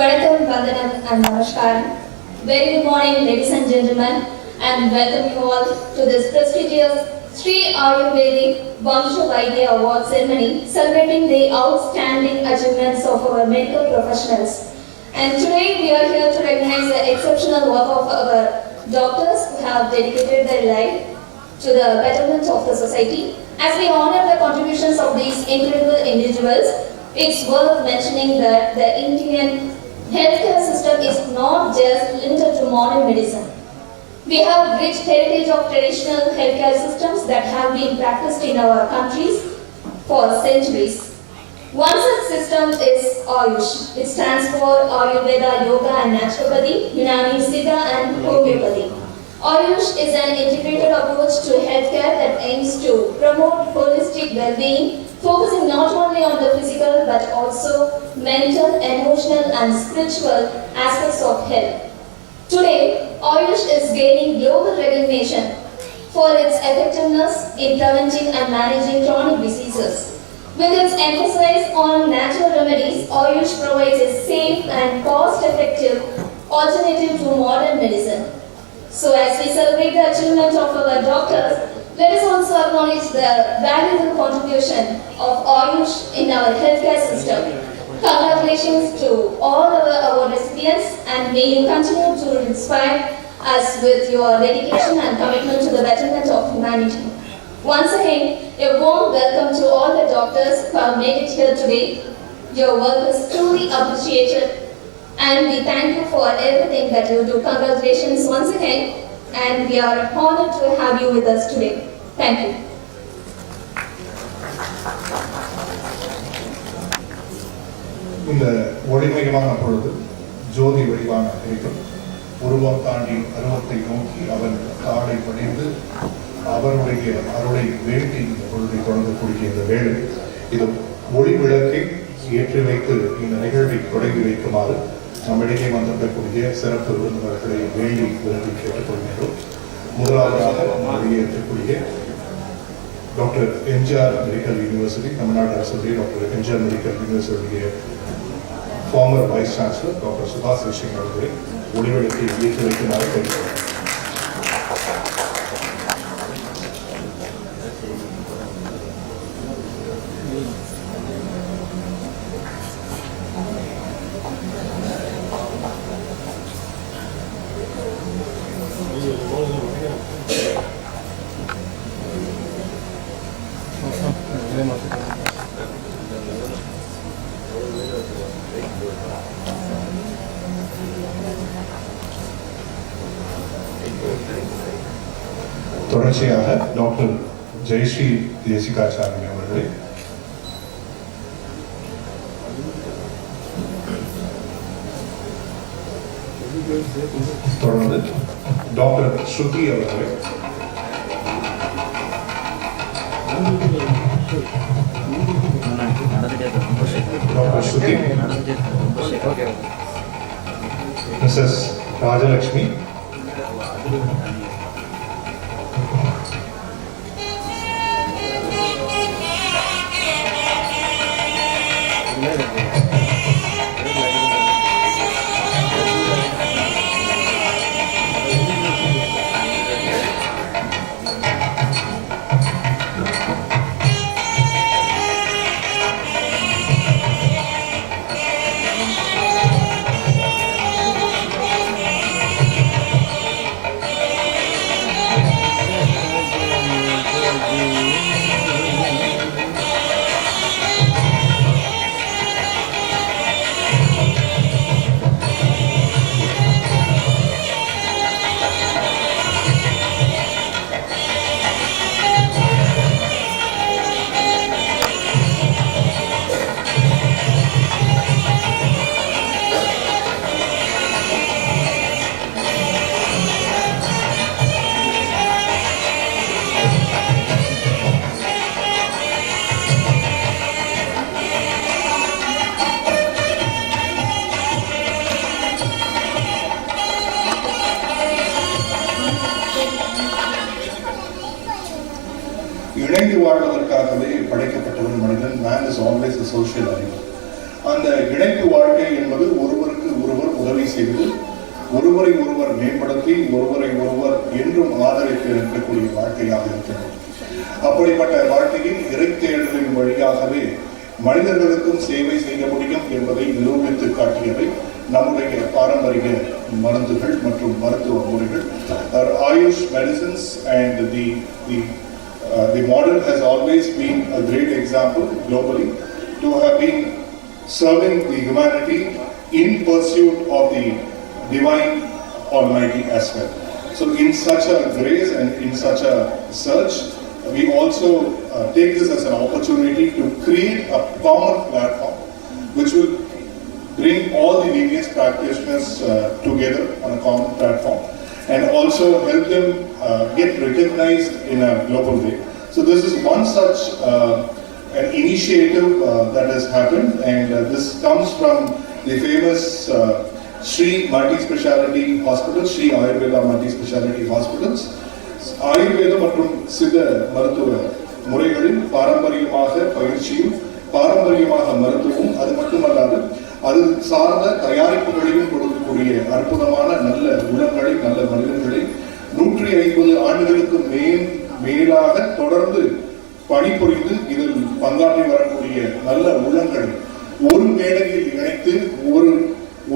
Vanakkam, Vandanam and Namaskaram. Very good morning, ladies and gentlemen, and welcome you all to this prestigious Sri Ayurvedic Vamsha Vaidhya Award ceremony celebrating the outstanding achievements of our medical professionals. And today we are here to recognize the exceptional work of our doctors who have dedicated their life to the betterment of the society. As we honor the contributions of these incredible individuals, it's worth mentioning that the Indian healthcare system is not just limited to modern medicine. We have rich heritage of traditional healthcare systems that have been practiced in our countries for centuries. One such system is Ayush. It stands for Ayurveda, Yoga and Naturopathy, Unani, Siddha and Homeopathy. Ayush is an integrated approach to healthcare that aims to promote holistic well-being, focusing not only on the physical but also mental, emotional and spiritual aspects of health. Today, Ayush is gaining global recognition for its effectiveness in preventing and managing chronic diseases. With its emphasis on natural remedies, Ayush provides a safe and cost-effective alternative to modern medicine. So as we celebrate the achievement of our doctors, let us also acknowledge the valuable contribution of Ayush in our healthcare system. Congratulations to all our award recipients, and may you continue to inspire us with your dedication and commitment to the betterment of humanity. Once again, a warm welcome to all the doctors who have made it here today. Your work is truly appreciated, and we thank you for everything that you do. Congratulations once again, and we are honored to have you with us today. Thank you. இந்த ஒளிமயமான பொழுது ஜோதி வடிவான இறைவன் உருவம் தாண்டி அருவத்தை நோக்கி அவன் காலை பணிந்து அவருடைய அருளை வேண்டி இந்த பொழுதை தொடங்கக்கூடிய இந்த வேளை இது ஒளி விளக்கை ஏற்றி வைத்து இந்த நிகழ்வை தொடங்கி வைக்குமாறு நம்மிடையே வந்திருக்கக்கூடிய சிறப்பு விருந்தினர்களை வேண்டி விரும்பி கேட்டுக்கொள்கின்றோம். முதலாவதாக மொழியேற்றக்கூடிய doctor MGR medical university, Tamil Nadu அரசுடைய டாக்டர் எம்ஜிஆர் மெடிக்கல் யூனிவர்சிட்டியுடைய ஃபார்மர் வைஸ் சான்சலர் டாக்டர் சுபாஷ் விஷயம் அவர்களை ஒளிவிளக்கை ஏற்றி வைக்குமாறு கேட்டுக்கொள்கிறோம். தொடர்ச்சியாக டாக்டர் ஜெயஸ்ரீ தேசிகாச்சாரி அவர்களை தொடர்ந்து டாக்டர் ஸ்ருதி அவர்களை டாக்டர் ஸ்ருதி மிஸ்ஸஸ் ராஜலட்சுமி இணைந்து வாழ்வதற்காகவே படைக்கப்பட்டவன் மனிதன். Man is always a social animal. அந்த இணைப்பு வாழ்க்கை என்பது ஒருவருக்கு ஒருவர் உதவி செய்து ஒருவரை ஒருவர் மேம்படுத்தி ஒருவரை ஒருவர் என்றும் ஆதரித்து இருக்கக்கூடிய வாழ்க்கையாக இருக்கிறது. அப்படிப்பட்ட வாழ்க்கையில் இறைத்தேடலின் வழியாகவே மனிதர்களுக்கும் சேவை செய்ய முடியும் என்பதை நிரூபித்து காட்டியவை நம்முடைய பாரம்பரிய மருந்துகள் மற்றும் மருத்துவ முறைகள். AYUSH medicines and the model has always been a great example globally to have been serving the humanity in pursuit of the divine Almighty as well. So in such a grace and in such a search, we also take this as an opportunity to create a common platform which will bring all the various practitioners together on a common platform and also help them get recognized in a global way. So this is one such an initiative that has happened, and this comes from the famous Sri Multi-Speciality Hospital, Sri Ayurveda Multi-Speciality Hospitals. ஆயுர்வேத மற்றும் சித்த மருத்துவ முறைகளில் பாரம்பரியமாக பயிற்சியும் பாரம்பரியமாக மருத்துவமும் அது மட்டுமல்லாது அது சார்ந்த தயாரிப்புகளையும் கொடுக்கக்கூடிய அற்புதமான நல்ல உளங்களை நல்ல மனிதர்களை 150 ஆண்டுகளுக்கு மேலாக தொடர்ந்து பணிபுரிந்து இதில் பங்காற்றி வரக்கூடிய நல்ல உள்ளங்களை ஒரு மேடையில் இணைத்து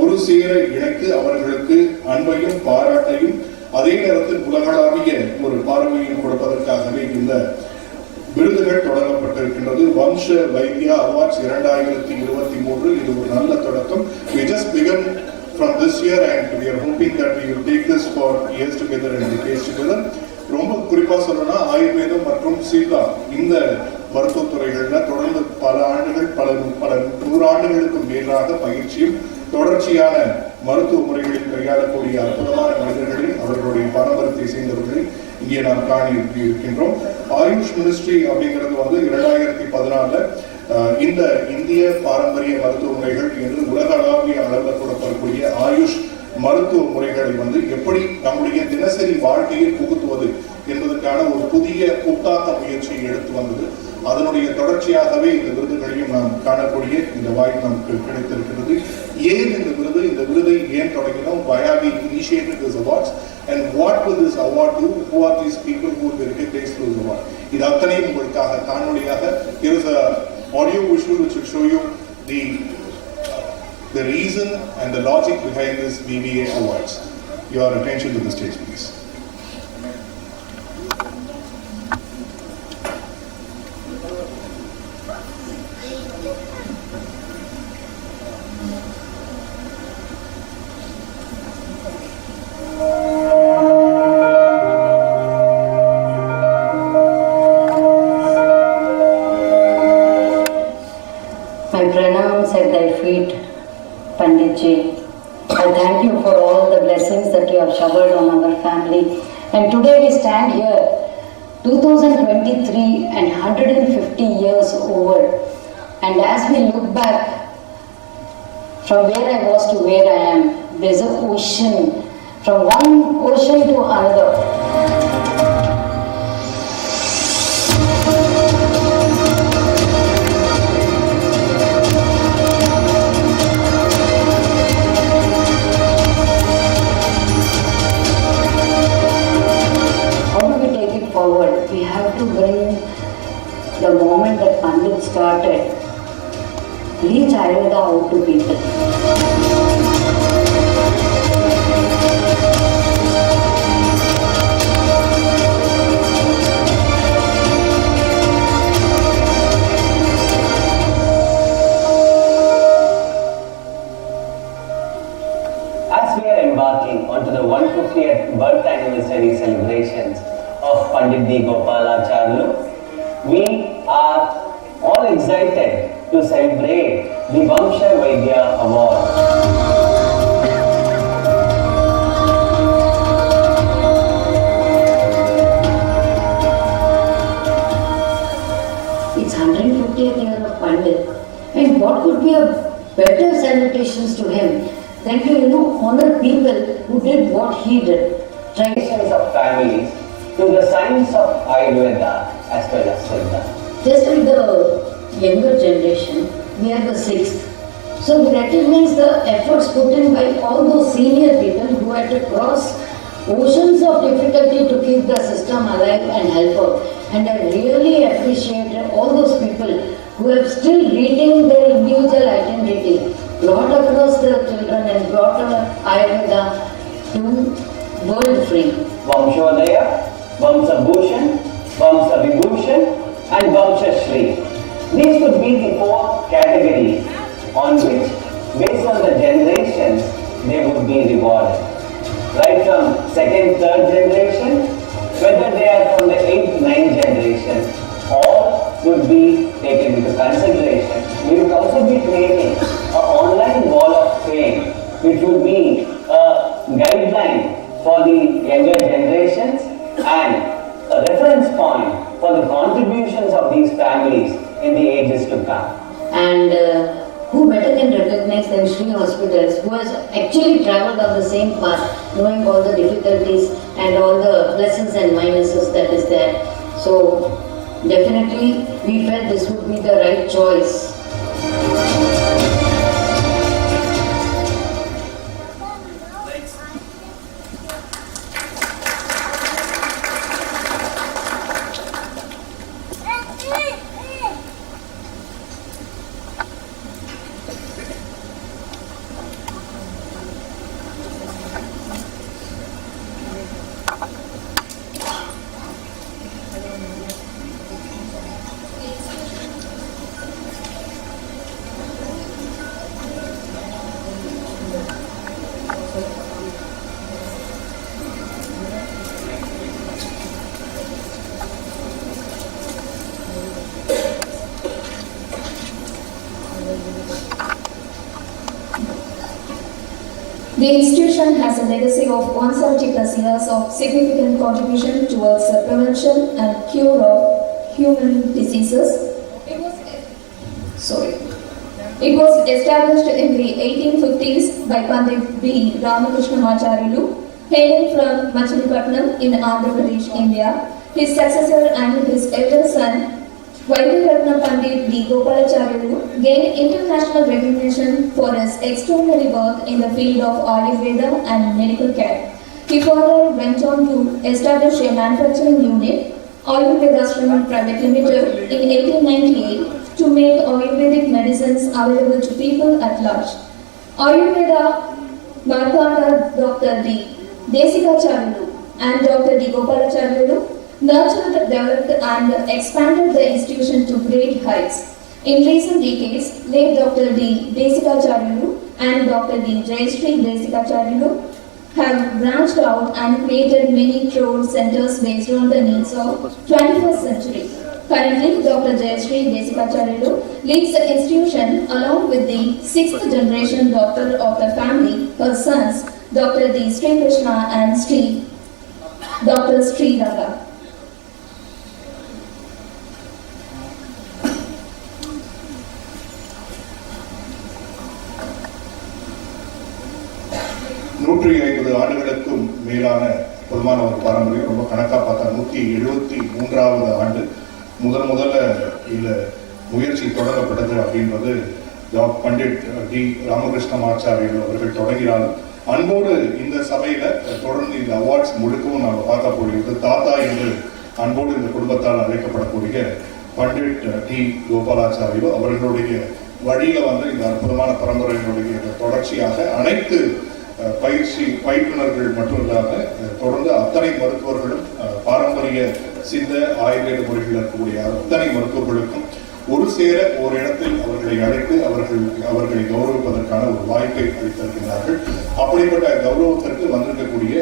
ஒரு சேர இணைத்து அவர்களுக்கு அன்பையும் பாராட்டையும் அதே நேரத்தில் உலகளாவிய ஒரு பார்வையும் கொடுப்பதற்காகவே இந்த விருதுகள் தொடங்கப்பட்டிருக்கின்றது. வம்ச வைத்யா அவார்ட்ஸ் 2023 இது ஒரு நல்ல தொடக்கம். We just begun from this year and we are hoping that we will take this for years together and decades together. ரொம்ப குறிப்பா சொல்லணும்னா ஆயுர்வேதம் மற்றும் சித்தா இந்த மருத்துவத்துறைகள்ல தொடர்ந்து பல ஆண்டுகள் பல 100 ஆண்டுகளுக்கு மேலாக பயிற்சியும் தொடர்ச்சியான மருத்துவ முறைகளில் கையாளக்கூடிய அற்புதமான மனிதர்களை அவர்களுடைய பாரம்பரியத்தை சேர்ந்தவர்களை இங்கே நாம் காண இருக்கின்றோம். ஆயுஷ் மினிஸ்ட்ரி அப்படிங்கிறது 2014 இந்த இந்திய பாரம்பரிய மருத்துவ முறைகள் என்று உலகளாவிய அளவில் கொடுக்கக்கூடிய ஆயுஷ் மருத்துவ முறைகளை எப்படி நம்முடைய தினசரி வாழ்க்கையில் புகுத்துவது என்பதற்கான ஒரு புதிய புத்தாக்க முயற்சியை எடுத்து வந்தது. அதனுடைய தொடர்ச்சியாகவே இந்த விருதுகளையும் நாம் காணக்கூடிய இந்த வாய்ப்பு நமக்கு கிடைத்திருக்கிறது. ஏன் இந்த விருதை ஏன் தொடங்கினோம்? Why have we initiated this awards and what will this award do? Who are these people who will be recognized through this award? இது அத்தனையும் உங்களுக்காக காணொளியாக here is a audio visual which will show you the reason and the logic behind this VVA awards. Your attention to the stage, please. My pranams at thy feet, Panditji. I thank you for all the blessings that you have showered on our family. And today we stand here, 2023 and 150 years over. And as we look back from where I was to where I am, there's an ocean, from one ocean to another. We have to bring the moment that Pandit started, reach Ayurveda out to people. As we are embarking onto the 150th birth anniversary celebrations of Pandit D. Gopalacharlu, we are all excited to celebrate the Vamsha Vaidhya Award. It's 150th year of Pandit, and what could be a better salutations to him than to honor people who did what he did. Traditions of families to the science of Ayurveda as well as Siddha. Just like the younger generation, we are the sixth. So we recognize the efforts put in by all those senior people who had to cross oceans of difficulty to keep the system alive and helpful. And I really appreciate all those people who have still retained their individual identity, brought across the children and brought Ayurveda to world free. Vamshodaya, Vamsa Bhushan, Vamsa Vibhushan and Vamsa Shri. These would be the 4 categories on which, based on the generations, they would be rewarded. Right from 2nd, 3rd generation, whether they are from the 8th, 9th generation, all would be taken into consideration. We would also be creating an online wall of fame, which would be a guideline for the younger generations and a reference point for the contributions of these families in the ages to come. And who better can recognize than Sri Hospitals, who has actually traveled on the same path, knowing all the difficulties and all the pluses and minuses that is there. So definitely we felt this would be the right choice. The institution has a legacy of 170 plus years of significant contribution towards the prevention and cure of human diseases. It was established in the 1850s by Pandit B. Ramakrishna hailing from Machilipatnam in Andhra Pradesh, India. His successor and his elder son, Vaidhya Pandit D. Gopalacharyalu, gained international recognition for his extraordinary work in the field of Ayurveda and medical care. He further went on to establish a manufacturing unit, Ayurvedashram Private Limited, in 1898 to make Ayurvedic medicines available to people at large. Ayurveda Markanda Dr. D. Desikacharyalu and Dr. D. Gopalacharyalu nurtured, developed and expanded the institution to great heights. In recent decades, late Dr. D. Desikacharyalu and Dr. D. Jayashree Desikacharyalu have branched out and created many crore centers based on the needs of 21st century. Currently, Dr. Jayashree Desikacharyalu leads the institution along with the 6th generation doctor of the family, her sons, Dr. D. Sri Krishna and Dr. Sri Ranga. நூற்றி 50 ஆண்டுகளுக்கும் மேலான பொதுமான ஒரு பாரம்பரியம். ரொம்ப கணக்காக பார்த்தா 173வது ஆண்டு முதல்ல இந்த முயற்சி தொடங்கப்பட்டது அப்படின்றது பண்டிட் டி ராமகிருஷ்ணமாச்சாரியர்கள் அவர்கள் தொடங்கினாலும் அன்போடு இந்த சபையில தொடர்ந்து இந்த அவார்ட்ஸ் முழுக்கவும் நாங்கள் பார்க்கக்கூடியது தாத்தா என்று அன்போடு இந்த குடும்பத்தால் அழைக்கப்படக்கூடிய பண்டிட் டி கோபாலாச்சாரியர் அவர்களுடைய வழியில இந்த அற்புதமான பரம்பரையினுடைய தொடர்ச்சியாக அனைத்து பயிற்றுனர்கள் மட்டும் இல்லாம தொடர்ந்து அத்தனை மருத்துவர்களும் பாரம்பரிய சித்த ஆயுர்வேத முறைகள் இருக்கக்கூடிய அத்தனை மருத்துவர்களுக்கும் ஒரு சேர ஒரு இடத்தில் அவர்களை அழைத்து அவர்களை கௌரவிப்பதற்கான ஒரு வாய்ப்பை அளித்திருக்கிறார்கள். அப்படிப்பட்ட கௌரவத்திற்கு வந்திருக்கக்கூடிய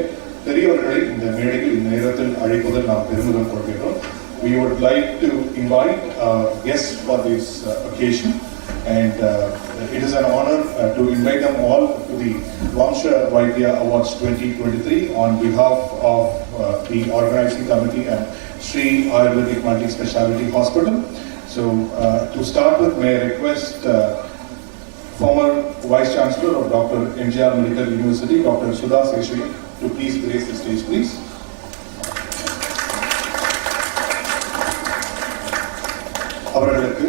பெரியவர்களை இந்த மேடையில் இந்த நேரத்தில் அழைப்பதில் நாம் பெருமிதம் கொள்கிறோம். We would like to invite guests for this occasion. And it is an honor to invite them all to the Vamsha Vaidhya Awards 2023 on behalf of the organizing committee and Sri Ayurvedic Multi-Speciality Hospital. So to start with, may I request former Vice Chancellor of Dr. MGR Medical University, Dr. Sudha Seshri, to please grace the stage, please. அவர்களுக்கு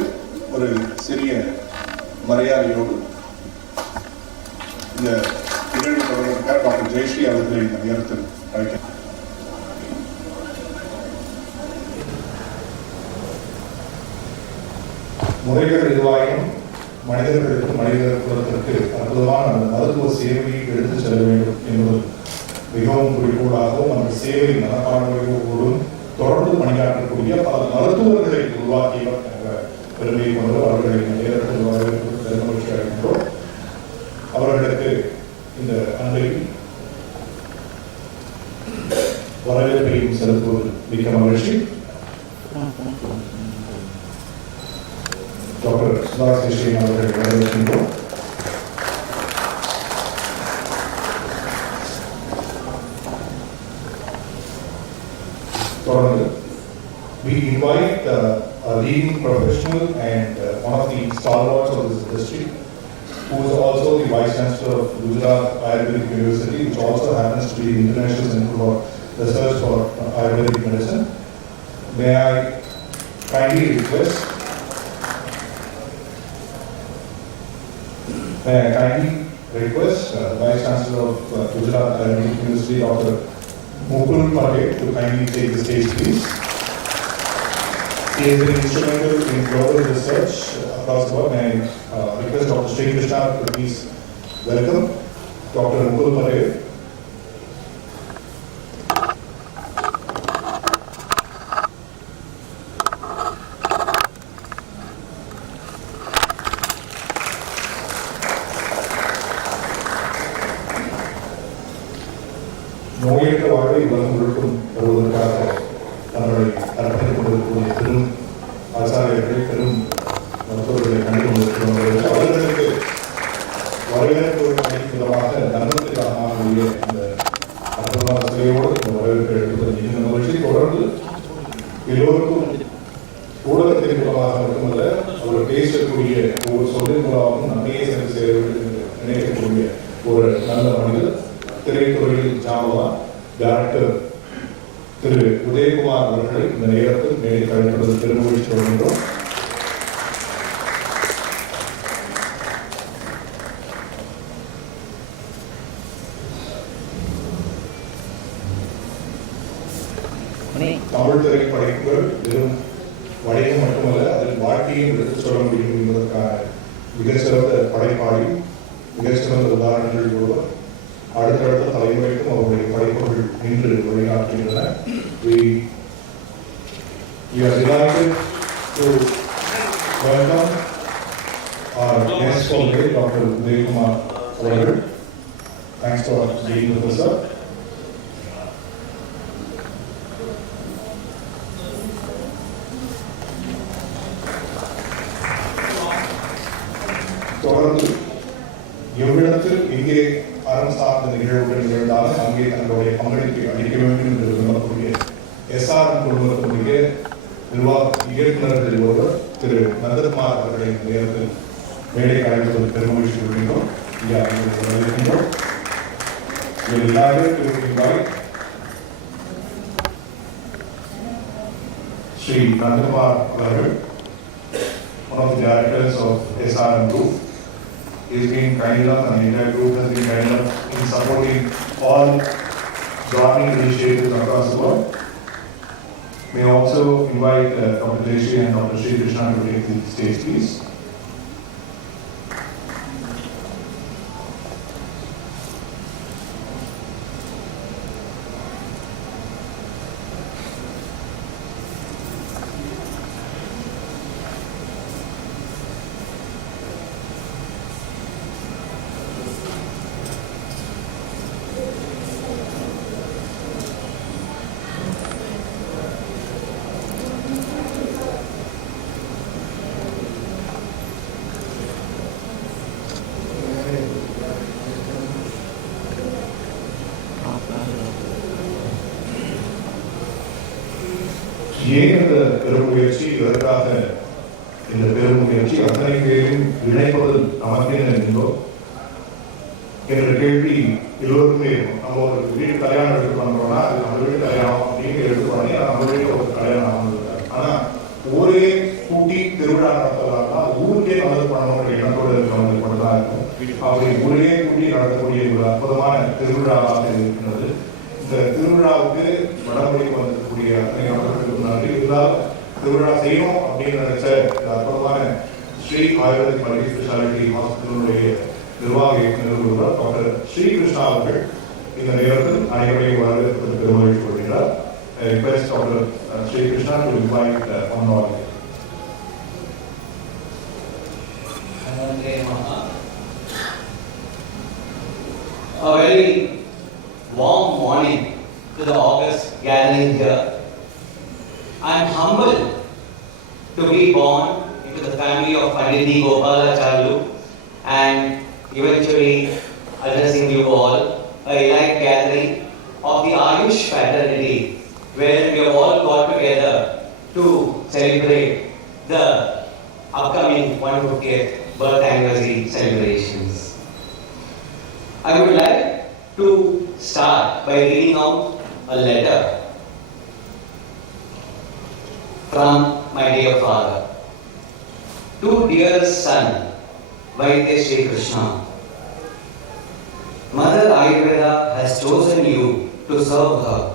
ஒரு சிறிய மரியாதையோடு இந்த நிகழ்வு தொடர்பாக doctor Jayashree அவர்களை இந்த நேரத்தில் அழைக்கிறார். முறைகள் நிர்வாகம் மனிதர்களுக்கு மனித குலத்திற்கு அற்புதமான அந்த மருத்துவ சேவையை எடுத்துச் செல்ல வேண்டும் என்பது மிகவும் குறிக்கோளாகவும் அந்த சேவை மனப்பான்மையோடும் தொடர்ந்து பணியாற்றக்கூடிய பல மருத்துவர்களை உருவாக்கியவர் என்ற பெருமையை கொண்டு அவர்களை இந்த நேரத்தில் வரவேற்பு அளிக்கின்றோம். அவர்களுக்கு இந்த அன்றையில் வரவேற்பையும் செலுத்துவது மிக்க மகிழ்ச்சி. டாக்டர் சுதா சேஷன் அவர்களை வரவேற்கின்றோம். தொடர்ந்து we invite invite a leading professional and one of the stalwarts of this industry, who is also the Vice Chancellor of Gujarat Ayurvedic University, which also happens to be the International Center for Research for Ayurvedic Medicine. May I kindly request Vice Chancellor of Gujarat Ayurvedic University, Dr. Mukul Patel, to kindly take the stage, please. He has been instrumental in global research across the world. May I request Dr. Sri Krishna to please welcome Dr. Mukul Patel. நோயற்ற வாழ்வை உலகம் முழுக்கும் வருவதற்காக தங்களை அர்ப்பணித்துக் கொண்டிருக்கக்கூடிய பெரும் ஆச்சாரியர்களை, பெரும் மருத்துவர்களை கண்டு கொண்டிருக்கிறவர்கள் அவர்களுக்கு வரவேற்பு அளிக்கும் விதமாக தர்மத்திற்காகக்கூடிய இந்த அற்புதமான சிலையோடு இந்த வரவேற்பை எடுத்துக்கொண்டு இந்த நிகழ்ச்சி தொடர்ந்து எல்லோருக்கும் ஊடகத்தின் மூலமாக மட்டுமல்ல, அவர் பேசக்கூடிய ஒவ்வொரு சொல்லின் மூலமாகவும் நன்மையை சென்று சேர வேண்டும் என்று நினைக்கக்கூடிய ஒரு நல்ல மனிதர், திரைத்துறையில் ஜாம்பவான் டைரக்டர் திரு உதயகுமார் அவர்களை இந்த நேரத்தில் மேலே கழிப்பது பெருமகிழ்ச்சி வருகின்றோம். தமிழ் திரைப்படைப்புகள் வெறும் வணிகம் மட்டுமல்ல, அதில் வாழ்க்கையும் எடுத்துச் சொல்ல முடியும் என்பதற்கான மிகச்சிறந்த படைப்பாளி, மிகச்சிறந்த உதாரணங்கள் ஒருவர். அடுத்தடுத்த தலைமுறைக்கும் அவருடைய படைப்புகள் நின்று வழிகாட்டுகின்றன. We are delighted to welcome our guest for today, Dr. Vaidhya அவர்கள். Thanks for being with us, sir. தொடர்ந்து எவ்விடத்தில் எங்கே அறம் சார்ந்த நிகழ்வுகள் நிகழ்ந்தாலும் அங்கே தங்களுடைய பங்களிப்பை அளிக்க வேண்டும் என்று விரும்பக்கூடிய SRM குடும்பத்தினுடைய இயக்குநர்கள் ஒருவர் திரு நந்தகுமார் அவர்களை நேரத்தில் மேடை அழைப்பது பெருமகிழ்ச்சி கொள்கின்றோம். ஸ்ரீ நந்தகுமார் அவர்கள், one of the directors of SRM Group. He's been kind enough, and the entire group has been kind enough in supporting all gardening initiatives across the world. May I also invite Dr. Jayashree and Dr. Sri Krishna to take the stage, please. ஏன் இந்த பெருமுயற்சி, இதற்காக இந்த பெருமுயற்சி அத்தனை பேரையும் இணைப்பதில் நமக்கு என்ன என்ற கேள்வி எல்லோருக்குமே இருக்கும். நம்ம ஒரு வீட்டு கல்யாணம் எடுத்து பண்றோம்னா அது நம்ம வீட்டு கல்யாணம் அப்படின்னு எடுத்து பண்ணி நம்ம வீட்டில் ஒரு கல்யாணம் ஆகுது. ஆனா ஊரே கூட்டி திருவிழா நடத்தலாம்னா ஊருக்கே நல்லது பண்ணணுன்ற எண்ணத்தோடு இருக்கிறவங்களுக்கு மட்டும்தான் இருக்கும். அப்படி ஊரே கூட்டி நடத்தக்கூடிய ஒரு அற்புதமான திருவிழாவாக இருக்கிறது. இந்த திருவிழாவுக்கு வடமொழிக்கு வந்திருக்கக்கூடிய அத்தனை நபர்களுக்கு நன்றி. இருந்தாலும் திருவிழா செய்யணும் அப்படின்னு நினைச்ச இந்த அற்புதமான ஸ்ரீ ஆயுர்வேதிக் மல்டி ஸ்பெஷாலிட்டி ஹாஸ்பிட்டலுடைய நிர்வாக இயக்குநர் ஒருவர் டாக்டர் ஸ்ரீ கிருஷ்ணா அவர்கள் இந்த நேரத்தில் அனைவரையும் வரவேற்பதற்கு பெருமகிழ்ச்சி கொள்கிறார். Request Dr. Sri Krishna to invite on all. A very warm morning to the August gathering here. I am humbled to be born into the family of Pandit Gopalacharya and eventually addressing you all, a elite gathering of the Ayush fraternity, where we have all got together to celebrate the upcoming 150th birth anniversary celebrations. I would like to start by reading out a letter from my dear father. To dearest son, Vaidhya Sri Krishna, Mother Ayurveda has chosen you to serve her.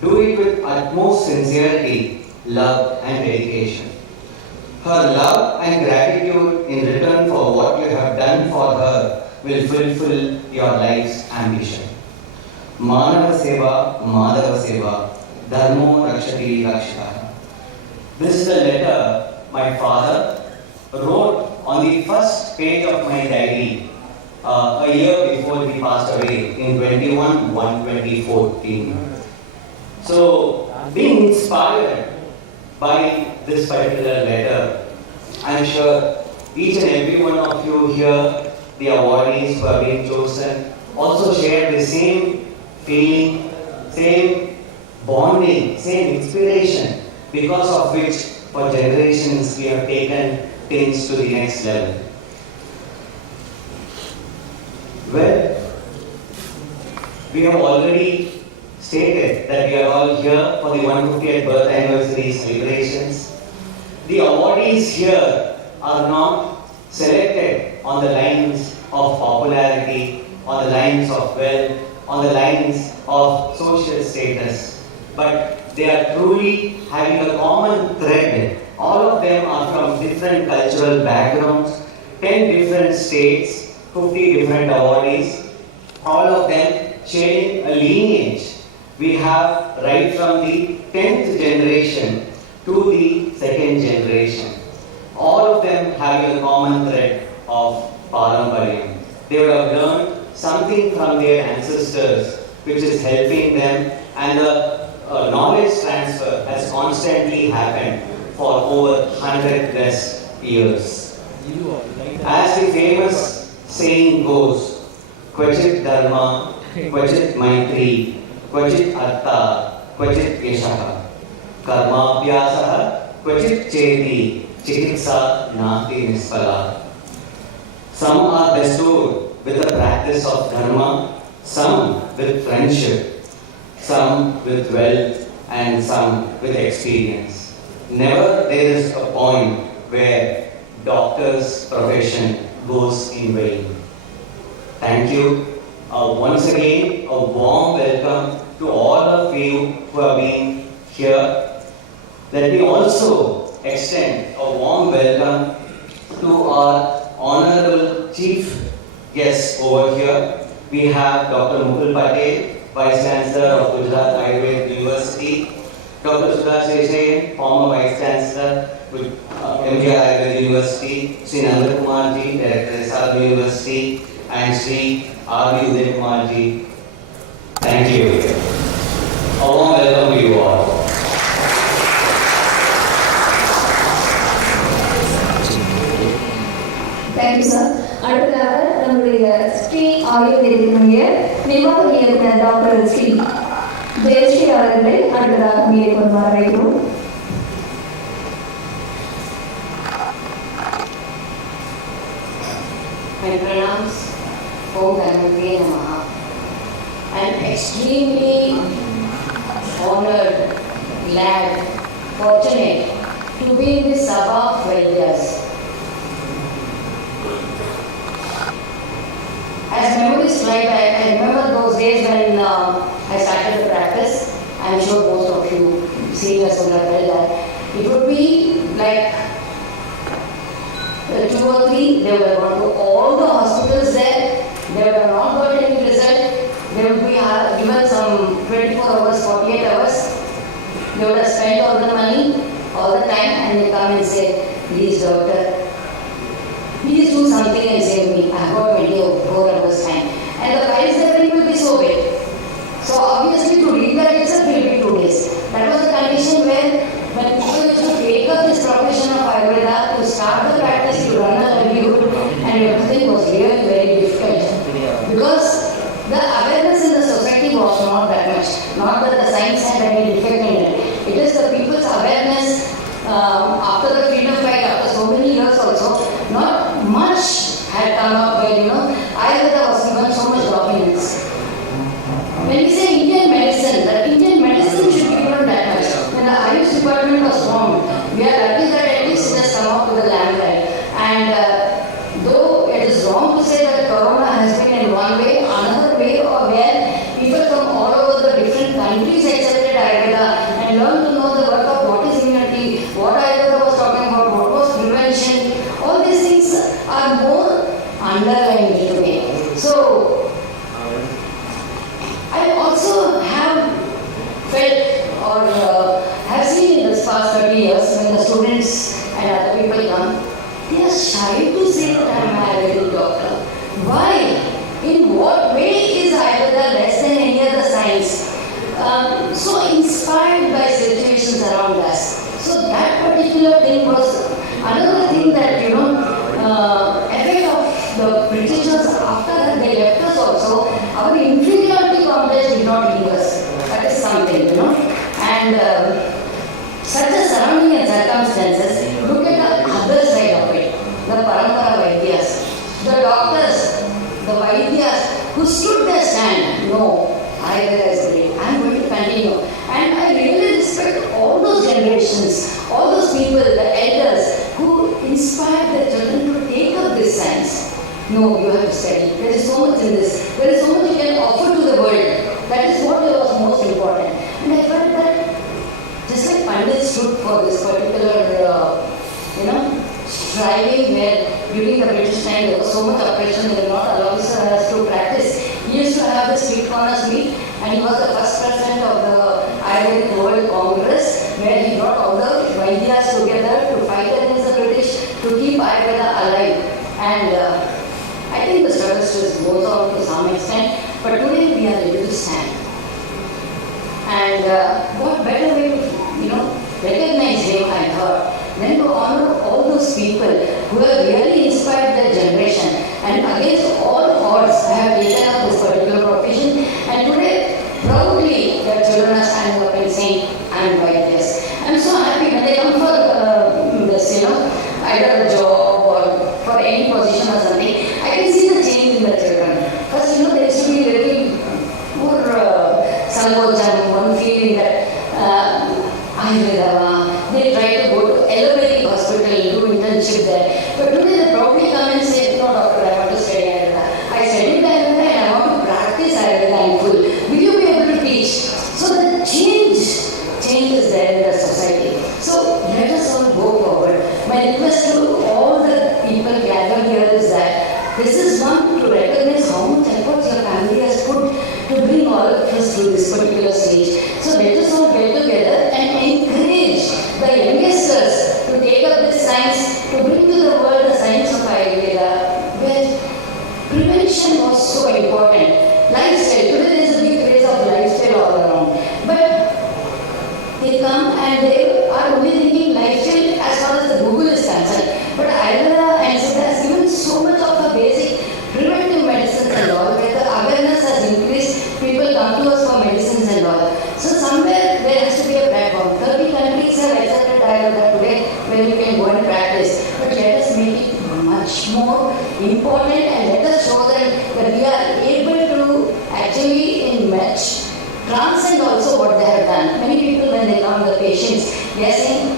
Do it with utmost sincerity, love and dedication. Her love and gratitude in return for what you have done for her will fulfill your life's ambition. Manava Seva, Madhava Seva, Dharmo Rakshati Rakshita. This is the letter my father wrote on the first page of my diary a year before he passed away in 21/1/2014. So, being inspired by this particular letter, I am sure each and every one of you here, the awardees who have been chosen, also share the same feeling, same bonding, same inspiration, because of which for generations we have taken things to the next level. Well, we have already stated that we are all here for the 150th birth anniversary celebrations. The awardees here are not selected on the lines of popularity, on the lines of wealth, on the lines of social status, but they are truly having a common thread. All of them are from different cultural backgrounds, 10 different states, 50 different awardees, all of them sharing a lineage. We have right from the 10th generation to the 2nd generation. All of them having a common thread of Parampariyam. They would have learned something from their ancestors which is helping them, and the knowledge transfer has constantly happened for over 100 plus years. As the famous saying goes, Kvachit Dharma, Kvachit Maitri, Kvachit Artha, Kvachit Yashaha, Karmabhyasaha, Kvachit Cheti, Chikitsa Nati Nispala. Some are bestowed with the practice of dharma, some with friendship, some with wealth, and some with experience. Never there is a point where doctor's profession goes in vain. Thank you. Once again, a warm welcome to all of you who have been here. Let me also extend a warm welcome to our honorable chief guests over here. We have Dr. Mukul Patel, Vice Chancellor of Gujarat Ayurveda University, Dr. Sudha Seshayan, former Vice Chancellor with MGR Ayurveda University, Sri Nanda Kumarji, Director SR University, and Sri R.V. Uday Kumarji. Thank you. A warm welcome to you all. Thank you, sir. அடுத்ததாக நம்முடைய ஸ்ரீ ஆயுர்வேதியினுடைய நிர்வாக இயக்குனர் doctor Sri Jayashree அவர்களை அடுத்ததாக மீறி கொண்டு வரவேற்கிறோம். My pranams, Om Ganapati Namaha. I am extremely honored, glad, fortunate to be in this Sabha of Vaidhyas. As memories fly back, I remember those days when I started the practice. I am sure most of you seniors would have felt that. It would be like 2 or 3, they would have gone to all the hospitals there. They would have not got any result. They would be given some 24 hours, 48 hours. They would have spent all the money, all the time, and they come and say, please doctor, please do something and save me. I have got 24 hours time. And the price they bring will be so big. So obviously to read that itself will be 2 days. That was the condition where when people used to take up this profession of Ayurveda, to start the practice, to run the livelihood, and everything was really very difficult. Because the awareness in the society was not that much. Not that the science had any defect in it. It is the people's awareness also, not much had come up where, Ayurveda was given so much dominance. When we say Indian medicine, the Indian medicine should be given that much. When the Ayush department was formed, we are lucky that at least it has come up with the lamplight. And though it is wrong to say that Corona has been in one way, another way, or where people from all over the different countries accepted Ayurveda and learned to know the work of what is immunity, what Ayurveda was talking about, what was prevention. All these things are more underlying today. So, I also have felt or have seen in this past 30 years when the students and other people come, they are shy to say that I am an Ayurvedic doctor. Why? In what way is Ayurveda less than any other science? So inspired by situations around us. So that particular thing was another thing that, effect of the Britishers after that they left us also, our inferiority complex did not leave us. That is something, And such a surrounding and circumstances, look at the other side of it. The Parampara Vaidhyas, the doctors, the Vaidhyas who stood their stand. No, Ayurveda is great. I am going to continue. And I really respect all those generations, all those people, the elders who inspired their children to take up this science. No, you have to study. There is so much in this. There is so much you can offer to the world. That is what was most important. And I felt that just like Pandit stood for this particular, striving where during the British time there was so much oppression, they were not allowing us to practice. He used to have the street corners meet, and he was the first president of the Ayurvedic World Congress, where he brought all the Vaidhyas together to fight against the British to keep Ayurveda alive. And I think the struggle still goes on to some extent, but today we are able to stand. And what better way to, recognize him, I thought, than to honor all those people who have really inspired their generation and against all odds have taken up this particular profession. And today, proudly, their children are standing up and saying, I am Vaidhyas. I am so happy when they come for this, either a job or for any position or something. I can see the change in the children. First, there used to be a little more Sankocham, one feeling that Ayurveda, they try to go to allopathic hospital, do internship there. But today they probably come and say, no doctor, I want to study Ayurveda. I studied Ayurveda and I want to practice Ayurveda in full. Will you be able to teach? So the change is there in the society. So let us all go forward. My request to all the people gathered here is that this is one to recognize how much effort your family has put to bring all of us to this particular stage. So let us all get together and encourage the youngsters to take up this science, to bring to the world the science of Ayurveda, where prevention was so important. Lifestyle, today there is a big craze of lifestyle all around. But they come and they are only thinking lifestyle as far as the Google is concerned. But Ayurveda and Siddha has given so much of a basic preventive medicines and all, where the awareness has increased, people come to us for medicines and all. So somewhere there has to be a platform. 30 countries have accepted Ayurveda today where you can go and practice. But let us make it much more important and let us show them that we are able to actually in match transcend also what they have done. Many people when they come, the patients, they are saying,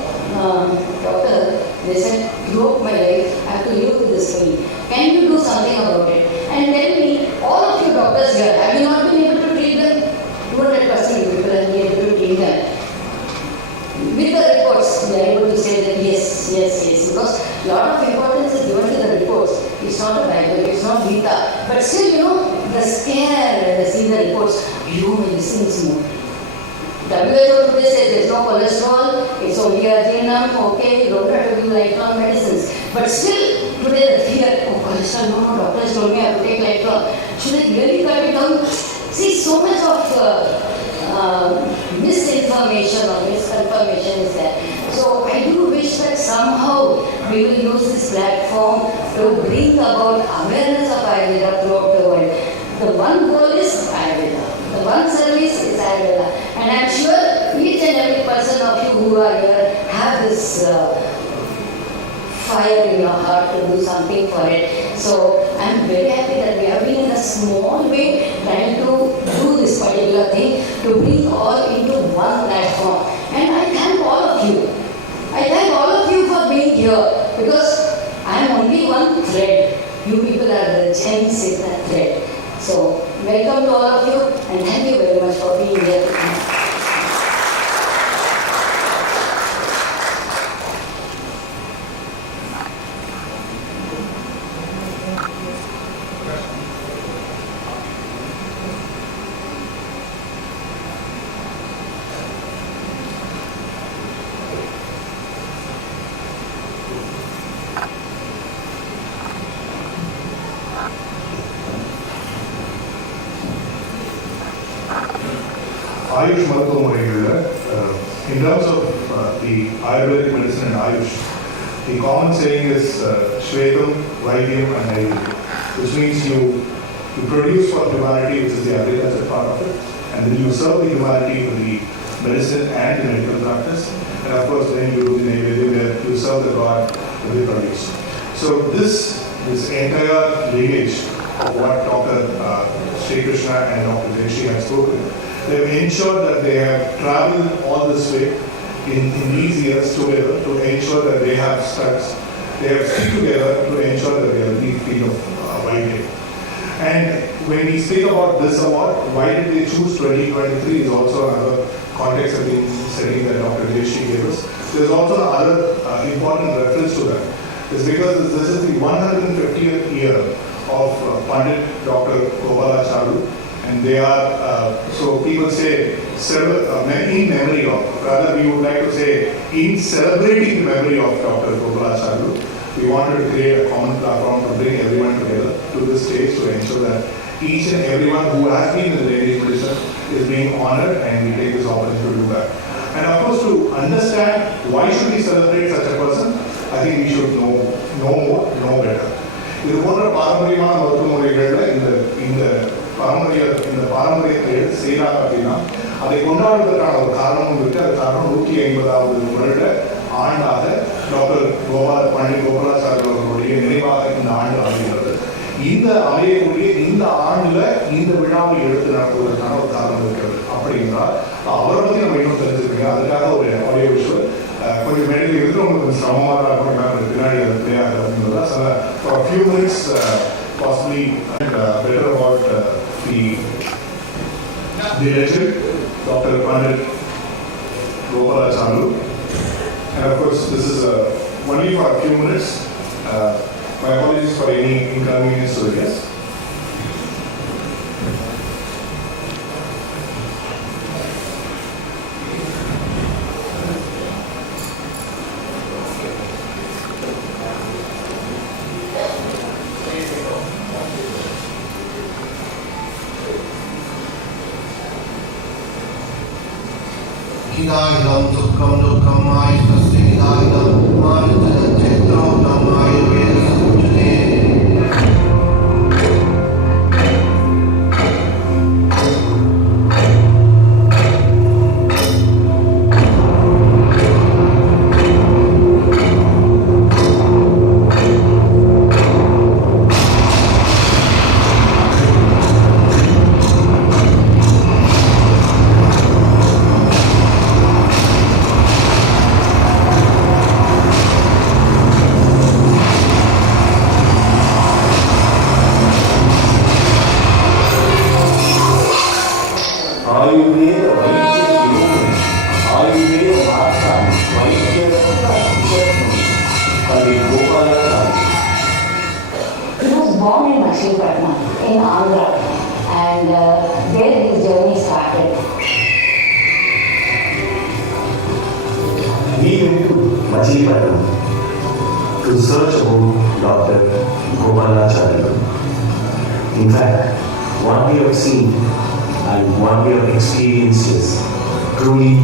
doctor, they said, throughout my life, I have to live with this pain. Can you do something about it? And tell me, all of you doctors here, have you not been able to treat them? 200% people have been able to treat them. With the reports, they are able to say that yes. Because a lot of importance is given to the reports. It's not a Bible, it's not Gita. But still, the scare when they see the reports, medicine is more. WHO today says there's no cholesterol, it's only arginine, okay, you don't have to give lifelong medicines. But still, today the fear, cholesterol, no, doctors told me I have to take lifelong. Should I really cut it down? See, so much of misinformation or misconfirmation is there. So I do wish that somehow we will use this platform to bring about awareness of Ayurveda throughout the world. The one goal is Ayurveda. The one service is Ayurveda. And I'm sure each and every person of you who are here have this fire in your heart to do something for it. So I'm very happy that we have been in a small way trying to do this particular thing to bring all into one platform. And I thank all of you. I thank all of you for being here because I'm only one thread. You people are the gems in that thread. So welcome to all of you and thank you very much for being here. Ayush மருத்துவ முறைகளில் in terms of the Ayurvedic medicine and Ayush, the common saying is Shvetam, Vaidhyam and Ayurveda, which means you produce for humanity, which is the agriculture part of it, and then you serve the humanity with the medicine and the medical practice, and of course then you do the Naivedya where you serve the God with the produce. So this entire lineage of what Dr. Sri Krishna and Dr. Jayashree have spoken, they have ensured that they have traveled all this way in these years together to ensure that they have stuck together to ensure that they are the field of Vaidhya. And when we speak about this award, why did they choose 2023 is also another context of the setting that Dr. Jayashree gave us. There's also another important reference to that. It's because this is the 150th year of Pandit Dr. Gopalacharya. And they are, so people say, in memory of, rather we would like to say, in celebrating the memory of Dr. Gopalacharya, we wanted to create a common platform to bring everyone together to this stage to ensure that each and everyone who has been in the ladies' tradition is being honored, and we take this opportunity to do that. And of course, to understand why should we celebrate such a person, I think we should know more, know better. இது போன்ற பாரம்பரியமான மருத்துவ முறைகளில் இந்த பாரம்பரியத்தை செய்யறாங்க அப்படின்னா அதை கொண்டாடுவதற்கான ஒரு காரணமும் இருக்கு. அது காரணம் 150வது வருட ஆண்டாக டாக்டர் பண்டிட் கோபாலாச்சாரி அவர்களுடைய நினைவாக இந்த ஆண்டு அமைகிறது. இந்த அமையக்கூடிய இந்த ஆண்டுல இந்த விழாவை எடுத்து நடத்துவதற்கான ஒரு காரணம் இருக்கிறது. அப்படி என்றால் அவரை பற்றி நம்ம இன்னும் தெரிஞ்சுக்கீங்க. அதுக்காக ஒரு ஆடியோ விஷுவல் கொஞ்சம் மேடையில் இருந்து உங்களுக்கு சமமாக இருக்கும். பின்னாடி அது பிள்ளையாக அப்படிங்கிறதா சில for a few minutes possibly better about the legend Dr. Pandit Gopalacharya, and of course this is only for a few minutes. My apologies for any inconvenience to the guests. Hidayam Dukkham Dukkham Ayustasya Hidayam Ayuttham Chetram Ayurveda Sutune. In Andhra, and there his journey started. We went to Machilipatnam to search about Dr. Gopalacharya. In fact, what we have seen and what we have experienced is truly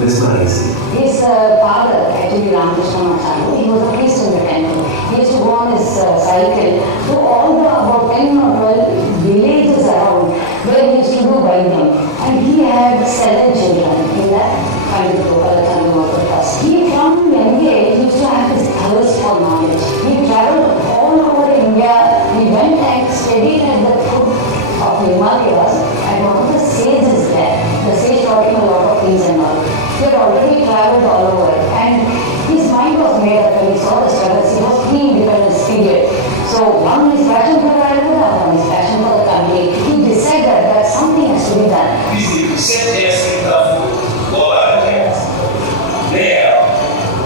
mesmerizing. His father, actually Ramakrishna Acharya, he was a priest in the temple. He used to go on his cycle to all the about 10 or 12 villages around where he used to do Vaidhyam. And he had 7 children in that kind of Gopalacharya was the first. He from young age used to have this thirst for for knowledge. We traveled all over India. We went and studied at the foot of Himalayas, and one of the sages there. The sage taught him a lot of things and all. He had already traveled all over, and his mind was made up when he saw the struggles. He was pre-independence period. So one is passion for the other one is passion for the country. He decided that something has to be done. This is the same of Vaidhya. There,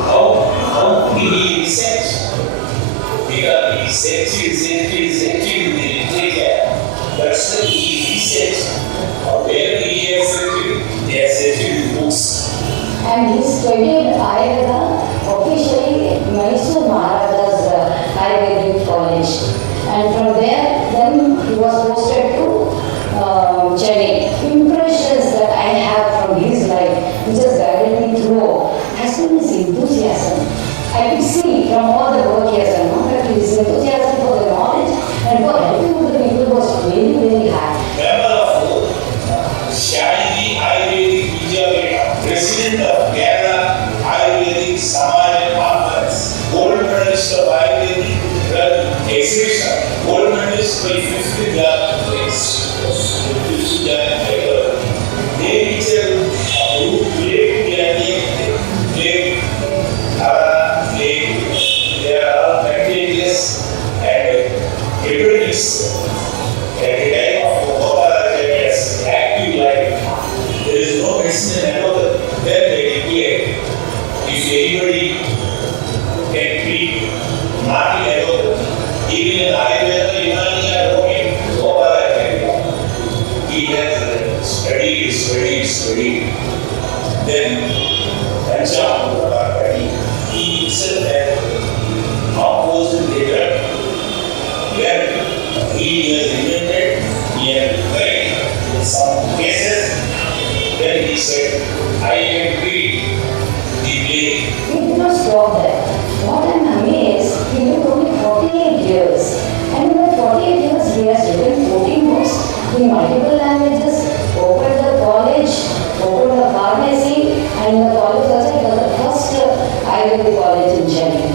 how he research, because he research in the literature, but still he research, where he has searched in books. And he studied Ayurveda officially Mysore Maharaja's Ayurvedic College. And from there, then he was posted to Chennai. Impressions that I have from his life, which has guided me through, has been his enthusiasm. I could see from all the work he has done, that his enthusiasm for the knowledge and for helping the people was very, very high. Member of Shadi Ayurvedic Vijayawada, President of Kerala Ayurvedic Samaj Conference, Gold Medalist of Ayurvedic Exhibition, Gold Medalist by 50 place. They teacher who played they are all contagious and epidemics. At the time of Vaidhya's active life, there is no medicine and all that they declare. If anybody can treat not in Ayurveda, even in Ayurveda, Unani are okay, Vaidhya, he has studied. Then Vamsha, he himself had composed later where he has invented, he has tried in some cases, then he said, I can read the play. He did not stop there. What I am amazed, he lived only 48 years. And in that 48 years, he has written 14 books in multiple languages, opened the college, opened the pharmacy, and in the college also it was the first Ayurvedic college in Chennai.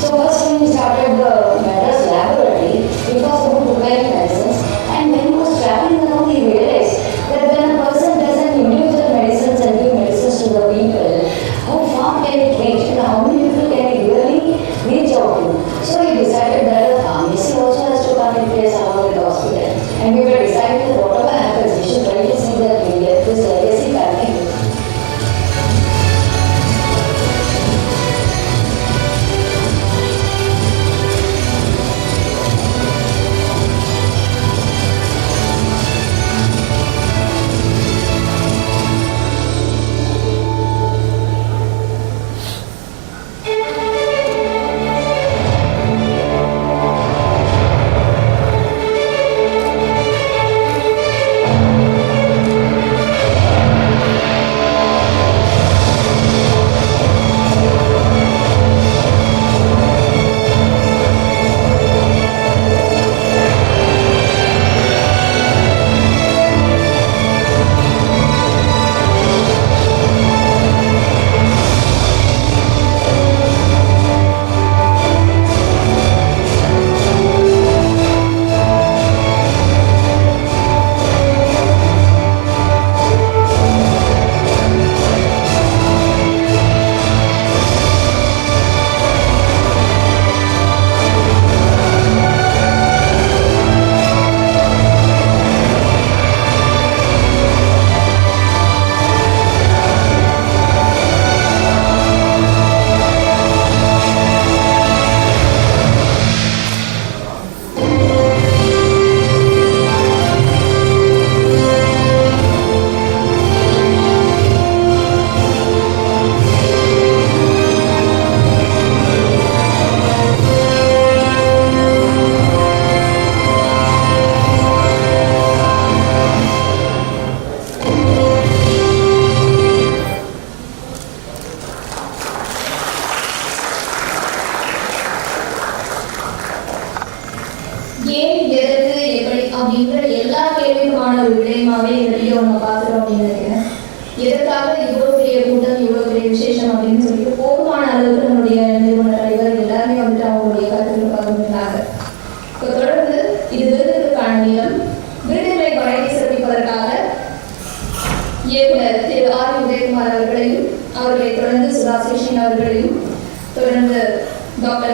So first when he started the Madras laboratory, it was about preparing medicines. And when he was traveling around, he realized that when a person doesn't individual medicines and give medicines to the people, how far can it reach and how many people can it really reach out to? So he decided that a pharmacy also has to come in place along with the hospital. And we were deciding that whatever happens, we should try to see that we let this legacy continue.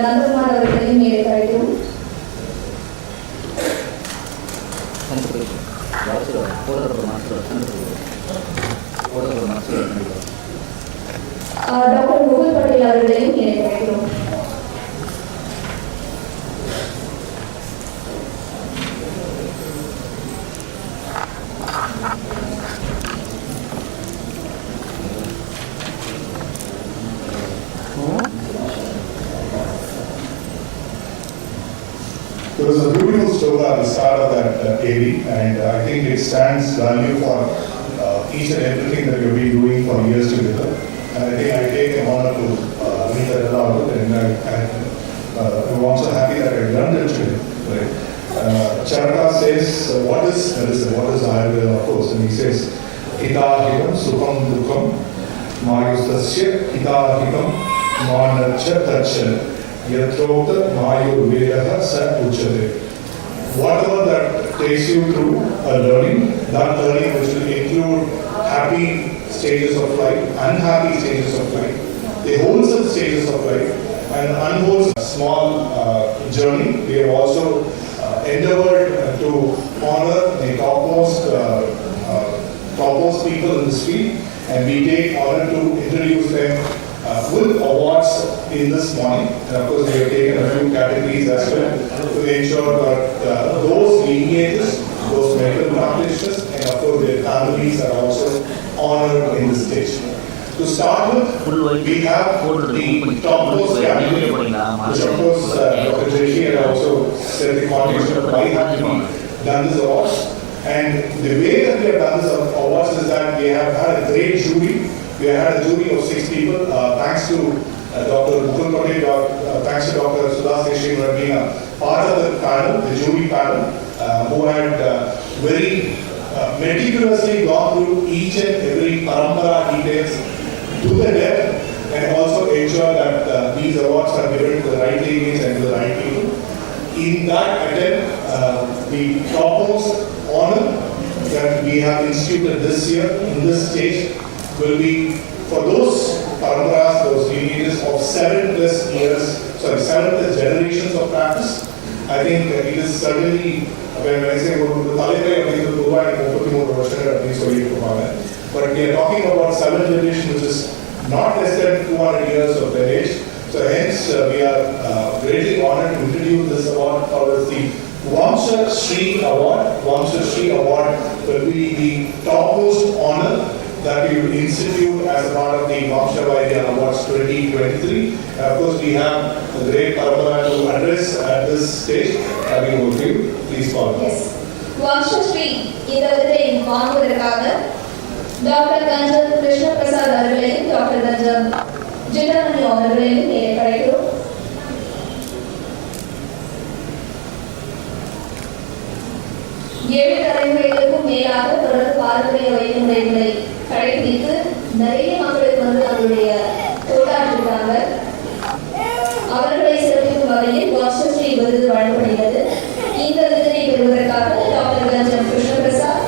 Nandakumar அவர்களையும் மேலே அழைக்கிறோம். Doctor Mukul Patel அவர்களையும் மேலே அழைக்கிறோம். There was a beautiful story at the start of that AV, and I think it stands value for each and everything that you've been doing for years together. And I think I take an honor to read that aloud, and I'm also happy that I learned it today. Right? Charaka says, what is medicine? What is Ayurveda? Of course, and he says, Hita Hitam Sukham Dukham Mayustasya Hita Hitam Manacha Tacha Yatrota Mayurveda Sa Uchade. Whatever that takes you through a learning, that learning which will include happy stages of life, unhappy stages of life, the wholesome stages of life, and unwholesome small journey. We have also endeavored to honor the topmost people in the street, and we take honor to introduce them with awards in this morning. And of course, we have taken a few categories as well to ensure that those lineages, those medical practitioners, and of course their families are also honored in this stage. To start with, we have the topmost category, which of course Dr. Jeshi had also said the context of why have we done this awards. And the way that we have done this awards is that we have had a great jury. We have had a jury of 6 people, thanks to Dr. Mukul Patel, thanks to Dr. Sudha Seshi for being a part of the panel, the jury panel, who had very meticulously gone through each and every parampara details to the depth, and also ensure that these awards are given to the right lineage and to the right people. In that attempt, the topmost honor that we have instituted this year in this stage will be for those paramparas, those lineages of 7+ generations of practice. I think it is certainly, when I say but we are talking about 7 generations, which is not less than 200 years of lineage. So hence we are greatly honored to introduce this award called as the Vamsha Shri Award. Vamsha Shri Award will be the topmost honor that we will institute as a part of the Vamsha Vaidhya Awards 2023. And of course, we have a great parampara to address at this stage. Having over to you, please follow. Yes. Vamsha Shri இந்த விருதை வாங்குவதற்காக doctor Ganjam Krishna Prasad அவர்களையும் doctor Ganjam ஜிண்டமணி அவர்களையும் மேலே அழைக்கிறோம். ஏழு தலைமுறைகளுக்கும் மேலாக தொடர்ந்து பாரம்பரிய வைத்திய முறைகளை கடைபிடித்து நிறைய மக்களுக்கு அவருடைய தோட்டாற்றிருக்காங்க. அவர்களை சிறப்பிக்கும் வகையில் வம்சஸ்ரீ விருது வழங்கப்படுகிறது. இந்த விருதினை பெறுவதற்காக doctor Ganjam Krishna Prasad,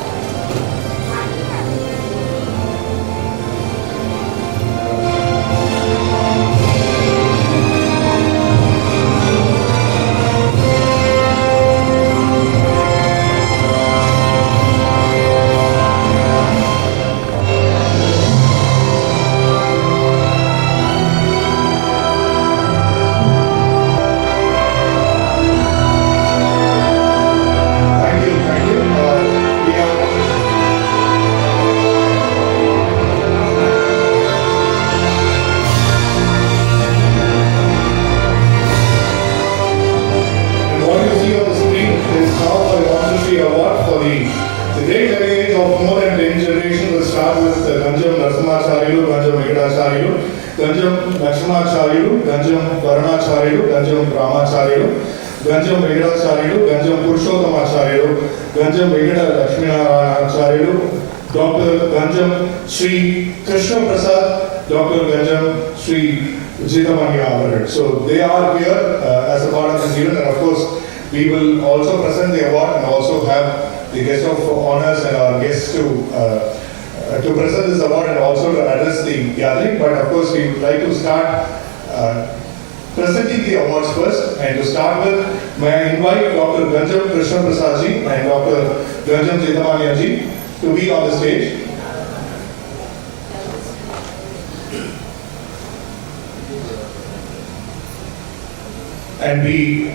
Ganjam Venkatacharyalu, Ganjam Purushottamacharyalu, Ganjam Venkata Lakshminarayanaacharyalu, Dr. Ganjam Sri Krishna Prasad, Dr. Ganjam Sri Jitamani Avarar. So they are here as a part of this event, and of course we will also present the award and also have the guest of honors and our guests to present this award and also to address the gathering. But of course we would like to start presenting the awards first. And to start with, may I invite Dr. Ganjam Krishna Prasad ji and Dr. Ganjam Chetamania ji to be on the stage. And we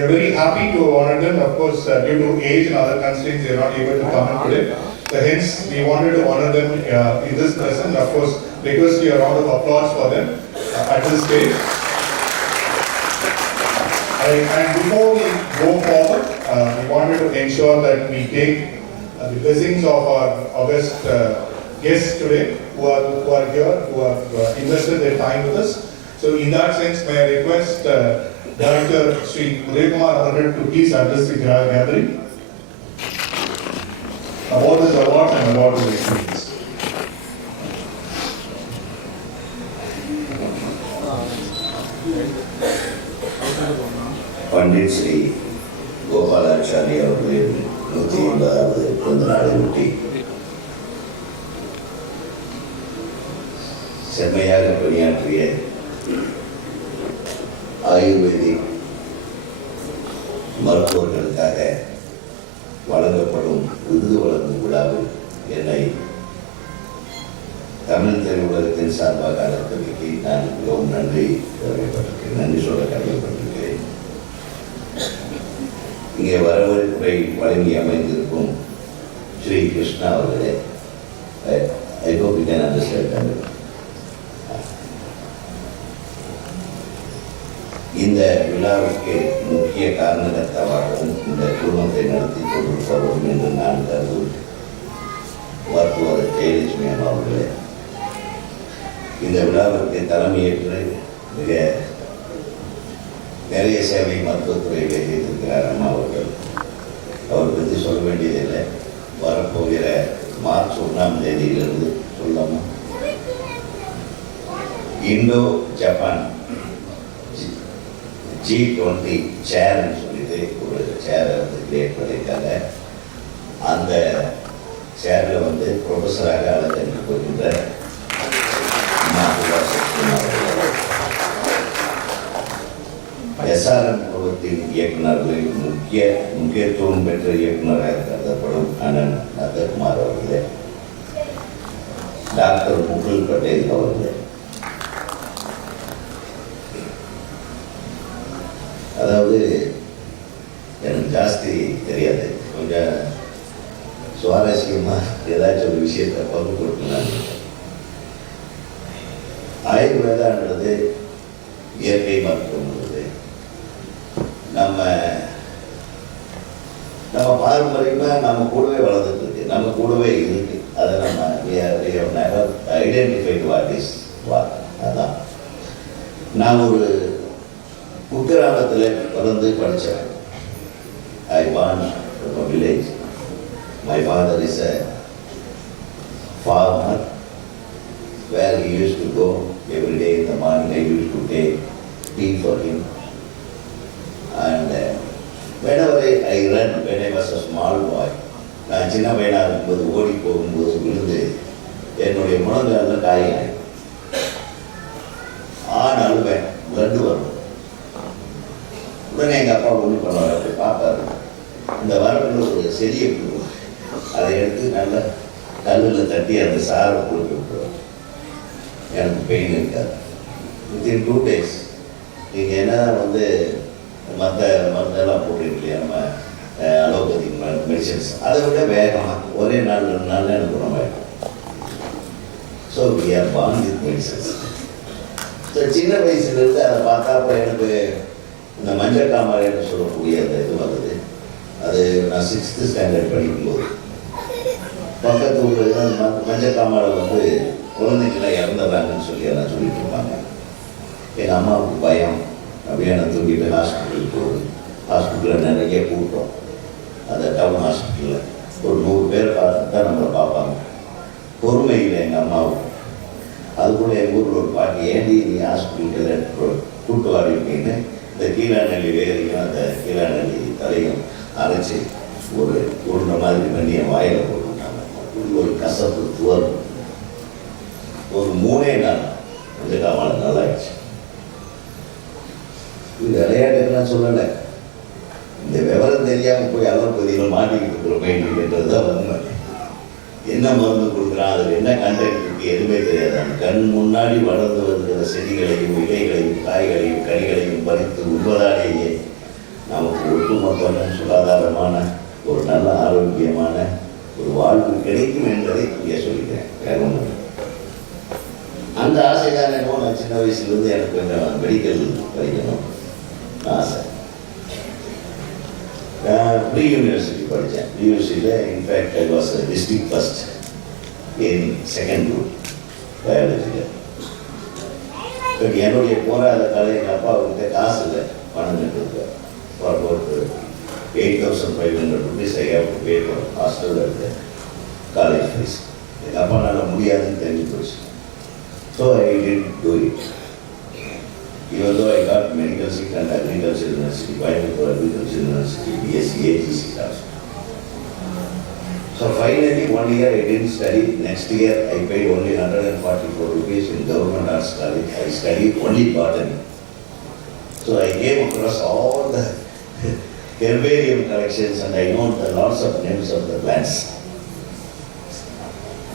are very happy to honor them. Of course, due to age and other constraints, they are not able to come in today. So hence, we wanted to honor them in this present. Of course, request you a round of applause for them at this stage. And before we go forward, we wanted to ensure that we take the blessings of our august guests today who are here, who have invested their time with us. So in that sense, may I request Director Sri Udaykumar Arnett to please address the gathering about this award and about the experience. Pandit Sri Gopalacharya அவர்களின் 180வது பிறந்த நாளை ஒட்டி செம்மையாக பணியாற்றிய ayurvedic மருத்துவர்களுக்காக வழங்கப்படும் விருது வழங்கும் விழாவில் என்னை தமிழ் திரையுலகத்தின் சார்பாக அழைத்தமைக்கு நான் மிகவும் நன்றி சொல்ல கடமைப்பட்டிருக்கிறேன். இங்கே வரவேற்பை வழங்கி அமைந்திருக்கும் ஸ்ரீ கிருஷ்ணா அவர்களே, I hope you can understand Tamil. இந்த விழாவுக்கு முக்கிய காரணகர்த்தாவாகவும் இந்த குடும்பத்தை நடத்தி கொண்டிருப்பவரும் என்று நான் கருதும் மருத்துவர் ஜெயலட்சுமி அம்மா அவர்களே, இந்த விழாவிற்கு தலைமையேற்று மிக நிறைய சேவை மருத்துவத்துறையில் செய்திருக்கிறார் அம்மா அவர்கள். அவர் பற்றி சொல்ல வேண்டியதில்லை. வரப்போகிற மார்ச் 1ஆம் தேதியிலிருந்து சொல்லாமல் இந்தோ ஜப்பான் G20 சேர்ன்னு சொல்லிட்டு ஒரு சேரை வந்து கிரியேட் பண்ணியிருக்காங்க. அந்த சேரில் வந்து ப்ரொஃபஸராக அழைத்து போகின்ற SRM குழுவத்தின் இயக்குநர்களில் முக்கியத்துவம் பெற்ற இயக்குநராக கருதப்படும் அண்ணன் நந்தகுமார் அவர்களே, டாக்டர் முகுல் பட்டேல் அவர்களே, அதாவது எனக்கு ஜாஸ்தி தெரியாது, கொஞ்சம் சுவாரஸ்யமாக ஏதாச்சும் ஒரு விஷயத்தை பங்கு கொடுக்கணும். ஆயுர்வேதான்றது இயற்கை மருத்துவம்ன்றது நம்ம பாரம்பரியமாக நம்ம கூடவே வளர்ந்துட்டு இருக்கு, நம்ம கூடவே இருக்கு. அதை நம்ம ஐடென்டிஃபைட் வாட் இஸ் வாட். அதான் நான் ஒரு குக்கிராமத்தில் பிறந்து படித்தேன். I born from a village. My father is a farmer where he used to go every day in the morning. I used to take tea for him. And whenever I run, when I was a small boy, நான் சின்ன பையனாக இருக்கும்போது ஓடி போகும்போது விழுந்து என்னுடைய முழங்காலில் காயம் அழுவேன், பிளட்டு வரும். உடனே எங்கள் அப்பா ஒன்று பண்ணுவார், அப்படி பார்ப்பாரு, இந்த வரப்பில் ஒரு செடியை விட்டுருவோம், அதை எடுத்து நல்லா கல்லில் தட்டி அந்த சாரை கொடுத்து விட்டுருவோம். எனக்கு பெயின் இருக்காது. வித்தின் 2 days நீங்கள் என்ன வந்து மற்ற மருந்தெல்லாம் போட்டுருக்கலையா, நம்ம அலோபதிக் மெடிசன்ஸ், அதை விட வேகமாக ஒரே நாள் 2 நாளில் எனக்கு குணமாயிடும். So we are born with medicines. So சின்ன வயசுலேருந்து அதை பார்த்தா அப்புறம் எனக்கு இந்த மஞ்சள் காமாலைன்னு சொல்லக்கூடிய அந்த இது வந்தது. அது நான் 6th ஸ்டாண்டர்ட் படிக்கும்போது பக்கத்து ஊரில் தான் மஞ்சள் காமாலை வந்து குழந்தைங்களாம் இறந்துடுறாங்கன்னு சொல்லி எல்லாம் சொல்லிட்டு இருப்பாங்க. எங்கள் அம்மாவுக்கு பயம், அப்படியே நான் தூக்கிட்டு ஹாஸ்பிட்டலுக்கு போகுது. ஹாஸ்பிட்டலில் நிறைய கூட்டம், அந்த டவுன் ஹாஸ்பிட்டலில் ஒரு 100 பேர் பார்த்து தான் நம்மளை பார்ப்பாங்க. பொறுமை இல்லை எங்கள் அம்மாவுக்கு. அது கூட எங்கள் ஊரில் ஒரு பாட்டி, ஏண்டி நீ ஹாஸ்பிட்டலில் கூட்டு வாடிப்பீங்கன்னு இந்த கீழாநெல்லி வேரையும் அந்த கீழாநெல்லி தலையும் அரைச்சி ஒரு உருண்டை மாதிரி பண்ணி என் வாயில் போட்டுவிட்டாங்க. ஒரு கசப்பு துவரும். ஒரு 3 நாள் கொஞ்சம் காமாலை நல்லாயிடுச்சு. இது விளையாட்டுலாம் சொல்லலை, இந்த விவரம் தெரியாமல் போய் அலோபதியில் மாட்டிக்கிட்டு இருக்கிறோமே அப்படின்றது தான் உண்மை. என்ன மருந்து கொடுக்குறான், அதில் என்ன கண்டென்ட் இருக்குது எதுவுமே தெரியாது. அந்த கண் முன்னாடி வளர்ந்து வருகிற செடிகளையும் இலைகளையும் காய்களையும் கனிகளையும் பறித்து உண்பதாலேயே நமக்கு ஒட்டுமொத்தமும் சுகாதாரமான ஒரு நல்ல ஆரோக்கியமான ஒரு வாழ்வு கிடைக்கும் என்பதை இங்கே சொல்லிக்கிறேன். வேற ஒன்றும் அந்த ஆசை தான் என்னமோ நான் சின்ன வயசுலேருந்து எனக்கு கொஞ்சம் மெடிக்கல் படிக்கணும் ஆசை. ப்ரீ யூனிவர்சிட்டி படித்தேன். யூனிவர்சிட்டியில் in fact I was district first in second group பயாலஜியில். பட் என்னுடைய போராத கலை எங்கள் அப்பாவுக்கிட்ட காசு இல்லை, பணம் கட்டுறது for about 8,500 rupees I have to pay for hostel and college fees. எங்கள் அப்பானால் முடியாதுன்னு தெரிஞ்சு போச்சு. So I didn't do it. Even though I got medical seat and agriculture university, Vaidhya agriculture university, BSc, AGC also. So finally 1 year I didn't study. Next year I paid only 144 rupees in government arts college. I studied only botany. So I came across all the herbarium collections and I know the lots of names of the plants.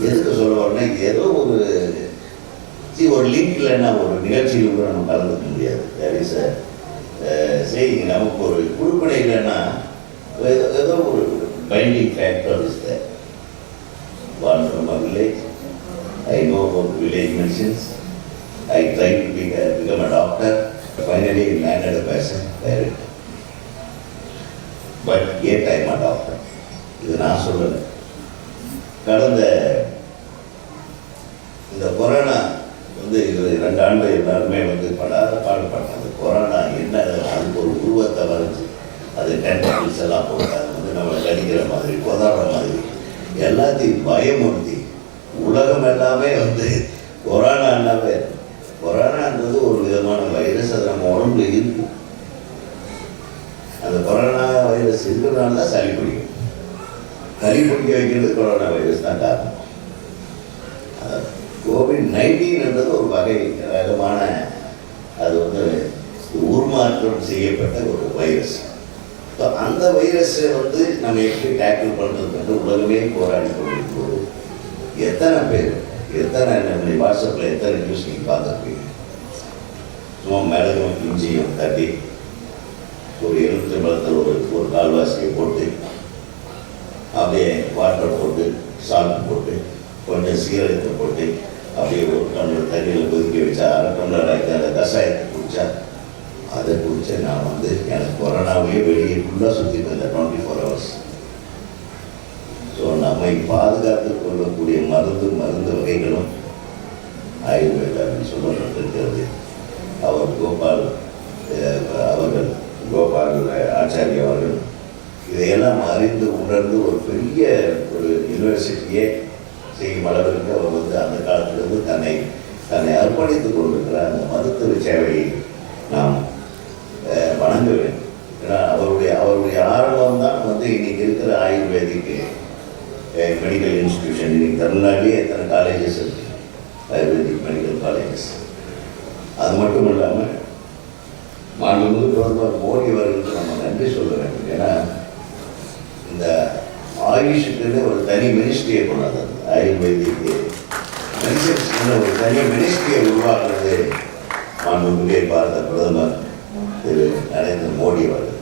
எதுக்கு சொல்ல வரேன்னா, ஏதோ ஒரு link இல்லைன்னா ஒரு நிகழ்ச்சியில் கூட நம்ம கலந்துக்க முடியாது. தேர் இஸ் செய்தி நமக்கு ஒரு குழுப்படை இல்லைன்னா ஏதோ ஒரு binding factor is there. Born from a village, I know about village medicines. I tried to become a doctor. Finally landed a passion there. But yet I am a doctor. இது நான் சொல்லலை. கடந்த இந்த கொரோனா இது 2 ஆண்டு எல்லாருமே பாடுபட்டாங்க. அந்த corona என்ன, அதுக்கு ஒரு உருவத்தை வரைஞ்சி அது டென்டபிள்ஸ் எல்லாம் போட்டு அது நம்மளை கடிக்கிற மாதிரி கொதாடுற மாதிரி எல்லாத்தையும் பயமுறுத்தி உலகம் எல்லாமே கொரோனாவே, கொரோனான்றது ஒரு விதமான வைரஸ், அது நம்ம உடம்புல இருக்கு. அந்த கொரோனா வைரஸ் இருக்கிறதுனால தான் சளி பிடிக்கும். சளி பிடிக்க வைக்கிறது கொரோனா வைரஸ் தான் காரணம். கோவிட்-19 ஒரு வகை ரகமான அது உருமாற்றம் செய்யப்பட்ட ஒரு வைரஸ். ஸோ அந்த வைரஸை நம்ம எப்படி டேக்கிள் பண்ணுறது உலகமே போராடி கொண்டிருக்கும்போது எத்தனை நம்ம வாட்ஸ்அப்பில் எத்தனை நியூஸ் நீங்கள் பார்த்துருப்பீங்க. சும்மா மிளகும் இஞ்சியும் தட்டி ஒரு எலுமிச்சம்பழத்தில் ஒரு கால்வாசியை போட்டு அப்படியே வாட்டர் போட்டு சால்ட் போட்டு கொஞ்சம் சீரகத்தை போட்டு அப்படியே ஒரு டம்ளர் தண்ணியில் கொதிக்க வச்சா 1/2 டம்ளர் ஆகிட்டு அந்த கஷாயத்தை குடித்தா அதை குடித்தா நான் எனக்கு கொரோனாவே வெளியே ஃபுல்லாக சுற்றிட்டு இருந்தேன் 24 hours. ஸோ நம்மை பாதுகாத்து கொள்ளக்கூடிய மருந்து வகைகளும் ஆயுர்வேதாவில் சொல்லப்பட்டிருக்கிறது. கோபால் ஆச்சாரிய அவர்கள் இதையெல்லாம் அறிந்து உணர்ந்து ஒரு பெரிய ஒரு யூனிவர்சிட்டியே செய்யும் அளவிற்கு அவர் அந்த காலத்திலிருந்து தன்னை அர்ப்பணித்துக் கொண்டிருக்கிற அந்த மருத்துவ சேவையை நாம் வணங்க வேண்டும். ஏன்னா அவருடைய ஆரம்பம் தான் இன்னைக்கு இருக்கிற ஆயுர்வேதிக்கு மெடிக்கல் இன்ஸ்டிடியூஷன். இன்னைக்கு தமிழ்நாட்டிலே எத்தனை காலேஜஸ் இருக்கு, ஆயுர்வேதிக் மெடிக்கல் காலேஜஸ். அது மட்டும் இல்லாமல் மாண்புமிகு பிரதமர் மோடி அவர்களுக்கு நம்ம நன்றி சொல்ல வேண்டும். ஏன்னா இந்த ஆயுஷுக்குன்னு ஒரு தனி மினிஸ்ட்ரியை கொண்டாந்து ஆயுர்வேதிக் மெடிசன்ஸ்ன்னு ஒரு தனி மினிஸ்ட்ரியை உருவாக்குறது மாண்புமிகு பாரத பிரதமர் திரு நரேந்திர மோடி அவர்கள்.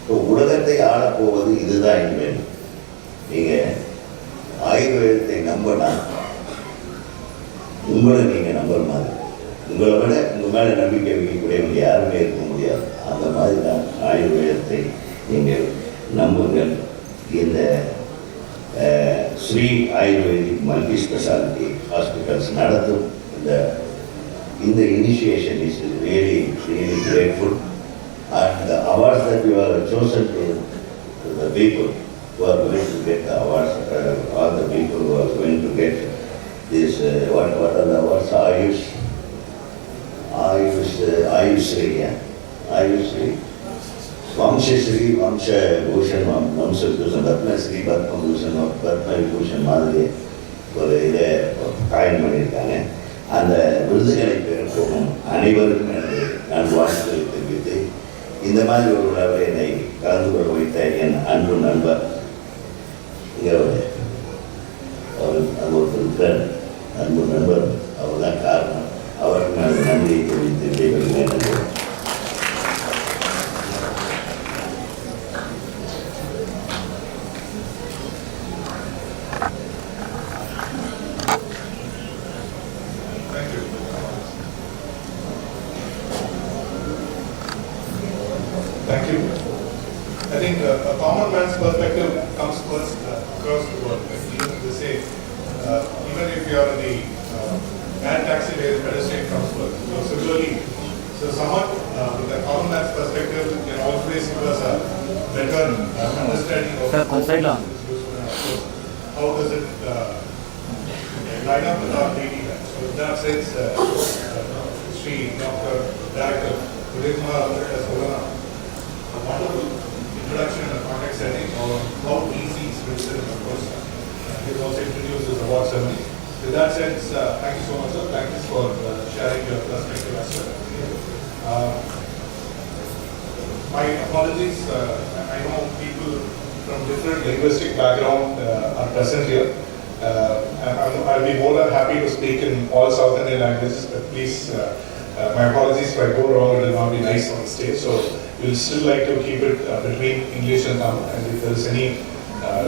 இப்போ உலகத்தை ஆளப்போவது இதுதான் இனிமேல். நீங்கள் ஆயுர்வேதத்தை நம்பினா உங்களை நீங்கள் நம்புற மாதிரி, உங்களை விட உங்கள் மேலே நம்பிக்கை வைக்கக்கூடியவங்க யாருமே இருக்க முடியாது. அந்த மாதிரி தான் ஆயுர்வேதத்தை நீங்கள் நம்புங்கள். இந்த Sri Ayurvedic multi speciality hospitals நடத்தும் இந்த initiation is really grateful, and the awards that you have chosen to the people who are going to get the awards, all the people who are going to get this what are the awards? Ayushri, Vamsha Shri, Vamsha Bhushan, Vamsha Bhushan, Ratna Shri, Ratna Bhushan, Ratna Bhushan மாதிரி ஒரு இதை coin பண்ணியிருக்காங்க. அந்த விருதுகளை பெறும் அனைவருக்கும் நான் வாழ்த்துக்களை தெரிவித்து இந்த மாதிரி ஒரு விழாவில் என்னை கலந்து கொள்ள வைத்த என் அன்பு நண்பர் இங்கே அவர் ஒருத்தர் இருக்கிறார், அன்பு நண்பர், அவர் தான் காரணம். அவருக்கு நான் நன்றியை தெரிவித்து விடைபெறுகிறேன். நன்றி. Thank you. I think a common man's perspective comes first across the world. Even they say, even if you are in the bad taxi where the pedestrian comes first. So similarly, someone with a common man's perspective can always give us a better understanding of how does it line up with our daily life. So in that sense, Sri Dr. Director Vaidhya has given a wonderful introduction and a context setting on how easy Switzerland is, of course. He has also introduced his award ceremony. In that sense, thank you so much, sir. Thank you for sharing your perspective as well. My apologies. I know people from different linguistic background are present here. I'll be more than happy to speak in all South Indian languages, but please, my apologies if I go wrong. It will not be nice on the stage. So we'll still like to keep it between English and Tamil. And if there is any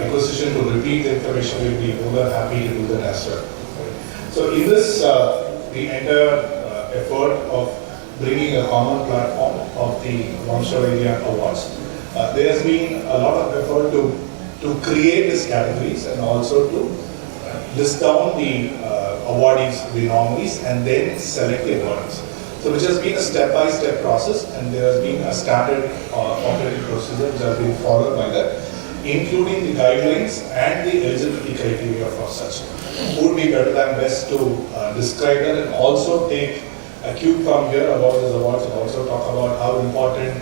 requisition to repeat the information, we'll be more than happy to do that as well. So in this, the entire effort of bringing a common platform of the Vamsha Vaidhya Awards, there has been a lot of effort to create these categories and also to list down the awardees, the nominees, and then select the awardees. So which has been a step-by-step process, and there has been a standard operating procedure which has been followed by that, including the guidelines and the eligibility criteria for such. Who would be better than best to describe that and also take a cue from here about these awards and also talk about how important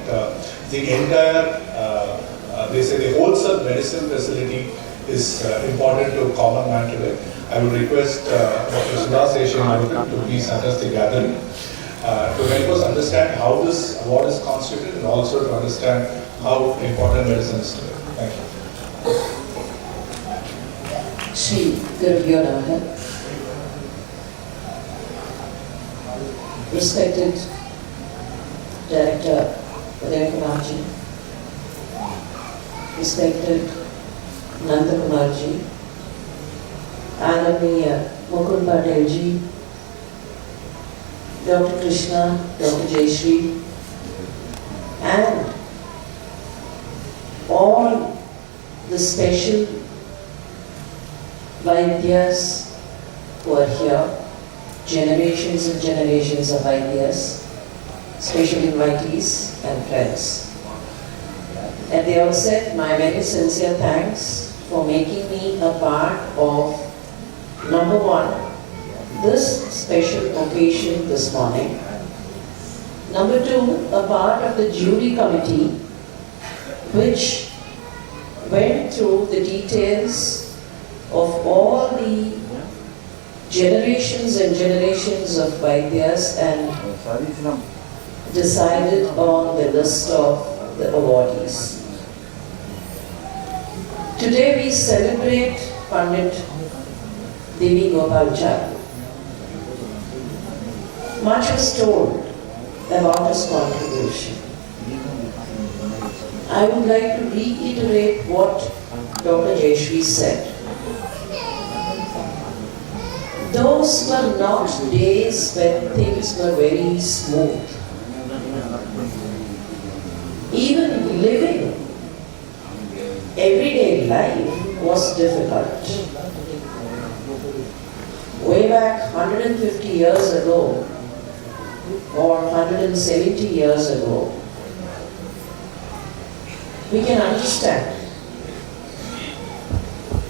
the entire, they say the wholesale medicine facility is important to common man today. I would request Dr. Sudhas Asian to please address the gathering to help us understand how this award is constituted and also to understand how important medicine is today. Thank you. Shri Gurubhyo Namaha. Respected Director Vaidhya, respected Nanda Kumarji, Ananiya Mukund Patelji, Dr. Krishna, Dr. Jayashree, and all the special Vaidhyas who are here, generations and generations of Vaidhyas, special invitees and friends. At the outset, my very sincere thanks for making me a part of, number one, this special occasion this morning. Number two, a part of the jury committee which went through the details of all the generations and generations of Vaidhyas and decided on the list of the awardees. Today we celebrate Pandit Devi Gopalchand. Much was told about his contribution. I would like to reiterate what Dr. Jayashree said. Those were not days when things were very smooth. Even living everyday life was difficult. Way back 150 years ago, or 170 years ago, we can understand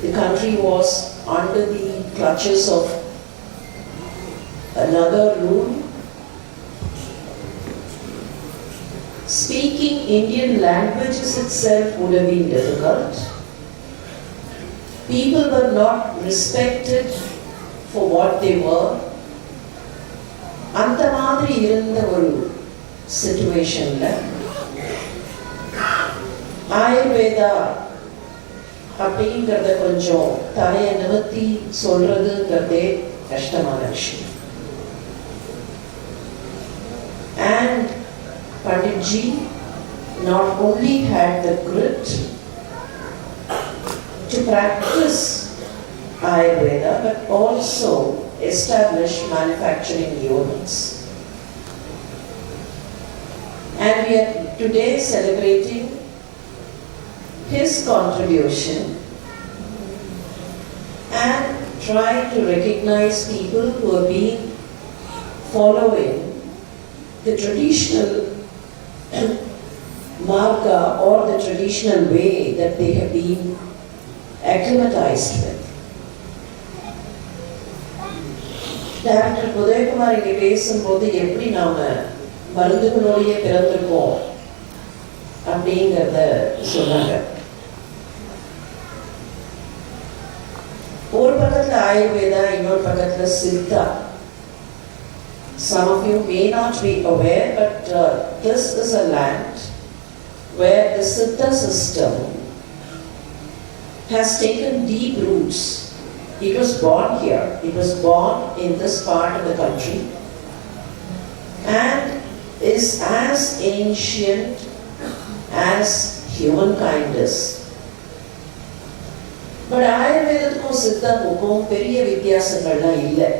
the country was under the clutches of another rule. Speaking Indian languages itself would have been difficult. People were not respected for what they were. அந்த மாதிரி இருந்த ஒரு சிச்சுவேஷன்ல ஆயுர்வேதா அப்படிங்கிறத கொஞ்சம் தலையை நிமித்தி சொல்றதுங்கிறதே கஷ்டமான விஷயம். And Panditji not only had the grit to practice Ayurveda but also establish manufacturing units. And we are today celebrating his contribution and try to recognize people who have been following the traditional marga or the traditional way that they have been acclimatized with. Doctor Udayakumar இங்கே பேசும்போது எப்படி நாம மருந்துகளோடைய பிறந்திருக்கோம் அப்படிங்கிறத சொன்னாங்க. ஒரு பக்கத்துல ஆயுர்வேதா, இன்னொரு பக்கத்துல Siddha. Some of you may not be aware, but this is a land where the Siddha system has taken deep roots. It was born here. It was born in this part of the country and is as ancient as humankind is. But ஆயுர்வேதத்துக்கும் சித்தாவுக்கும் பெரிய வித்தியாசங்கள்லாம் இல்லை.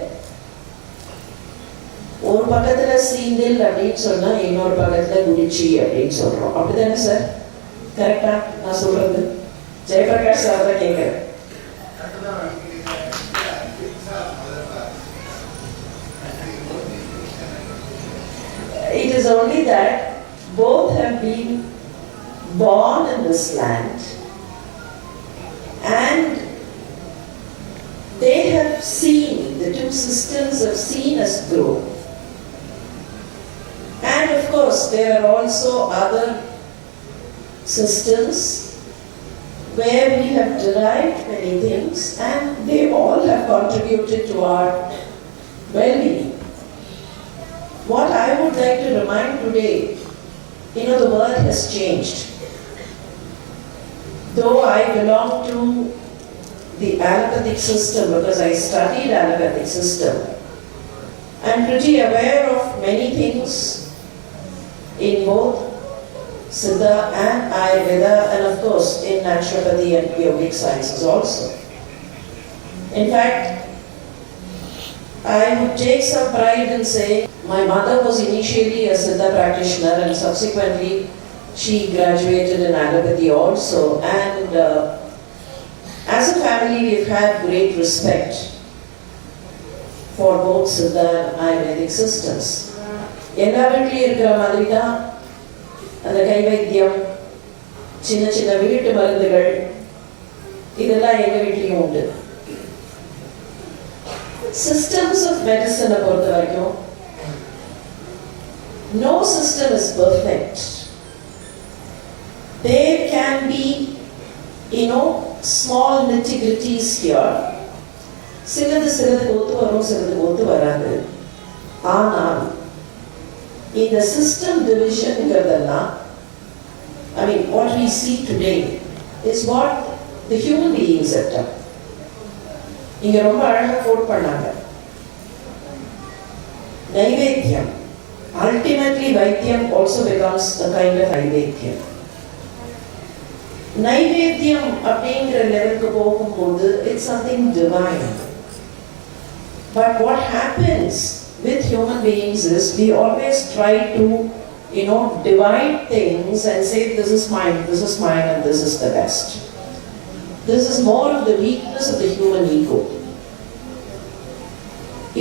ஒரு பக்கத்துல சீந்தில் அப்படின்னு சொன்னா இன்னொரு பக்கத்துல குடிச்சி அப்படின்னு சொல்றோம். அப்படிதானே சார்? கரெக்டா நான் சொல்றது? ஜெயபிரகாஷ் சார் தான் கேட்கிறேன். It is only that both have been born in this land and they have seen, the two systems have seen us grow. And of course, there are also other systems where we have derived many things and they all have contributed to our well-being. What I would like to remind today, the world has changed. Though I belong to the allopathic system because I studied allopathic system, I'm pretty aware of many things in both Siddha and Ayurveda and of course in naturopathy and yogic sciences also. In fact, I would take some pride in saying my mother was initially a Siddha practitioner and subsequently she graduated in allopathy also, and as a family we've had great respect for both Siddha and Ayurvedic systems. எல்லா வீட்லையும் இருக்கிற மாதிரி தான் அந்த கைவைத்தியம், சின்ன சின்ன வீட்டு மருந்துகள் இதெல்லாம் எங்க வீட்லையும் உண்டு. Systems of medicine பொறுத்த வரைக்கும் no system is perfect. There can be, small nitty-gritties here. சிலது ஒத்து வரும், சிலது ஒத்து வராது. ஆனால் இந்த system division-ங்கிறதெல்லாம், what we see today is what the human beings have done. இங்க ரொம்ப அழகா கோட் பண்ணாங்க. நைவேத்தியம். Ultimately, Vaidhyam also becomes a kind of Vaidhyam. நைவேத்தியம் அப்படிங்கிற லெவலுக்கு போகும்போது it's something divine. But what happens with human beings is we always try to, divide things and say this is mine and this is the best. This is more of the weakness of the human ego.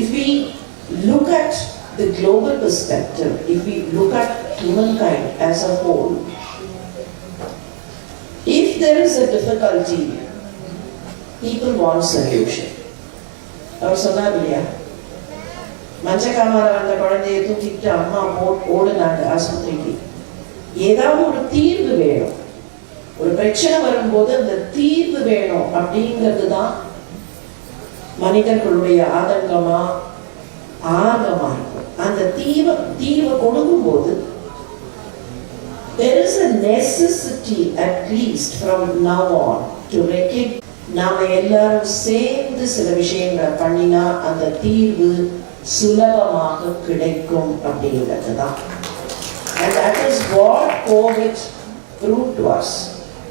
If we look at the global perspective, if we look at humankind as a whole, if there is a difficulty, people want solution. அவர் சொன்னார் இல்லையா, மஞ்சக்காமரை வந்த குழந்தைய தூக்கிட்டு அம்மா ஓடுனாங்க ஆஸ்பத்திரிக்கு. ஏதாவது ஒரு தீர்வு வேணும், ஒரு பிரச்சனை வரும்போது அந்த தீர்வு வேணும் அப்படிங்கிறது தான் மனிதர்களுடைய ஆதங்கமா ஆர்வமா இருக்கும். அந்த தீர்வை கொடுக்கும் போது there is a necessity, at least from now on, to recognize நாம எல்லாரும் சேர்ந்து சில விஷயங்களை பண்ணினா அந்த தீர்வு சுலபமாக கிடைக்கும் அப்படிங்கிறதுதான். And that is what COVID proved to us.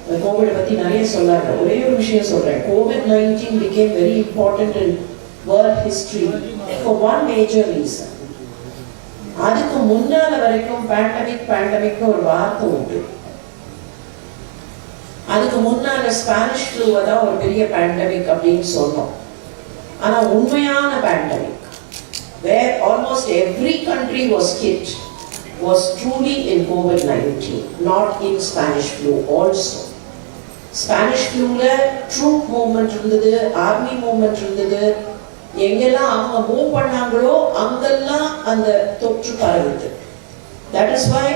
இந்த கோவிட் பத்தி நிறைய சொன்னாங்க. ஒரே ஒரு விஷயம் சொல்றேன். COVID-19 became very important in world history for one major reason. அதுக்கு முன்னால வரைக்கும் பேண்டமிக் ஒரு வார்த்தை உண்டு. அதுக்கு முன்னால ஸ்பானிஷ் ஃப்ளூவை தான் ஒரு பெரிய பேண்டமிக் அப்படின்னு சொன்னோம். ஆனா உண்மையான pandemic where almost every country was hit was truly in COVID-19, not in Spanish flu also. Spanish fluல troop movement இருந்தது, army movement இருந்தது. எங்கெல்லாம் அவங்க மூவ் பண்ணாங்களோ அங்கெல்லாம் அந்த தொற்று பரவுது. That is why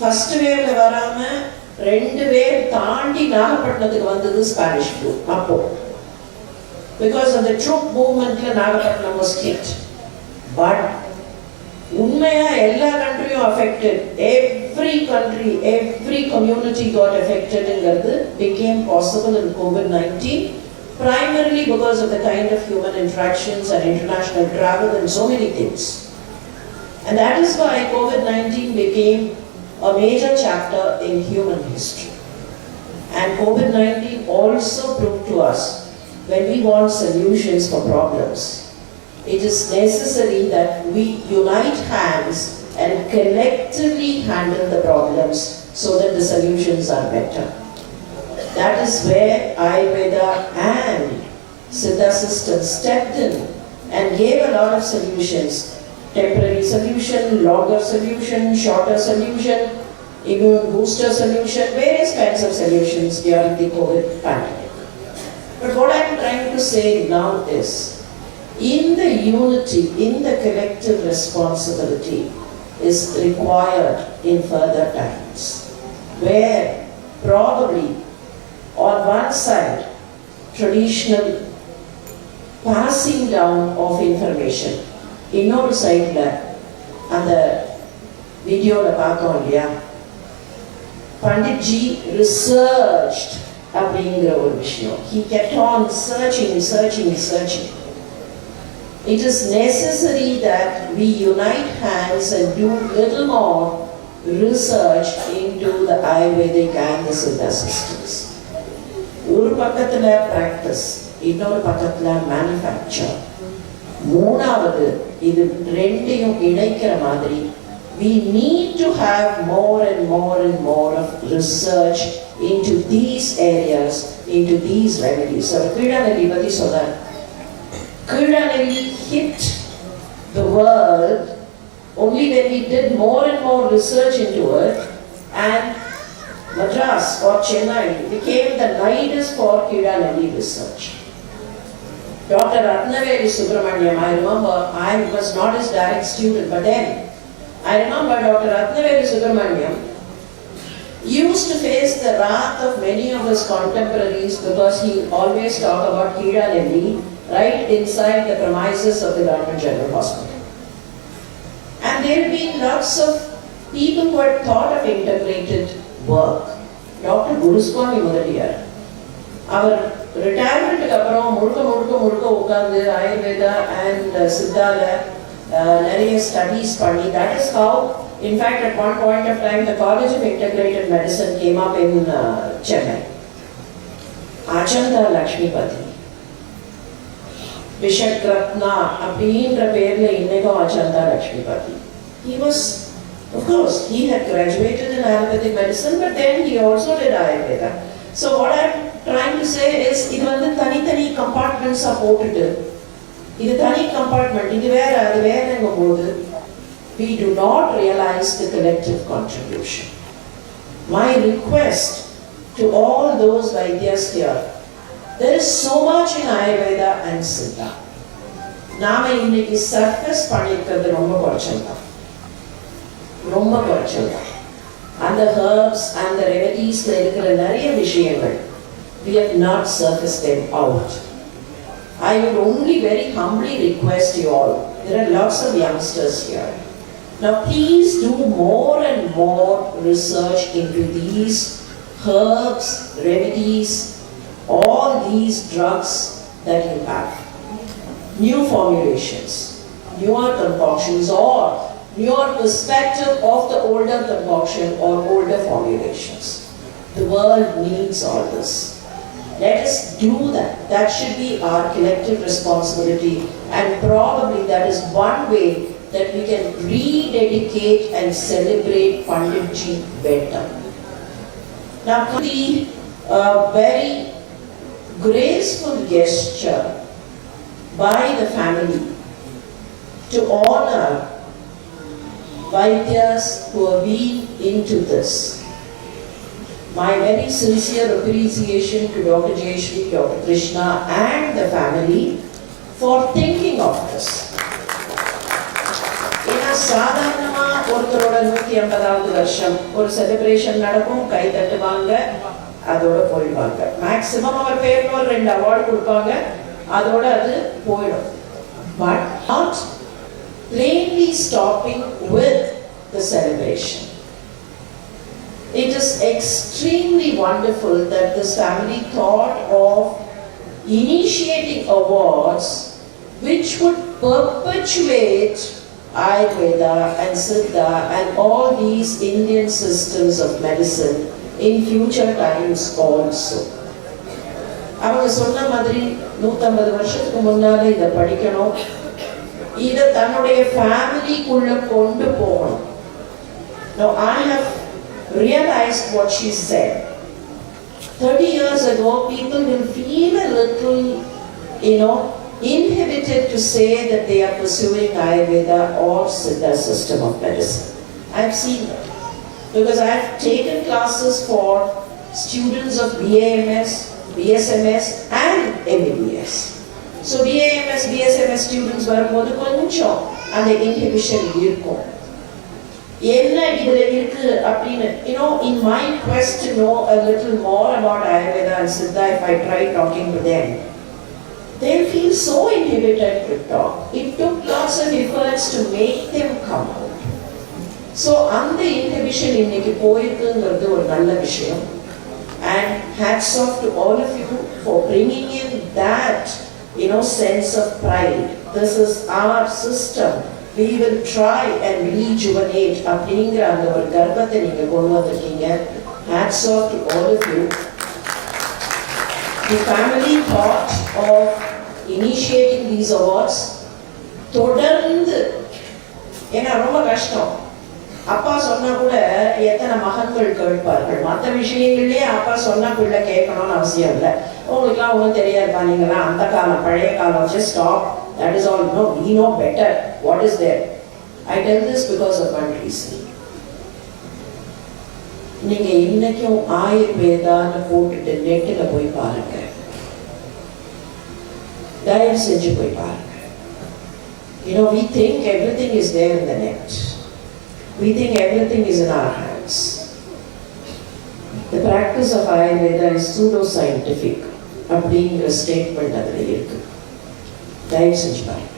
first waveல வராம 2 wave தாண்டி நாகப்பட்டினத்துக்கு வந்தது ஸ்பானிஷ் flu அப்போ. Because of the troop movementல நாகப்பட்டினம் was hit. But உண்மையா எல்லா கண்ட்ரியும் affected. Every country, every community got affected ங்கிறது became possible in COVID-19. Primarily because of the kind of human interactions and international travel and so many things. And that is why COVID-19 became a major chapter in human history. And COVID-19 also proved to us when we want solutions for problems, it is necessary that we unite hands and collectively handle the problems so that the solutions are better. That is where Ayurveda and Siddha systems stepped in and gave a lot of solutions. Temporary solution, longer solution, shorter solution, immune booster solution, various kinds of solutions during the COVID pandemic. But what I'm trying to say now is, in the unity, in the collective responsibility is required in further times, where probably on one side, traditional passing down of information. இன்னொரு சைட்ல அந்த வீடியோல பார்த்தோம் இல்லையா, Panditji researched அப்படிங்கிற ஒரு விஷயம். He kept on searching. It is necessary that we unite hands and do little more research into the Ayurvedic and the Siddha systems. ஒரு பக்கத்துல practice, இன்னொரு பக்கத்துல manufacture. மூணாவது இது ரெண்டையும் இணைக்கிற மாதிரி we need to have more and more of research into these areas, into these remedies. So Kidanelli பத்தி சொன்னார். Kidanelli hit the world only when we did more and more research into it, and Madras or Chennai became the nidus for Kidanelli research. Dr. Ratnaveli Subramaniam, I remember, I was not his direct student, but then I remember Dr. Ratnaveli Subramaniam used to face the wrath of many of his contemporaries because he always talked about Kidanelli right inside the premises of the Government General Hospital. And there have been lots of people who had thought of integrated work. Dr. Guruswami Mudaliyar, our ரிட்டையர்மெண்ட்டுக்கு அப்புறம் முழுக்க உட்கார்ந்து Ayurveda and சித்தால நிறைய studies பண்ணி, that is how, in fact, at one point of time, the College of Integrated Medicine came up in Chennai. Achanta Lakshmipati, Bishop Ratna, அப்படின்ற பேர்ல இன்னைக்கும் Achanta Lakshmipati. He was, of course, he had graduated in allopathic medicine, but then he also did Ayurveda. So what I'm trying to say is, இது வந்து தனித்தனி கம்பார்ட்மெண்ட்ஸா போட்டுட்டு, இது தனி compartment, இது வேற அது வேறங்கும் போது we do not realize the collective contribution. My request to all those Vaidhyas here, there is so much in Ayurveda and Siddha. நாம இன்னைக்கு சர்ஃபேஸ் பண்ணிருக்கிறது ரொம்ப குறைச்சல் தான். அந்த herbs and the remedies இருக்கிற நிறைய விஷயங்கள், we have not surfaced them out. I would only very humbly request you all, there are lots of youngsters here, Now please do more and more research into these herbs, remedies, all these drugs that you have. New formulations, newer concoctions, or newer perspective of the older concoction or older formulations. The world needs all this. Let us do that. That should be our collective responsibility, and probably that is one way that we can rededicate and celebrate Panditji better. Now, the very graceful gesture by the family to honor Vaidhyas who have been into this. My very sincere appreciation to Dr. Jayashri, Dr. Krishna and the family for thinking of this. சாதாரணமா ஒருத்தரோட 150வது வருஷம் ஒரு celebration நடக்கும், கை தட்டுவாங்க, அதோட போயிடுவாங்க. Maximum அவர் பேர்ல ஒரு 2 award கொடுப்பாங்க, அதோட அது போயிடும். But not plainly stopping with the celebration. It is extremely wonderful that this family thought of initiating awards which would perpetuate Ayurveda and Siddha and all these Indian systems of medicine in future times also. அவங்க சொன்ன மாதிரி 150 வருஷத்துக்கு முன்னால இதை படிக்கணும், இதை தன்னுடைய ஃபேமிலிக்குள்ள கொண்டு போகணும். Now I have realized what she said. 30 years ago, people will feel a little, inhibited to say that they are pursuing Ayurveda or Siddha system of medicine. I've seen that because I've taken classes for students of BAMS, BSMS and MBBS. So BAMS, BSMS students வரும்போது கொஞ்சம் அந்த inhibition இருக்கும். என்ன இதுல இருக்கு அப்படின்னு, in my quest to know a little more about Ayurveda and Siddha, if I try talking to them, they feel so inhibited to talk. It took lots of efforts to make them come out. So அந்த inhibition இன்னைக்கு போயிருக்குங்கிறது ஒரு நல்ல விஷயம். And hats off to all of you for bringing in that, sense of pride. This is our system. We will try and rejuvenate அப்படிங்கிற அந்த ஒரு கர்வத்தை நீங்க கொண்டு வந்திருக்கீங்க. Hats off to all of you. The family thought of initiating these awards. தொடர்ந்து, ஏன்னா ரொம்ப கஷ்டம். அப்பா சொன்னா கூட எத்தனை மகன்கள் கேட்பார்கள். மற்ற விஷயங்கள்லயே அப்பா சொன்னா பிள்ளை கேட்கணும்னு அவசியம் இல்லை. உங்களுக்குலாம் ஒன்றும் தெரியாதுப்பா, நீங்களாம் அந்த காலம் பழைய காலம். Just stop. That is all. No, we know better what is there. I tell this because of one reason. நீங்க இன்னைக்கும் ஆயுர்வேதான்னு போட்டுட்டு நெட்டில போய் பாருங்க, தயவு செஞ்சு போய் பாருங்க. We think everything is there in the net. We think everything is in our hands. The practice of Ayurveda is pseudo-scientific. அப்படிங்கிற ஸ்டேட்மெண்ட் அதில் இருக்கு. தயவு செஞ்சு பாருங்க.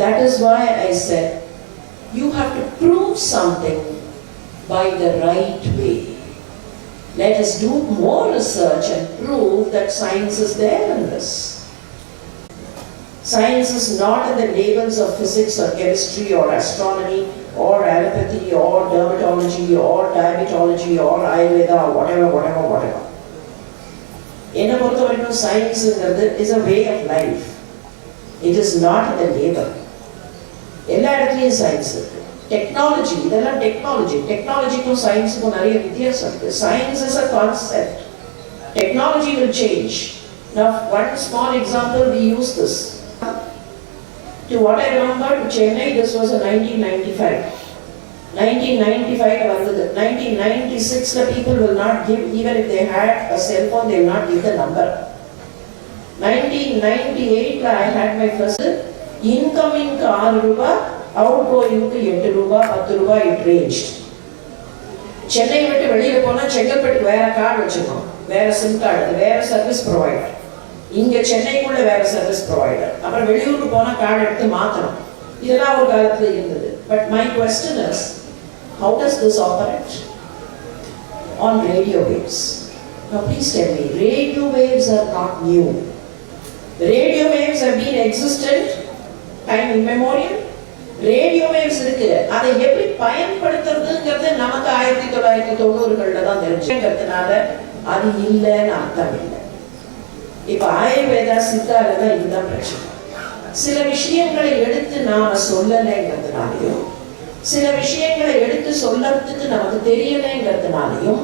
That is why I said you have to prove something by the right way. Let us do more research and prove that science is there in this. Science is not in the labels of physics or chemistry or astronomy or allopathy or dermatology or diabetology or Ayurveda or whatever. என்னை பொறுத்த வரைக்கும் சயின்ஸுங்கிறது is a way of life. It is not in the label. எல்லா இடத்துலையும் science இருக்கு. Technology, இதெல்லாம் டெக்னாலஜிக்கும் சயின்ஸுக்கும் நிறைய வித்தியாசம் இருக்கு. Science is a concept. Technology will change. Now, one small example, we use this. To what I remember, to Chennai, this was in 1995. 1995 வந்தது. 1996 people will not give, even if they had a cell phone, they will not give the number. 1998 I had my first incoming ₹6, outgoing ₹8, it ranged. Chennai விட்டு வெளியில போனா செங்கல்பட்டு வேற card வச்சிருக்கோம், வேற sim card, வேற service provider. இங்க சென்னைக்குள்ள வேற சர்வீஸ் ப்ரொவைடர். அப்புறம் வெளியூருக்கு போனா கார்டு எடுத்து மாத்தணும். இதெல்லாம் ஒரு காலத்துல இருந்தது. But my question is, how does this operate? On radio waves. Now please tell me, radio waves are not new. Radio waves have been existent time immemorial. Radio waves இருக்கு. அதை எப்படி பயன்படுத்துறதுங்கிறது நமக்கு 1990களில் தான் தெரிஞ்சுக்கிறதுனால அது இல்லைன்னு அர்த்தம் இல்லை. இப்போ ஆயுர்வேதா சித்தால தான் இதுதான் பிரச்சனை. சில விஷயங்களை எடுத்து நாம சொல்லலைங்கிறதுனாலையும் சில விஷயங்களை எடுத்து சொல்லறதுக்கு நமக்கு தெரியலைங்கிறதுனாலையும்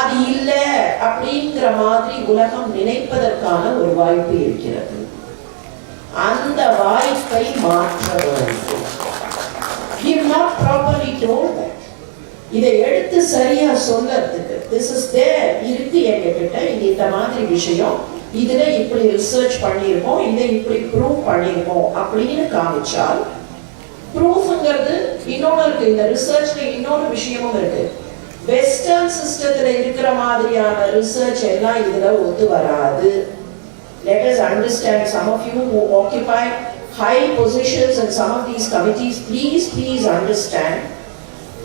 அது இல்லை அப்படிங்கிற மாதிரி உலகம் நினைப்பதற்கான ஒரு வாய்ப்பு இருக்கிறது. அந்த வாய்ப்பை மாற்ற வேண்டும். We have not properly told that. இதை எடுத்து சரியா சொல்லறதுக்கு this is there இருக்கு எங்ககிட்ட, இது இந்த மாதிரி விஷயம், இதுல இப்படி ரிசர்ச் பண்ணியிருக்கோம், இதை இப்படி ப்ரூவ் பண்ணியிருக்கோம் அப்படின்னு காமிச்சால், ப்ரூஃப்ங்கிறது இன்னொன்று இருக்கு. இந்த ரிசர்ச்ல இன்னொரு விஷயமும் இருக்கு. வெஸ்டர்ன் சிஸ்டத்துல இருக்கிற மாதிரியான ரிசர்ச் எல்லாம் இதுல ஒத்து வராது. Let us understand, some of you who occupy high positions in some of these committees, please understand,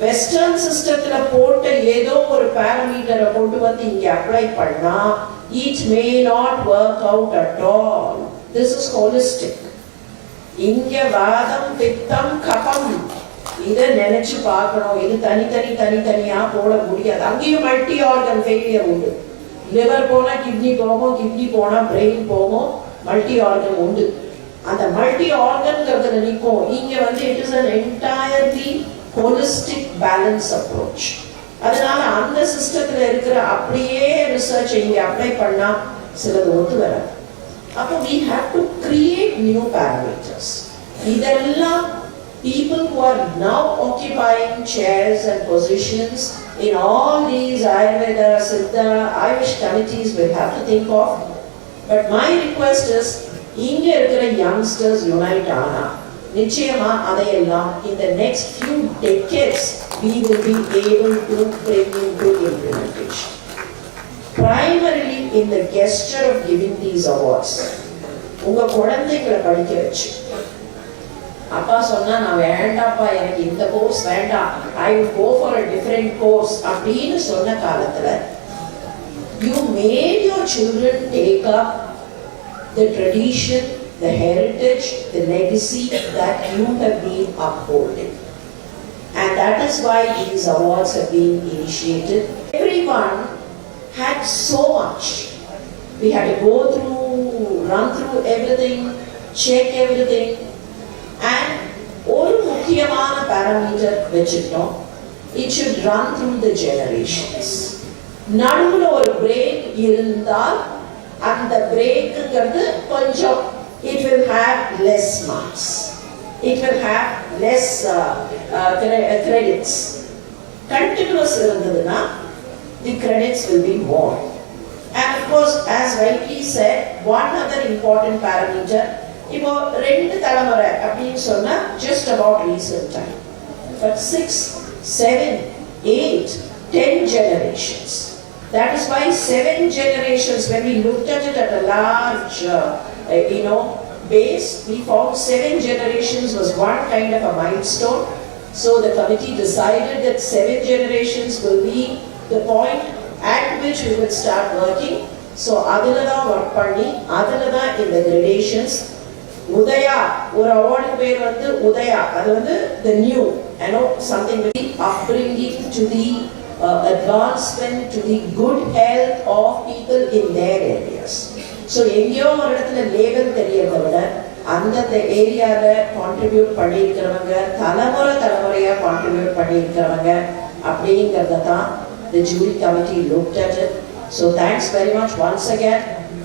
western சிஸ்டத்துல போட்ட ஏதோ ஒரு பாராமீட்டரை கொண்டு வந்து இங்க அப்ளை பண்ணா it may not work out at all. This is holistic. இங்க வாதம் பித்தம் கபம் இதை நினைச்சு பார்க்கணும். இது தனித்தனியா போட முடியாது. அங்கேயும் மல்டி ஆர்கன் ஃபெயிலியர் உண்டு. லிவர் போனா கிட்னி போகும், கிட்னி போனா பிரெயின் போகும், மல்டி ஆர்கன் உண்டு. அந்த மல்டி ஆர்கன்ங்கிறதுல நிற்கும். இங்க வந்து it is an entirely holistic balance approach. அதனால அந்த சிஸ்டத்துல இருக்கிற அப்படியே ரிசர்ச் இங்க அப்ளை பண்ணா சிலது ஒத்து வராது. அப்போ we have to create new parameters. இதெல்லாம் people who are now occupying chairs and positions in all these Ayurveda, Siddha, Ayush committees will have to think of. But my request is, இங்க இருக்கிற youngsters unite ஆனா நிச்சயமா அதையெல்லாம் in the next few decades we will be able to bring into implementation. Primarily in the gesture of giving these awards, உங்க குழந்தைகளை படிக்க வச்சு, அப்பா சொன்னா நான் வேண்டாப்பா எனக்கு இந்த கோர்ஸ் வேண்டாம், I will go for a different course அப்படின்னு சொன்ன காலத்துல you made your children take up the tradition, the heritage, the legacy that you have been upholding. And that is why these awards have been initiated. Everyone had so much. We had to go through, run through everything, check everything. And ஒரு முக்கியமான parameter வச்சிட்டோம். It should run through the generations. நடுவுல ஒரு break இருந்தால் அந்த பிரேக்குங்கிறது கொஞ்சம் it will have less marks. It will have less credits. Continuous irundaduna, the credits will be more. And of course, as rightly said, one other important parameter, இப்போ ரெண்டு தலைமுறை அப்படின்னு சொன்னா just about recent time. But 6, 7, 8, 10 generations. That is why 7 generations, when we looked at it at a large base, we found 7 generations was one kind of a milestone. So the committee decided that 7 generations will be the point at which we will start working. So adilada work panni, adilada in the gradations. Udaya, ஒரு award பேர் வந்து Udaya, அது வந்து the new, something with the upbringing to the advancement, to the good health of people in their areas. So எங்கேயோ ஒரு இடத்துல label தெரியறதை விட அந்தந்த ஏரியாவில் கான்ட்ரிபியூட் பண்ணியிருக்கிறவங்க, தலைமுறையாக கான்ட்ரிபியூட் பண்ணியிருக்கிறவங்க அப்படிங்கிறத தான் the jury committee looked at it. So thanks very much once again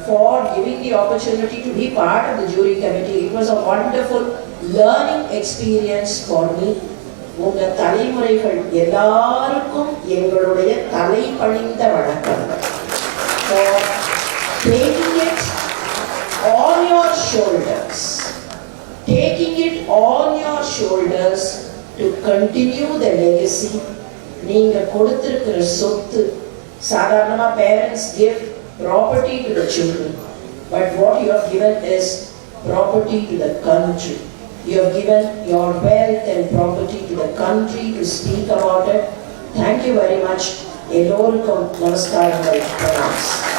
for giving the opportunity to be part of the jury committee. It was a wonderful learning experience for me. உங்க தலைமுறைகள் எல்லாருக்கும் எங்களுடைய தலை பணிந்த வணக்கங்கள். For taking it on your shoulders, taking it on your shoulders to continue the legacy. நீங்க கொடுத்திருக்கிற சொத்து, சாதாரணமா parents give property to the children, but what you have given is property to the country. You have given your wealth and property to the country to speak about it. Thank you very much. Elorukum namaskarangal pranams.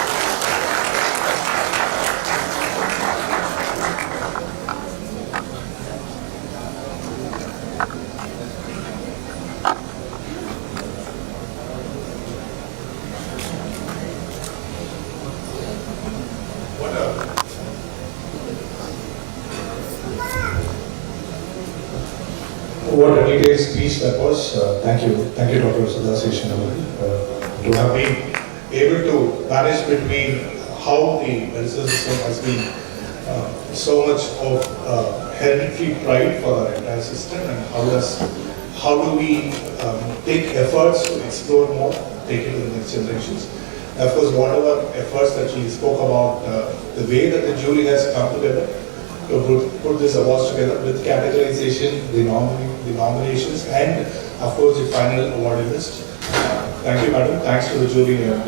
What a detailed speech that was. Thank you, Dr. Sudhaseshan, to have been able to manage between how the medical system has been so much of hereditary pride for our entire system, and how do we take efforts to explore more, take it to the next generations. Of course, whatever efforts that she spoke about, the way that the jury has come together to put this awards together with categorization, the nominations, and of course the final award list. Thank you, madam. Thanks to the jury and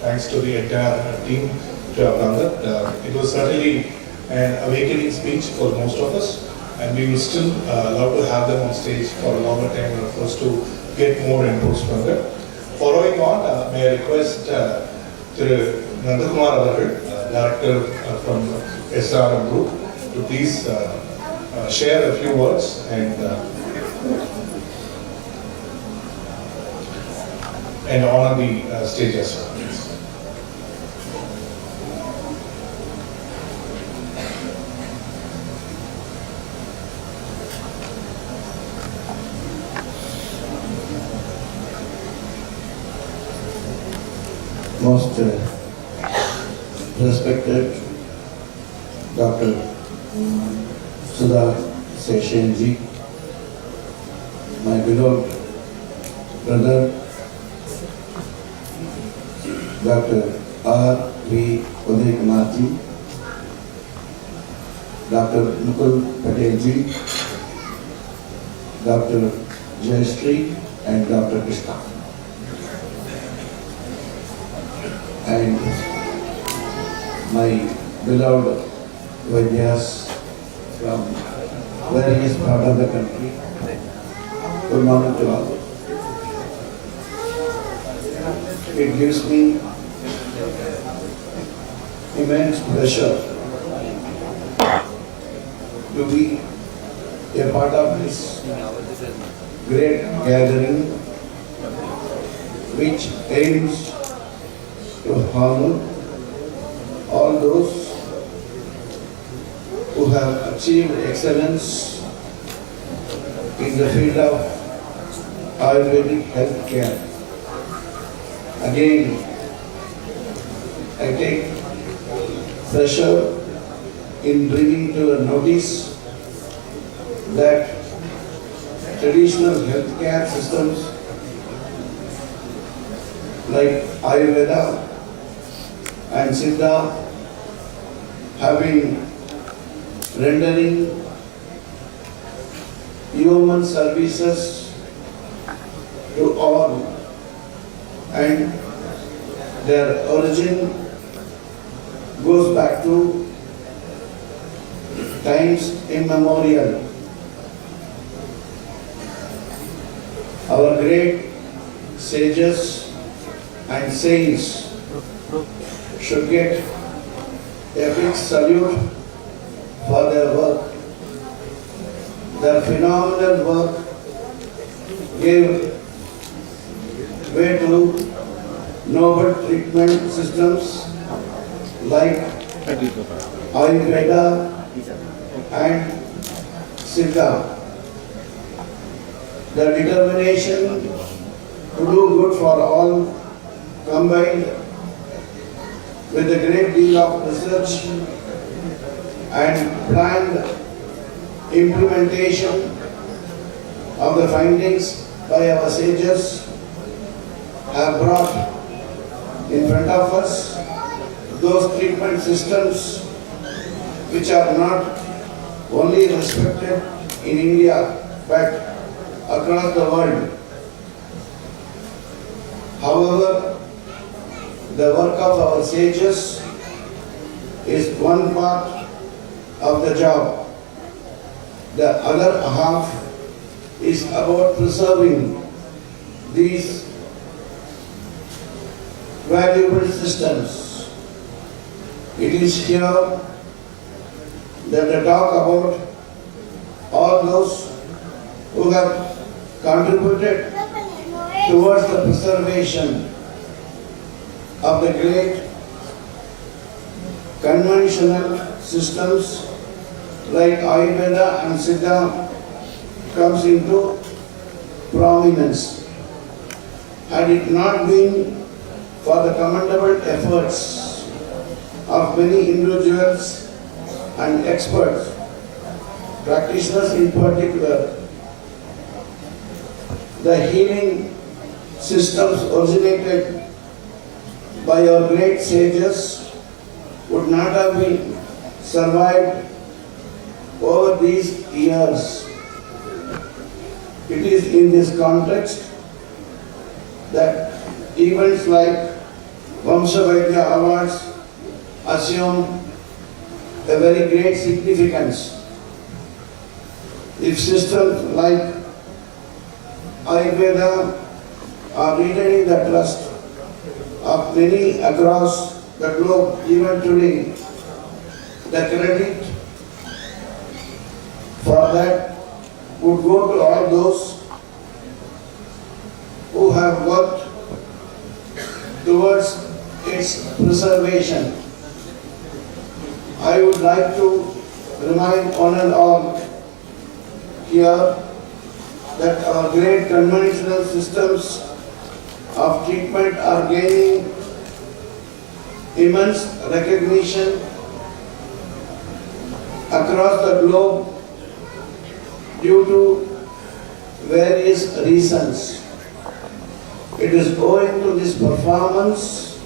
thanks to the entire team to have done that. It was certainly an awakening speech for most of us, and we will still love to have them on stage for a longer time and of course to get more inputs from them. Following on, may I request Thiru Nandakumar Avargal, Director from SRM Group, to please share a few words and honor the stage as well. Most respected Dr. Sudhaseshan ji, my beloved brother Dr. R.V. Uday Kumar ji, Dr. Mukul Patel ji, Dr. Jayashree and Dr. Krishna, and my beloved Vaidhyas from various parts of the country. Good morning to all. It gives me immense pleasure to be a part of this great gathering which aims to honor all those who have achieved excellence in the field of Ayurvedic health care. Again, I take pleasure in bringing to your notice that traditional healthcare systems like Ayurveda and Siddha have been rendering human services to all, and their origin goes back to times immemorial. Our great sages and saints should get a big salute for their work. Their phenomenal work gave way to novel treatment systems like Ayurveda and Siddha. The determination to do good for all, combined with a great deal of research and planned implementation of the findings by our sages, have brought in front of us those treatment systems which are not only respected in India but across the world. However, the work of our sages is one part of the job. The other half is about preserving these valuable systems. It is here that I talk about all those who have contributed towards the preservation of the great conventional systems like Ayurveda and Siddha comes into prominence. Had it not been for the commendable efforts of many individuals and experts, practitioners in particular, the healing systems originated by our great sages would not have been survived over these years. It is in this context that events like Vamsha Vaidhya Awards assume a very great significance. If systems like Ayurveda are retaining the trust of many across the globe even today, the credit for that would go to all those who have worked towards its preservation. I would like to remind one and all here that our great conventional systems of treatment are gaining immense recognition across the globe due to various reasons. It is owing to this prominence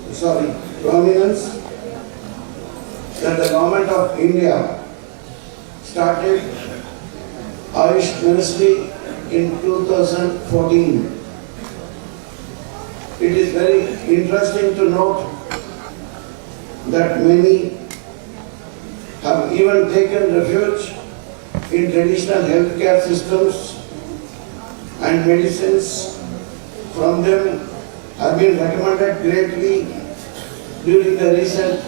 that the government of India started Ayush Ministry in 2014. It is very interesting to note that many have even taken refuge in traditional healthcare systems, and medicines from them have been recommended greatly during the recent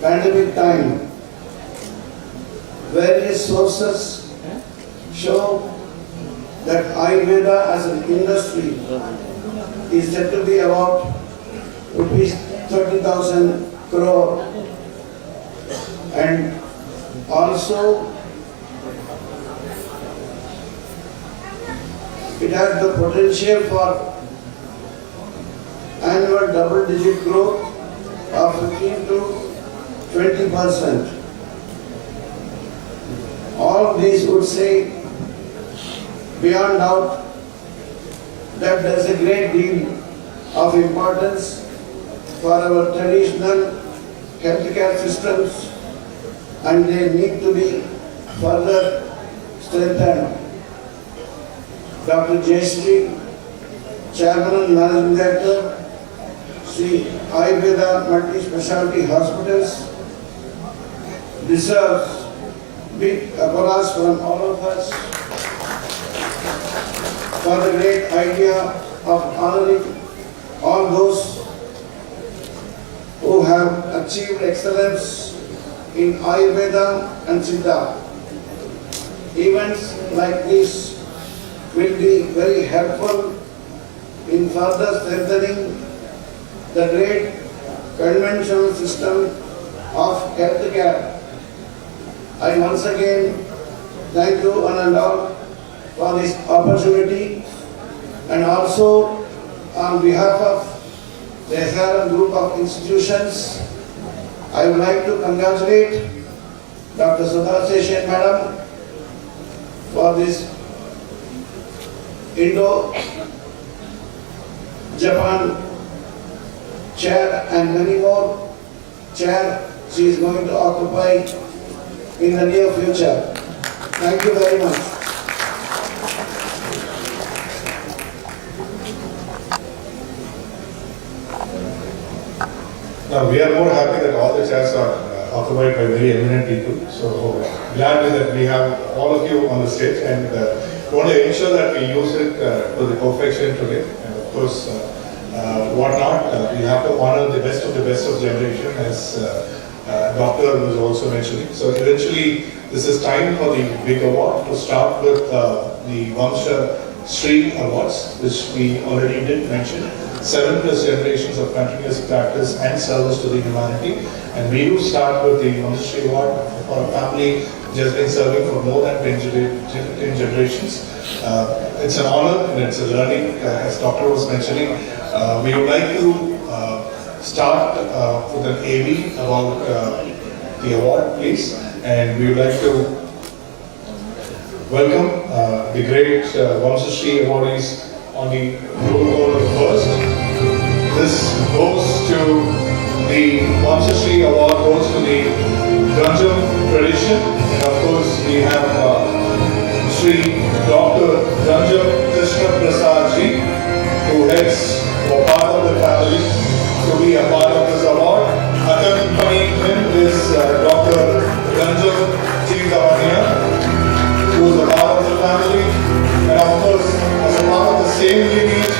pandemic time. Various sources show that Ayurveda as an industry is said to be about rupees 30,000 crore, and also it has the potential for annual double-digit growth of 15 to 20%. All these would say beyond doubt that there is a great deal of importance for our traditional healthcare systems, and they need to be further strengthened. Dr. Jayashree, Chairman and Managing Director, Sri Ayurveda Multi-Speciality Hospitals, deserves big applause from all of us for the great idea of honoring all those who have achieved excellence in Ayurveda and Siddha. Events like this will be very helpful in further strengthening the great conventional system of healthcare. I once again thank you one and all for this opportunity, and also on behalf of the SRM group of institutions, I would like to congratulate Dr. Sudha Seshan Madam for this Indo-Japan chair and many more chair she is going to occupy in the near future. Thank you very much. Now we are more happy that all the chairs are occupied by very eminent people. So glad that we have all of you on the stage, and we want to ensure that we use it to the perfection today. And of course, what not, we have to honor the best of generation, as Doctor was also mentioning. So eventually, this is time for the big award. To start with the Vamsha Shri Awards, which we already did mention. 7+ generations of continuous practice and service to the humanity. And we do start with the Vamsha Shri Award for a family which has been serving for more than 10 generations. It's an honor and it's a learning, as Doctor was mentioning. We would like to start with an AV about the award, please. And we would like to welcome the great Vamsha Shri awardees on the roll call first. This goes to the Vamsha Shri award, goes to the Ganjam tradition, and of course we have Shri Dr. Ganjam Krishna Prasad ji, who heads for part of the family to be a part of this award. Accompanying him is Dr. Ganjam who is a part of the family, and of course, as a part of the same lineage,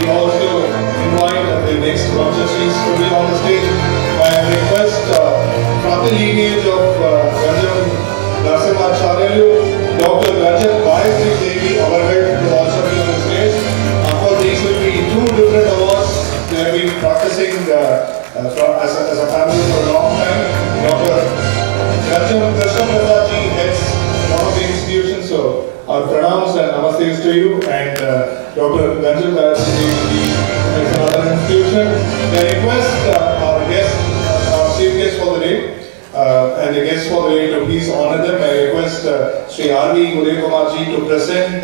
we also invite the next Vamsha Shris to be on the stage. I request from the lineage of Ganjam Narsimhacharya, Dr. Ganjam Vaidhya Devi, our head, to also be on the stage. Of course, these will be 2 different awards. They have been practicing as a family for a long time. Dr. Ganjam Krishna Prasad ji heads one of the institutions, so our pranams and namastes to you, and Dr. Ganjam Vaidhya is another institution. I request our guest, our chief guest for the day, and the guests for the day to please honor them. I request Sri R.V. Uday Kumar ji to present,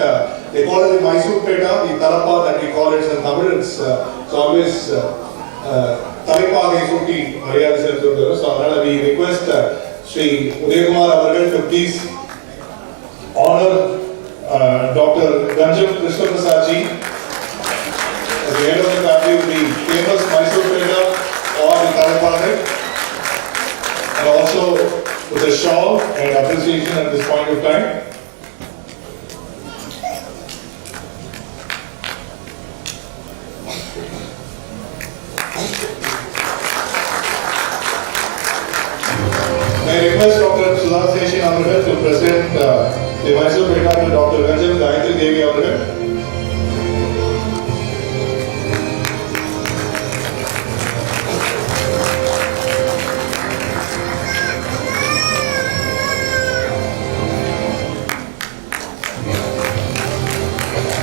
they call it the Mysore Peta, the Talapa that we call it in Tamil. It's always Talipa Gesuti Maria Selthundara. So we request Sri Uday Kumar Avargal to please honor Dr. Ganjam Krishna Prasad ji as the head of the family with the famous Mysore Peta or the Talapa, and also with a shawl and appreciation at this point of time. I request Dr. Sudha Seshin Avargal to present the Mysore Peta to Dr. Ganjam Gayatri Devi Avargal.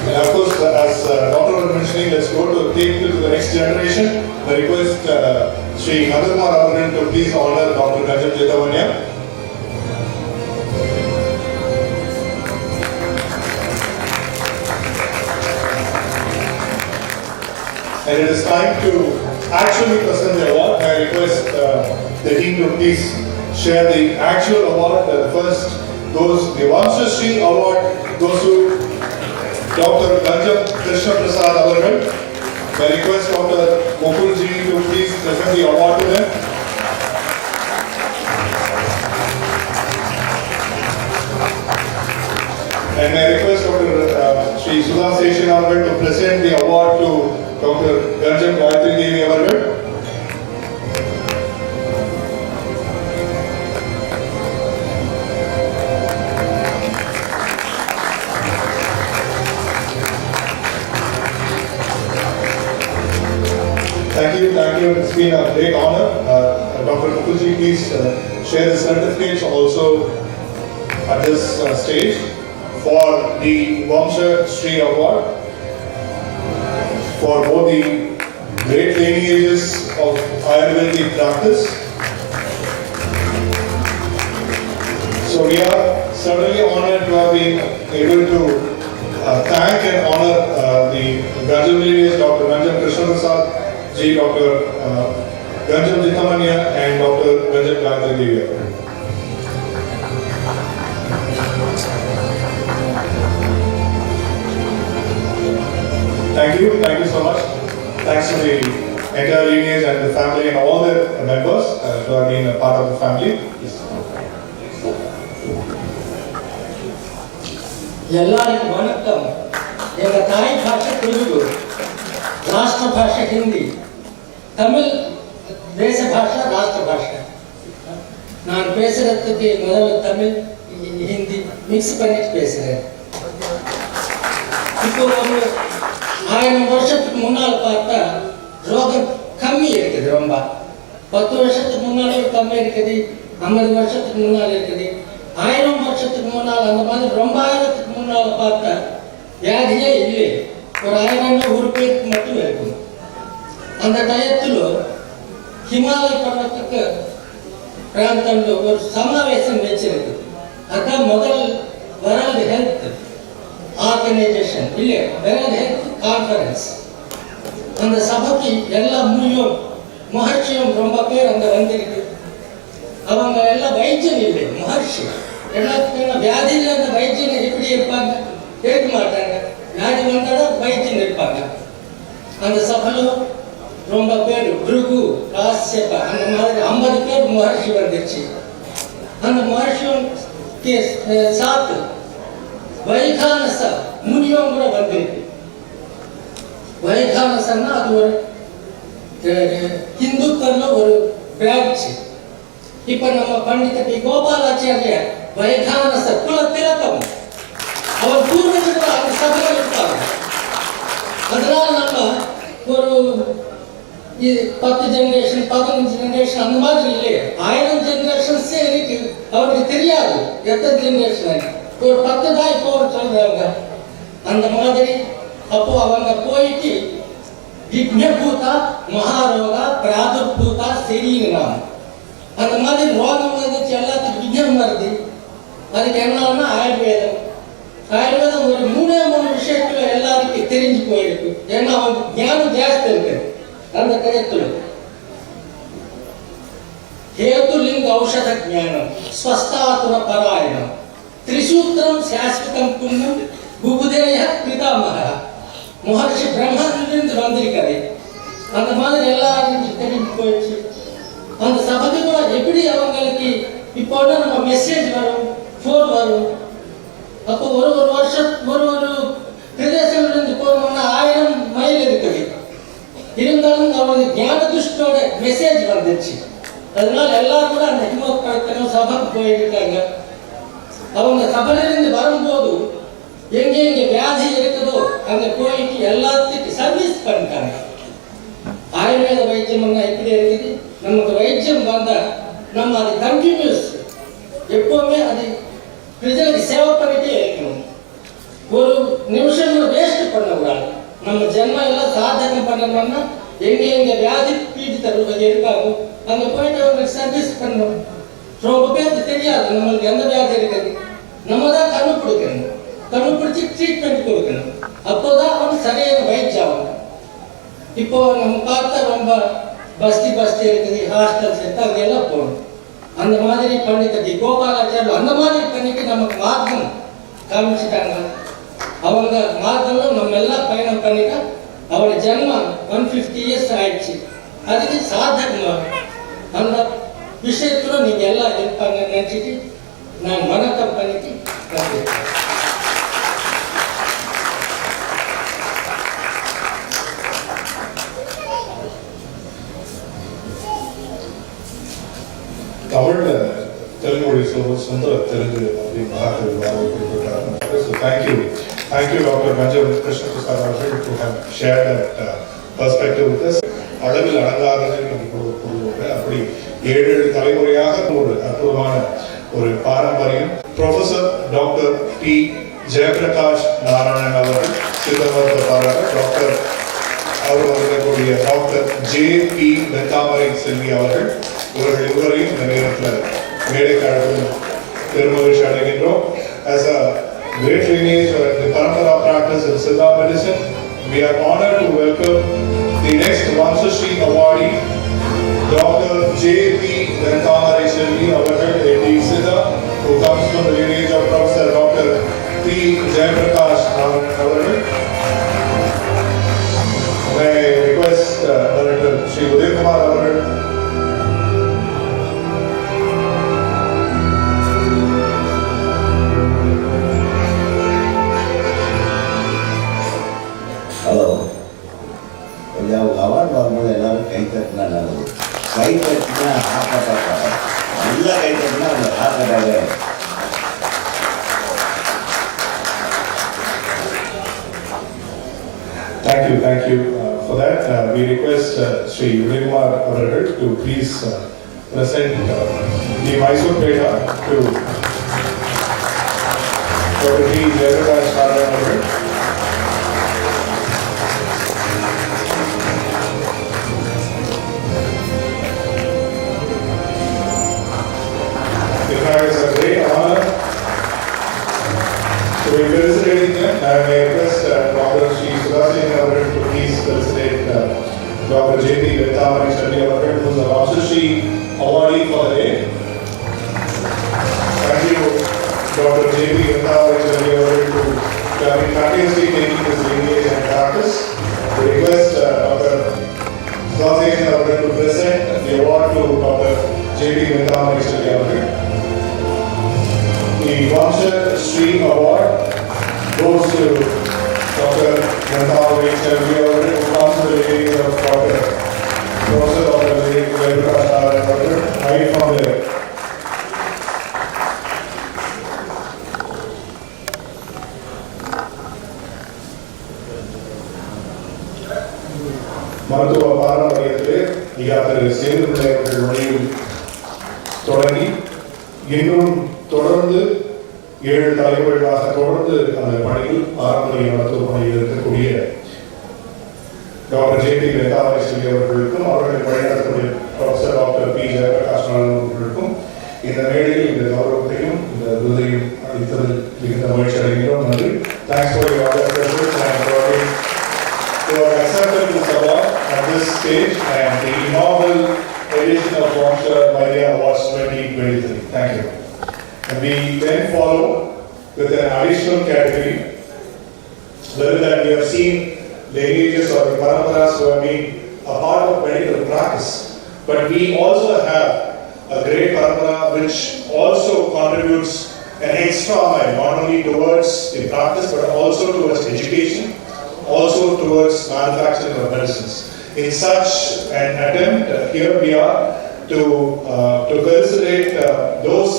And of course, as Doctor was mentioning, let's go to take it to the next generation. I request Sri Nandakumar Avargal to please honor Dr. Ganjam Jetavanya. And it is time to actually present the award. I request the team to please share the actual award. First goes the Vamsha Shri award goes to Dr. Ganjam Krishna Prasad Avargal. I request Dr. Mukul ji to please present the award to them. And I request Dr. Sri Sudha Seshin Avargal to present the award to Dr. Ganjam Gayatri Devi Avargal. Thank you. It's been a great honor. Dr. Mukulji, please share the certificates also at this stage for the Vamsha Shri Award for both the great lineages of Ayurvedic practice. So we are certainly honored to have been able to thank and honor the Ganjam lineage, Dr. Ganjam Krishna Prasad ji, Dr. Ganjam Jitamanya, and Dr. Ganjam Gayatri Devi. Thank you so much. Thanks to the entire lineage and the family and all the members who have been a part of the family. ಎಲ್ಲರಿಗೂ வணக்கம். எங்கள் தாய் பாஷை தெலுங்கு, ராஷ்டிர பாஷை ஹிந்தி, தமிழ் தேச பாஷை ராஷ்டிர பாஷை. நான் பேசுறதுக்கு முதல்ல தமிழ் ஹிந்தி மிக்ஸ் பண்ணிட்டு பேசுகிறேன். இப்போ ஒரு 1000 வருஷத்துக்கு முன்னால் பார்த்தா ரோகம் கம்மி இருக்குது. ரொம்ப 10 வருஷத்துக்கு முன்னால் கம்மி இருக்குது, 50 வருஷத்துக்கு முன்னால் இருக்குது, 1000 வருஷத்துக்கு முன்னால் அந்த மாதிரி 2000க்கு முன்னால் பார்த்தா வியாதியே இல்லை. ஒரு 1000 பேருக்கு மட்டும் இருக்கும். அந்த டயத்தில் ஹிமாலய பர்வத்துக்கு பிராந்தంలో ஒரு சமாவேசம் வச்சிருக்கு. அதான் முதல் வேர்ல்ட் ஹெல்த் ஆர்கனைசேஷன் இல்லை, வேர்ல்ட் ஹெல்த் கான்ஃபரன்ஸ். அந்த சபைக்கு எல்லா முனியும் மகர்ஷியும் ரொம்ப பேர் அங்கே வந்திருக்கு. அவங்க எல்லாம் வைத்தியம் இல்லை, மகர்ஷி. எல்லாத்துக்கும் வியாதியில் அந்த வைத்தியம் எப்படி இருப்பாங்க? இருக்க மாட்டாங்க. வியாதி வந்தால் வைத்தியம் இருப்பாங்க. அந்த சபையில் ரொம்ப பேர் பிருகு, காசியப்ப அந்த மாதிரி 50 பேர் மகர்ஷி வந்துச்சு. அந்த மகர்ஷிக்கு சாத்து வைகானச முனியும் கூட வந்திருக்கு. வைகானசன்னா அது ஒரு இந்துக்கள்ல ஒரு பிரான்ச். இப்ப நம்ம பண்டித பி கோபாலாச்சாரிய வைகானச குல திலகம், அவர் பூர்வீகர்கள் அந்த சபையில் இருப்பாங்க. அதனால நம்ம ஒரு 10 ஜெனரேஷன் 15 ஜெனரேஷன் அந்த மாதிரி இல்லையே, 1000 ஜெனரேஷன்ஸே இருக்கு. அவருக்கு தெரியாது எத்தனை ஜெனரேஷன், ஒரு 10 தான் இப்போ சொல்றாங்க. அந்த மாதிரி அப்போ அவங்க போயிட்டு விக்னபூத மகாரோக பிராதுர்பூத சரீரம், அந்த மாதிரி ரோகம் வந்துச்சு, எல்லாத்துக்கும் விக்னம் வருது. அதுக்கு என்னன்னா ஆயுர்வேதம். ஆயுர்வேதம் ஒரு 3 விஷயத்துல எல்லாருக்கும் தெரிஞ்சு போயிருக்கு. ஏன்னா அவங்க ஞானம் ஜாஸ்தி இருக்கு அந்த கயத்துல. ஹேதுலிங்க ஔஷத ஞானம், ஸ்வஸ்தாதுர பராயணம், திரிசூத்திரம் சாஸ்வதம் புண்ணியம், புபுதேய பிதாமக, மகர்ஷி பிரம்மாவிலிருந்து வந்திருக்காரு. அந்த மாதிரி எல்லாரும் தெரிஞ்சு போயிடுச்சு. அந்த சபைக்கு கூட எப்படி அவங்களுக்கு இப்போ நம்ம மெசேஜ் வரும், ஃபோன் வரும். அப்போ ஒரு வருஷம் ஒரு பிரதேசத்திலிருந்து போகணும்னா 1000 மைல் இருக்குது. இருந்தாலும் அவங்களுக்கு ஞான துஷ்டோட மெசேஜ் வந்துச்சு. அதனால எல்லாரும் கூட அந்த ஹிமோக்களத்திலும் சபைக்கு போயிருக்காங்க. அவங்க சபையிலிருந்து வரும்போது எங்கே வியாதி இருக்குதோ அங்க போயிட்டு எல்லாத்துக்கும் சர்வீஸ் பண்ணிட்டாங்க. ஆயுர்வேத வைத்தியம்னா எப்படி இருக்குது, நமக்கு வைத்தியம் வந்தா நம்ம அது கண்டினியூஸ் எப்பவுமே அது பிரஜைக்கு சேவை பண்ணிட்டே இருக்கணும். ஒரு நிமிஷம் வேஸ்ட் பண்ணக்கூடாது. நம்ம ஜென்மம் எல்லாம் சாதனை பண்ணணும்னா எங்க வியாதி பீடித்தர்கள் இருக்காங்க அங்க போயிட்டு அவங்களுக்கு சர்வீஸ் பண்ணணும். ரொம்ப பேருக்கு தெரியாது நம்மளுக்கு எந்த வியாதி இருக்குது. நம்ம தான் கண்டுபிடிக்கணும், கண்டுபிடிச்சி ட்ரீட்மெண்ட் கொடுக்கணும். அப்போதான் அவன் சரியான வைத்தியம் ஆகும். இப்போ நம்ம பார்த்தா ரொம்ப பஸ்தி இருக்குது, ஹாஸ்டல்ஸ் இருக்கு, அங்க எல்லாம் போகணும். அந்த மாதிரி பண்ணிட்டு கோபாலாச்சாரம் அந்த மாதிரி பண்ணிட்டு நமக்கு மார்க்கம் காமிச்சிட்டாங்க. அவங்க மார்க்கம் நம்ம எல்லாம் பயணம் பண்ணிட்டா அவரோட ஜென்மம் 150 இயர்ஸ் ஆயிடுச்சு. அதுக்கு சாதகமா அந்த விஷயத்துல நீங்க எல்லாம் இருப்பாங்க நினைச்சிட்டு நான் வணக்கம் பண்ணிட்டு தமிழ்ல தெலுங்கு மொழி சொந்த தெலுங்கு குறிப்பிட்டார். So thank you Dr. Vamsha Krishna Prasad அவர்கள் to have shared that perspective with us. அளவில் அடங்காதது கூறுவாங்க. அப்படி 7 தலைமுறையாக ஒரு அற்புதமான ஒரு பாரம்பரியம். Professor doctor T Jayaprakash Narayanan அவர்கள் சித்த மருத்துவ பாராளர், டாக்டர் அவர் வந்திருக்கக்கூடிய டாக்டர் ஜே.பி. வெந்தாமரை செல்வி அவர்கள், இவர்கள் இருவரையும் இந்த நேரத்தில் மேடைக்கு அழைப்பதில் பெருமகிழ்ச்சி அடைகின்றோம். As a great lineage of the Parampara practice in Siddha medicine, we are honored to welcome the next Vamsha Shri awardee, Dr. J.P. Venkamari Selvi Avagal, AD Siddha, who comes from the lineage of Professor Dr. P. Jayaprakash Avagal. May I request Director கை தட்டினா heart attack ஆகும். நல்லா கை தட்டினா அந்த heart attack. Thank you for that. We request Sri Vaidhya Avargal to please present the Mysore Peda to Dr. P. Jayaprakash Narayan Avargal. It is a great honor to be felicitating them. I may request Dr. Sri Sudhasini Avargal to please felicitate Dr. J.P. Vaidhya Avargal, who is the Vamsha awardee for the day. Thank you, Dr. J.P. Vaidhya Avargal, to have been continuously taking this lineage and practice. We request Dr. Sudhasini Avargal to present the award to Dr. J.P. Vaidhya Avargal. The Vamsha Shri Award goes to Dr. Vaidhya Avargal, who comes to the aid of Dr. Professor Dr. Vaidhya Avargal, right from there. மருத்துவ பாரம்பரியத்திலே திரு சேதுபிள்ளை அவர்கள் வழியில் தொடங்கி இன்னும் தொடர்ந்து 7 தலைமுறைகளாக தொடர்ந்து அந்த பணியில் பாரம்பரிய மருத்துவ பணியில் இருக்கக்கூடிய டாக்டர் J.P. Vaidhya அவர்களுக்கும் அவர்களை வழிநடத்தக்கூடிய ப்ரொஃபசர் டாக்டர் P. ஜெயபிரகாஷ் அவர்களுக்கும் இந்த மேடையில் இந்த கௌரவத்தையும் இந்த விருதையும் அளித்ததில் மிகுந்த மகிழ்ச்சி அடைகிறோம். நன்றி. Thanks for your presence and for accepting this award at this stage and the inaugural edition of Vamsha Vaidhya Awards 2023. Thank you. And we then follow with an additional category, whether that we have seen lineages or the paramparas who have been a part of medical practice, but we also have a great parampara which also contributes an extra mile, not only towards the practice but also towards education, also towards manufacturing of medicines. In such an attempt, here we are to felicitate those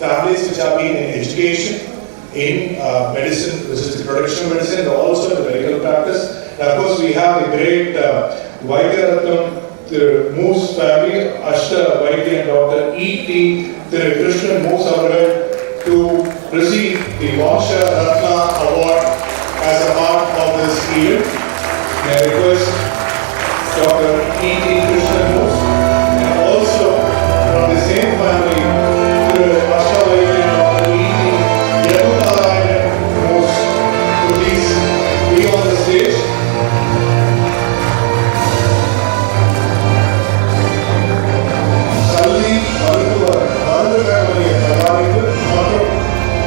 families which have been in education, in medicine, which is the production of medicine, and also in the medical practice. And of course, we have the great Vaidhya Ratnam, the Moose family, Ashta Vaidhya and Dr. E.T. Krishnan Moose Avargal to receive the Vamsha Ratna Award as a part of this event. I request Dr. E.T. Krishnan Moose and also from the same family, Ashta Vaidhya and Dr. E.T. Moose to please be on the stage. கல்வி மருத்துவ ஃபேமிலியை தயாரித்து மற்றும்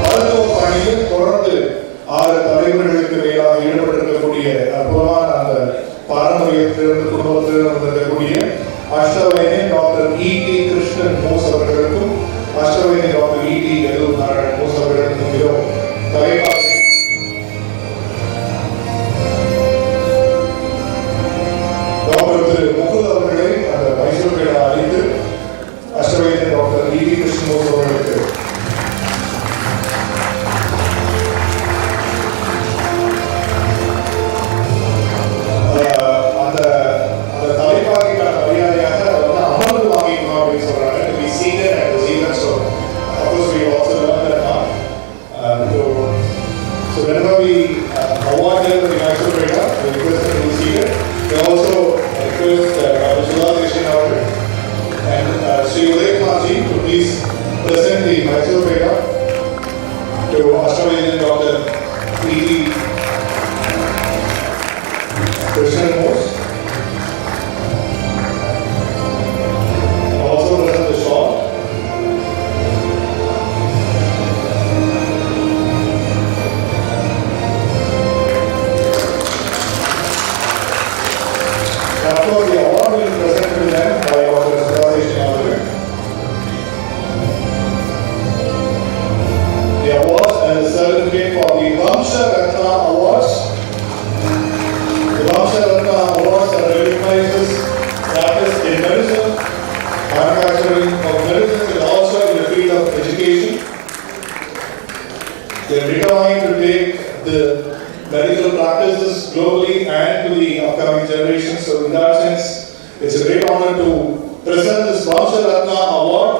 மருத்துவ பணியில் தொடர்ந்து 6 தலைமுறைகளுக்கு மேலாக ஈடுபட்டிருக்கக்கூடிய அற்புதமான அந்த பாரம்பரியத்திலிருந்து குடும்பத்திலிருந்து இருக்கக்கூடிய அஷ்டவைனி டாக்டர் E.T. கிருஷ்ணன் மூஸ் அவர்களுக்கும் அஷ்டவைனி டாக்டர் E.T. நாராயண் மூஸ் அவர்களுக்கும் மிகவும் தலைப்பாக டாக்டர் முகுல் அவர்களை அந்த மைசூர் பேடா அளித்து அஷ்டவைனி டாக்டர் E.T. கிருஷ்ணன் மூஸ் அவர்களுக்கு So whenever we award them the Mysore Peda, we request them to be seated. We also request Dr. Sudhasini Avargal and Sri Udayakumarji to please present the Mysore Peda to Ashtavedyan Dr. E.T. Krishnan Moose. Also present the shawl. Of course, the award will be presented to them by Dr. Sudhasini Avargal. The awards and the certificate for the Vamsha Ratna honor to present this Vamsha Ratna Award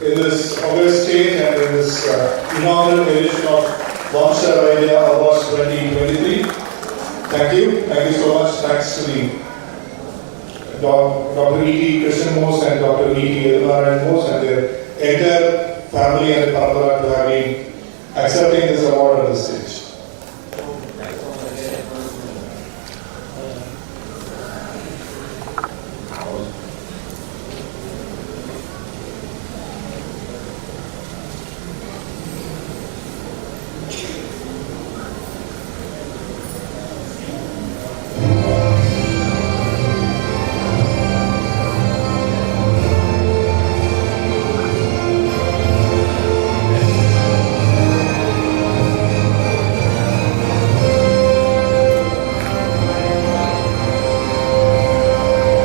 in this August stage and in this inaugural edition of Vamsha Vaidhya Awards 2023. Thank you. Thank you so much. Thanks to the Dr. E.T. Krishnan Mose and Dr. E.T. Edunarayan Mose and their entire family and Parambara to have been accepting this award on the stage.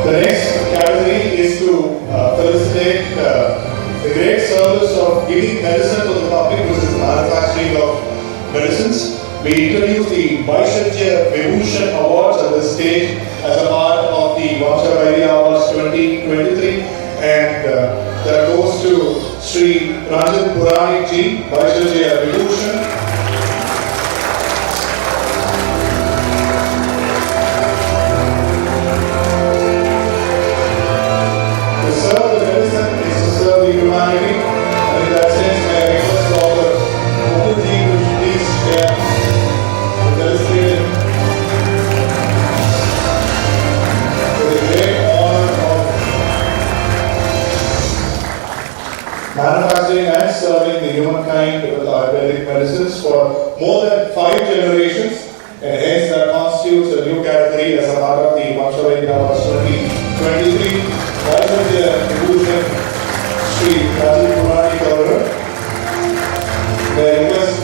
The next category is to felicitate the great service of giving medicine to the public, which is the manufacturing of medicines. We introduce the Vaidhya Vibhushan Awards on this stage as a part of the Vamsha Vaidhya Awards 2023, and that goes to Sri Ranjan Purani Ji, Vaidhya Vibhushan. Manufacturing and serving the humankind with Ayurvedic medicines for more than 5 generations, and hence that constitutes a new category as a part of the Vamsha Vaidhya Awards 2023. Vaidhya Vibhushan Sri Rajiv Kumari Kaur. I request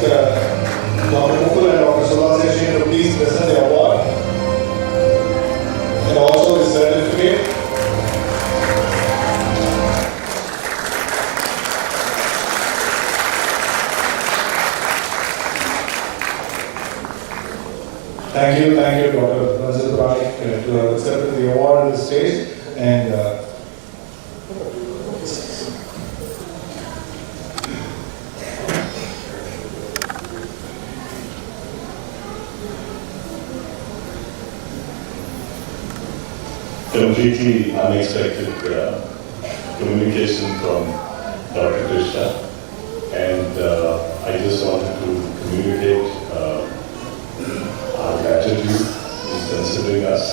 Dr. Mukul and Dr. Subhasya Singh to please present the award and also the certificate. Thank you, Dr. Ranjan Purani, to have accepted the award on the stage. And completely unexpected communication from Dr. Krishna, and I just wanted to communicate our gratitude in considering us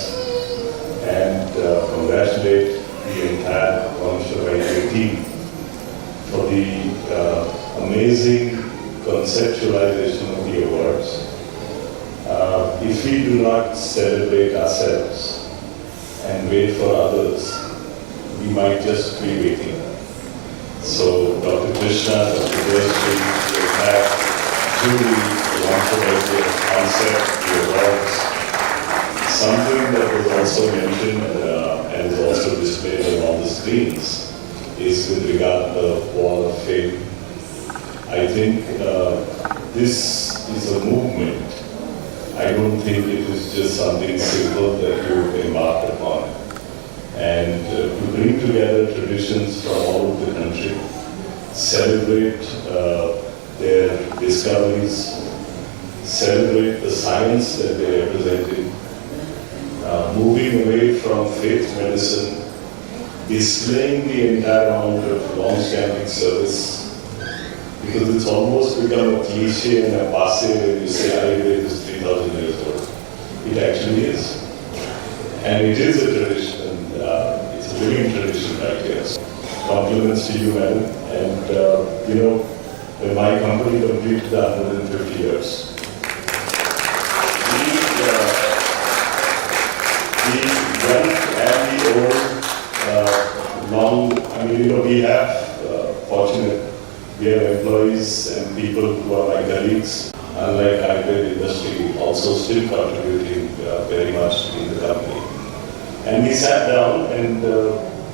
and congratulate the entire Vamsha Vaidhya team for the amazing conceptualization of the awards. If we do not celebrate ourselves and wait for others, we might just be waiting. So Dr. Krishna, Dr. Jayashree, the entire jury, the Vamsha Vaidhya concept, the awards, something that was also mentioned and is also displayed on all the screens is with regard to the Wall of Fame. I think this is a movement. I don't think it is just something simple that you embark upon. And to bring together traditions from all over the country, celebrate their discoveries, celebrate the science that they represented, moving away from faith medicine, displaying the entire amount of long-standing service, because it's almost become a cliche and a passe when you say Ayurveda is 3,000 years old. It actually is. And it is a tradition, and it's a living tradition right here. So, compliments to you, madam. And when my company completed 150 years, the young and the old, we have fortunate. We have employees and people who are my colleagues, unlike Ayurveda industry, also still contributing very much in the company. And we sat down and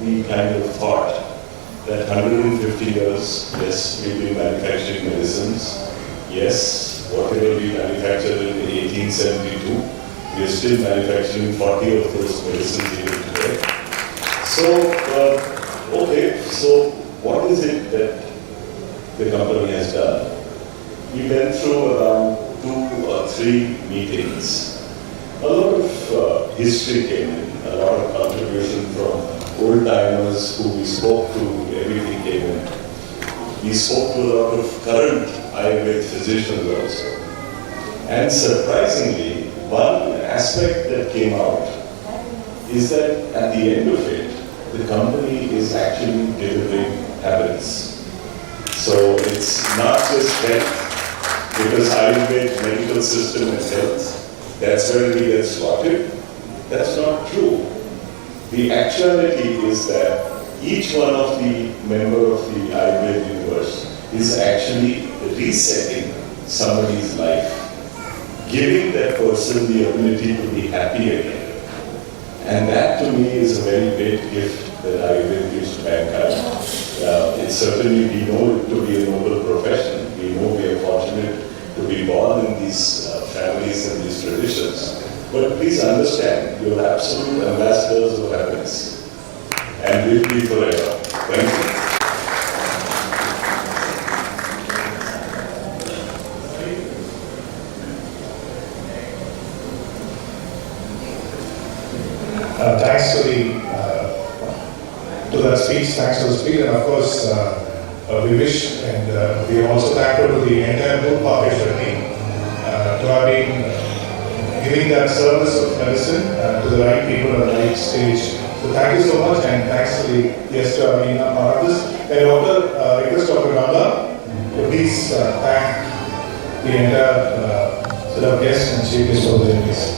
we kind of thought that 150 years, yes, we've been manufacturing medicines. Yes, whatever we manufactured in 1872, we are still manufacturing 40 of those medicines even today. So Okay, so what is it that the company has done? We went through around 2 or 3 meetings. A lot of history came in, a lot of contribution from old timers who we spoke to, everything came in. We spoke to a lot of current Ayurvedic physicians also. And surprisingly, one aspect that came out is that at the end of it, the company is actually delivering happiness. So it's not just health, because Ayurveda medical system and health, that's where we get slotted. That's not true. The actuality is that each one of the member of the Ayurveda universe is actually resetting somebody's life, giving that person the ability to be happy again. And that to me is a very great gift that Ayurveda gives to mankind. It's certainly, we know it to be a noble profession. We know we are fortunate to be born in these families and these traditions. But please understand, you are absolute ambassadors of happiness. And will be forever. Thank you. Thanks to that speech, thanks to the speech, and of course, we wish and we are also thankful to the entire Good Parkeshwar team to have been giving that service of medicine to the right people at the right stage. So thank you so much, and thanks to the guests who have been a part of this. And Dr. Request Dr. Ganga to please thank the entire set of guests and speakers for their please.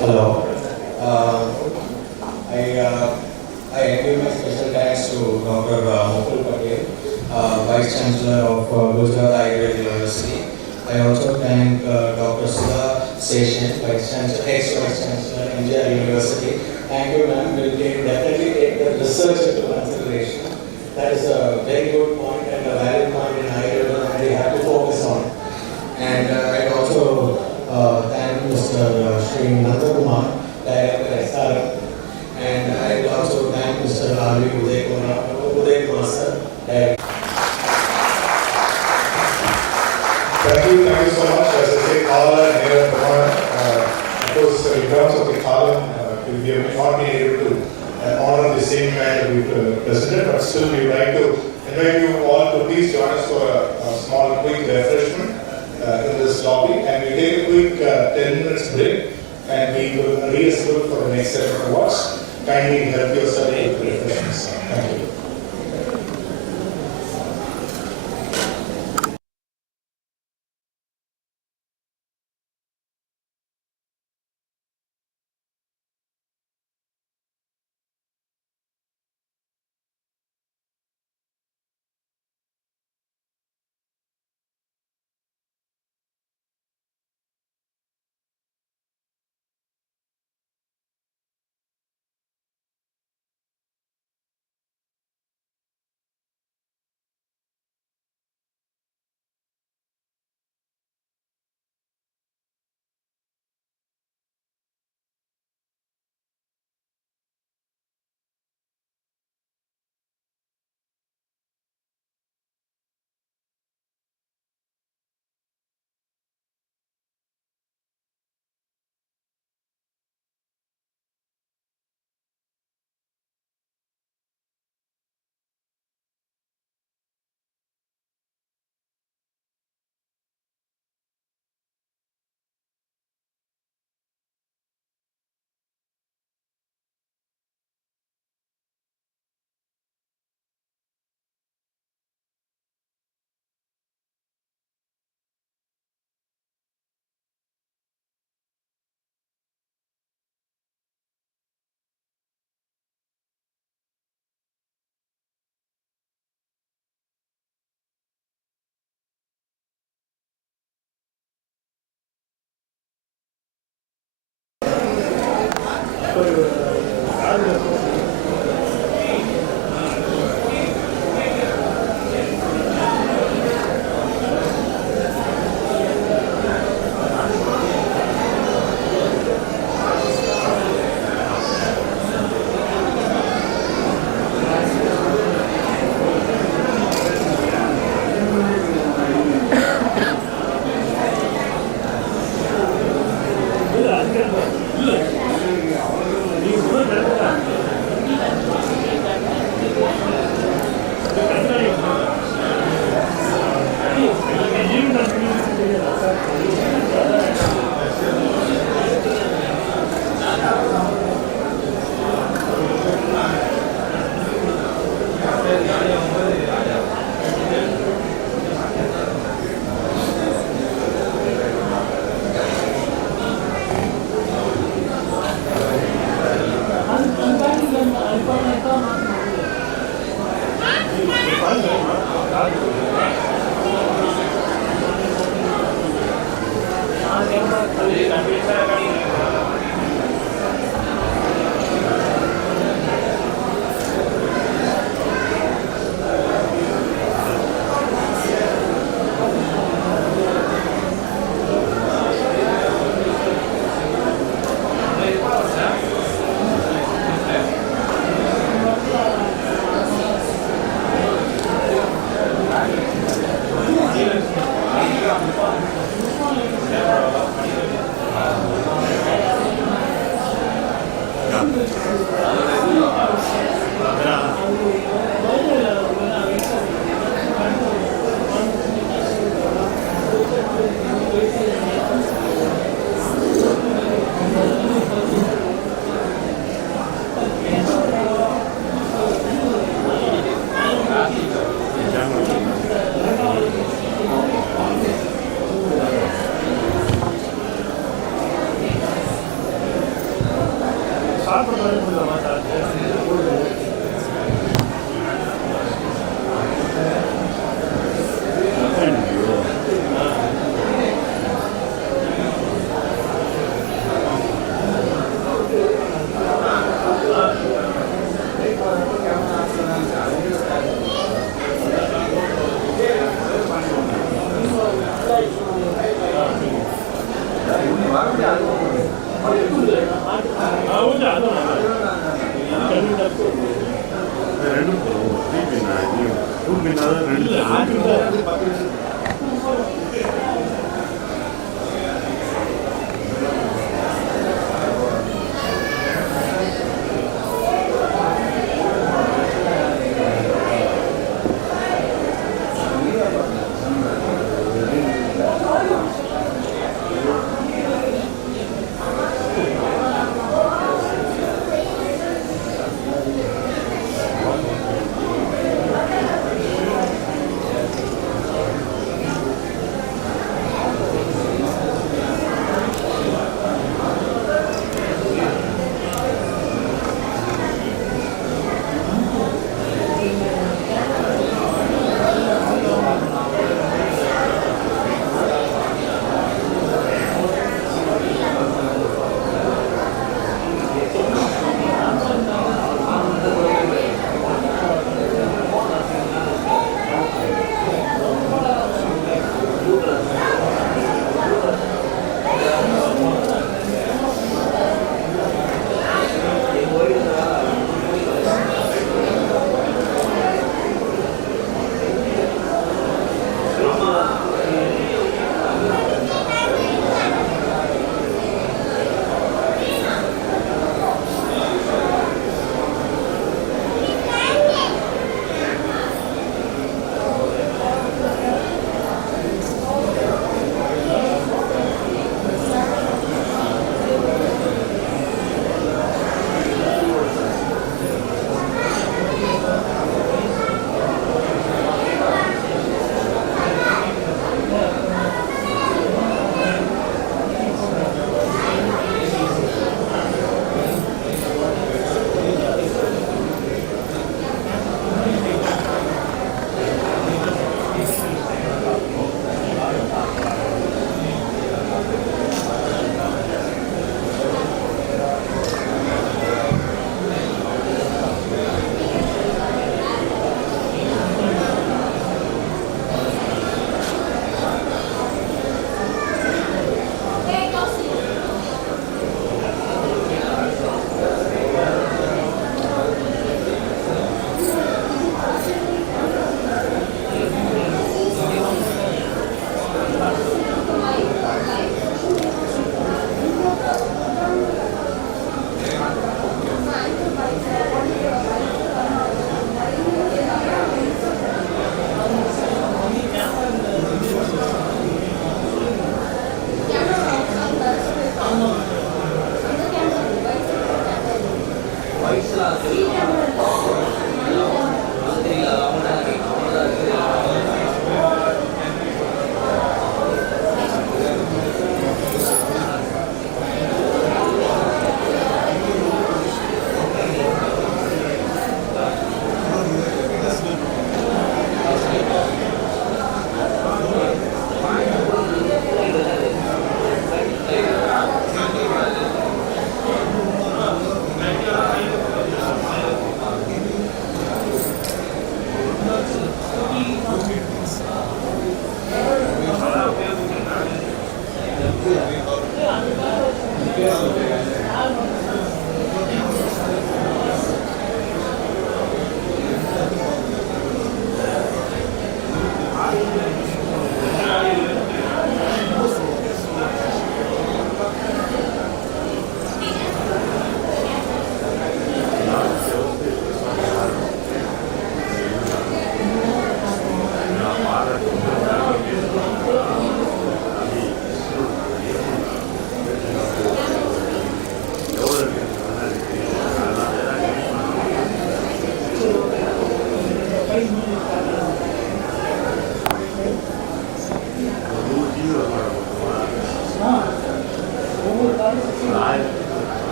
Hello. I give my special thanks to Dr. Mukul Patel, Vice Chancellor of Gujarat Ayurveda University. I also thank Dr. Sudha Session, ex-Vice Chancellor, India University. Thank you, ma'am. We'll definitely take the research into consideration. That is a very good point and a valid point in Ayurveda, and we have to focus on. And I'd also thank Mr. Sri Nandakumar, Director SRM, and I'd also thank Mr. R.V. Uday Kumar sir, Director. Thank you so much. As I say, Kala and Nera Pramana, of course, in terms of the Kala, we have not been able to honor the same man that we presented, but still we would like to invite you all to please join us for a small, quick refreshment in this lobby, and we take a quick 10 minutes break, and we will reassemble for the next set of awards. Kindly help yourself with the refreshments. Thank you.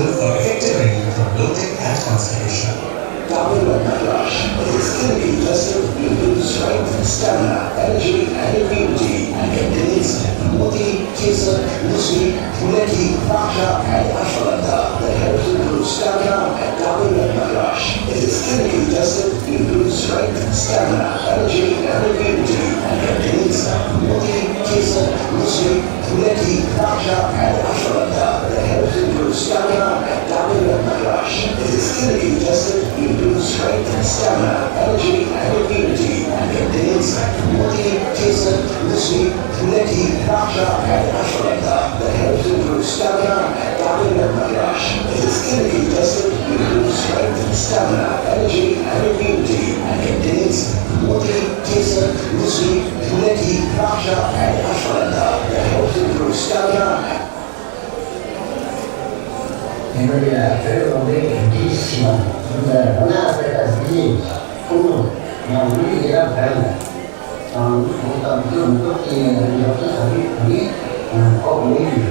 bowl for effective relief from bloating and constipation. It is clinically tested to improve strength, stamina, energy, and immunity, and contains moti, kesar, muesli, muleti, raksha, and ashwagandha that helps improve stamina and Tamil Nagarash. It is clinically tested to improve strength, stamina, energy, and immunity, and contains moti, kesar, muesli, muleti, raksha, and ashwagandha that helps improve stamina and Tamil Nagarash. It is clinically tested to improve strength, stamina, energy, and immunity, and contains moti, kesar, muesli, muleti, raksha, and ashwagandha that helps improve stamina and Tamil Nagarash. It is clinically tested to improve strength, stamina, energy, and immunity, and contains moti, kesar, muesli, muleti, raksha, and ashwagandha that helps improve stamina. என்னுடைய பேர் வந்து D Sivan. இந்த வண்ணாரப்பேட்டை நான் உள்ளியாக பிறந்தேன். நான் 32 வருஷம் service பண்ணி ஓய்வு.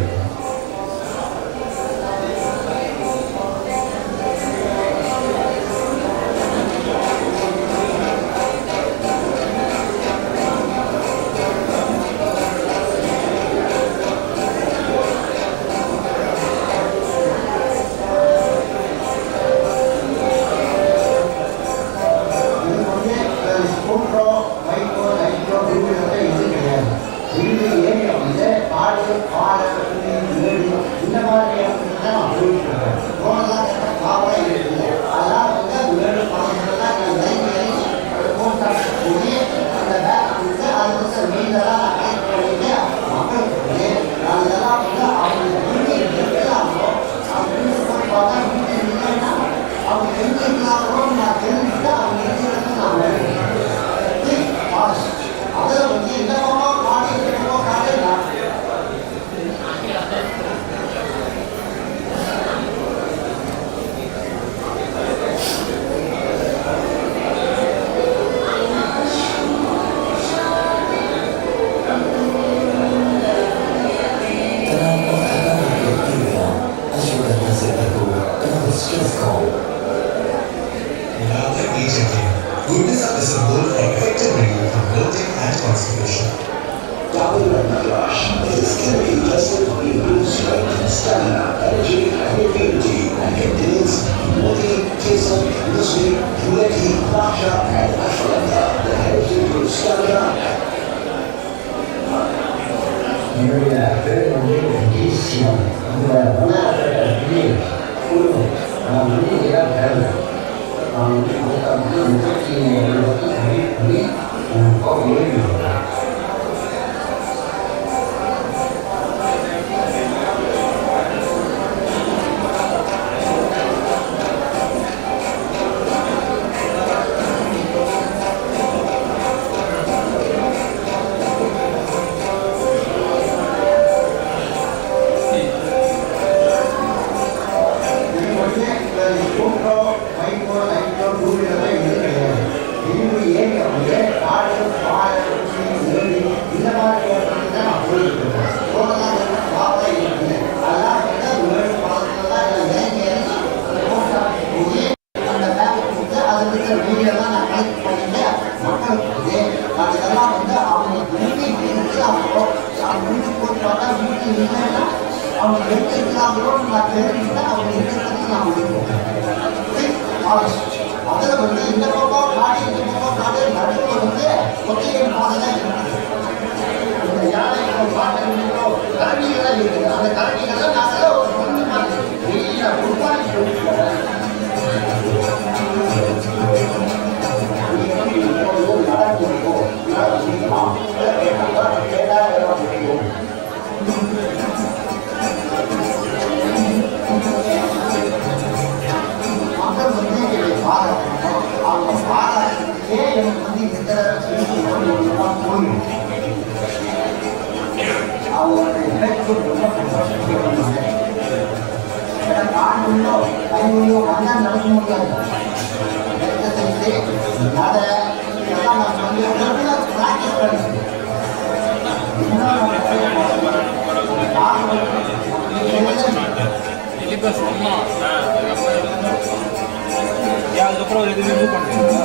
அதுக்கப்புறம் எதுவுமே மூவ் பண்ணுறீங்களா?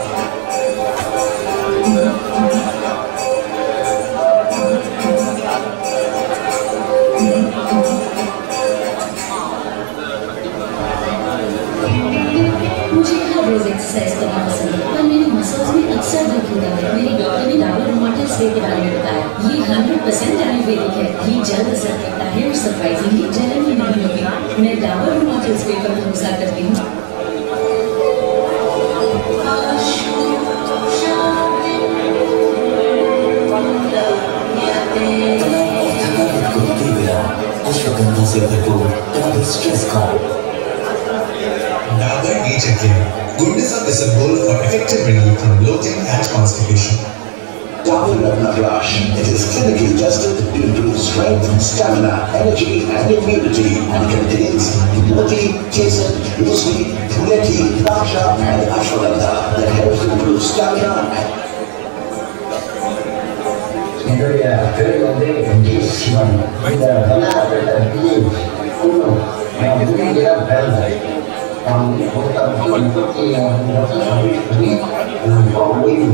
मुझे हर रोज एक्सरसाइज करना पसंद है पर मेरी मसल्स में अक्सर दर्द होता है। मेरी डॉक्टर ने डाबर रूमाटिल स्प्रे के बारे में बताया। ये 100% आयुर्वेदिक है। ये जल्द असर करता है और सरप्राइजिंगली जलन भी नहीं होती। मैं डाबर रूमाटिल स्प्रे पर भरोसा करती हूँ। अश्वगंधा से भरपूर double stress call Dabur Nature Care. Goodness of is a goal for effective relief from bloating and constipation. Dabur Ratna Brush. It is clinically tested to improve strength, stamina, energy and immunity and contains Moti, Kesar, Muesli, Tulsi, Vamsha and Ashwagandha that helps improve stamina and என்னுடைய பேர் D Sivan. இந்த வல்லாரப்பேட்டை village Coonoor. நான் வில்லேஜில் பிறந்தேன். நான் பொறுத்த 32 வருஷம் service பண்ணி நான் இப்போ ஓய்வு.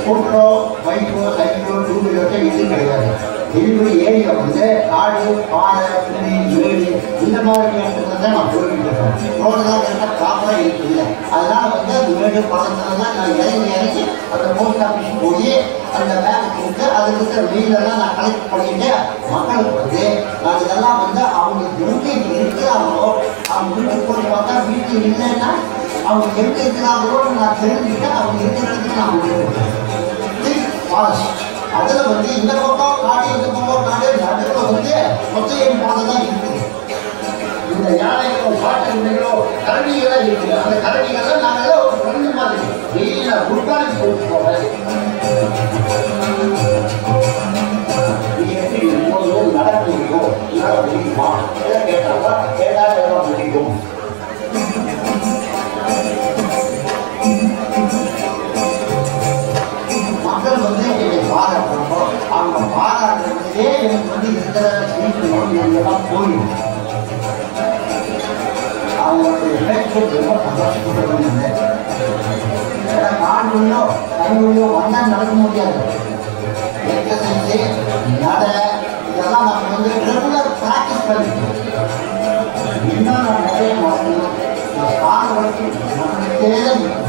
ஸ்கூட்டரோ பைக்கோ சைக்கிளோ டூ வீலரோ இது கிடையாது. என்னுடைய ஏரியா வந்து ஆடு பாறை புள்ளி ஏரி இந்த மாதிரி இடத்துல தான் நான் போய்கிட்டு இருக்கேன். ரோடெல்லாம் இருந்தால் ப்ராப்பராக இருக்குது. அதனால் வந்து அந்த மேடு பழத்தில் தான் நான் இறங்கி அந்த போஸ்ட் ஆஃபீஸ் போய் அந்த பேங்க் கொடுத்து அதுக்கு இருக்கிற வீலெல்லாம் நான் கலெக்ட் பண்ணிட்டு மக்களுக்கு வந்து நான் இதெல்லாம் வந்து அவங்களுக்கு எங்கே இருக்கிறாங்களோ அவங்க வீட்டுக்கு போய் பார்த்தா வீட்டு இல்லைன்னா அவங்க எங்கே இருக்கிறாங்களோன்னு நான் தெரிஞ்சுக்கிட்டு அவங்க இருக்கிற இடத்துக்கு நான் கொடுத்துருக்கேன். அதில் வந்து இந்த பக்கம் காடு இந்த பக்கம் காடு நடுவில் வந்து ஒத்தையும் பாதை தான் இருக்குது. இந்த யானைகளோ பாட்டுகளோ கரடிகளாக இருக்குது. அந்த கரடிகள்லாம் நாங்கள் ஒரு ஃப்ரெண்டு மாதிரி டெய்லி நான் குட்பாலுக்கு போட்டு போவேன். நீ எப்படி எப்போதும் நடக்கிறீங்களோ நட முடியுமா எதை கேட்டாங்களா கேட்டால் எல்லாம் முடியும். மக்கள் வந்து என்னை பாராட்டுறப்போ அவங்க பாராட்டுறதுலேயே எனக்கு வந்து இருக்கிற வீட்டுலாம் போயிடும். அவங்களுடைய பேச்சு ரொம்ப சந்தோஷப்பட்டு ஏன்னா காடுலையோ கண்ணுலையோ வந்தால் நடக்க முடியாது. எக்ஸசைஸு நட இதெல்லாம் நம்ம வந்து ரெகுலர் ப்ராக்டிஸ் பண்ணிக்கணும். இன்னும் நான் நிறைய மாற்றணும். நான் கால வரைக்கும் நம்மளுக்கே தான் இருக்கணும்.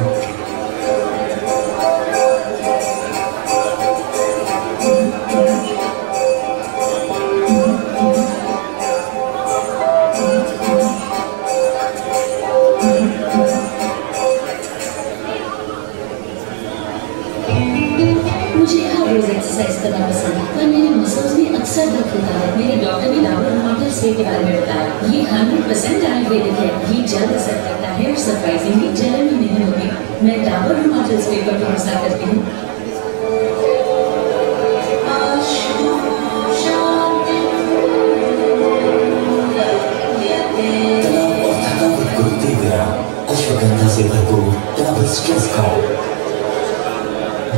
मुझे हर रोज एक्सरसाइज करना पसंद है पर मेरी मसल्स में अक्सर दर्द होता है। मेरे डॉक्टर ने डाबर रूमाटिल स्प्रे के बारे में बताया। ये 100% आयुर्वेदिक है। ये जल्द असर करता है और सरप्राइजिंगली जलन भी नहीं होती। मैं डाबर रूमाटिल स्प्रे पर भरोसा करती हूँ। अश्वगंधा से भरपूर double stress call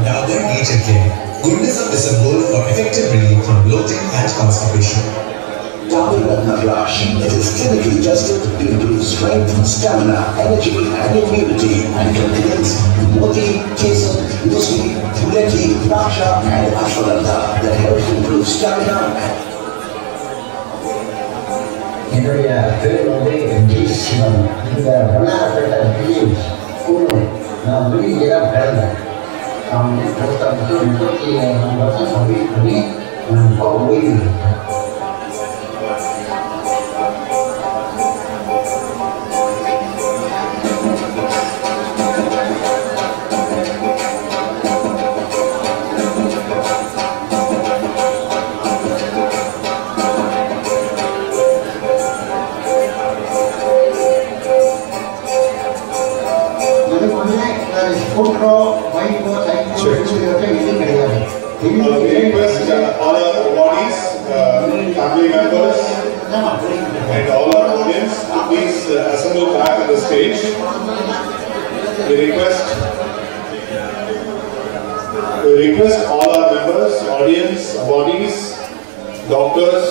Dabur Nature Care. Goodness of is a goal for effective relief from bloating and constipation. Dabur Ratna Brush. It is clinically tested to improve strength, stamina, energy and immunity and contains Moti, Kesar, Muesli, Tulsi, Vamsha and Ashwagandha that helps improve stamina and என்னுடைய பேர் D Sivan. இந்த வல்லாரப்பேட்டை village Coonoor. நான் வில்லேஜில் பிறந்தேன். நான் பொறுத்த 32 வருஷம் service பண்ணி நான் இப்போ ஓய்வு. ஸ்கூட்டரோ பைக்கோ சைக்கிளோ two வீலரோ We request all our awardees, family members, and all our audience to please assemble back on the stage. We request all our members, audience, awardees, doctors,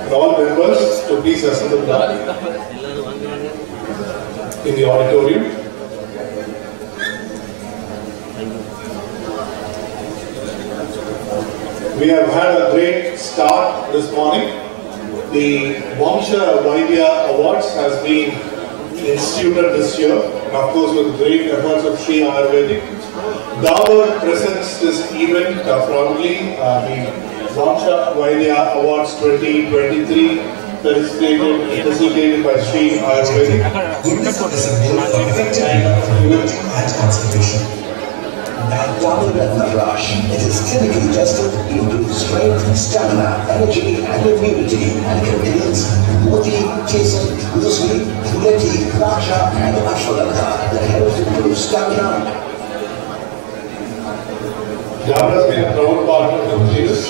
and all members to please assemble back in the auditorium. We have had a great start this morning. The Vamsha Vaidhya Awards has been instituted this year, and of course with great efforts of Sri Ayurvedic. Dabur presents this event proudly, the Vamsha Vaidhya Awards 2023, facilitated by Sri Ayurvedic. Goodness is a goal for effective promoting and conservation. Dabur Rush. It is clinically tested to improve strength, stamina, energy, and immunity, and contains moti, kesar, lusmi, tulsi, raksha, and ashwagandha that helps improve stamina. Dabur has been a proud partner to Jesus.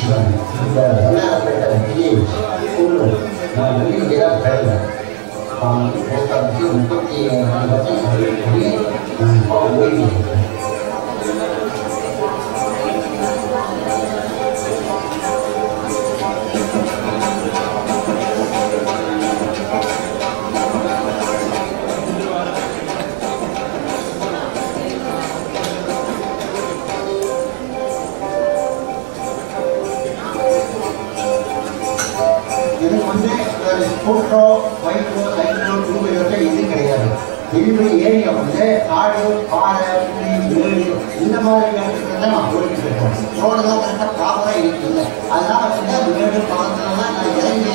Photo பைக்கோ சைக்கிளோ two வீலர்ஸோ இது கிடையாது. என்னுடைய area வந்து காடு பாறை ஏரி இந்த மாதிரி இடத்துக்கு தான் நான் போயிட்டு இருக்கேன். ரோடெல்லாம் கரெக்டாக ப்ராப்பராக இருக்குது. அதனால வந்து அந்த மேடு பழத்துலலாம் நான் இறங்கி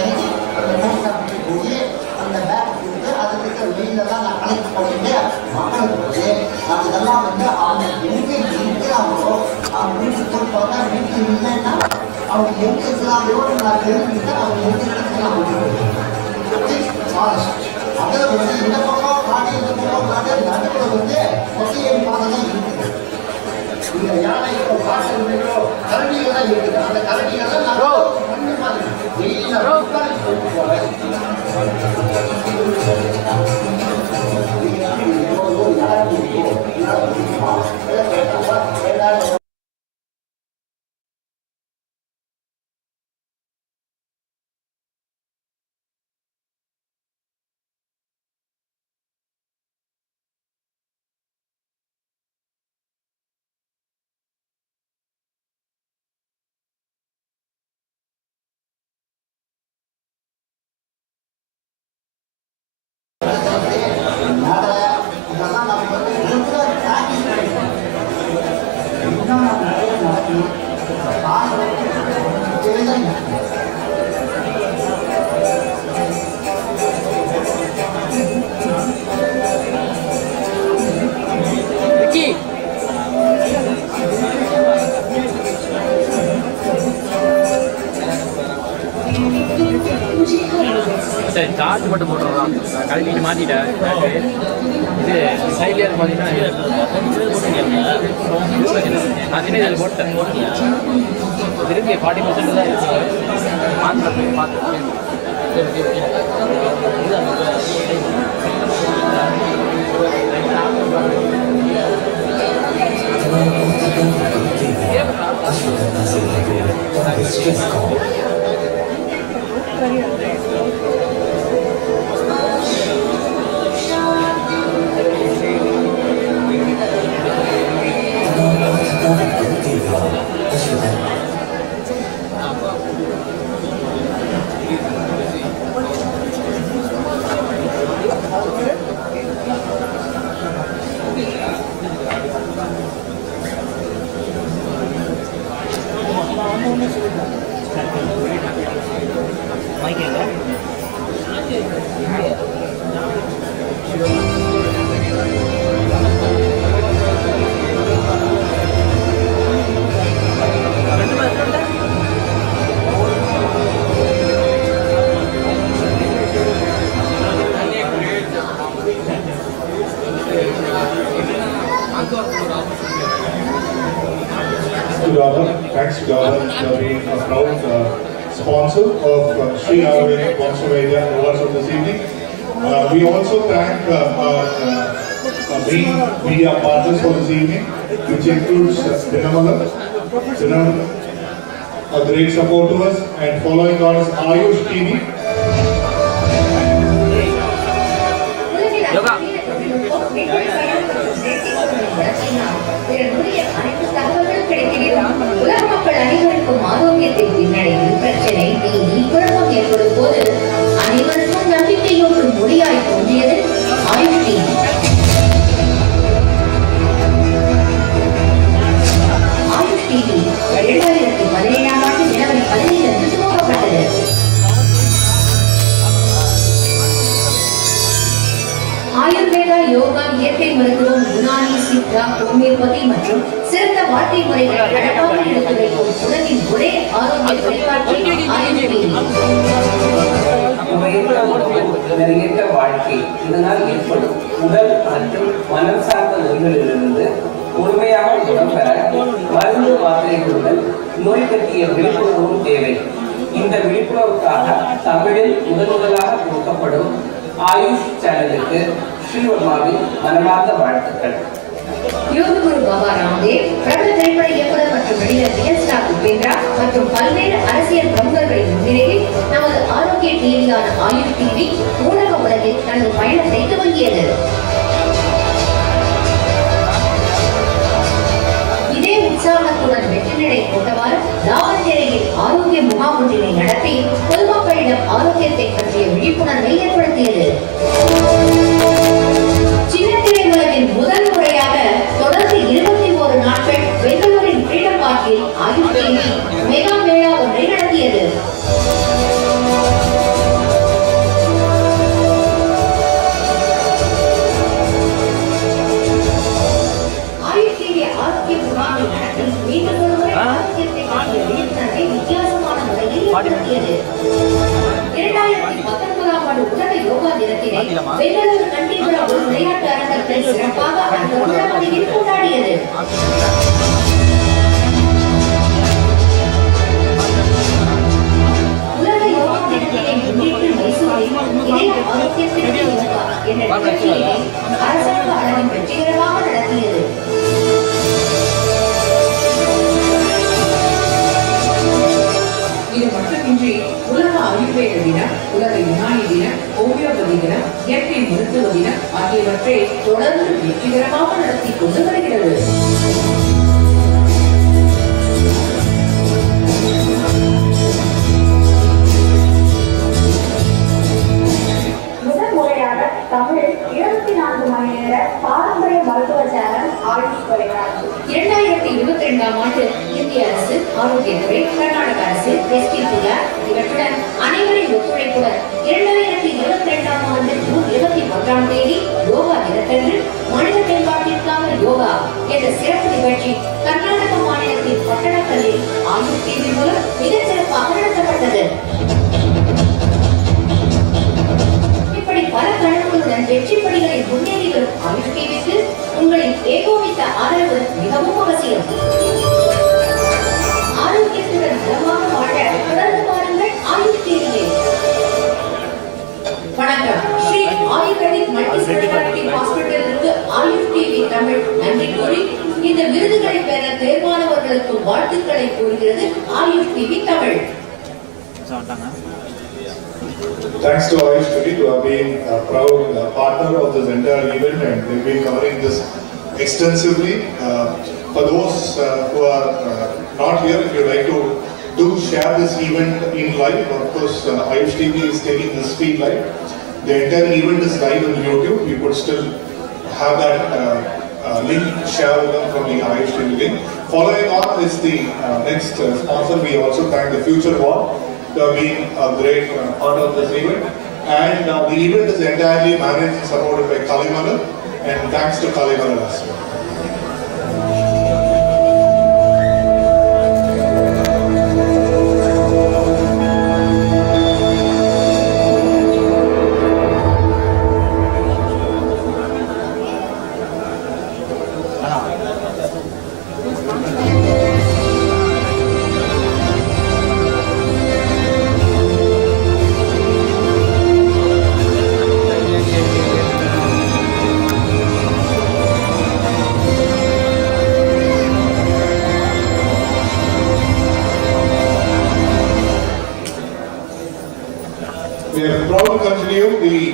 அந்த போஸ்ட் ஆஃபீஸுக்கு போய் அந்த பேக் கொடுத்து அதுக்கு வெயிலில் தான் நான் கலெக்ட் பண்ணிட்டு மக்களுக்கு போய் அதெல்லாம் வந்து அவங்க எங்கே இருக்கிறாங்களோ அவங்க வீட்டுக்கு போய் பார்த்தா வீட்டு இல்லைன்னா அவங்க எங்கே இருக்கிறாங்களோ நான் தெரிஞ்சுக்கிட்டு அவங்க எங்கே இருக்கிறாங்க அதில் வந்து இந்த பக்கம் காட்டு இந்த பக்கம் காட்டு நடுவில் வந்து ஒத்தையடி பாதை தான் இருக்குது. இந்த யானை காட்டு கரடியெல்லாம் இருக்குது. அந்த கரடியெல்லாம் நான் பண்ணி மாதிரி வெயிலில் போயிட்டு போகிறேன். சரி சார்ஜ் மட்டும் போட்டுறோம். கழட்டிட்டு மாற்றிட்டேன். இது சைட்லேயே பார்த்தீங்கன்னா நான் சின்ன இதில் போட்டேன். இருக்கு 40% தான் இருக்குது. பார்த்து to Robert. Thanks to Robert for being a proud sponsor of Sri Ayurvedic Vaidhya Awards of this evening. We also thank being media partners for this evening, which includes Dinamala, a great support to us, and following on is Ayush TV. உலக மக்கள் அனைவருக்கும் ஆரோக்கியத்தை பின்னடைவில் பிரச்சனை நீதி குழப்பம் ஏற்படும் போது அனைவருக்கும் நம்பிக்கையூட்டும் மொழியாய் தோன்றியது ஆயுஷ் டிவி. ஆயுஷ் டிவி 2017ஆம் ஆண்டு ஜனவரி 15 அன்று துவங்கப்பட்டது. ஆயுர்வேதா, யோகா, இயற்கை மருத்துவம், யுனானி, சித்தா, ஹோமியோபதி மற்றும் சிறந்த வாழ்க்கை முறைகளை அழகாக எடுத்துரைக்கும் உலகின் ஒரே ஆரோக்கிய தொலைக்காட்சி ஆயுஷ் டிவி. நிறைய வாழ்க்கை இதனால் ஏற்படும் உடல் மற்றும் மனம் சார்ந்த நோய்களிலிருந்து முழுமையாக குணம் பெற மருந்து மாத்திரைகளுடன் நோய் பற்றிய விழிப்புணர்வும் தேவை. இந்த விழிப்புணர்வுக்காக தமிழில் முதலாக கொடுக்கப்படும் ஆயுஷ் சேனலுக்கு ஸ்ரீவர்மாவின் மனமார்ந்த வாழ்த்துக்கள். யோக குரு பாபா ராம்தேவ், பிரபல திரைப்பட இயக்குனர் மற்றும் நடிகர் விஎஸ்ஆர் உபேந்திரா மற்றும் பல்வேறு அரசியல் பிரமுகர்களின் முன்னிலையில் நமது ஆரோக்கிய டிவியான ஆயுஷ் டிவி ஊடக உலகில் தனது பயணத்தை துவங்கியது. இதே உற்சாகத்துடன் வெற்றிநடை போட்டவாறு தாவணகேரியில் ஆரோக்கிய முகாம் ஒன்றினை நடத்தி பொதுமக்களிடம் ஆரோக்கியத்தை பற்றிய விழிப்புணர்வை ஏற்படுத்தியது. சின்னத்திரை உலகின் முதல் முறையாக தொடர்ந்து 21 நாட்கள் பெங்களூரின் ஃப்ரீடம் பார்க்கில் ஆயுஷ் டிவி மெகா மேளா ஒன்றை நடத்தியது. ஆயுஷ் டிவி ஆரோக்கிய முகாமை நடத்தி மீண்டும் ஒருமுறை ஆரோக்கியத்தை பற்றிய விழிப்புணர்வை வித்தியாசமான முறையில் ஏற்படுத்தியது. 2019ஆம் ஆண்டு உலக யோகா தினத்தினை பெங்களூரு கண்டிபுரா ஒரு விளையாட்டு அரங்கத்தில் சிறப்பாக அந்த உலகத்தில் கொண்டாடியது. உலக யோகா தினத்தினை முன்னிட்டு மைசூரில் இதய ஆரோக்கியத்திற்கு யோகா என்ற நிகழ்ச்சியினை அரசாங்க அளவில் வெற்றிகரமாக நடத்தியது. இது மட்டுமின்றி உலக ஆயுர்வேத தினம், உலக யுனானி தினம், ஹோமியோபதி தினம், இயற்கை மருத்துவ தினம் ஆகியவற்றை தொடர்ந்து வெற்றிகரமாக நடத்தி கொண்டு வருகிறது. முதல் முறையாக தமிழ் 24 மணி நேர பாரம்பரிய மருத்துவ சேனல் ஆயுஷ் தொலைக்காட்சி. 2022ஆம் ஆண்டு இந்திய அரசு, ஆரோக்கியத்துறை, கர்நாடக அரசு, இவற்றுடன் அனைவரின் ஒத்துழைப்புடன் 2022ஆம் ஆண்டு ஜூன் 21ஆம் தேதி யோகா தினத்தன்று மனித மேம்பாட்டிற்காக யோகா என்ற சிறப்பு நிகழ்ச்சி கர்நாடக மாநிலத்தின் பட்டணக்கல்லில் ஆயுஷ் டிவி மூலம் மிகச் சிறப்பாக நடத்தப்பட்டது. இப்படி பல கனவுகளுடன் வெற்றி படிகளில் முன்னேறி வரும் ஆயுஷ் டிவிக்கு உங்களின் ஏகோபித்த ஆதரவு மிகவும் அவசியம். ஆரோக்கியத்துடன் நலமாக வாழ தொடர்ந்து பாருங்கள் ஆயுஷ் டிவியை. வணக்கம். ஸ்ரீ ஆயுர்வேதிக் மல்டி ஸ்பெஷாலிட்டி ஹாஸ்பிட்டலுக்கு ஆயுஷ் டிவி தமிழ் நன்றி கூறி இந்த விருதுகளை பெற தேர்வானவர்களுக்கு வாழ்த்துக்களை கூறுகிறது AYUSH TV Tamil. Thanks to Ayush TV to being a proud partner of this entire event, and they've been covering this extensively. For those who are not here, if you'd like to share this event in live, of course Ayush TV is taking this feed live. The entire event is live on YouTube. You could still have that link shared with them from the Ayush TV link. Following on is the next sponsor. We also thank the Future Wall being a great part of this event, and the event is entirely managed and supported by Kalimala, and thanks to Kalimala as well. to continue the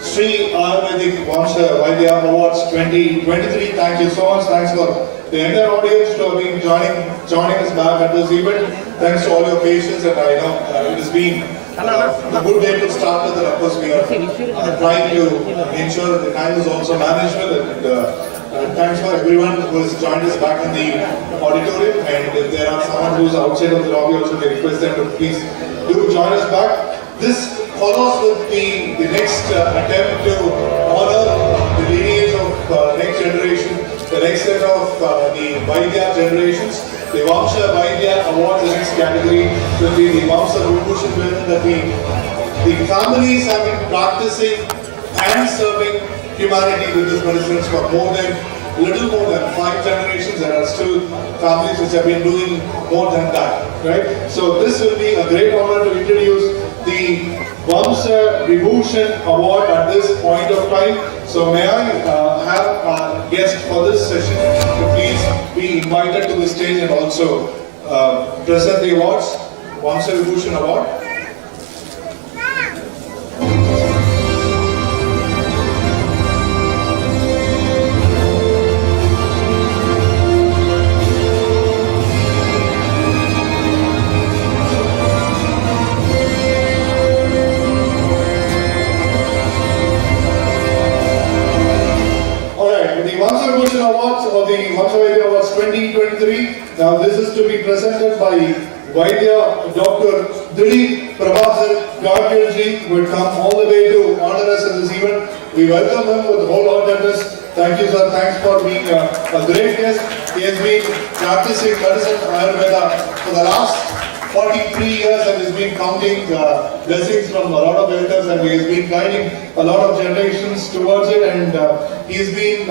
Sri Ayurvedic Vamsha Vaidhya Awards 2023. Thank you so much. Thanks for the entire audience to have been joining us back at this event. Thanks to all your patience, and I know it has been a good day to start with, and of course we are trying to ensure that the time is also manageable. And thanks for everyone who has joined us back in the auditorium. And if there are someone who is outside of the lobby, also we request them to please do join us back. This follows with the next attempt to honor the lineage of next generation, the next set of the Vaidhya generations. The Vamsha Vaidhya Awards, the next category will be the Vamsha Vibhushan, wherein that the families have been practicing and serving humanity with these medicines for little more than 5 generations. There are still families which have been doing more than that, right? So this will be a great honor to introduce the Vamsha Vibhushan Award at this point of time. So may I have our guest for this session to please be invited to the stage and also present the awards, Vamsha Vibhushan Award. Awards 2023. Now this is to be presented by Vaidhya Dr. Dilip Prabhakar Gargilji, who had come all the way to honor us in this event. We welcome him with wholeheartedness. Thank you, sir. Thanks for being a great guest. He has been practicing medicine Ayurveda for the last 43 years and has been counting blessings from a lot of elders, and he has been guiding a lot of generations towards it, and he has been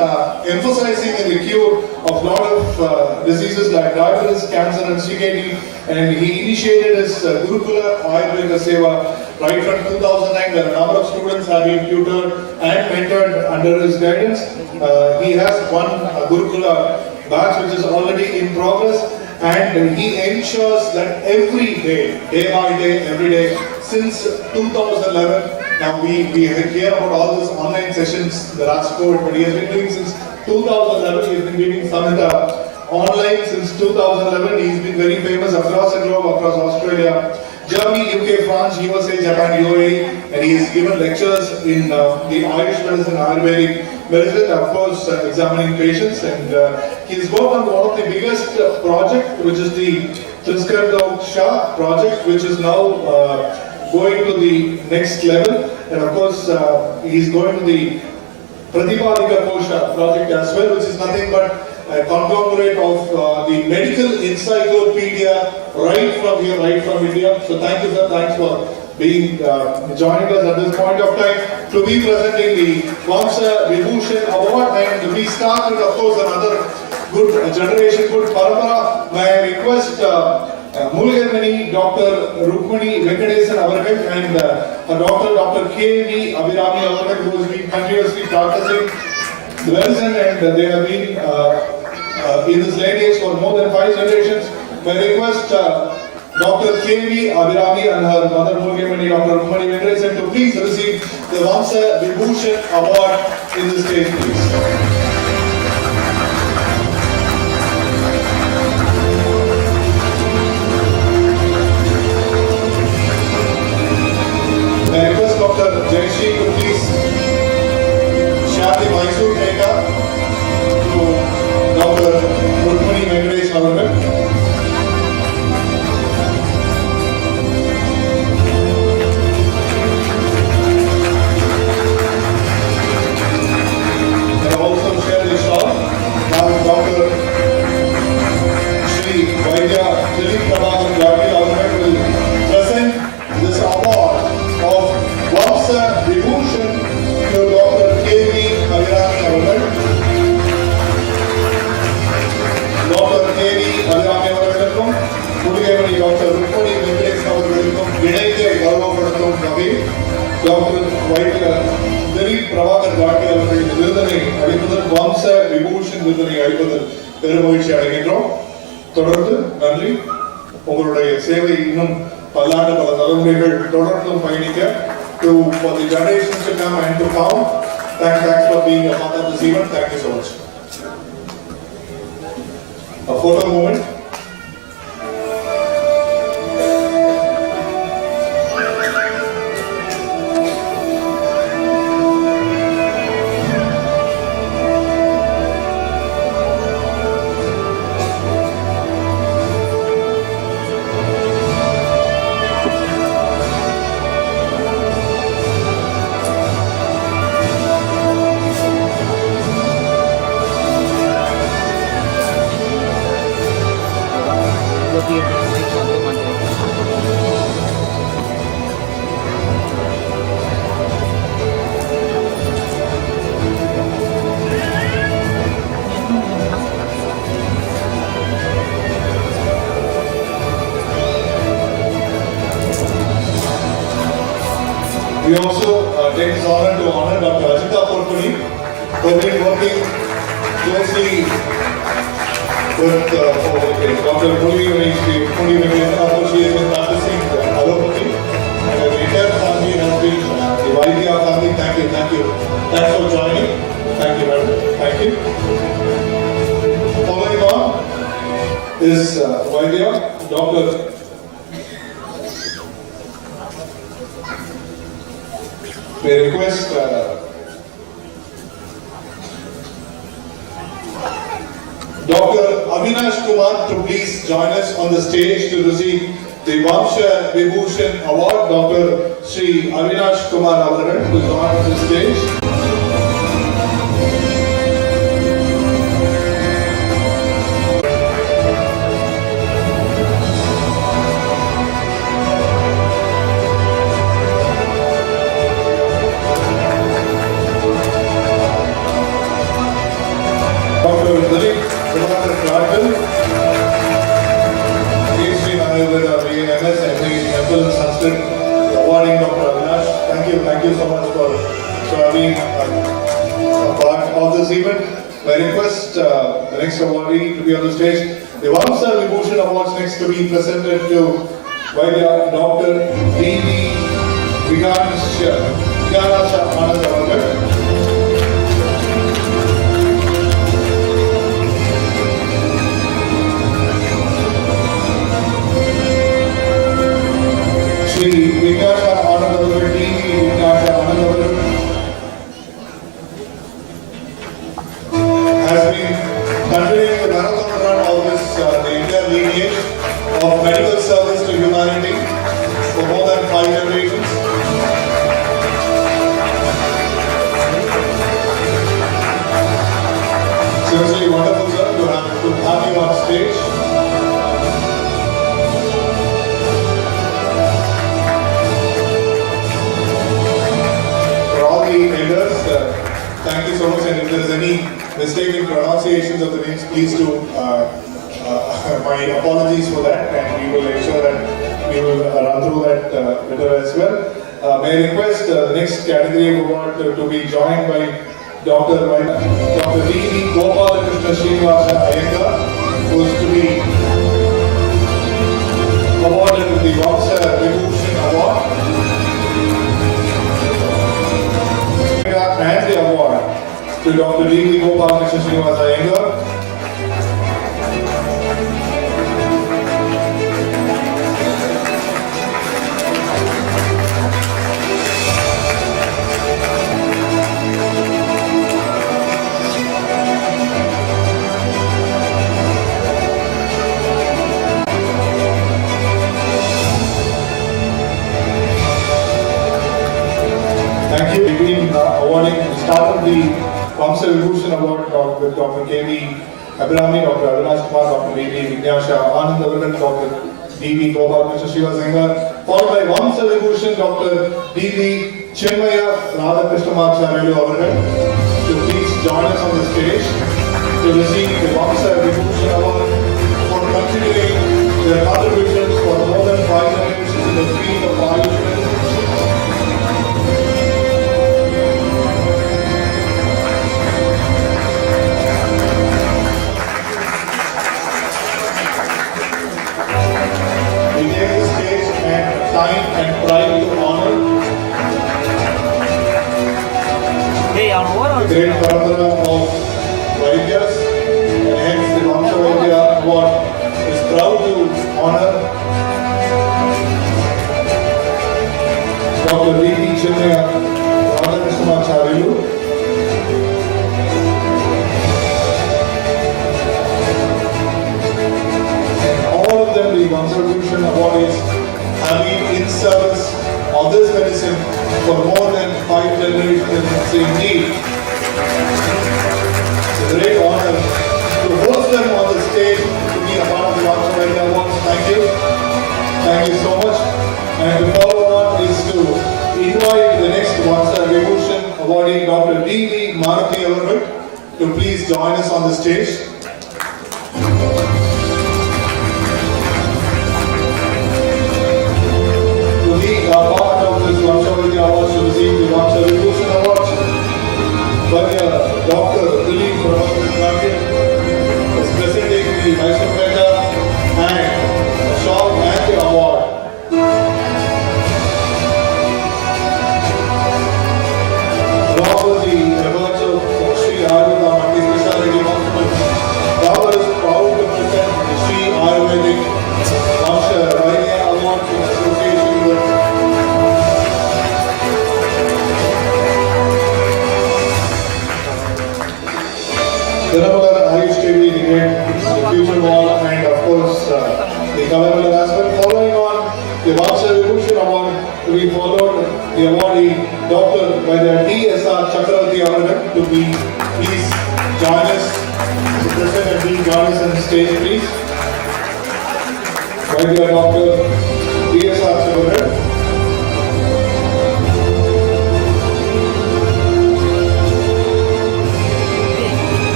emphasizing in the cure of a lot of diseases like diabetes, cancer and CKD, and he initiated his Gurukula Ayurveda Seva right from 2009. There are a number of students have been tutored and mentored under his guidance. He has one Gurukula batch which is already in progress. And he ensures that every day by day, every day, since 2011, now we hear about all these online sessions, the last COVID, but he has been doing since 2011, he has been giving Samhita online since 2011, he's been very famous across the globe, across Australia, Germany, UK, France, USA, Japan, UAE, and he has given lectures in the Irish medicine, Ayurvedic medicine, of course, examining patients, and he has worked on one of the biggest project, which is the Triskardaksha project, which is now going to the next level, and of course, he's going to the Pratipadika Kosha project as well, which is nothing but a conglomerate of the medical encyclopedia right from here, right from India. So thank you, sir. Thanks for being joining us at this point of time to be presenting the Vamsha Vibhushan Award. And we start with, of course, another good generation, good parampara. May I request Mulgermani Dr. Rukmani Venkatesan Avargal and Dr. K.V. Abhirami Avargal, who has been continuously practicing medicine, and they have been in this lineage for more than 5 generations. May I request Dr. K.V. Abhirami and her mother Mulgermani, Dr. Rukmani Venkatesan, to please receive the Vamsha Vibhushan Award in the stage, please. May I request Dr. Jayashree to please share the Mysore Mega to Dr. Rukmani Venkatesan Avargal. And also share the shawl. Now Dr. Sri Vaidhya Dilip Prabhakar Gargilji Avargal will present this award of Vamsha Vibhushan to Dr. K.V. Abhirami Avargal. Dr. K.V. Abhirami Avargalkum, Mulgermani Dr. Rukmani Venkatesan Avargalkum, இணைந்து கௌரவப்படுத்தும் வகையில் doctor Vaidhya Dilip Prabhakar Gargilji அவர்கள் இந்த விருதினை அளிப்பதில் Vamsha Vibhushan விருதினை அளிப்பதில் பெருமகிழ்ச்சி அடைகின்றோம். தொடர்ந்து நன்றி. உங்களுடைய சேவை இன்னும் பல்லாண்டு பல தலைமுறைகள் தொடர்ந்தும் பயணிக்க for the generations to come and to come. Thanks for being a part of this event. Thank you so much. A photo moment. We also take this honor to honor Dr. Ajita Porpani, who has been working closely with Dr. Puli when she has been practicing allopathy, and the entire family has been the Vaidhya family. Thank you. Thanks for joining. Thank you, madam. Thank you. Following on is Vaidhya, Dr. May request Dr. Avinash Kumar to please join us on the stage to receive the Vamsha Vibhushan Award. Dr. Sri Avinash Kumar Avaran to join us on the stage. Awarding Dr. Avinash. Thank you so much for being a part of this event. I request the next awardee to be on the stage. The Vamsha Vibhushan Awards next to be presented to Vaidhya Dr. D.V. Vamsha Anand Avaran. Sri Vinyasa Anandavaran, D.V. Vinyasa Anandavaran has been continuing the marathon run of this, the Indian lineage of medical service to humanity for more than 5 generations. Seriously wonderful, sir, to have you on stage. Elders, thank you so much, and if there is any mistake in pronunciations of the names, please do my apologies for that, and we will ensure that we will run through that later as well. May I request the next category of award to be joined by Dr. D.V. Gopalakrishna Srinivasa Iyengar, who is to be awarded with the Vamsha Vibhushan Award. And the award to Dr. D.V. Gopalakrishna Srinivasa Iyengar. Thank you. We've been awarding, started the Vamsha Vibhushan Award with Dr. K.V. Abrahami, Dr. Avinash Kumar, Dr. D.V. Vinyasa Anand Avaran, Dr. D.V. Gopalakrishna Srinivasa Iyengar, followed by Vamsha Vibhushan Dr. D.V. Chinmaya Radhakrishnamarcharyalu Avaran to please join us on the stage to receive the Vamsha Vibhushan Award for continuing their contributions for more than 5 generations in the field of Ayush medicine. We take the stage and time and pride to honor the great parampara of Vaidhyas, and hence the Vamsha Vaidhya Award is proud to honor Dr. V.P. Chinnaya Radhakrishnacharyulu. All of them, the Vamsha Bhushan awardees, have been in service of this medicine for more than 5 generations in the same need. It's a great honor to host them on the stage to be a part of the Vamsha Vaidhya Awards. Thank you. Thank you so much. And the follow on is to invite the next Vamsha Vibhushan awardee, Dr. D.V. Maruti Avargal, to please join us on the stage. To be a part of this Vamsha Vaidhya Awards to receive the Vamsha Vibhushan Awards, Vaidhya Dr. Dilip Prabhakar is presenting the Mysore Peta and Shawl and the award. Along with the efforts of Sri Ayurveda Multi-Speciality Hospital, Dr. is proud to present the Sri Ayurvedic Vamsha Vaidhya Award in association with Dhanapala Ayush TV, the great future wall, and of course the Kalavala as well. Following on the Vamsha Vibhushan Award, we followed the awardee Dr. Vaidhya D.S.R. Chakravarti Avargal to please join us to present and please join us on the stage, please. Vaidhya Dr. D.S.R. Chakravarti.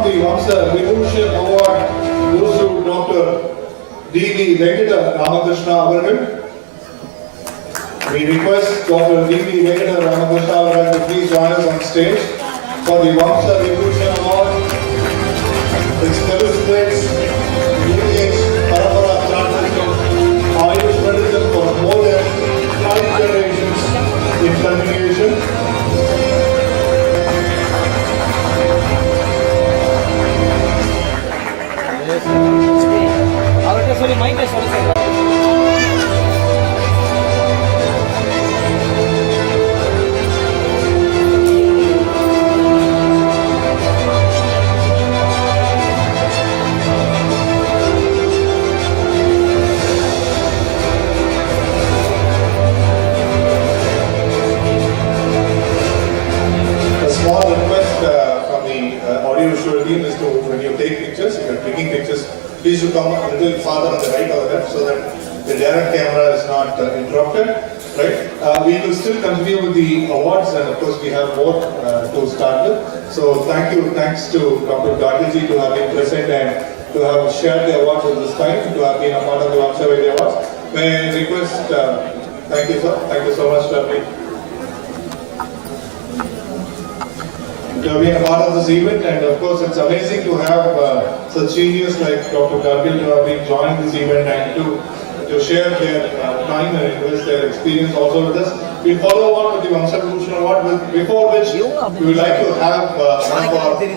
The Vamsha Vibhushan Award goes to Dr. D.V. Venkata Ramakrishna Avargal. We request Dr. D.V. Venkata Ramakrishna Avargal to please join us on stage for the Vamsha Vibhushan Award, which celebrates lineage, parampara, tradition, Ayush medicine for more than 5 generations in continuation. Small request from the audio visual team is to, when you take pictures, if you're taking pictures, please to come a little farther on the right or the left so that the direct camera is not interrupted. Right? We will still continue with the awards, and of course we have more to start with. So thanks to Dr. Gadilji to have been present and to have shared the awards at this time, to have been a part of the Vamsha Vaidhya Awards. May I request, thank you sir, thank you so much to have been a part of this event, and of course it's amazing to have such seniors like Dr. Gargil to have been joining this event and to share their time and invest their experience also with us. We follow on with the Vamsha Vibhushan Award, before which we would like to have one of our prime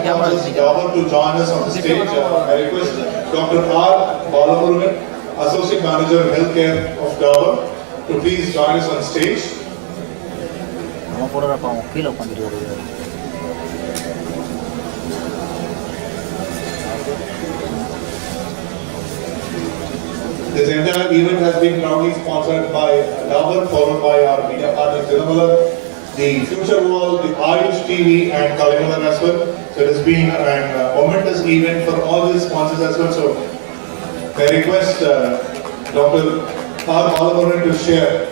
sponsors, Dabur, to join us on the stage. I request Dr. R. Balamurugan, Associate Manager of Healthcare of Dabur, to please join us on stage. This entire event has been proudly sponsored by Dabur, followed by our media partner Tirumala, the Future Wall, the Ayush TV and Kalimala as well. So it has been a momentous event for all the sponsors as well. So I request Dr. R. Balabaran to share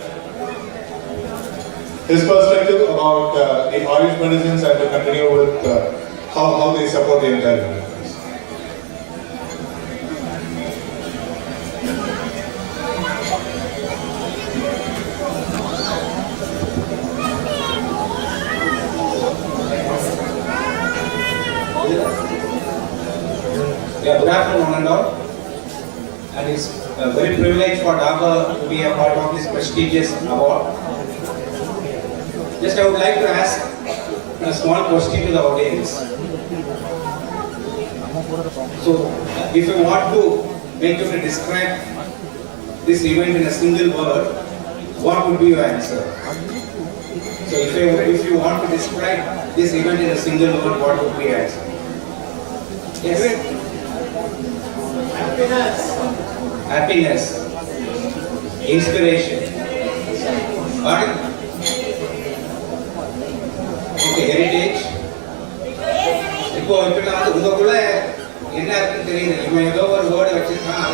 his perspective about the Ayush medicines and to continue with how they support the entire event. Yeah, good afternoon, one and all. And it's a very privilege for Dabur to be a part of this prestigious award. Just I would like to ask a small question to the audience. So, if you want to make you to describe this event in a single word, what would be your answer? So, if you want to describe this event in a single word, what would be your answer? Yes. Happiness. Inspiration. Pardon? Okay, heritage. இப்போ நான் உங்களுக்குள்ள என்ன இருக்குன்னு தெரியல. இவன் ஏதோ ஒரு word வச்சிருக்கான்,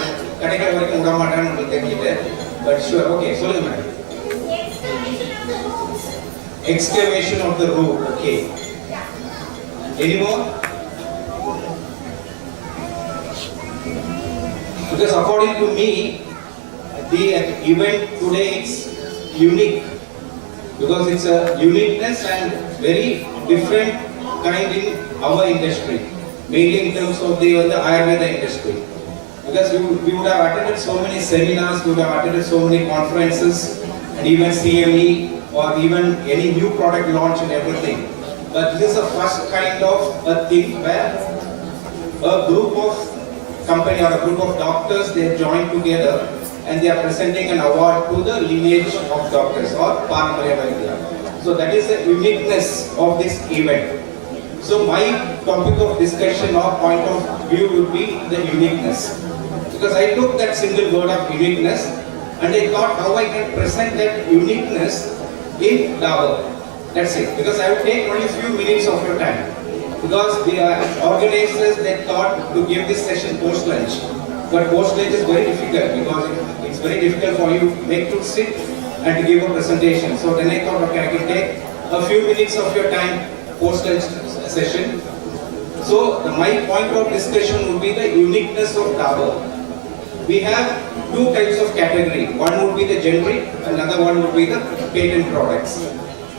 அதை கிடைக்கிற வரைக்கும் விட மாட்டான்னு உங்களுக்கு தெரிஞ்சுட்டு. பட் ஷூர், ஓகே, சொல்லுங்க madam. Excavation of the root. Okay. Any more? Because according to me, the event today is unique because it's a uniqueness and very different kind in our industry, mainly in terms of the Ayurveda industry. Because we would have attended so many seminars, we would have attended so many conferences, and even CME or even any new product launch and everything. But this is the first kind of a thing where a group of company or a group of doctors, they join together and they are presenting an award to the lineage of doctors or Paramparya Vaidhya. So that is the uniqueness of this event. So my topic of discussion or point of view would be the uniqueness. Because I took that single word of uniqueness and I thought how I can present that uniqueness in Dabur. That's it. Because I will take only few minutes of your time. Because the organizers, they thought to give this session post-lunch. But post-lunch is very difficult because it's very difficult for you to make to sit and to give a presentation. So then I thought, okay, I can take a few minutes of your time post-lunch session. So my point of discussion would be the uniqueness of Dabur. We have two types of category. One would be the generic, another one would be the patent products.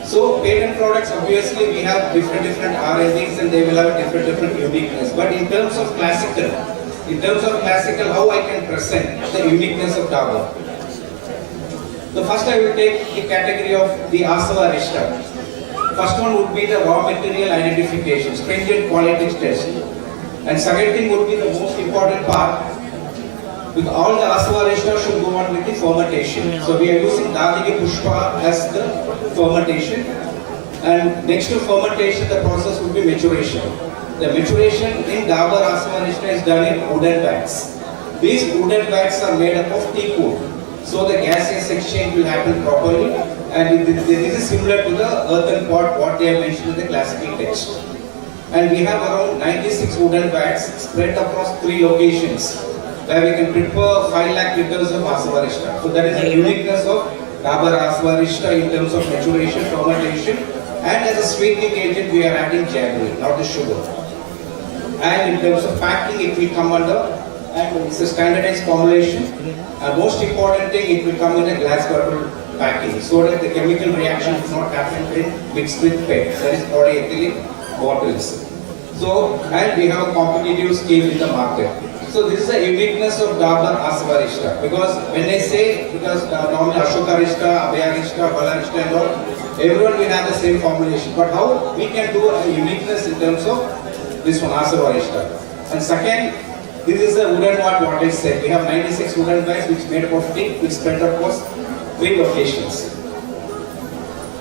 So patent products, obviously we have different R&Ds and they will have different uniqueness. But in terms of classical, how I can present the uniqueness of Dabur? The first I will take the category of the Asava Rishta. First one would be the raw material identification, stringent quality test. And second thing would be the most important part. With all the Asava Rishta should go on with the fermentation. So we are using Dadige Pushpa as the fermentation. And next to fermentation, the process would be maturation. The maturation in Dabur Asava Rishta is done in wooden bags. These wooden bags are made up of teak wood. So the gaseous exchange will happen properly. And this is similar to the earthen pot, what they have mentioned in the classical text. And we have around 96 wooden bags spread across 3 locations, where we can prepare 5 lakh liters of Asava Rishta. So that is the uniqueness of Dabur Asava Rishta in terms of maturation, fermentation, and as a sweetening agent we are adding jaggery, not the sugar. And in terms of packing, it will come under, and it's a standardized formulation. And most important thing, it will come in a glass bottle packing, so that the chemical reaction is not happening in mixed with PET, that is polyethylene bottles. So, and we have a competitive scale in the market. So this is the uniqueness of Dabur Asava Rishta. Because when I say, because normally Ashoka Rishta, Abhaya Rishta, Bala Rishta and all, everyone will have the same formulation. But how we can do a uniqueness in terms of this one, Asava Rishta. And second, this is the wooden what I said. We have 96 wooden bags which made up of teak, which spread across 3 locations.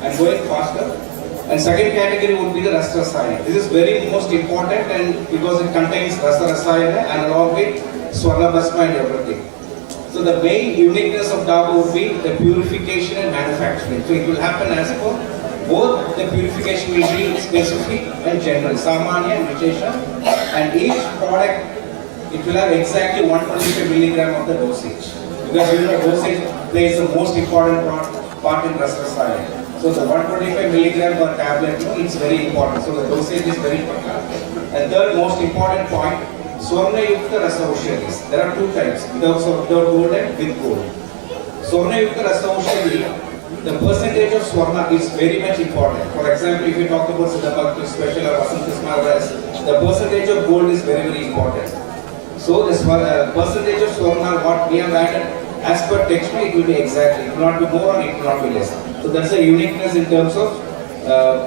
I'm going faster. And second category would be the Rasa Rasayana. This is very most important, and because it contains Rasa Rasayana and along with Swarna Basma and everything. So the main uniqueness of Dabur would be the purification and manufacturing. So it will happen as per both the purification will be specific and general, Samanya and Vishesha, and each product it will have exactly 125 milligram of the dosage. Because you know dosage plays the most important part in Rasrasaya. So the 125 milligram per tablet, it's very important. So the dosage is very important. And third most important point, Swarna Yukta Rasa Aushadhis. There are two types, without gold and with gold. Swarna Yukta Rasa Aushadhi, the percentage of Swarna is very much important. For example, if you talk about Siddhapakti special or Vasantisma, the percentage of gold is very, very important. So the percentage of Swarna, what we have added, as per texture, it will be exactly. It will not be more or it will not be less. So that's a uniqueness in terms of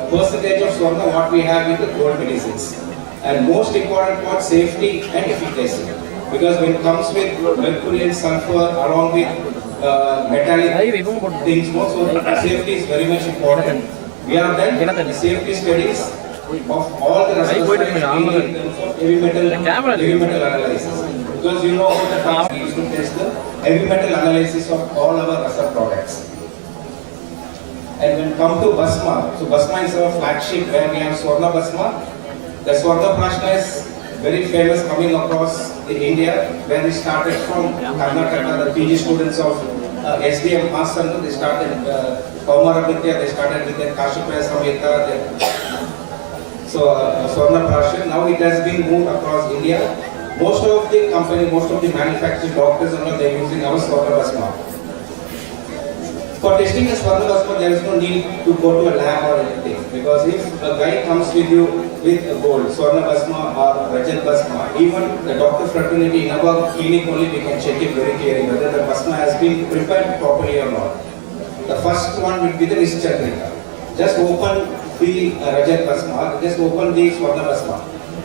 percentage of Swarna, what we have in the gold medicines. And most important part, safety and efficacy. Because when it comes with mercury and sulfur along with metallic things, so safety is very much important. We have done the safety studies of all the heavy metal analysis. Because you know all the times we used to test the heavy metal analysis of all our Rasa products. And when come to Basma, so Basma is our flagship where we have Swarna Basma. The Swarna Prashna is very famous coming across India, where we started from Karnataka, the PG students of SDM Hassan, they started Kaumara Vidya, they started with their Kashipaya Samhita. So Swarna Prashna, now it has been moved across India. Most of the company, most of the manufacturing doctors they are using our Swarna Basma. For testing the Swarna Basma, there is no need to go to a lab or anything. Because if a guy comes with you with a gold, Swarna Basma or Rajat Basma, even the doctor fraternity in our clinic only we can check it very clearly whether the Basma has been prepared properly or not. The first one will be the Nischandrika. Just open the Rajat Basma, just open the Swarna Basma.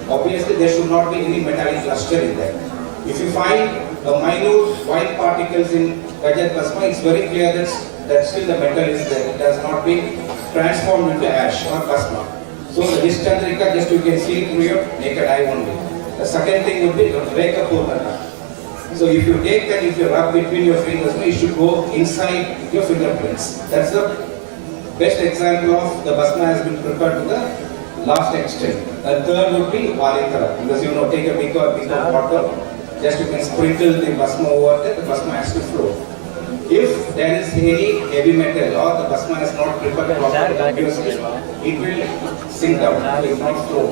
Obviously there should not be any metallic luster in there. If you find minute white particles in Rajat Basma, it's very clear that still the metal is there. It has not been transformed into ash or Basma. So the Nischandrika, just you can see it through your naked eye only. The second thing would be Reka Purnaka. So if you take and if you rub between your fingers, it should go inside your fingerprints. That's the best example of the Basma has been prepared to the last extent. And third would be Varitara, because take a big of water, just you can sprinkle the Basma over there, the Basma has to flow. If there is any heavy metal or the Basma is not prepared properly, it will sink down, it will not flow.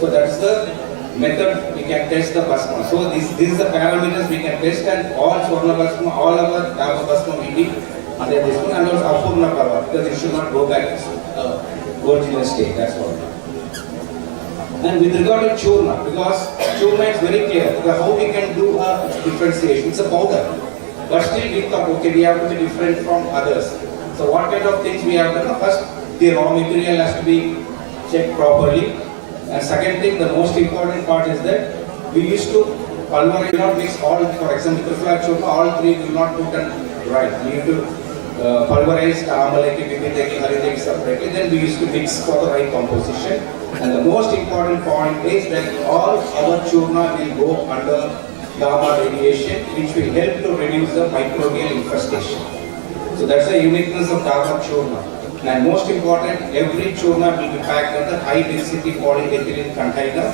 So that's the method we can test the Basma. So this is the parameters we can test, and all Swarna Basma, all our Dava Basma will be under this one, and also Apurna Kava, because it should not go back to original state, that's all. And with regard to Churna, because Churna is very clear, because how we can do a differentiation, it's a powder. But still we thought, okay, we have to be different from others. So what kind of things we have to do? First, the raw material has to be checked properly. And second thing, the most important part is that we used to pulverize, not mix all, for example, Trifla Churna, all three will not put and right. We need to pulverize the Amaleki, Vipiteki, Hariteki separately, then we used to mix for the right composition. And the most important point is that all our Churna will go under gamma radiation, which will help to reduce the microbial infestation. So that's the uniqueness of Dabur Churna. And most important, every Churna will be packed in the high density polyethylene container,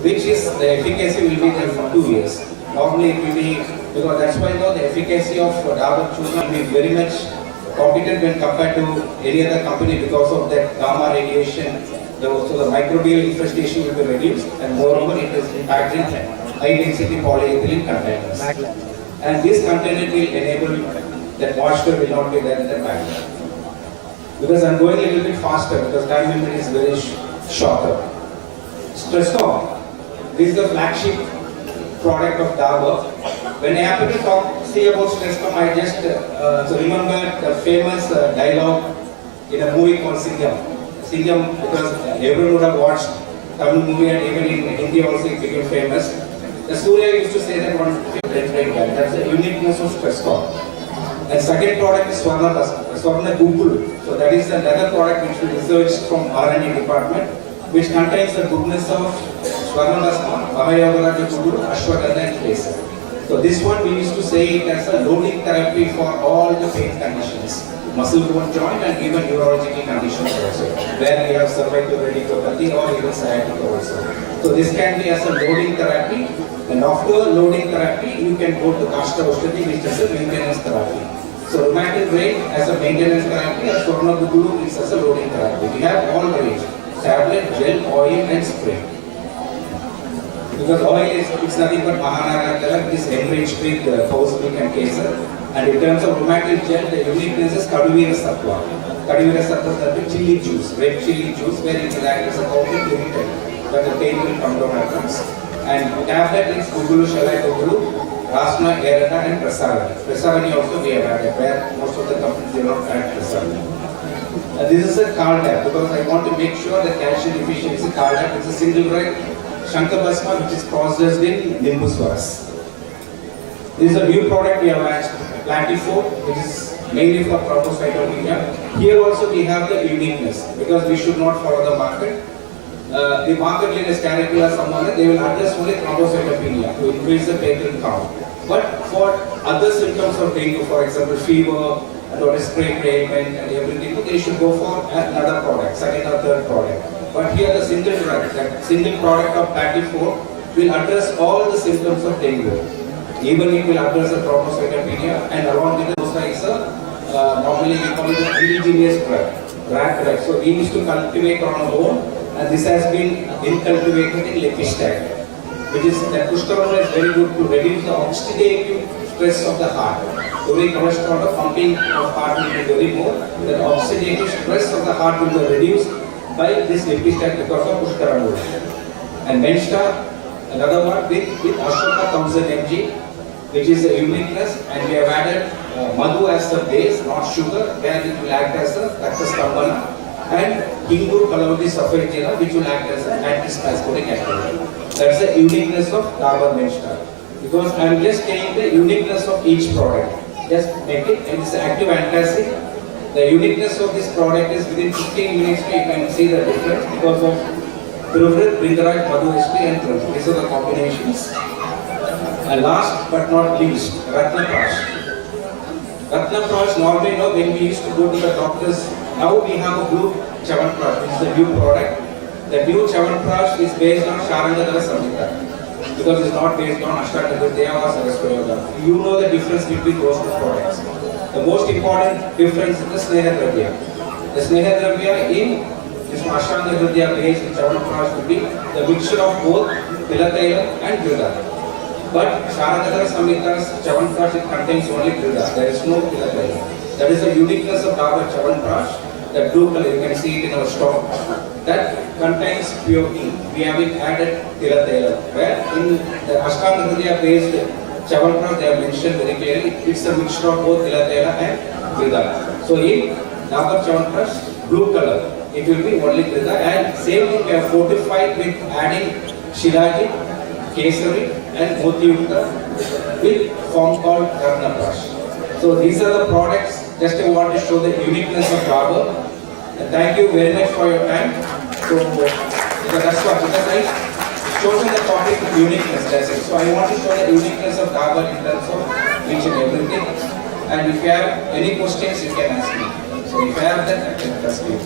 which is the efficacy will be there for 2 years. Normally it will be, because that's why the efficacy of Dabur Churna will be very much competent when compared to any other company because of that gamma radiation. So the microbial infestation will be reduced, and moreover it is packed in high density polyethylene containers. And this container will enable that moisture will not be there in the pack. Because I'm going a little bit faster because time limit is very shorter. Stresscom, this is the flagship product of Dabur. When I happen to see about Stresscom, I just remember the famous dialogue in a movie called Singham. Singham, because everyone would have watched Tamil movie and even in Hindi also it became famous. The Surya used to say that one that's the uniqueness of Stresscom. And second product is Swarna Gukulu. So that is another product which we researched from R&D department, which contains the goodness of Swarna Basma, Mahayavaraja Gukulu, Ashwagandha and Kesar. So this one we used to say it as a loading therapy for all the pain conditions, muscle bone joint and even neurological conditions also, where we have cervical radiculopathy or even sciatica also. So this can be as a loading therapy, and after loading therapy you can go to Kashta Oshtati, which is a maintenance therapy. So rheumatoid vein as a maintenance therapy and Swarna Gugulu is as a loading therapy. We have all range, tablet, gel, oil and spray. Because oil is it's nothing but Mahanara, it is enriched with cow's milk and kesar. And in terms of rheumatoid gel, the uniqueness is Kaduvira Sattva. Kaduvira Sattva is the chili juice, red chili juice, where it will act as a coating limited, but the pain will come down at once. And tablet is Gugulu, Shalai Gugulu, Rasna, Erana and Prasarani. Prasarani also we have added, where most of the companies do not add Prasarani. This is a card app because I want to make sure that calcium deficiency card app is a single right Shankabhasma which is processed in Nimbuswaras. This is a new product we have launched, Platifo, which is mainly for thrombocytopenia. Here also we have the uniqueness because we should not follow the market. The market leaders Caricature, someone they will address only thrombocytopenia to increase the platelet count. But for other symptoms of dengue, for example, fever, and respiratory ailment and everything, they should go for another product, second or third product. But here the single product, that single product of Platifo will address all the symptoms of dengue. Even it will address the thrombocytopenia, and along with the dosa is a normally we call it an indigenous drug, rat drug. So we used to cultivate on our own, and this has been incultivated in Lepistag, which is that Pushkaramala is very good to reduce the oxidative stress of the heart. During cholesterol, the pumping of heart will be very more. The oxidative stress of the heart will be reduced by this Lepistag because of Pushkaramala. And Vamsha, another one with Ashoka 1000 mg, which is a uniqueness, and we have added Madhu as the base, not sugar, where it will act as a Raktasthambana, and Hindu Kalavati Saffagina, which will act as an antispasmodic activity. That's the uniqueness of Dabur Vamsha. Because I am just saying the uniqueness of each product. Just make it, and it's active antacid. The uniqueness of this product is within 15 minutes you can see the difference because of Truvrit, Brindaraj, Madhu SP and Truvrit. These are the combinations. And last but not least, Ratnaprash. Ratnaprash, normally when we used to go to the doctors, now we have a blue Chavanprash, which is a new product. The new Chavanprash is based on Sharangadara Samhita. Because it's not based on Ashtanga or Saraswati Yoga. You know the difference between those two products. The most important difference is the Sneha Dravya. The Sneha Dravya in this Ashtanga Dravya based Chavanprash will be the mixture of both Tilatailam and Grida. But Sharangadara Samhita's Chavanprash it contains only Grida. There is no Tilatailam. That is the uniqueness of Dabur Chavanprash. That blue color, you can see it in our stock. That contains pure ghee. We have added Tilatailam. Where in the Ashtanga Hridaya based Chavanprash, they have mentioned very clearly, it's a mixture of both Tilatailam and Grida. So in Dabur Chavanprash, blue color, it will be only Grida. And same thing we have fortified with adding Shilajit, Kesari and Motiyukta with form called Ratnaprash. So these are the products. Just I want to show the uniqueness of Dabur. Thank you very much for your time. So that's what, because I chosen the topic of uniqueness, that's it. So I want to show the uniqueness of Dabur in terms of each and everything. And if you have any questions, you can ask me. So if I have that, I can ask you.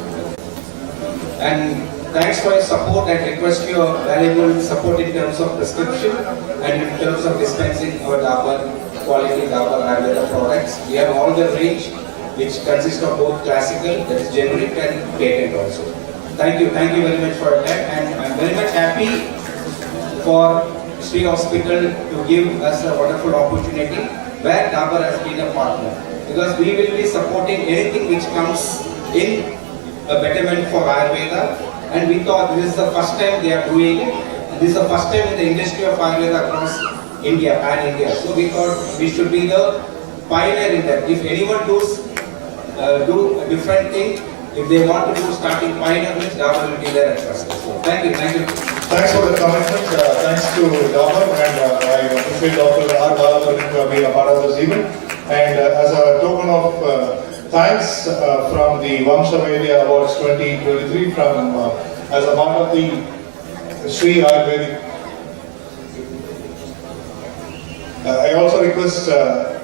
And thanks for your support and request your valuable support in terms of prescription and in terms of dispensing our Dabur quality Dabur Ayurveda products. We have all the range which consists of both classical, that is generic and patent also. Thank you very much for your time, and I am very much happy for Sri Hospital to give us a wonderful opportunity where Dabur has been a partner. Because we will be supporting anything which comes in a betterment for Ayurveda, and we thought this is the first time they are doing it, and this is the first time in the industry of Ayurveda across India, pan-India. So we thought we should be the pioneer in that. If anyone do a different thing, if they want to do starting pioneer, Dabur will be there at first. So thank you. Thanks for the commitment. Thanks to Dabur, and I appreciate Dr. R. Balavan for being a part of this event. And as a token of thanks from the Vamsha Vaidhya Awards 2023, as a part of the Sri Ayurvedic I also request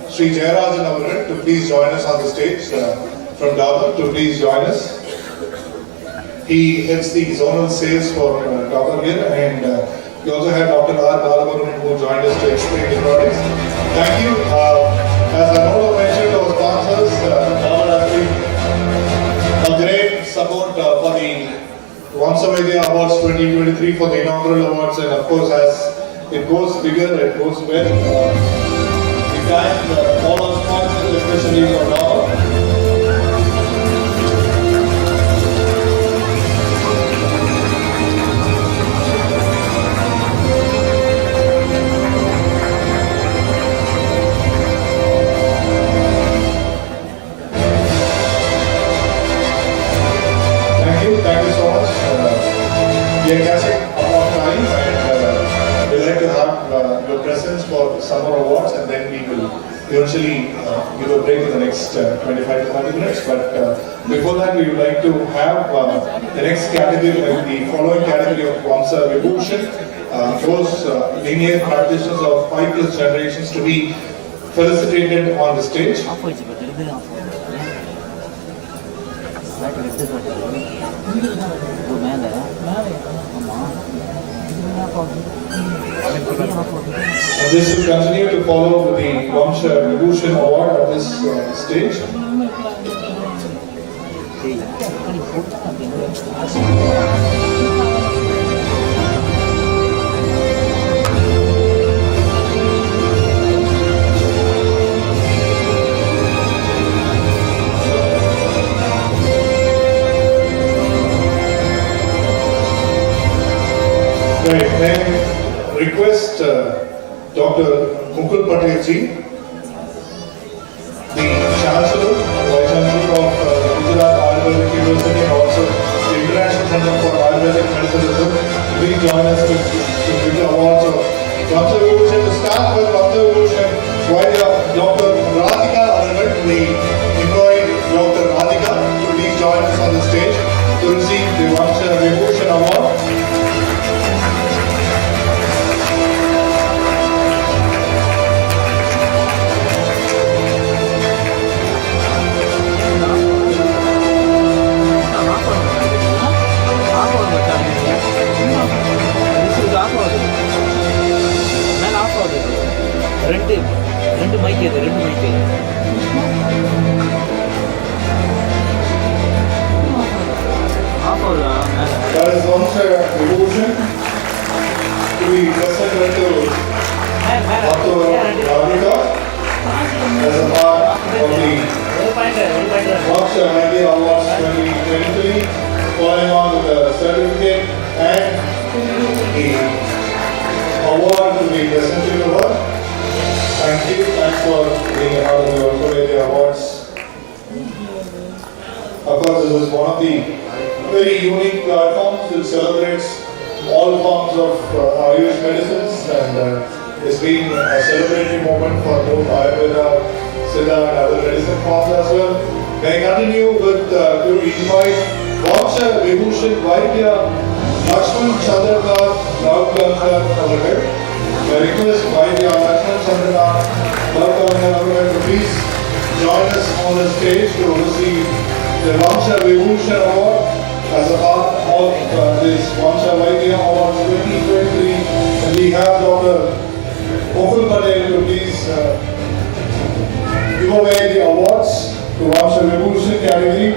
Sri Jayarajan Avaral to please join us on the stage from Dabur to please join us. He heads the zonal sales for Dabur here, and we also had Dr. R. Balabaran who joined us to explain the products. Thank you. As Anolo mentioned, our sponsors, Dabur has been a great support for the Vamsha Vaidhya Awards 2023 for the inaugural awards, and of course as it goes bigger, it goes well. We thank all our sponsors, especially for Dabur. Thank you so much. We are catching up on time, and we'd like to have your presence for summer awards, and then we will eventually give a break in the next 25 to 30 minutes. But before that, we would like to have the next category, the following category of Vamsha Vibhushan, those linear practitioners of 5+ generations to be felicitated on the stage. And this will continue to follow with the Vamsha Vibhushan Award at this stage. Then request Dr. Mukul Patel ji, the Chancellor, Vice Chancellor of Gujarat Ayurvedic University and also the International Center for Ayurvedic Medicine Research, please join us to give the awards of Vamsha Vibhushan. To start with Vamsha Vibhushan, Vaidhya Dr. Radhika Aragat, we invite Dr. Radhika to please join us on the stage to receive the Vamsha Vibhushan Award. ரெண்டு mic இது ரெண்டு mic of ஆகுதா That is Vamsha Vibhushan to be presented to Dr. Radhika as a part of the Vamsha Vaidhya Awards 2023, following on with the certificate and the award to be presented to her. Thank you. Thanks for being a part of the Vamsha Vaidhya Awards. Of course, this is one of the very unique platforms. It celebrates all forms of Ayurvedic medicines, and it's been a celebratory moment for both Ayurveda, Siddha and other medicine forms as well. May I continue with to invite Vamsha Vibhushan Vaidhya Lakshman Chandrakar Ravgankar Avagal. I request Vaidhya Lakshman Chandrakar Ravgankar Avagal to please join us on the stage to receive the Vamsha Vibhushan Award as a part of this Vamsha Vaidhya Awards 2023. And we have Dr. Mukul Patel to please give away the awards to Vamsha Vibhushan category.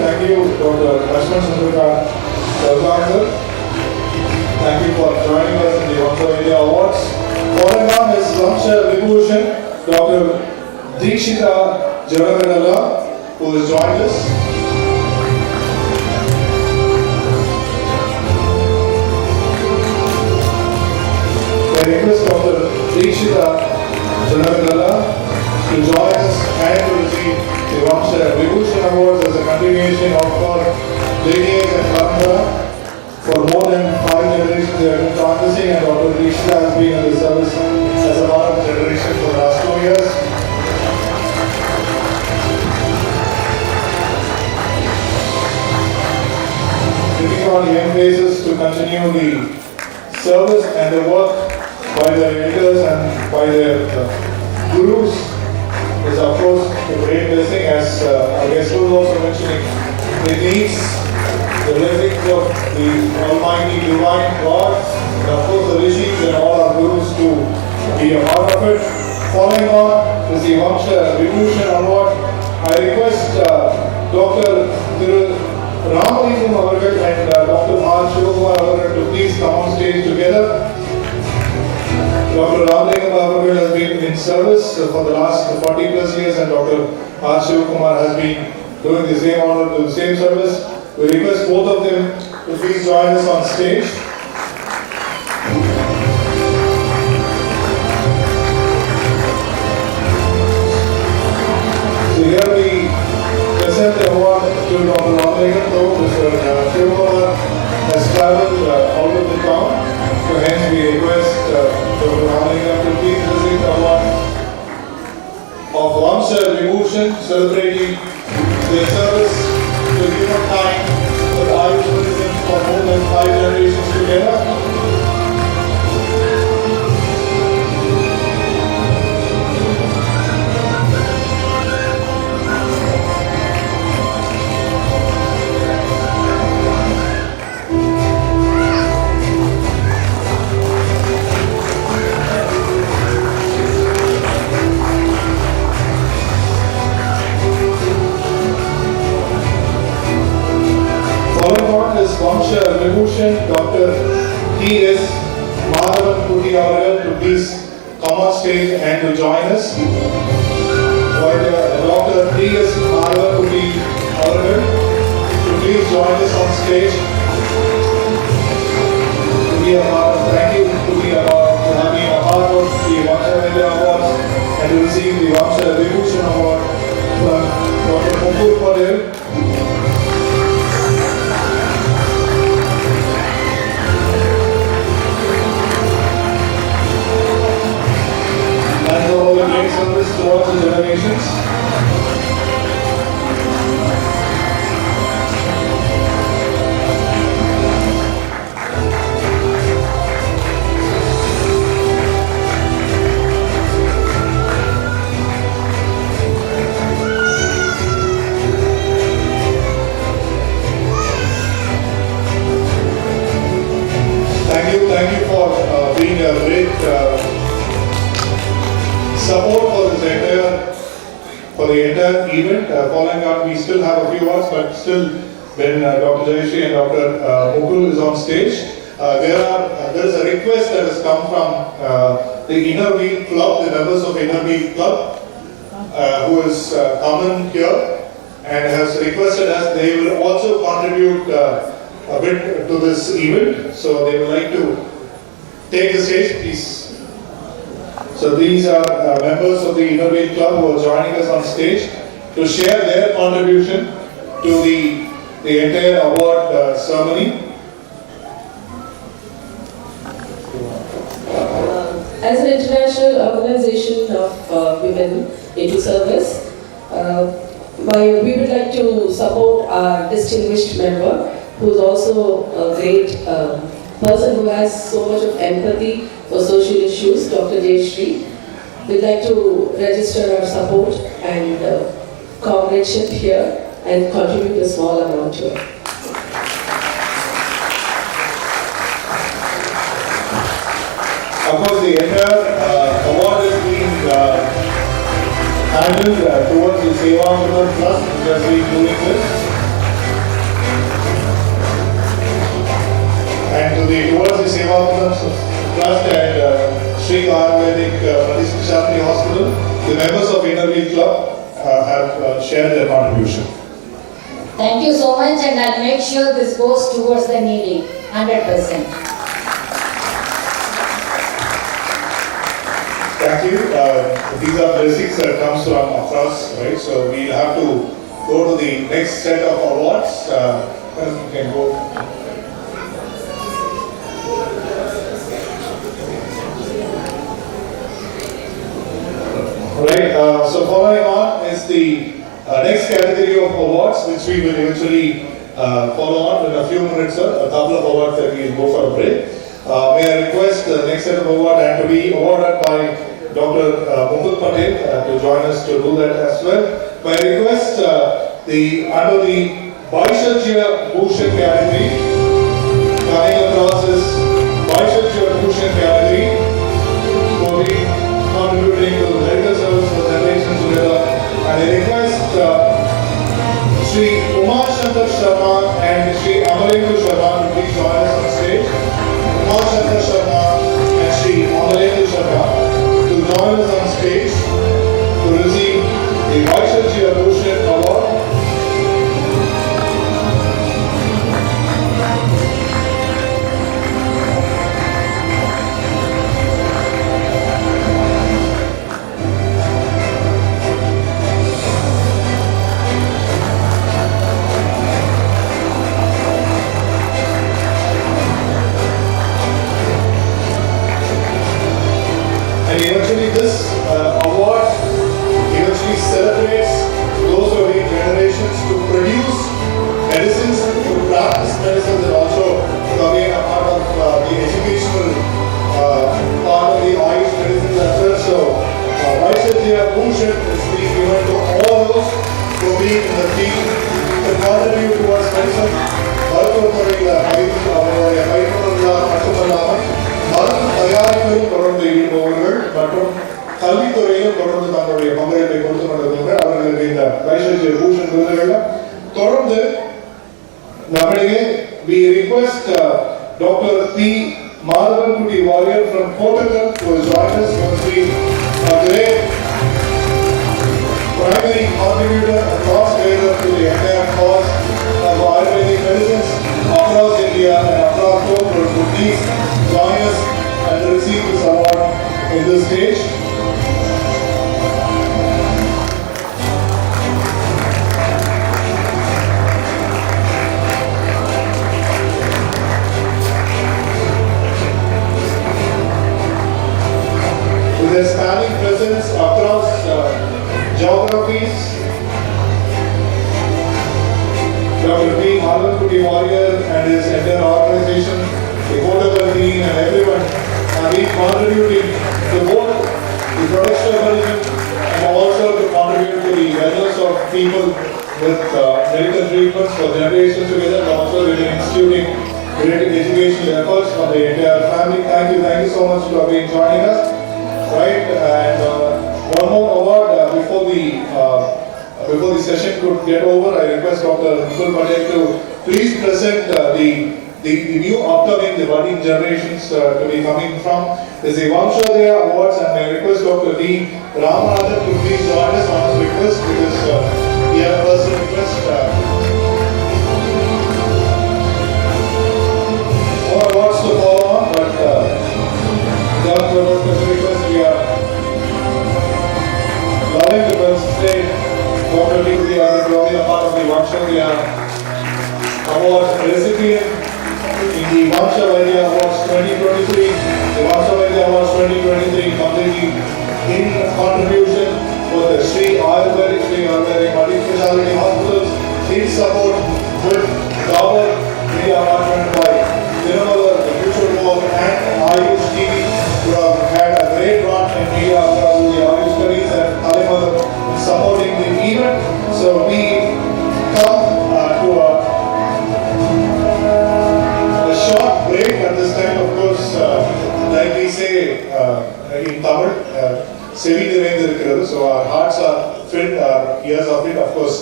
Thank you, Dr. Lakshman Chandrakar Ravgankar. Thank you for joining us in the Vamsha Vaidhya Awards. Following on is Vamsha Vibhushan, Dr. Deekshita Jaragadala, who has joined us. I request Dr. Deekshita Janavindala to join us and to receive the Vamsha Vibhushan Awards as a continuation of our lineage and parampara. For more than 5 generations they have been practicing, and Dr. Deekshita has been in the service as a part of the generation for the last 2 years. Looking on young faces to continue the service and the work by their elders and by their gurus is of course a great blessing, as our guest was also mentioning. It needs the blessings of the Almighty Divine God and of course the rishis and all our gurus to be a part of it. Following on is the Vamsha Vibhushan Award. I request Dr. Ramalingam Avargal and Dr. R. Shivakumar Avargal to please come on stage together. Dr. Ramalingam Avargal has been in service for the last 40 plus years, and Dr. R. Shivakumar has been doing the same honor to the same service. We request both of them to please join us on stage. So here we present the award to Dr. Ramalingam, though Mr. Shivakumar has travelled out of the town. So hence we request Dr. Ramalingam to please receive the award of Vamsha Vibhushan, celebrating their service to humankind with Ayush tourism for more than 5 generations together. Vamsha Vibhushan, Dr. T.S. Madhavan Kuti Avargal to please come on stage and to join us. Vaidhya, Dr. T.S. Madhavan Kuti Avargal to please join us on stage. To be a part of, thank you to be a part, to have been a part of the Vamsha Vaidhya Awards and to receive the Vamsha Vibhushan Award from Dr. Mukul Patel. And for all the great service towards the generations. Thank you for being a great support for the entire event. Following on, we still have a few hours, but still, when Dr. Jayashree and Dr. Mukul is on stage, there is a request that has come from the Inner Wheel Club, the members of Inner Wheel Club, who has come in here and has requested us. They will also contribute a bit to this event, so they would like to take the stage, please. So these are members of the Inner Wheel Club who are joining us on stage to share their contribution to the entire award ceremony. As an international organization of women into service, we would like to support our distinguished member, who is also a great person who has so much of empathy for social issues, Dr. Jayashree. We'd like to register our support and comradeship here and contribute a small amount to it. Of course, the entire award is being handled towards the Seva Amrit Trust, which has been doing this. And towards the Seva Amrit Trust and Sri Ayurvedic Pratishtha Hospital, the members of Inner Wheel Club have shared their contribution. much, and I'll make sure this goes towards the needy, 100%. Thank you. These are blessings that comes from across, right? So we have to go to the next set of awards. You can go. Right. So following on is the next category of awards, which we will eventually follow on in a few minutes. A couple of awards that we will go for a break. May I request the next set of award and to be awarded by Dr. Mukul Patel to join us to do that as well. May I request under the Vaidhya Bhushan category, coming across is Vaidhya Bhushan category, for the contributing to the medical service for generations together. And I request Sri Umar Shankar Sharma and Sri Amalendu Sharma to please join us on stage. Umar Shankar Sharma and Sri Amalendu Sharma to join us on stage to receive the Vaidhya Bhushan Award. And eventually this award eventually celebrates those who have been generations to produce medicines, to practice medicine, and also again a part of the educational part of the Ayush medicine as well. So Vaidhya Bhushan is being given to all those who have been in the field to contribute towards medicine. மருத்துவத்துறையில் அவருடைய பயிற்றுனர்களாக மட்டுமல்லாமல் மருந்து தயாரிப்பிலும் தொடர்ந்து ஈடுபவர்கள் மற்றும் கல்வித்துறையிலும் தொடர்ந்து தங்களுடைய பங்களிப்பை கொடுத்து கொண்டிருக்கின்ற அவர்களுக்கு இந்த வைஷ்ய பூஷன் விருதுகள் தொடர்ந்து நம்மிடையே we request Dr. P. Madhavankuti Warrior from Kottakkal to join us once we great primary contributor and cause creator to the entire cause of Ayurvedic medicines across India and across the world to please join us and receive this award in this stage. With their spanning presence across geographies, Dr. P. Madhavankuti Warrior and his entire organization, the Kottakkal team and everyone have been contributing to both the production of medicine and also to contribute to the wellness of people with medical treatments for generations together, and also with instituting related educational efforts from the entire family. Thank you so much for being joining us. Right, and one more award before the session could get over. I request Dr. Mukul Patel to please present the new upcoming, the budding generations to be coming from. There's a Vamsha Awards, and I request Dr. D. Ramanathan to please join us on his request because he had a personal request. More awards to follow on, but without further special request, we are loving the birthday. Dr. D. We are a part of the Vamsha Award recipient in the Vamsha Vaidhya Awards 2023. The Vamsha Vaidhya Awards 2023 completely in contribution for the Sri Ayurvedic multi-speciality hospitals in support with Dabur Media Apartment by Tirumala, the Future Wall and Ayush TV, who have had a great run in media across the Ayush studies and Alimala supporting the event. So we come to a short break at this time. Of course, like we say in Tamil, sevi niraidirukkirathu. So our hearts are filled, our ears are filled. Of course,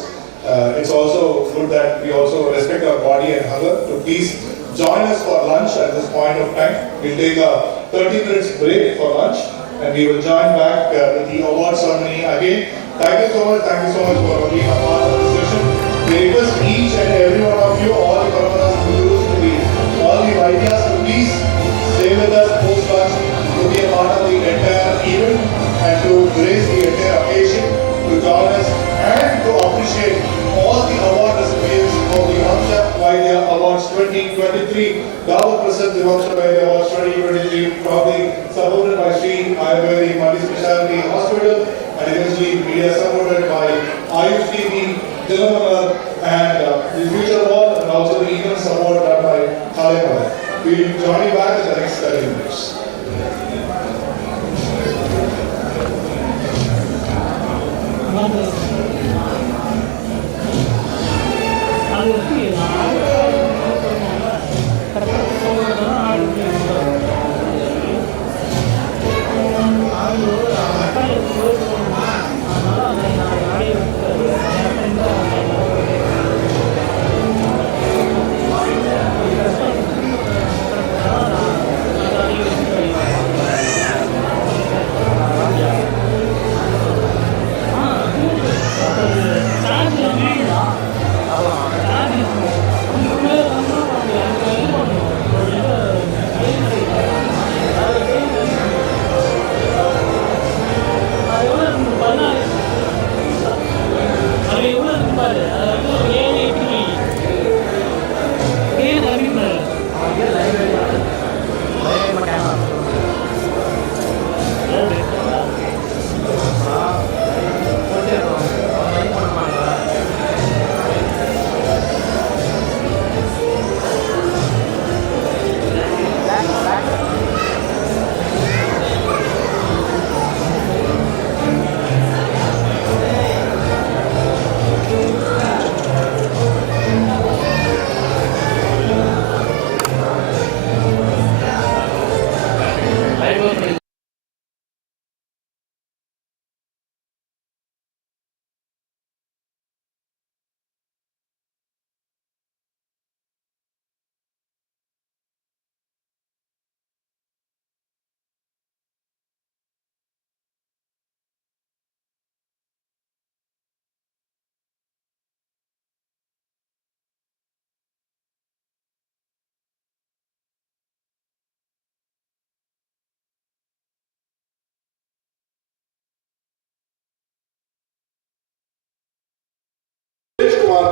it's also good that we also respect our body and hunger. So please join us for lunch at this point of time. We'll take a 30 minutes break for lunch and we will join back with the award ceremony again. Thank you so much for being a part of this session. We request each and every one present the Vamsha Vaidhya Awards 2023, proudly supported by Sri Ayurvedic Multi-Speciality Hospital and eventually media supported by Ayush TV, Dilamanar and the Future Wall, and also the event support done by Thalekala. We will join you back in the next 30 minutes.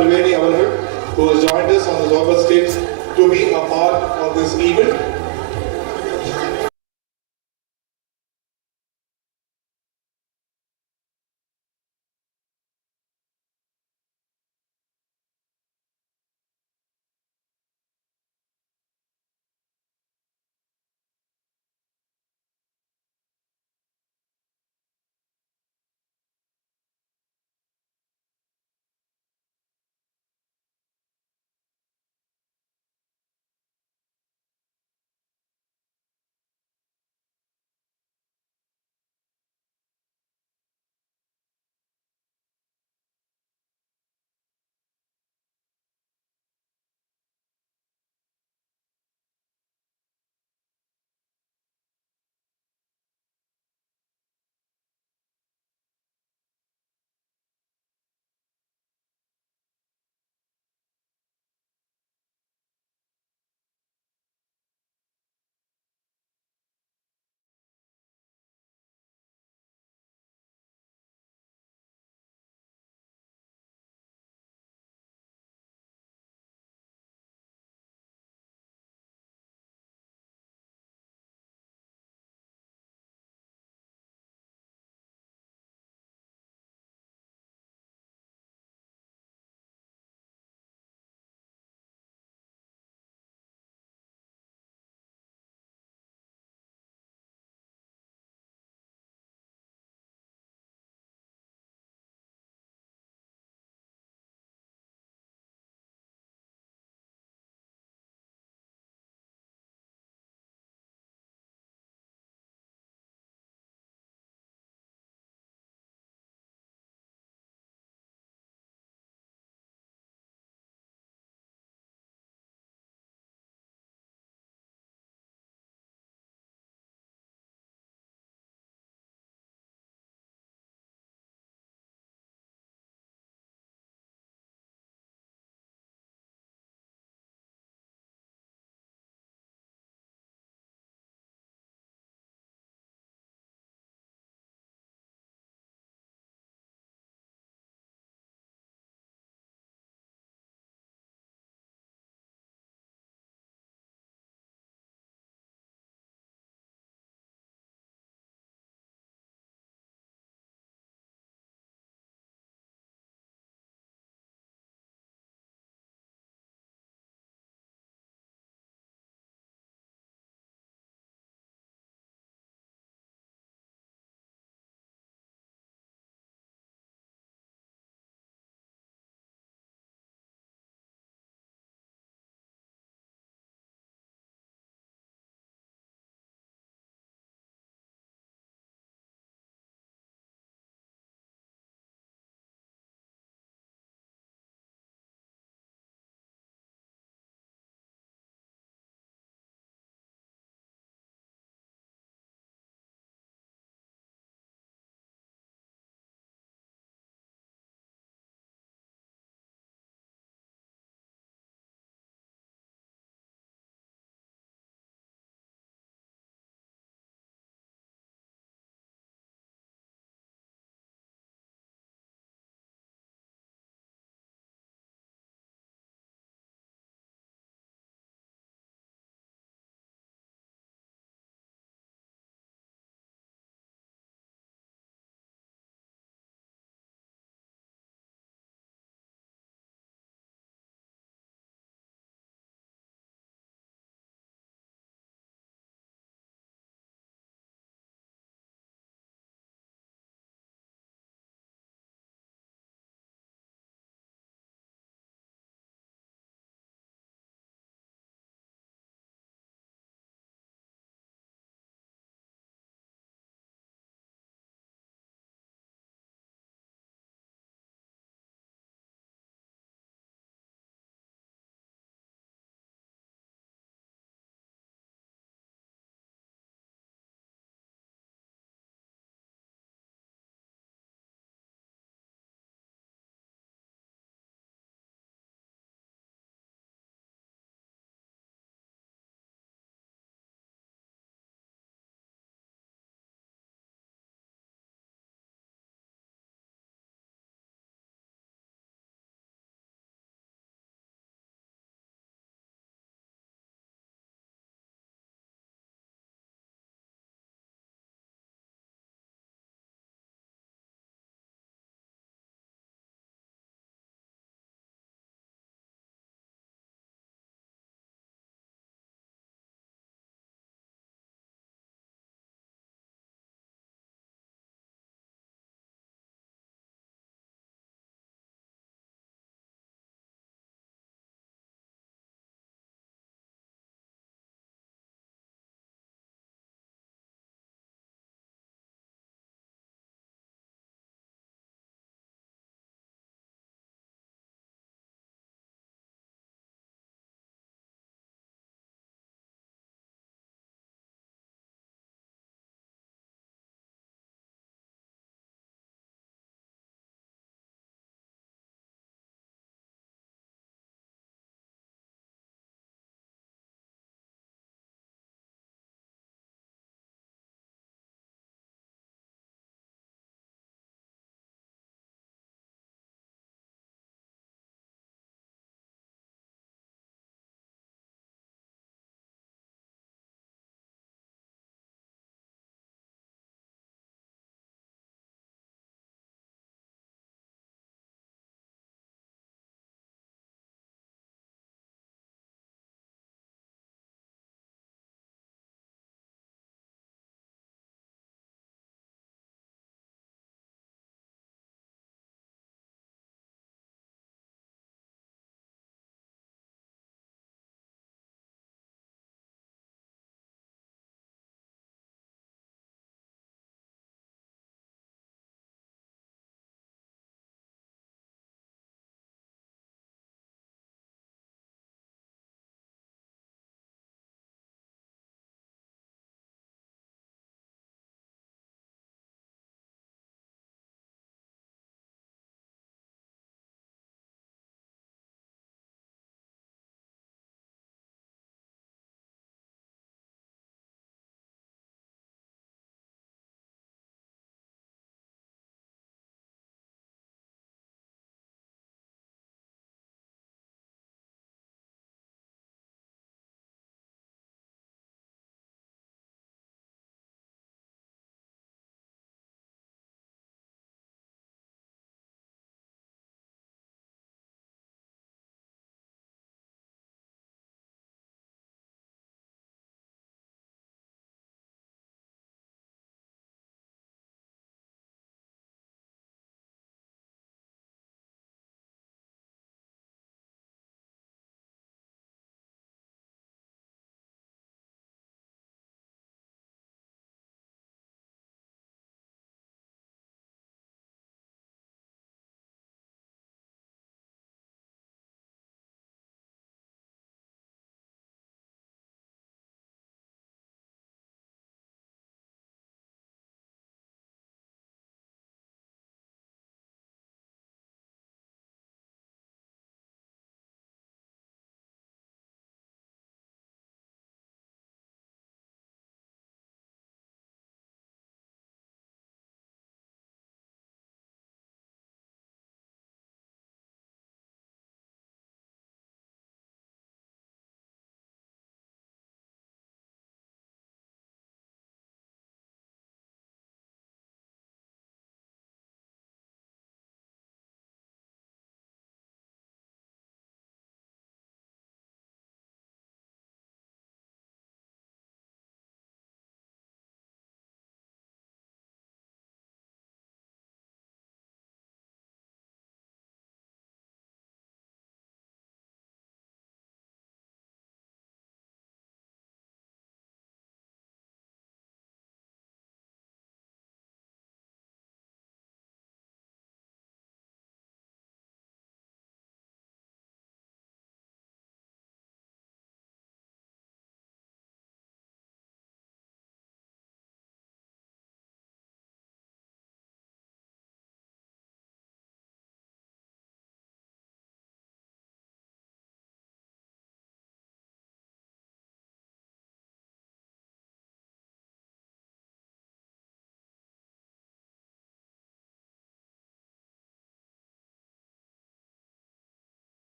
Trivedi அவர்கள், who has joined us on the global stage to be a part of this event.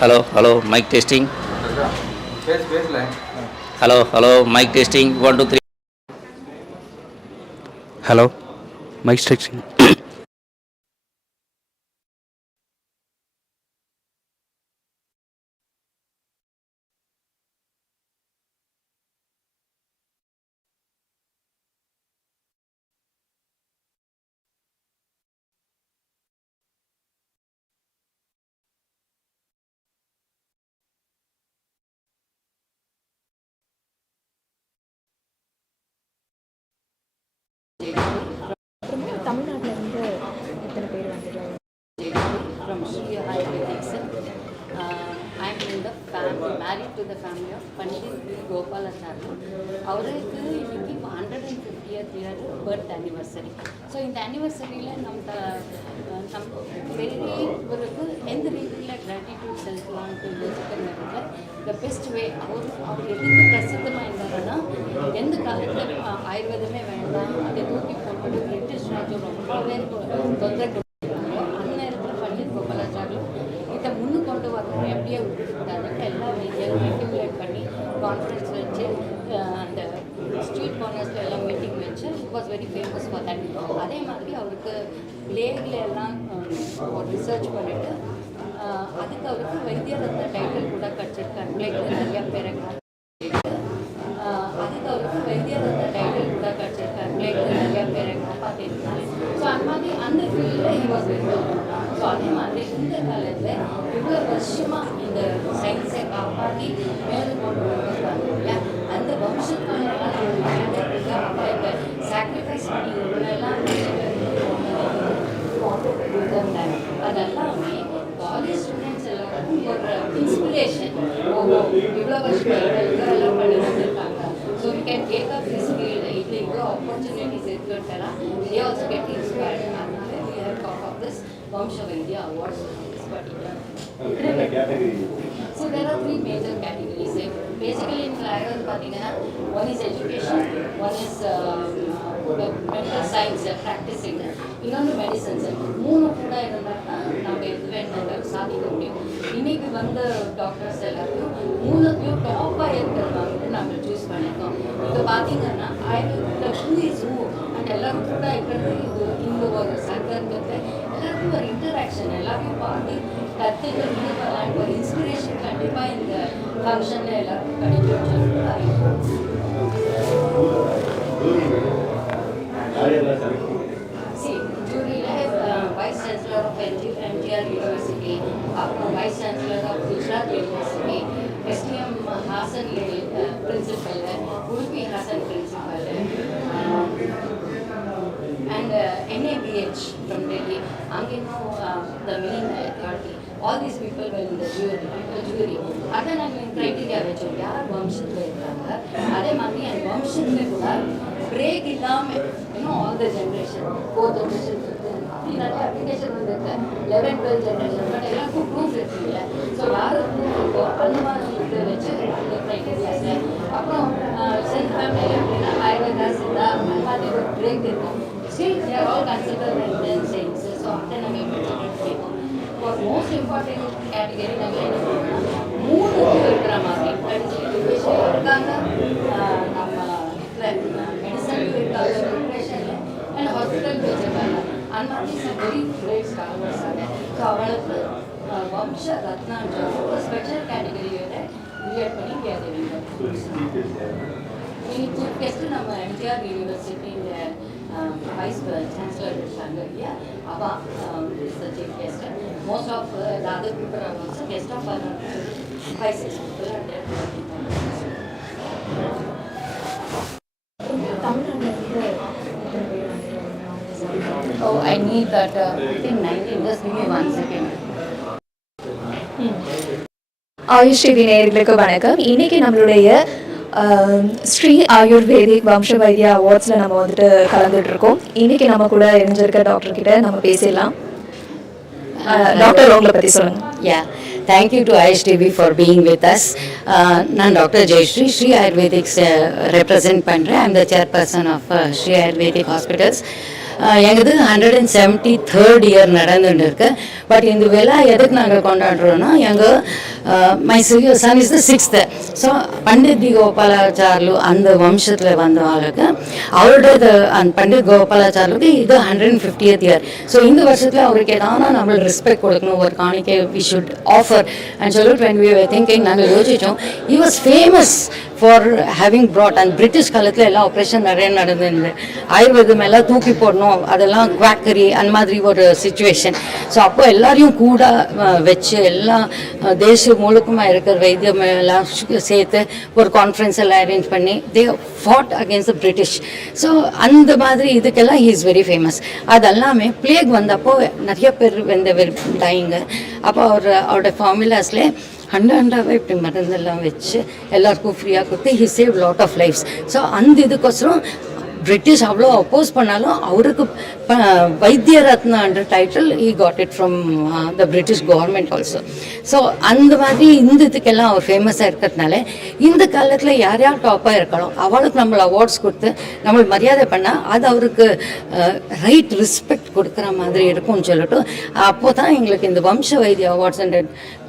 hello, mic testing. Hello, mic testing. 1, 2, 3. Hello, mic testing. தமிழ்நாட்டில் இருந்து எத்தனை பேர் வந்துடுறாங்க? From Sri Ayurvedics. I'm in the family, married to the family of Pandit Gopalacharya. அவருக்கு இன்னைக்கு 150th year birth anniversary. So இந்த ஆனிவர்சரியில் நம்ம பெரியவருக்கு எந்த ரீதியில் கிராட்டிடியூட் செலுத்தலான்ட்டு யோசிக்கிற நேரத்தில் த பெஸ்ட் வே அவர் எதுக்கு பிரசித்தமாக இருந்தாருன்னா எந்த காலத்தில் ஆயுர்வேதமே வேண்டாம் அதை தூக்கி போட்டு பிரிட்டிஷ் ராஜ்யம் ரொம்ப பேர் தொந்தரவு அந்த நேரத்தில் பண்டிட் கோபாலாச்சாரியம் இதை முன்னு கொண்டு வரணும் எப்படியே விட்டுக்கூடாதுன்னு எல்லா மீடியாவும் ரெகுலேட் பண்ணி கான்ஃபரன்ஸ் வச்சு அந்த ஸ்ட்ரீட் கார்னர்ஸில் எல்லாம் மீட்டிங் வச்சு it was very famous for that. அதே மாதிரி அவருக்கு பிளேக்ல எல்லாம் ரிசர்ச் பண்ணிவிட்டு அதுக்கு அவருக்கு வைத்திய ரத்ன டைட்டில் கூட கிடச்சிருக்காரு. பிளேக்ல நிறையா பேரை அதுக்கு அவருக்கு வைத்திய ரத்ன டைட்டில் கூட கிடச்சிருக்காரு. பிளேக்ல நிறையா பேரை காப்பாற்றிருக்காரு. ஸோ அந்த மாதிரி அந்த ஃபீல்டில் he was very good. So அதே மாதிரி இந்த காலத்தில் இவ்வளோ வருஷமாக இந்த சயின்ஸை காப்பாற்றி மேலும் கொண்டு வந்துருக்காங்க இல்லையா, அந்த வம்சத்துக்கான அவங்க சாக்ரிஃபைஸ் பண்ணி இவங்களெல்லாம் அதெல்லாமே காலேஜ் ஸ்டூடெண்ட்ஸ் எல்லாருக்கும் ஒரு இன்ஸ்பிரேஷன். இவ்வளோ வருஷம் எல்லாம் பண்ணி வந்திருக்காங்க. So we can take up this field. இது இவ்வளோ ஆப்பர்ச்சுனிட்டிஸ் இருக்குன்றலாம் they also get inspired. அதனால we have thought of this Vamsha Vaidhya Awards for this particular. So there are 3 major categories. Basically in Ayurveda பார்த்தீங்கன்னா one is education, one is medical science practicing, இன்னொன்று medicines. 3 கூட இருந்தாங்கன்னா நம்ம எது வேணாலும் சாதிக்க முடியும். இன்னைக்கு வந்த டாக்டர்ஸ் எல்லாருக்கும் 3த்தையும் டாப்பாக இருக்கிறவங்க நம்ம சூஸ் பண்ணியிருக்கோம். இப்போ பார்த்தீங்கன்னா அண்ட் எல்லாரும் கூட இருக்கிறது இது இந்த ஒரு சங்கத்தை எல்லாருக்கும் ஒரு இன்டராக்ஷன் எல்லாரையும் பார்த்து கற்றுக்கள் ஈடுபடலாம். ஒரு இன்ஸ்பிரேஷன் கண்டிப்பாக இந்த ஃபங்க்ஷனில் எல்லாருக்கும் கிடைக்கும் சொல்லிட்டு ஜூரியில் vice chancellor of MGR university, அப்புறம் vice chancellor of Gujarat university, STM Hassan principal, Udupi Hassan principal, and NABH from Delhi, Angino, the main authority. All these people were in the jury. அதை நாங்கள் க்ரைட்டீரியா வச்சோம், யார் வம்சத்தில் இருக்காங்க, அதே மாதிரி என் வம்சத்தில் கூட பிரேக் இல்லாமல் இன்னும் all the generation 4th generation 5th அப்படி நிறைய அப்ளிகேஷன் வந்துருக்கு 11th 12th ஜென்ரேஷன். பட் எல்லாருக்கும் ப்ரூஃப் இருக்குல்ல. ஸோ யாரும் ப்ரூஃப் இருக்கோ அந்த மாதிரி இது வச்சு அந்த க்ரைட்டீரியாஸில் அப்புறம் செல்ஃப் ஃபேமிலியில் எப்படின்னா ஆயுர்வேதா சித்தா அந்த மாதிரி ஒரு பிரேக் இருக்கும். Still, they are all considered Indian saints. So, after we consider for most important category, we have 3 இருக்கிற மாதிரி. That is education இருக்காங்க, medicine இருக்காங்க, nutrition and hospital வச்சிருக்காங்க. And these are very great scholars. So, அவங்களுக்கு வம்ச ரத்னான்ற ஒரு special கேட்டகரியோட create பண்ணி இன்னைக்கு சீஃப் கெஸ்ட் நம்ம MGR யூனிவர்சிட்டியில் வைஸ் சான்சலர் இருக்காங்க இல்லையா, அவா is the chief guest. Most of the other people are also guest of our 5-6 people are there. தமிழ்நாட்டில் இருந்து எத்தனை பேர் வந்துடுறாங்க? Oh, I need that. I think 19. Just give me 1 second. AYUSH TV நேயர்களுக்கு வணக்கம். இன்னைக்கு நம்மளுடைய ஸ்ரீ ஆயுர்வேதிக் வம்ச வைத்யா அவார்ட்ஸில் நம்ம வந்துட்டு கலந்துட்டு இருக்கோம். இன்னைக்கு நம்ம கூட இணைஞ்சிருக்க டாக்டர் கிட்ட நம்ம பேசலாம். டாக்டர் உங்களை பற்றி சொல்லுங்கள். Yeah, thank you to Ayush TV for being with us. நான் டாக்டர் ஜெயஸ்ரீ, ஸ்ரீ ஆயுர்வேதிக்ஸ் ரெப்ரசன்ட் பண்ணுறேன். I'm the chairperson of Sri ayurvedic hospitals. எங்களுக்கு 173rd இயர் நடந்துட்டு இருக்கு. பட் இந்த விழா எதுக்கு நாங்கள் கொண்டாடுறோம்னா எங்கள் my son is the 6th. So Pandit D Gopalacharlu அந்த வம்சத்தில் வந்தவங்களுக்கு அவரோட பண்டித் கோபாலாச்சார்லுக்கு இது 150th இயர். ஸோ இந்த வருஷத்தில் அவருக்கு ஏதாவது நம்ம ரெஸ்பெக்ட் கொடுக்கணும், ஒரு காணிக்கை வி ஷுட் ஆஃபர் அண்ட் சொல்லிட்டு when we were thinking நாங்கள் யோசிச்சோம். he was famous for having brought and British காலத்தில் எல்லாம் ஆப்ரேஷன் நிறைய நடந்துருந்து ஆயுர்வேதம் எல்லாம் தூக்கி போடணும், அதெல்லாம் குவாக்கரி அந்த மாதிரி ஒரு சுச்சுவேஷன். ஸோ அப்போ எல்லாரையும் கூட வச்சு எல்லாம் தேசம் முழுக்கமாக இருக்கிற வைத்தியம் எல்லாம் சேர்த்து ஒரு கான்ஃபரன்ஸ் எல்லாம் அரேஞ்ச் பண்ணி தே ஃபாட் அகேன்ஸ்ட் த பிரிட்டிஷ். ஸோ அந்த மாதிரி இதுக்கெல்லாம் ஹீ இஸ் வெரி ஃபேமஸ். அதெல்லாமே பிளேக் வந்தப்போ நிறைய பேர் டைங்க. அப்போ அவரோட ஃபார்முலாஸ்லே ஹண்டாவே இப்படி மருந்தெல்லாம் வச்சு எல்லாருக்கும் ஃப்ரீயாக கொடுத்து he save lot of lifes. So அந்த இதுக்கோசரம் பிரிட்டிஷ் அவ்வளோ அப்போஸ் பண்ணாலும் அவருக்கு வைத்திய ரத்னான்ற title he got it from the British government also. So அந்த மாதிரி இந்த இதுக்கெல்லாம் அவர் ஃபேமஸாக இருக்கிறதுனால இந்த காலத்தில் யார் யார் டாப்பாக இருக்கலாம் அவளுக்கு நம்மளை அவார்ட்ஸ் கொடுத்து நம்மளை மரியாதை பண்ணால் அது அவருக்கு ரைட் ரெஸ்பெக்ட் கொடுக்குற மாதிரி இருக்கும்னு சொல்லிட்டு அப்போ தான் எங்களுக்கு இந்த வம்ச வைத்திய awards and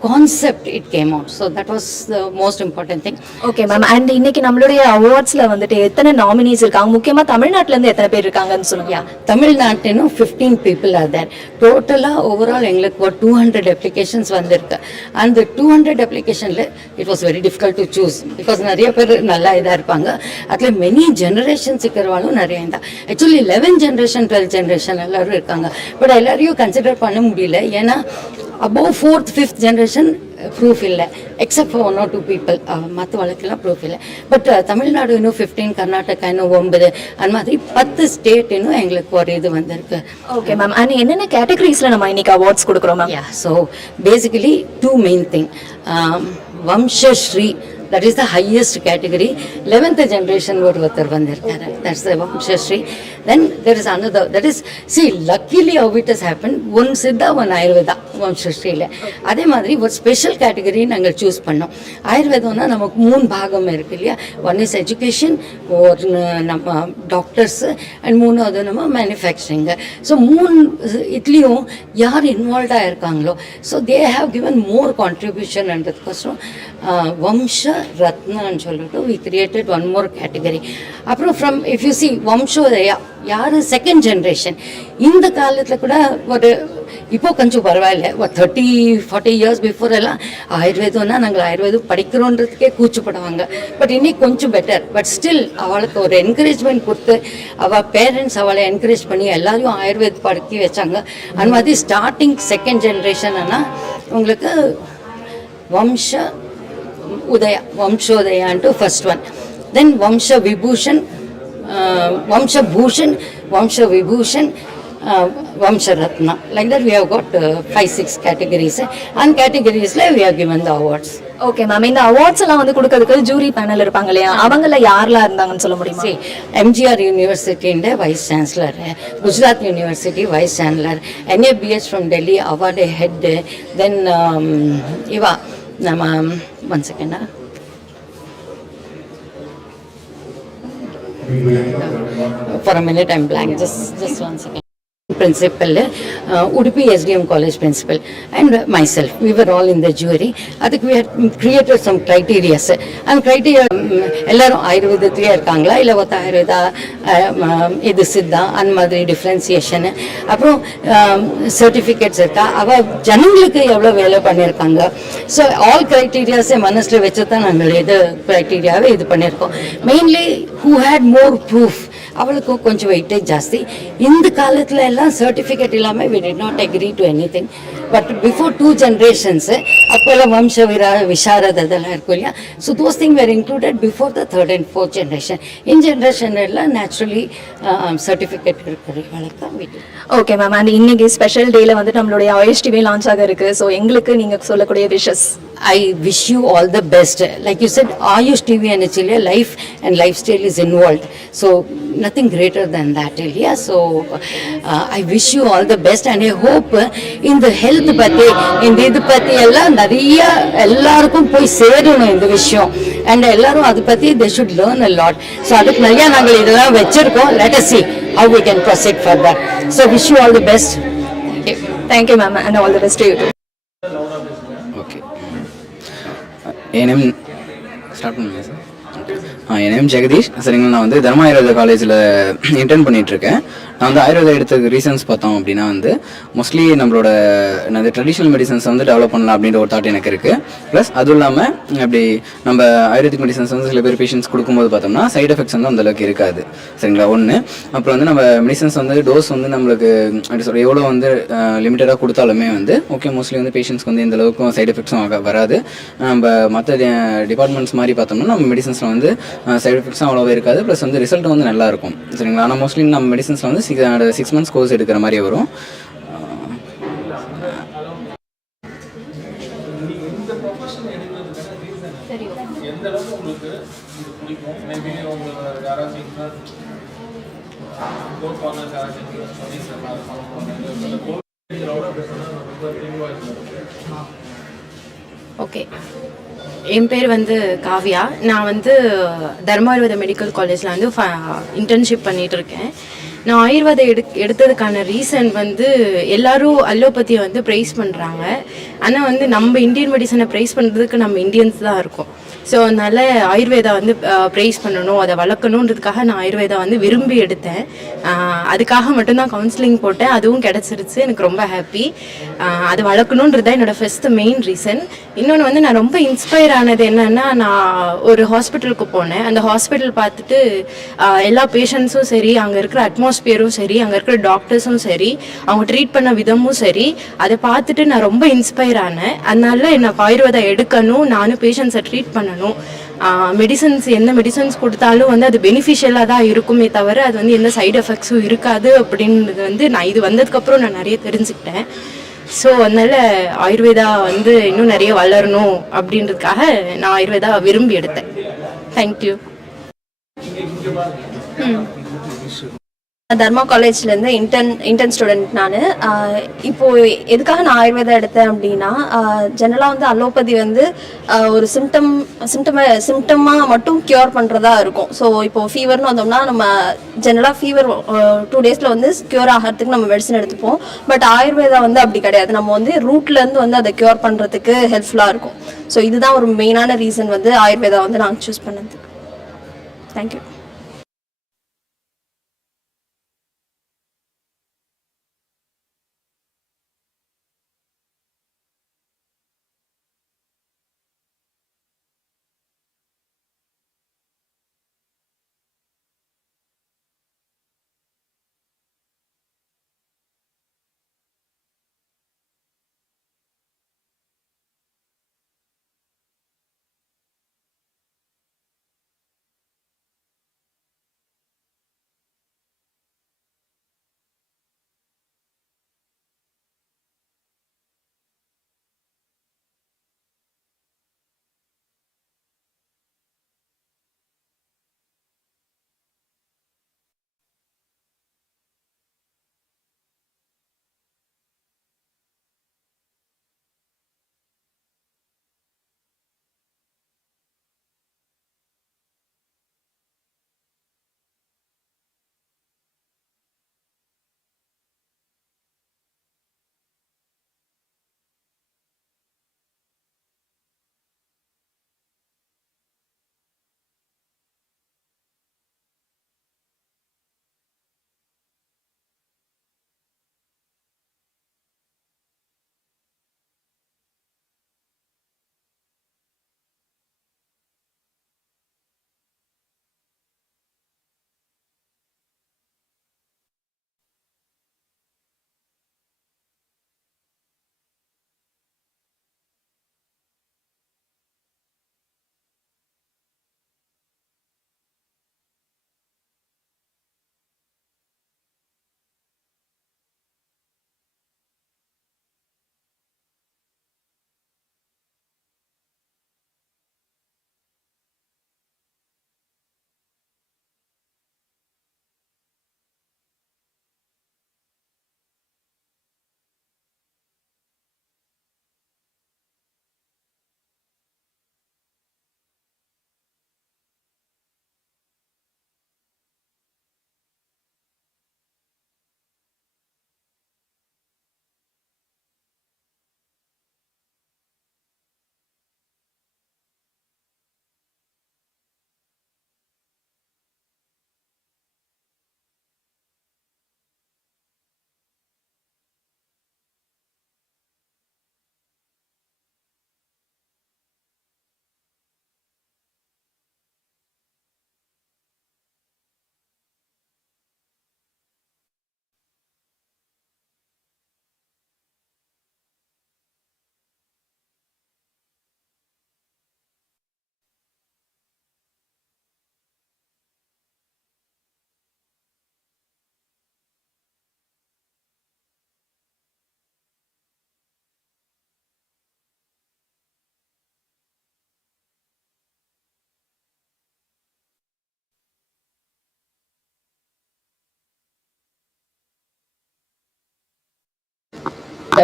concept it came out. So that was the most important thing. Okay ma'am. And இன்னைக்கு நம்மளுடைய அவார்ட்ஸில் வந்துட்டு எத்தனை நாமினிஸ் இருக்காங்க, முக்கியமாக தமிழ்நாட்டிலேருந்து எத்தனை பேர் இருக்காங்கன்னு சொல்லுங்க. தமிழ்நாட்டினும் 15 people are there. டோட்டலாக ஓவரால் எங்களுக்கு ஒரு 200 அப்ளிகேஷன்ஸ் வந்திருக்கு. அந்த 200 அப்ளிகேஷனில் it was very difficult to choose because நிறைய பேர் நல்லா இதாக இருப்பாங்க. அதில் மெனி ஜெனரேஷன்ஸ் இருக்கிறவாலும் நிறைய இருந்தால் ஆக்சுவலி 11 generation 12 generation எல்லாரும் இருக்காங்க. பட் எல்லாரையும் கன்சிடர் பண்ண முடியல. ஏன்னா above 4th 5th generation proof இல்லை எக்ஸப்ட் ஃபார் 1 or 2 people. மற்ற வழக்கெல்லாம் ப்ரூஃப் இல்லை. பட் தமிழ்நாடு இன்னும் 15, கர்நாடகா இன்னும் 9, அந்த மாதிரி 10 ஸ்டேட் இன்னும் எங்களுக்கு ஒரு இது வந்திருக்கு. Okay ma'am. அண்ட் என்னென்ன கேட்டகரிஸில் நம்ம இன்னைக்கு அவார்ட்ஸ் கொடுக்குறோம் ma'am? So basically 2 main thing. வம்சஸ்ரீ, that is the highest category. 11th generation ஒருத்தர் வந்திருக்காரு, that's the Vamsha. Then there is another, that is, see, luckily how it has happened, one Siddha, one Ayurveda Vamsha. அதே மாதிரி ஒரு special category நாங்கள் choose பண்ணோம். ஆயுர்வேதம்னா நமக்கு 3 பாகம் இருக்கு இல்லையா. ஒன் இஸ் எஜுகேஷன், ஒரு நம்ம டாக்டர்ஸ் அண்ட் 3வது நம்ம மேனுஃபேக்சரிங்கு. ஸோ 3 இதுலேயும் யார் இன்வால்வ்டாக இருக்காங்களோ so they have given more கான்ட்ரிபியூஷன்ன்றதுக்கோசரம் வம்ச ரத்னான்னு சொல்லிட்டு we created one more category. அப்புறம் ஃப்ரம் இஃப் யூ சி வம்சோதயா யார் செகண்ட் ஜென்ரேஷன் இந்த காலத்தில் கூட ஒரு இப்போ கொஞ்சம் பரவாயில்ல. ஒரு 30-40 years பிஃபோர் எல்லாம் ஆயுர்வேதம்னா நாங்கள் ஆயுர்வேதம் படிக்கிறோன்றதுக்கே கூச்சப்படுவாங்க. பட் இன்னைக்கு கொஞ்சம் பெட்டர். பட் ஸ்டில் அவளுக்கு ஒரு என்கரேஜ்மெண்ட் கொடுத்து அவள் பேரண்ட்ஸ் அவளை என்கரேஜ் பண்ணி எல்லாரையும் ஆயுர்வேத படிக்க வச்சாங்க. அந்த மாதிரி ஸ்டார்டிங் செகண்ட் ஜென்ரேஷன்னா உங்களுக்கு வம்ச உதயா வம்சோதயான்ட்டு ஃபர்ஸ்ட் ஒன். தென் வம்ச விபூஷன், வம்ச பூஷன், வம்ச Vibhushan, Vamsha Ratna. Like that we have got 5-6 categories. And categories we have given the awards. Okay ma'am. இந்த அவார்ட்ஸ் எல்லாம் வந்து கொடுக்கறதுக்கு ஜூரி பேனல் இருப்பாங்க இல்லையா, அவங்கள யாரெல்லாம் இருந்தாங்கன்னு சொல்ல முடியுமா? எம்ஜிஆர் யூனிவர்சிட்டிൻ്റെ vice chancellor, Gujarat university vice chancellor, NABH from Delhi award head, then இவா நம்ம ஒன் செகண்டா for a minute I'm blank, just one second. Principal, Udupi SDM College principal, and myself, we were all in the jury. I think we had created some criteria. And criteria, எல்லாரும் ஆயுர்வேதத்திலே இருக்காங்களா இல்லை ஒத்த ஆயுர்வேதா இது சித்தா அந்த மாதிரி differentiation. அப்புறம் certificates இருக்கா, அவள் ஜனங்களுக்கு எவ்வளோ வேலை பண்ணியிருக்காங்க. ஸோ ஆல் க்ரைட்டீரியாஸை மனசில் வச்சு தான் நாங்கள் இது க்ரைட்டீரியாவை இது பண்ணியிருக்கோம். Mainly who had more proof அவளுக்கும் கொஞ்சம் வெயிட்டேஜ் ஜாஸ்தி. இந்த காலத்தில் எல்லாம் சர்டிஃபிகேட் இல்லாமல் we did not agree to anything. But before 2 generations அப்போல்லாம் வம்ச விசாரத் அதெல்லாம் இருக்கும் இல்லையா. So those thing were included before the 3rd and 4th generation. In generation எல்லாம் நேச்சுரலி சர்டிஃபிகேட் இருக்கிறவங்களுக்கு வீட்டு. Okay ma'am. அண்ட் இன்னைக்கு ஸ்பெஷல் டேல வந்து நம்மளுடைய OSTV லான்ச் ஆக இருக்கு. ஸோ எங்களுக்கு நீங்கள் சொல்லக்கூடிய wishes. I wish you all the best. Like you said, Ayush TV and Chilia, life and lifestyle is involved. So nothing greater than that, Ilya. So I wish you all the best, and I hope in the health பத்தி இந்த இது பற்றி எல்லாம் நிறைய எல்லாருக்கும் போய் சேரணும் இந்த விஷயம். அண்ட் எல்லாரும் அதை பற்றி they should learn a lot. So அதுக்கு நிறையா நாங்கள் இதெல்லாம் வச்சுருக்கோம். Let us see. how we can proceed further. So wish you all the best. Thank you, ma'am, and all the best to you too. Okay N name start பண்ணுங்க sir. என் name Jagadish. சரிங்களா, நான் வந்து தர்மா ஆயுர்வேதா காலேஜில் இன்டர்ன் பண்ணிகிட்ருக்கேன். நான் வந்து ஆயுர்வேதா எடுத்ததுக்கு reasons பார்த்தோம் அப்படின்னா வந்து மோஸ்ட்லி நம்மளோட என்னது ட்ரெடிஷ்னல் மெடிசன்ஸ் வந்து டெவலப் பண்ணலாம் அப்படின்ற ஒரு தாட் எனக்கு இருக்குது. ப்ளஸ் அதுவும் இல்லாமல் அப்படி நம்ம ஆயுர்வேதிக் மெடிசன்ஸ் வந்து சில பேர் பேஷண்ட்ஸ் கொடுக்கும்போது பார்த்தோம்னா சைட் எஃபெக்ட்ஸ் வந்து அந்தளவுக்கு இருக்காது. சரிங்களா, ஒன்று. அப்புறம் வந்து நம்ம மெடிசன்ஸ் வந்து டோஸ் வந்து நம்மளுக்கு அப்படி சொல்ல எவ்வளோ வந்து லிமிட்டடாக கொடுத்தாலுமே வந்து ஓகே மோஸ்ட்லி வந்து பேஷண்ட்ஸ்க்கு வந்து இந்த அளவுக்கும் சைட் எஃபெக்ட்ஸும் வராது. நம்ம மற்ற டிபார்ட்மெண்ட்ஸ் மாதிரி பார்த்தோம்னா நம்ம மெடிசன்ஸில் வந்து சைட் எஃபெக்ட்ஸும் அவ்வளோவா இருக்காது. ப்ளஸ் வந்து ரிசல்ட் வந்து நல்லாயிருக்கும். சரிங்களா, ஆனால் மோஸ்ட்லி நம்ம மெடிசன்ஸில் வந்து 6 months கோர்ஸ் எடுக்கிற மாதிரி வரும். ஓகே, என் பேர் வந்து காவ்யா. நான் வந்து தர்மா ஆயுர்வேத மெடிக்கல் காலேஜில் வந்து இன்டர்ன்ஷிப் பண்ணிகிட்ருக்கேன். நான் ஆயுர்வேதம் எடுத்ததுக்கான ரீசன் வந்து எல்லோரும் அலோபதியை வந்து ப்ரைஸ் பண்ணுறாங்க. ஆனால் வந்து நம்ம இந்தியன் மெடிசனை ப்ரைஸ் பண்ணுறதுக்கு நம்ம இந்தியன்ஸ் தான் இருக்கோம். ஸோ அதனால் ஆயுர்வேதா வந்து ப்ரைஸ் பண்ணணும், அதை வளர்க்கணுன்றதுக்காக நான் ஆயுர்வேதா வந்து விரும்பி எடுத்தேன். அதுக்காக மட்டும்தான் கவுன்சிலிங் போட்டேன். அதுவும் கிடச்சிருச்சு. எனக்கு ரொம்ப ஹாப்பி. அது வளர்க்கணுன்றது தான் என்னோடய ஃபஸ்ட்டு மெயின் ரீசன். இன்னொன்று வந்து நான் ரொம்ப இன்ஸ்பயர் ஆனது என்னென்னா, நான் ஒரு ஹாஸ்பிட்டலுக்கு போனேன். அந்த ஹாஸ்பிட்டல் பார்த்துட்டு எல்லா பேஷண்ட்ஸும் சரி, அங்கே இருக்கிற அட்மாஸ்பியரும் சரி, அங்கே இருக்கிற டாக்டர்ஸும் சரி, அவங்க ட்ரீட் பண்ண விதமும் சரி, அதை பார்த்துட்டு நான் ரொம்ப இன்ஸ்பயர் ஆனேன். அதனால எனக்கு ஆயுர்வேதா எடுக்கணும், நானும் பேஷண்ட்ஸை ட்ரீட் பண்ணணும். மெடிசன்ஸ் எந்த மெடிசன்ஸ் கொடுத்தாலும் வந்து அது பெனிஃபிஷியலாக தான் இருக்குமே தவிர அது வந்து எந்த சைடு எஃபெக்ட்ஸும் இருக்காது அப்படின்றது வந்து நான் இது வந்ததுக்கப்புறம் நான் நிறைய தெரிஞ்சுக்கிட்டேன். ஸோ அதனால் ஆயுர்வேதா வந்து இன்னும் நிறைய வளரணும் அப்படின்றதுக்காக நான் ஆயுர்வேதா விரும்பி எடுத்தேன். தேங்க்யூ. தர்மா காலேஜ்லேருந்து இன்டர்ன் ஸ்டூடெண்ட் நான். இப்போது எதுக்காக நான் ஆயுர்வேதா எடுத்தேன் அப்படின்னா, ஜெனரலாக வந்து அலோபதி வந்து ஒரு சிம்டமாக மட்டும் க்யூர் பண்ணுறதா இருக்கும். ஸோ இப்போது ஃபீவர்னு வந்தோம்னா நம்ம ஜெனரலாக ஃபீவர் 2 days வந்து க்யூர் ஆகிறதுக்கு நம்ம மெடிசன் எடுத்துப்போம். பட் ஆயுர்வேதா வந்து அப்படி கிடையாது. நம்ம வந்து ரூட்லேருந்து வந்து அதை க்யூர் பண்ணுறதுக்கு ஹெல்ப்ஃபுல்லாக இருக்கும். ஸோ இதுதான் ஒரு மெயினான ரீசன் வந்து ஆயுர்வேதா வந்து நான் சூஸ் பண்ணது. Thank you.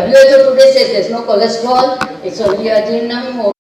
WHO today says there's no cholesterol, it's only adrenum.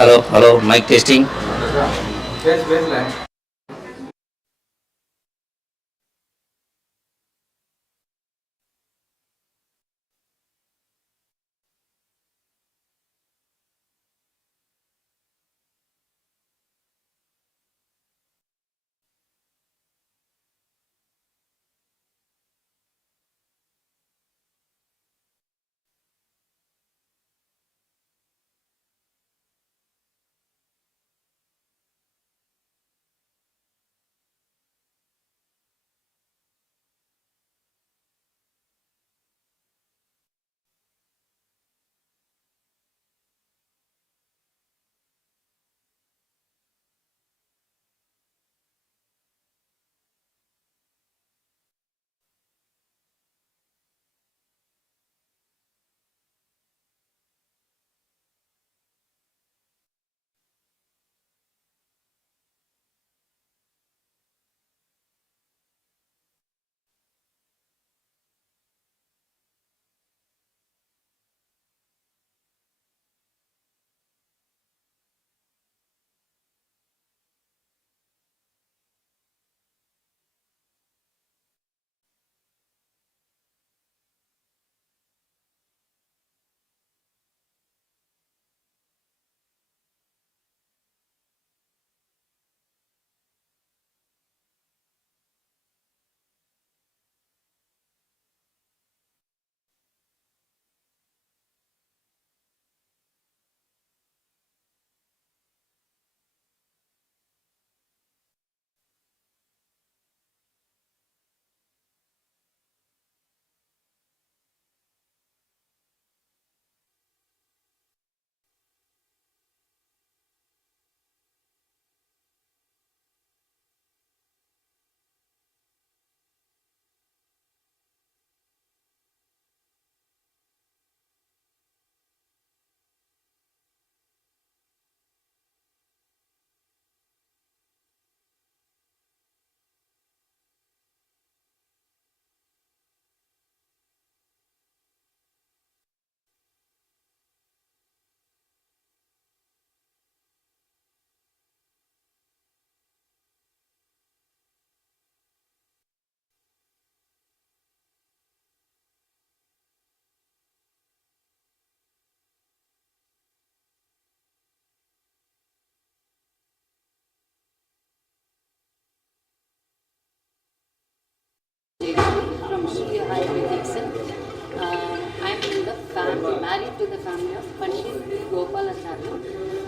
Hello, mic testing. Ayurvedics. I'm in the family, married to the family of Pandit V. Gopalacharya.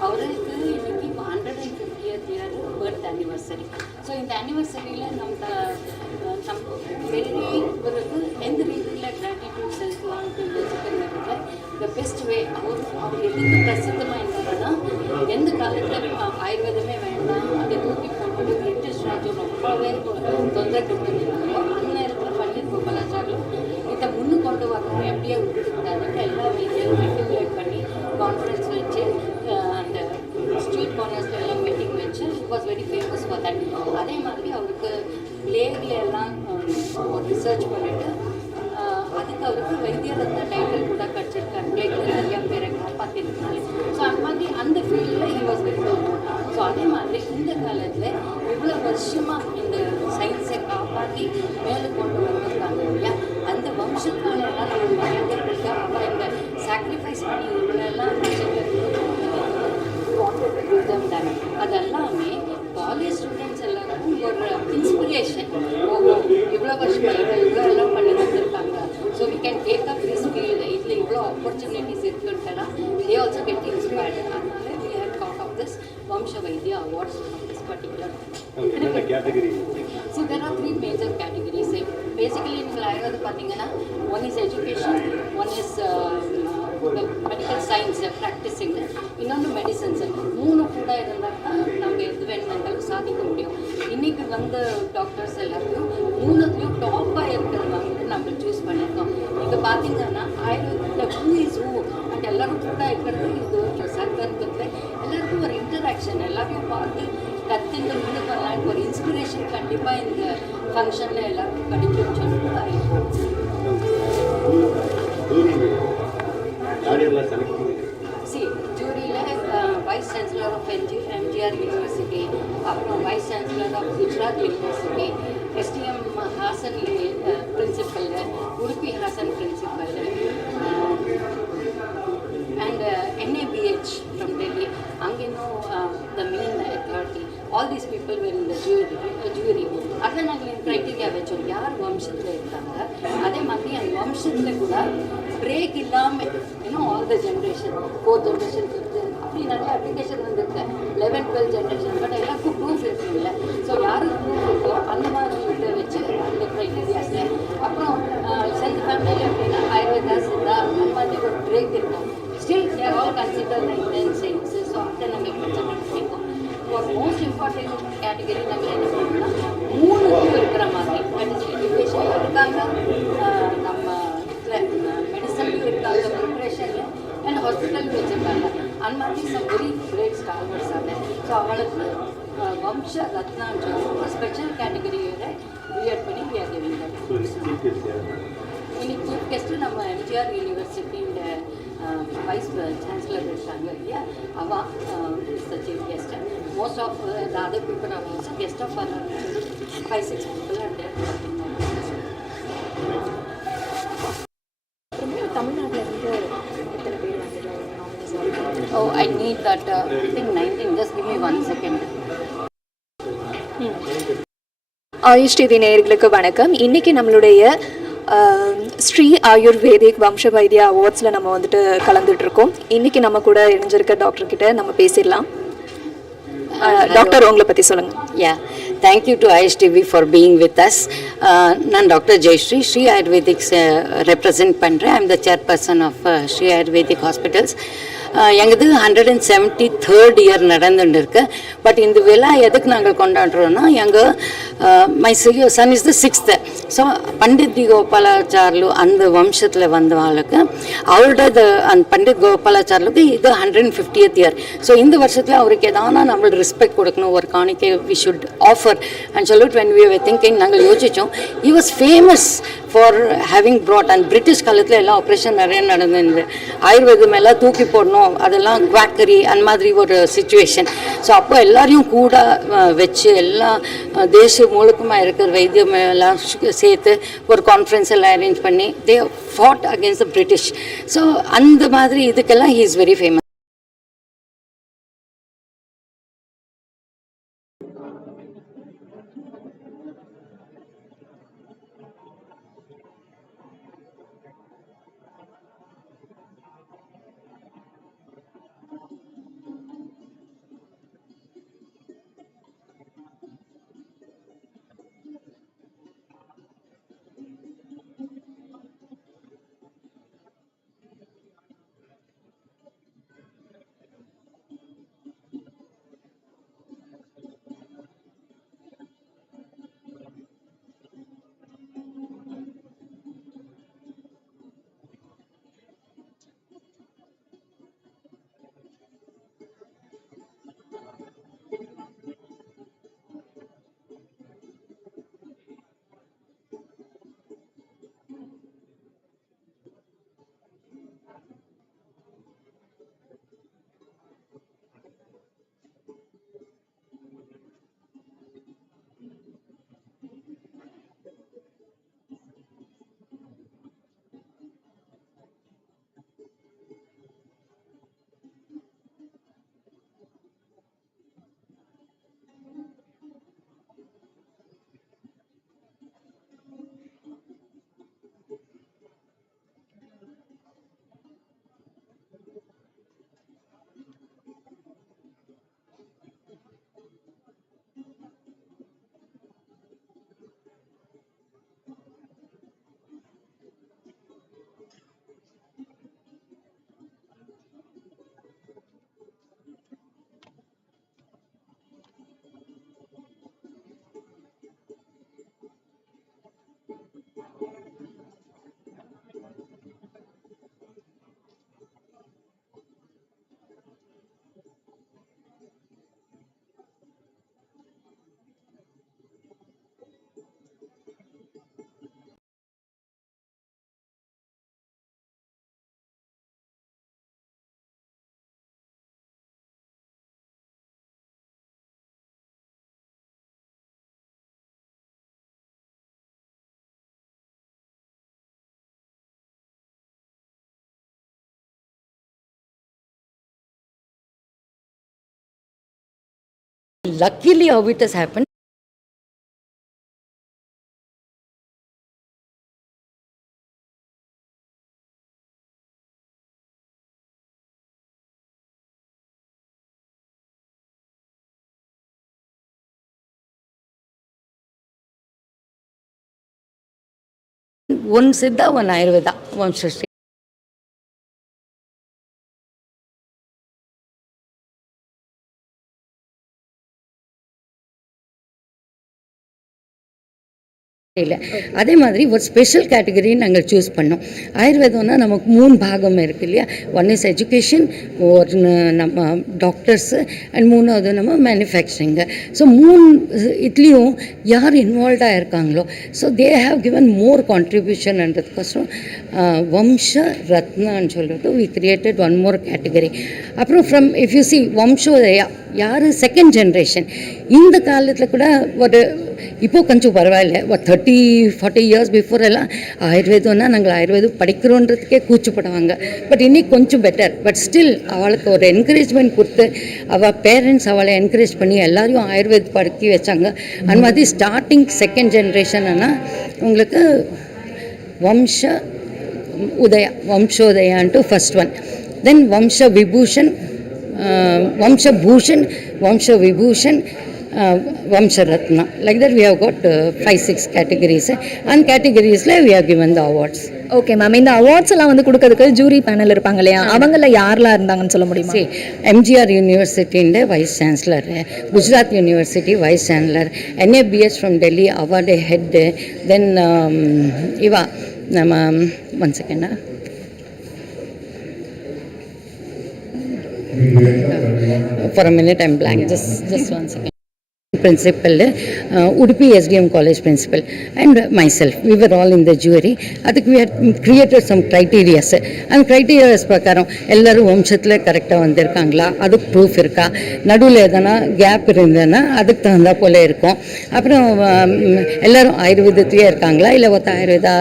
அவருக்கு இன்னைக்கு 150th year birth anniversary. So இந்த ஆனிவர்சரியில் நம்ம very இவருக்கு எந்த ரீதியில் gratitude செலுத்தலான்ட்டு யோசிக்கிறதுல the best way அவர் எதுக்கு பிரசித்தமாக இருந்தாங்கன்னா எந்த காலத்தில் ஆயுர்வேதமே வேண்டாம் அதை தூக்கி போட்டு பிரிட்டிஷ் ராஜ்யம் ரொம்பவே தொந்தரவு கொடுத்துருந்தாங்களோ அந்த நேரத்தில் பண்டிட் கோபாலாச்சாரியும் இதை முன்னு கொண்டு வரணும் எப்படியே விட்டுக்கிட்டாங்க எல்லா வைத்தியரும் ரெகுலேட் பண்ணி கான்ஃபரன்ஸ் வச்சு அந்த ஸ்ட்ரீட் கார்னர்ஸ்ல எல்லாம் மீட்டிங் வச்சு was very famous for that. அதே மாதிரி அவருக்கு பிளேக்ல எல்லாம் ஒரு ரிசர்ச் பண்ணிட்டு அதுக்கு அவருக்கு வைத்தியர் அந்த டைட்டில் கூட கிடச்சிருக்காரு. பிளேக்ல நிறைய பேரை காப்பாற்றிருக்காரு. ஸோ அந்த மாதிரி அந்த ஃபீல்டில் he was very well. So அதே மாதிரி இந்த காலத்தில் இவ்வளோ வருஷமாக இந்த சயின்ஸை காப்பாற்றி மேலே கொண்டு வந்திருக்காங்க இல்லையா, அந்த வம்சத்தால் எல்லாம் நம்ம மனிதர்களுக்கு அப்போ இந்த சாக்ரிஃபைஸ் பண்ணி இவங்களெல்லாம் அதெல்லாமே காலேஜ் ஸ்டூடெண்ட்ஸ் எல்லாருக்கும் ஒரு இன்ஸ்பிரேஷன். இவ்வளோ வருஷமாக இவ்வளோ எல்லாம் பண்ணி வந்திருக்காங்க. So we can take up this field. இதில் இவ்வளோ ஆப்பர்ச்சுனிட்டிஸ் இருக்குன்ட்டுனா தே ஆல்சோ கெட் இன்ஸ்பயர்டு. அதனால we have got of this வம்ச வைத்தியா awards from this particular. So there are three major categories. Basically நீங்கள் ஆயுர்வேத பார்த்தீங்கன்னா one is education, one is medical science practising, இன்னொன்று medicines. மூணு கூட இருந்தால் தான் நம்ம எது வேணுமென்றாலும் சாதிக்க முடியும். இன்றைக்கி வந்த டாக்டர்ஸ் எல்லாருக்கும் மூணுத்தையும் டாப்பாக இருக்கிறவங்க வந்து நம்ம சூஸ் பண்ணியிருக்கோம். இப்போ பார்த்தீங்கன்னா ஆயுர்வேதத்தில் ஹூ இஸ் ஹூ அண்ட் எல்லோரும் கூட இருக்கிறது இது ஒரு சர்க்கரை எல்லாருக்கும் ஒரு இன்டராக்ஷன் எல்லாரையும் பார்த்து கற்றுங்க முன்னு பண்ணலாம். ஒரு இன்ஸ்பிரேஷன் கண்டிப்பாக இந்த ஃபங்க்ஷனில் எல்லாருக்கும் கிடைக்கும்னு சொல்லிட்டு அறிவிப்போம். ஜூரியில் vice chancellor of MGR university, அப்புறம் vice chancellor of Gujarat university, STM Hassan principal, Udupi Hassan principal, and NABH from Delhi, Angino, the main authority. All these people were in the jury. அதை நாங்கள் க்ரைட்டீரியா வச்சோம், யார் வம்சத்தில் இருக்காங்க. அதே மாதிரி அந்த வம்சத்தில் கூட பிரேக் இல்லாமல் இன்னும் all the generation, 4th generation, 5th அப்படி நிறைய அப்ளிகேஷன் வந்துருக்கு. 11th 12th generation. பட் எல்லாருக்கும் ப்ரூஃப் இருக்குல்ல. ஸோ யாருக்கு ப்ரூஃப் இருக்கோ அந்த மாதிரி இதை வச்சு அந்த க்ரைட்டீரியாஸில் அப்புறம் சென்ட் ஃபேமிலியில் எப்படின்னா ஆயுர்வேதா சித்தா அந்த மாதிரி ஒரு பிரேக் இருக்கும். Still, they are all considered the Indian sciences, so after நம்ம consider பண்ணிப்போம். ஒரு மோஸ்ட் இம்பார்ட்டன்ட் கேட்டகரி நம்ம என்ன பண்ணோம்னா மூணுக்கும் இருக்கிற மாதிரி எஜுகேஷனில் இருக்காங்க, நம்ம மெடிசன்லையும் இருக்காங்க, ப்ரிப்ரேஷனில் அண்ட் ஹாஸ்பிட்டல் வச்சுருக்காங்க. அந்த மாதிரி சம் வெரி கிரேட் ஸ்காலர்ஸ் ஆக. ஸோ அவளுக்கு வம்ச ரத்னான்னு சொல்லி ஒரு ஸ்பெஷல் கேட்டகரியோட கிரியேட் பண்ணி வி ஆர் கிவிங் தட். இன்னைக்கு சீஃப் கெஸ்ட்டு நம்ம எம்ஜிஆர் யூனிவர்சிட்டியோட வைஸ் சான்சலர் இருக்காங்க இல்லையா, அவா is the chief guest. Most of the other people are also guest of our 5-6 people are there. தமிழ்நாட்டில் இருந்து எத்தனை பேர் வந்து? Oh, I need that. I think 19. Just give me 1 second. AYUSH TV நேயர்களுக்கு வணக்கம். இன்றைக்கி நம்மளுடைய ஸ்ரீ ஆயுர்வேதிக் வம்ச வைத்தியா அவார்ட்ஸில் நம்ம வந்துட்டு கலந்துட்டுருக்கோம். இன்றைக்கி நம்ம கூட இணைஞ்சிருக்க டாக்டர்கிட்ட நம்ம பேசிடலாம். டாக்டர் உங்களை பற்றி சொல்லுங்கள். Yeah, thank you to Ayush TV for being with us. நான் டாக்டர் ஜெயஸ்ரீ, ஸ்ரீ ஆயுர்வேதிக்ஸ் ரெப்ரசன்ட் பண்ணுறேன். I'm the chairperson of Sri ayurvedic hospitals. எங்கது 173rd இயர் நடந்துட்டு இருக்கு. பட் இந்த விழா எதுக்கு நாங்கள் கொண்டாடுறோன்னா, எங்கள் my son is the 6th. So Pandit Gopalacharlu அந்த வம்சத்தில் வந்தவங்களுக்கு அவரோட அந்த பண்டித் கோபாலாச்சார்லுக்கு இது 150th இயர். ஸோ இந்த வருஷத்தில் அவருக்கு எதானா நம்மளுக்கு ரெஸ்பெக்ட் கொடுக்கணும், ஒரு காணிக்கை வி ஷுட் ஆஃபர் அண்ட் சொல்லிட்டு வென் வி வர் திங்கிங் நாங்கள் யோசித்தோம். He was famous for having broad and British காலத்தில் எல்லாம் ஆப்ரேஷன் நிறைய நடந்திருந்தது. ஆயுர்வேதம் எல்லாம் தூக்கி போடணும், அதெல்லாம் குவாக்கரி அந்த மாதிரி ஒரு சுச்சுவேஷன். ஸோ அப்போ எல்லாரையும் கூட வச்சு எல்லாம் தேசம் முழுக்கமாக இருக்கிற வைத்தியம் எல்லாம் சேர்த்து ஒரு கான்ஃபரன்ஸ் எல்லாம் அரேஞ்ச் பண்ணி தே ஃபாட் அகேன்ஸ்ட் த பிரிட்டிஷ். ஸோ அந்த மாதிரி இதுக்கெல்லாம் he is very famous. luckily how it has happened. One Siddha, one Ayurveda, Vamsha. இல்லை அதே மாதிரி ஒரு ஸ்பெஷல் கேட்டகரி நாங்கள் சூஸ் பண்ணோம். ஆயுர்வேதம்னா நமக்கு 3 பாகம் இருக்குது இல்லையா. ஒன் இஸ் எஜுகேஷன், ஒரு நம்ம டாக்டர்ஸு, அண்ட் 3வது நம்ம மேனுஃபேக்சரிங்கு. ஸோ 3 இதுலேயும் யார் இன்வால்வ்டாக இருக்காங்களோ so they have given more கான்ட்ரிபியூஷன்ன்றதுக்கோசரம் வம்ச ரத்னான்னு சொல்லிட்டு we created one more category. அப்புறம் ஃப்ரம் இஃப் யூ சி வம்சோதயா யார் செகண்ட் ஜென்ரேஷன் இந்த காலத்தில் கூட ஒரு இப்போது கொஞ்சம் பரவாயில்ல. ஒரு 30-40 இயர்ஸ் பிஃபோர் எல்லாம் ஆயுர்வேதம்னா நாங்கள் ஆயுர்வேதம் படிக்கிறோன்றதுக்கே கூச்சப்படுவாங்க. பட் இன்னைக்கு கொஞ்சம் பெட்டர். பட் ஸ்டில் அவளுக்கு ஒரு என்கரேஜ்மெண்ட் கொடுத்து அவள் பேரண்ட்ஸ் அவளை என்கரேஜ் பண்ணி எல்லாரையும் ஆயுர்வேத படிக்க வச்சாங்க. அந்த மாதிரி ஸ்டார்டிங் செகண்ட் ஜென்ரேஷன்னா உங்களுக்கு வம்ச உதயா வம்சோதயான்ட்டு ஃபர்ஸ்ட் ஒன். தென் வம்ச விபூஷன், வம்ச பூஷன், வம்ச Vibhushan, Vamsha Ratna. Like that we have got 5-6 categories. And categories we have given the awards. Okay ma'am, இந்த அவார்ட்ஸ் எல்லாம் வந்து கொடுக்கறதுக்கு ஜூரி பேனல் இருப்பாங்க இல்லையா, அவங்கள யாரெல்லாம் இருந்தாங்கன்னு சொல்ல முடியுமா? எம்ஜிஆர் யூனிவர்சிட்டிൻ്റെ vice chancellor, Gujarat university vice chancellor, NABH from Delhi award head, then இவா நம்ம ஒன் செகண்டா for a minute I'm blank, just one second. Principal, Udupi SDM College principal, and myself, we were all in the jury. I think we had created some criteria, and criteria பிரகாரம் எல்லாரும் வம்சத்தில் கரெக்டாக வந்திருக்காங்களா, அதுக்கு proof இருக்கா, நடுவில் எதனா gap இருந்ததுன்னா அதுக்கு தகுந்தா போல் இருக்கும். அப்புறம் எல்லோரும் ஆயுர்வேதத்துலேயே இருக்காங்களா, இல்லை ஒருத்த ஆயுர்வேதா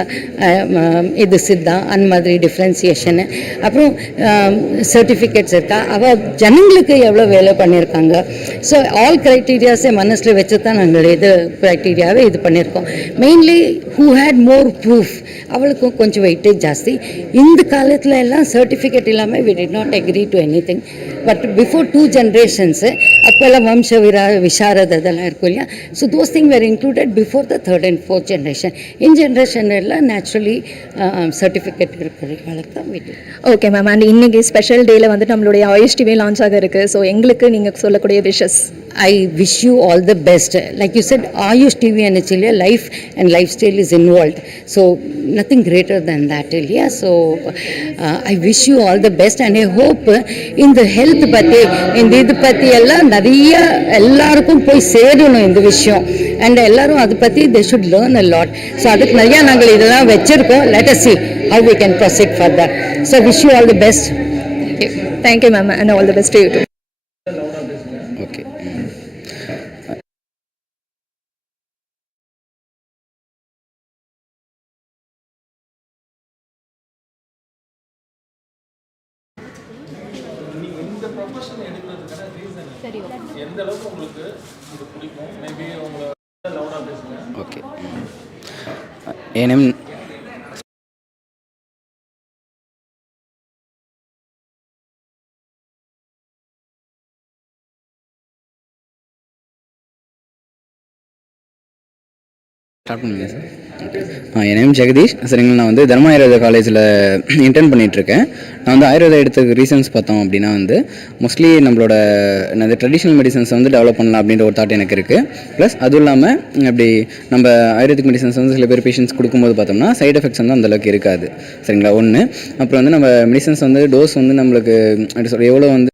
இது சித்தா அந்த மாதிரி டிஃப்ரென்சியேஷனு. அப்புறம் சர்டிஃபிகேட்ஸ் இருக்கா, அவள் ஜனங்களுக்கு எவ்வளோ வேலை பண்ணியிருக்காங்க. ஸோ ஆல் க்ரைட்டீரியாஸே மனசில் வச்சு தான் நாங்கள் இது க்ரைட்டீரியாவே இது பண்ணியிருக்கோம். Mainly who had more proof அவளுக்கும் கொஞ்சம் வெயிட்டேஜ் ஜாஸ்தி. இந்த காலத்தில் எல்லாம் சர்டிஃபிகேட் இல்லாமல் we did not agree to anything. But before 2 generations அப்போல்லாம் வம்ச விசாரத இதெல்லாம் இருக்கும் இல்லையா. So those thing were included before the 3rd and 4th generation. In generation எல்லாம் நேச்சுரலி சர்டிஃபிகேட் இருக்கிறவங்களுக்கு தான் வீட்டு. ஓகே மேம், அண்ட் இன்னைக்கு ஸ்பெஷல் டேயில் வந்து நம்மளுடைய ஆயுஷ் டிவி லான்ச் ஆக இருக்குது. ஸோ எங்களுக்கு நீங்கள் சொல்லக்கூடிய wishes. I wish you all the best. Like you said, Ayush TV and Chile, life and lifestyle is involved. So nothing greater than that, Ilya. So I wish you all the best, and I hope in the health பத்தி இந்த இது பற்றி எல்லாம் நிறைய எல்லாருக்கும் போய் சேரணும் இந்த விஷயம். அண்ட் எல்லாரும் அதை பற்றி they should learn a lot. So அதுக்கு நிறையா நாங்கள் இதெல்லாம் வச்சுருக்கோம். Let us see how we can proceed further. So wish you all the best. Thank you ma'am, and all the best to you too. Okay. இந்த profession எடுக்கிறதுக்கான reason எந்த அளவுக்கு உங்களுக்கு இது பிடிக்கும்? மேபி உங்களை லவுடாக பேசுங்க. ஓகே. என் நேம் ஸ்டார்ட் பண்ணுங்க சார். என் நேம் ஜெகதீஷ். சரிங்களா, நான் வந்து தர்மா ஆயுர்வேத காலேஜில் இன்டர்ன் பண்ணிகிட்ருக்கேன். நான் வந்து ஆயுர்வேதம் எடுத்துக்கு ரீசன்ஸ் பார்த்தோம் அப்படின்னா வந்து மோஸ்ட்லி நம்மளோட அந்த ட்ரெடிஷ்னல் மெடிசன்ஸ் வந்து டெவலப் பண்ணலாம் அப்படின்ற ஒரு தாட் எனக்கு இருக்குது. ப்ளஸ் அதுவும் இல்லாமல் அப்படி நம்ம ஆயுர்வேதிக் மெடிசன்ஸ் வந்து சில பேர் பேஷண்ட்ஸ் கொடுக்கும்போது பார்த்தோம்னா சைட் எஃபெக்ட்ஸ் வந்து அந்தளவுக்கு இருக்காது. சரிங்களா, ஒன்று. அப்புறம் வந்து நம்ம மெடிசன்ஸ் வந்து டோஸ் வந்து நம்மளுக்கு எவ்வளோ வந்து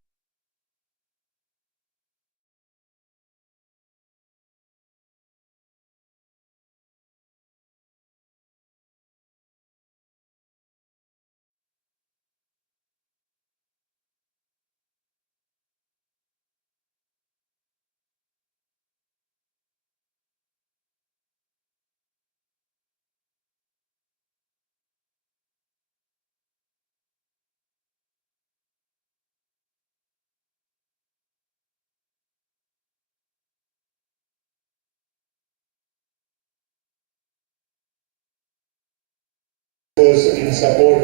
in support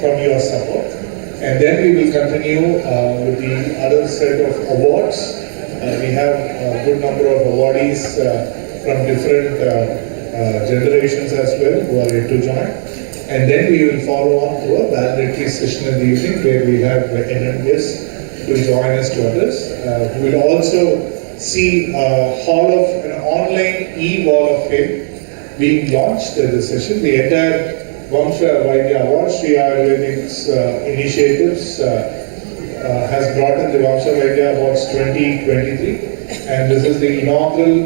from your support. And then we will continue with the other set of awards. We have a good number of awardees from different generations as well who are yet to join. And then we will follow on to a valedictory session in the evening where we have eminent guests to join us to others. We will also see an online e-wall of fame being launched at the session. The entire Vamsha Vaidhya Awards, Sri Ayurvedic's initiatives has brought in the Vamsha Vaidhya Awards 2023, and this is the inaugural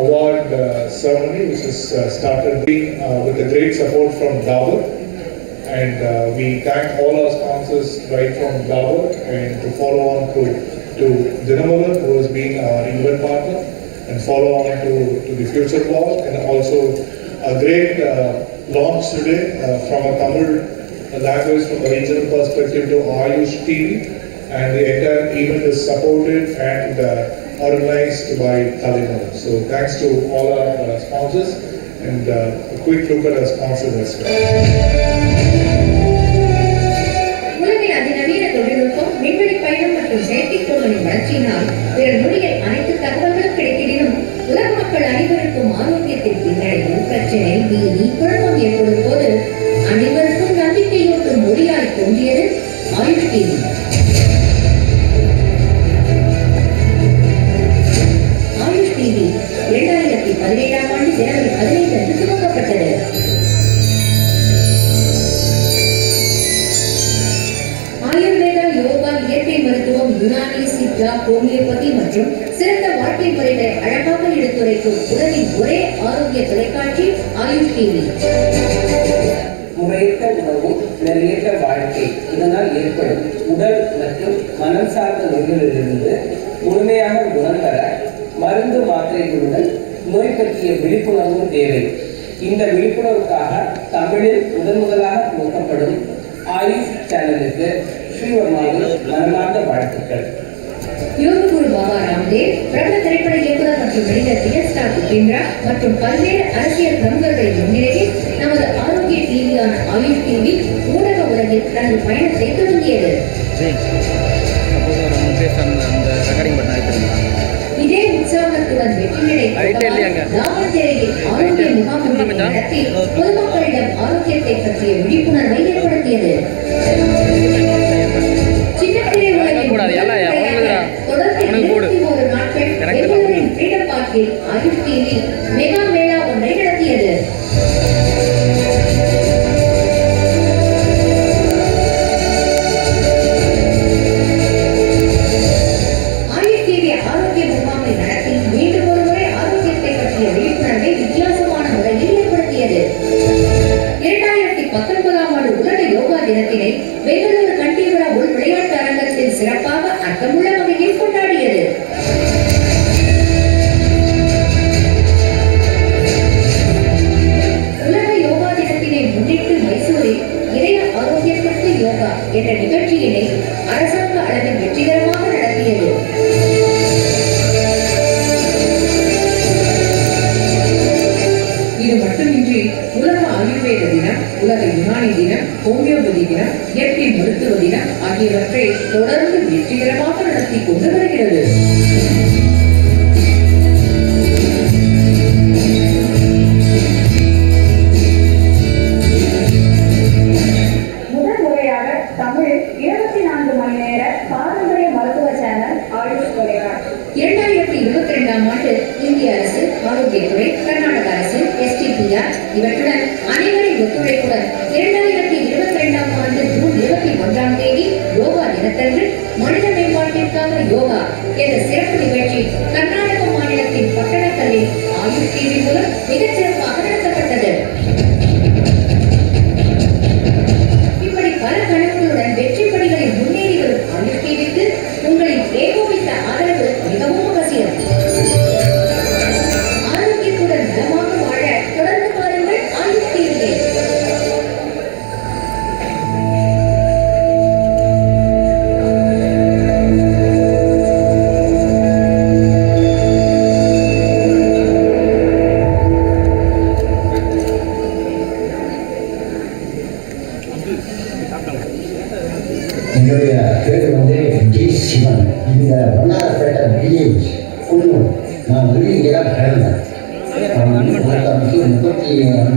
award ceremony which is started with the great support from Dabur, and we thank all our sponsors right from Dabur, and to follow on to Dinamalan, who has been our event partner, and follow on to the Future Wall, and also a great launch today from a Tamil language from the regional perspective to Ayush TV, and the entire event is supported and organized by Taliban. So thanks to all our sponsors, and a quick look at our sponsors as well. உலகின் அதிநவீன தொழில்நுட்பம், விண்வெளி பயணம் மற்றும் செயற்கைக்கோள்களின் வளர்ச்சியினால் பிற நொடியில் அனைத்து தகவல்களும் கிடைத்திடும் உலக மக்கள் அனைவருக்கும் ஆரோக்கியத்தில் பின்னடைவு, பிரச்சனை, பீதி, குழப்பம் ஏற்படும் போது அனைவருக்கும் நம்பிக்கையூட்டும் மொழியாய் தோன்றியது ஆயுஷ் டிவி. ஆயுஷ் டிவி 2017ஆம் ஆண்டு ஜனவரி 15 அன்று துவக்கப்பட்டது. ஆயுர்வேதா, யோகா, இயற்கை மருத்துவம், யுனானி, சித்தா, ஹோமியோபதி மற்றும் சிறந்த வாழ்க்கை முறைகளை அழகாக எடுத்துரைக்கும் உலகின் ஒரே ஆரோக்கிய தொலைக்காட்சி ஆயுஷ் டிவி. முறையற்ற உணவு, நிறையற்ற வாழ்க்கை இதனால் ஏற்படும் உடல் மற்றும் மனம் சார்ந்த நோய்களிலிருந்து முழுமையாக குணம் பெற மருந்து மாத்திரைகளுடன் நோய் பற்றிய விழிப்புணர்வும் தேவை. இந்த விழிப்புணர்வுக்காக தமிழில் முதலாக துவக்கப்படும் ஆயுஷ் சேனலுக்கு ஸ்ரீவர்மாவின் மனமார்ந்த வாழ்த்துக்கள். யோக குரு பாபா ராம்தேவ், பிரபல திரைப்பட இயக்குனர் மற்றும் நடிகர் திலக் ஸ்டார் உபேந்திரா மற்றும் பல்வேறு அரசியல் பிரமுகர்களின் முன்னிலையில் நமது ஆரோக்கிய டிவியான ஆயுஷ் டிவி ஊடக உலகில் தனது பயணத்தை தொடங்கியது. இதே உற்சாகத்துடன் வெற்றிநடை தாவரத்திரையில் ஆரோக்கிய முகாம்களை நடத்தி பொதுமக்களிடம் ஆரோக்கியத்தை பற்றிய விழிப்புணர்வை ஏற்படுத்தியது. சின்னத்திரை உலகில் தொடர்ந்து 21 நாட்கள் பெங்களூரின் ஃப்ரீடம் பார்க்கில் ஆயுஷ் டிவி மெகா மேளா ஒன்றை நடத்தியது. ஆயுஷ் டிவி ஆரோக்கிய முகாமை நடத்தி மீண்டும் ஒரு முறை ஆரோக்கியத்தை பற்றிய விழிப்புணர்வை வித்தியாசமான முறையில் ஏற்படுத்தியது. 2019ஆம் ஆண்டு உலக யோகா தினத்தினை பெங்களூரு கண்டீபுரா உள் விளையாட்டு அரங்கத்தில் சிறப்பாக அர்த்தமுள்ள வகையில் கொண்டாடியது. உலக யோகா தினத்தினை முன்னிட்டு மைசூரில் இதய ஆரோக்கியத்திற்கு யோகா என்ற நிகழ்ச்சியினை அரசாங்க அளவில் வெற்றிகரமாக நடத்தியது. இது மட்டுமின்றி உலக ஆயுர்வேத தினம், உலக யுனானி தினம், ஹோமியோபதி தினம், இயற்கை மருத்துவ தினம் ஆகியவற்றை தொடர்ந்து வெற்றிகரமாக நடத்தி கொண்டு வருகிறது. முதல் முறையாக தமிழில் 24 மணி நேர பாரம்பரிய மருத்துவ சேனல் ஆயுஷ் தொலைக்காட்சி. 2022ஆம் ஆண்டு இந்திய அரசு, ஆரோக்கியத்துறை, கர்நாடக அரசு, STPR இவற்றுடன் அனைவரின் ஒத்துழைப்புடன் 2022ஆம் ஆண்டு ஜூன் 21ஆம் தேதி யோகா தினத்தன்று மனித மேம்பாட்டிற்காக யோகா என்ற சிறப்பு நிகழ்ச்சி கர்நாடக மாநிலத்தின் பட்டணக்கல்லில் ஆயுஷ் டிவி மூலம் மிகச்சிறப்பாக நடத்தப்பட்டது. இப்படி பல கணக்குகளுடன் வெற்றி படிகளில் முன்னேறி வரும் ஆயுஷ் டிவிக்கு உங்களின் ஏகோபித்த ஆதரவு மிகவும் அவசியம். ஆரோக்கியத்துடன் நலமாக வாழ தொடர்ந்து பாருங்கள் ஆயுஷ் டிவியை. என்னுடைய பேர் வந்து டி சிவன். இந்த வண்ணாரப்பேட்டை வில்லேஜ் குன்னூர். நான் வந்து இங்கே தான் பிறந்தேன். 35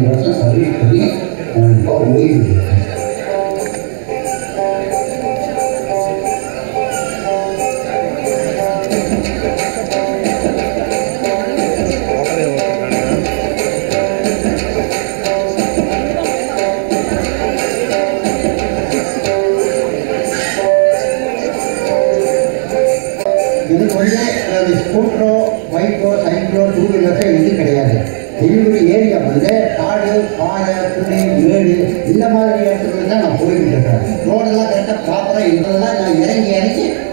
வருஷம் சர்வீஸ் பண்ணி நான் இப்போ ஓய்வு இருக்கேன். இதுக்கு வந்து அது ஸ்கூட்டரோ பைக்கோ சைக்கிளோ டூ வீலர்ஸோ இது கிடையாது. எங்களுடைய ஏரியா வந்து காடு பாறை புள்ளி மேடு இந்த மாதிரி இடத்துல தான் நான் போய்கிட்டு இருக்கேன். ரோடெல்லாம் கரெக்டாக ப்ராப்பராக இருந்ததெல்லாம் நான் இறங்கி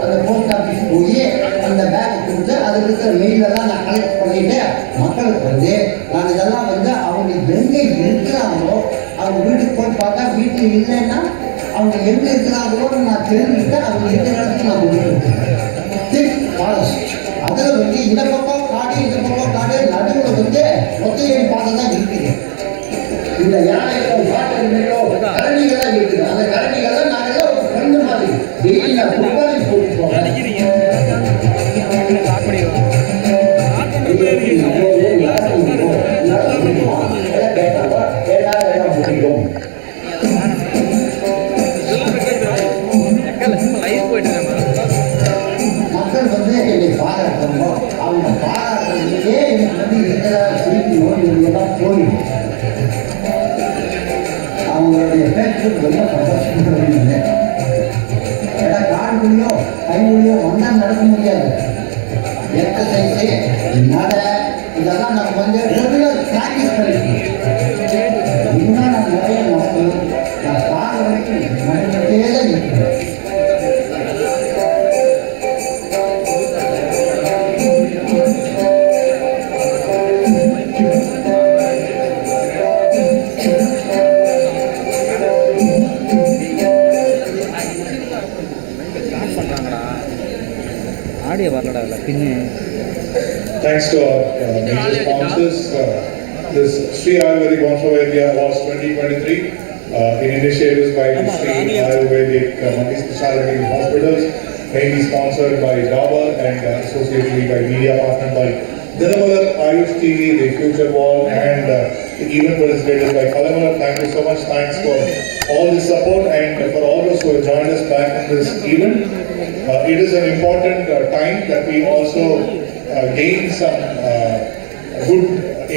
அந்த போஸ்ட் ஆஃபீஸ் போய் அந்த பேக் கொடுத்து அதுக்கு இருக்கிற மெயிலெல்லாம் நான் கலெக்ட் பண்ணிவிட்டு மக்களுக்கு வந்து நான் இதெல்லாம் வந்து அவங்க எங்கே இருக்கிறாங்களோ அவங்க வீட்டுக்கு போய் பார்த்தா வீட்டில் இல்லைன்னா அவங்க எங்கே இருக்கிறாங்களோன்னு நான் தெரிஞ்சுக்கிட்டு அவங்க இருக்கிற இடத்துக்கு நான் கொடுத்துருக்கேன். அதில் வந்து இந்த பக்கம் காடு இந்த பக்கம் காடு நடுவில் வந்து ஒத்தையடி பாதை தான் இருக்குது. இந்த யானைகளோ பாட்டோ கரணிகள்லாம் இருக்குது. அந்த கரணிகள்லாம் நாங்கள் ஒரு ஃப்ரெண்டு மாதிரி டெய்லி நான் குர்பானி போட்டு போவேன். மக்கள் வந்து என்னை பாராட்டுறோமோ அவங்க பாராட்டுறதுலேயே எனக்கு வந்து இருக்கிற சிரிப்பு நோய்களெல்லாம் போயிடும். அவங்களுடைய ஃபேஸ்புக் ரொம்ப சந்தோஷப்படுறது. ஏன்னா காடுகளையோ கைகளையோ வந்தால் நடக்க முடியாது. எக்ஸசைஸு நட இதெல்லாம் நம்ம வந்து ரெகுலர் ப்ராக்டிஸ் பண்ணிக்கணும். இன்னும் நான் நிறைய நடக்கணும். நான் கால வரைக்கும் நடந்துகிட்டே தான் இருக்கணும். Thanks to our major sponsors, this Sri Ayurvedic Vamsha Vaidhya Awards 2023 in initiatives by the Sri Ayurvedic Multi-Speciality Hospitals, mainly sponsored by Dabur and associatedly by media partner by Dinamalar, Ayush TV, the Future Wall, and the event facilitators by Kalamalar. Thank you so much. Thanks for all the support and for all those who have joined us back in this event. It is an important time that we also gain some good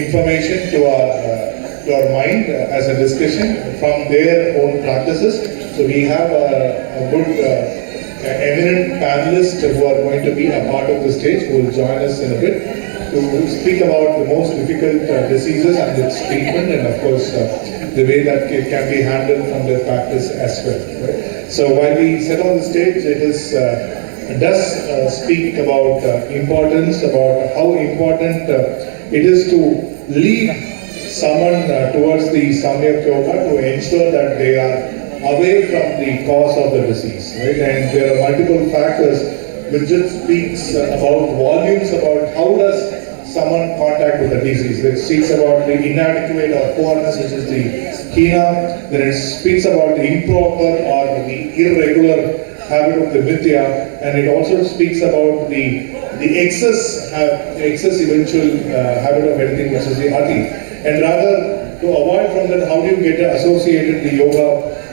information to our mind as a discussion from their own practices. So we have a good eminent panelists who are going to be a part of the stage, who will join us in a bit to speak about the most difficult diseases and its treatment, and of course the way that it can be handled from their practice as well. Right? So while we sit on the stage, it does speak about importance, about how important it is to lead someone towards the Samyak Yoga to ensure that they are away from the cause of the disease. Right? And there are multiple factors which just speaks about volumes about how does someone contact with the disease. It speaks about the inadequate or poorness, which is the hina. Then it speaks about the improper or the irregular habit of the vidya, and it also speaks about the excess eventual habit of anything, which is the ati. And rather, to avoid from that, how do you get associated the yoga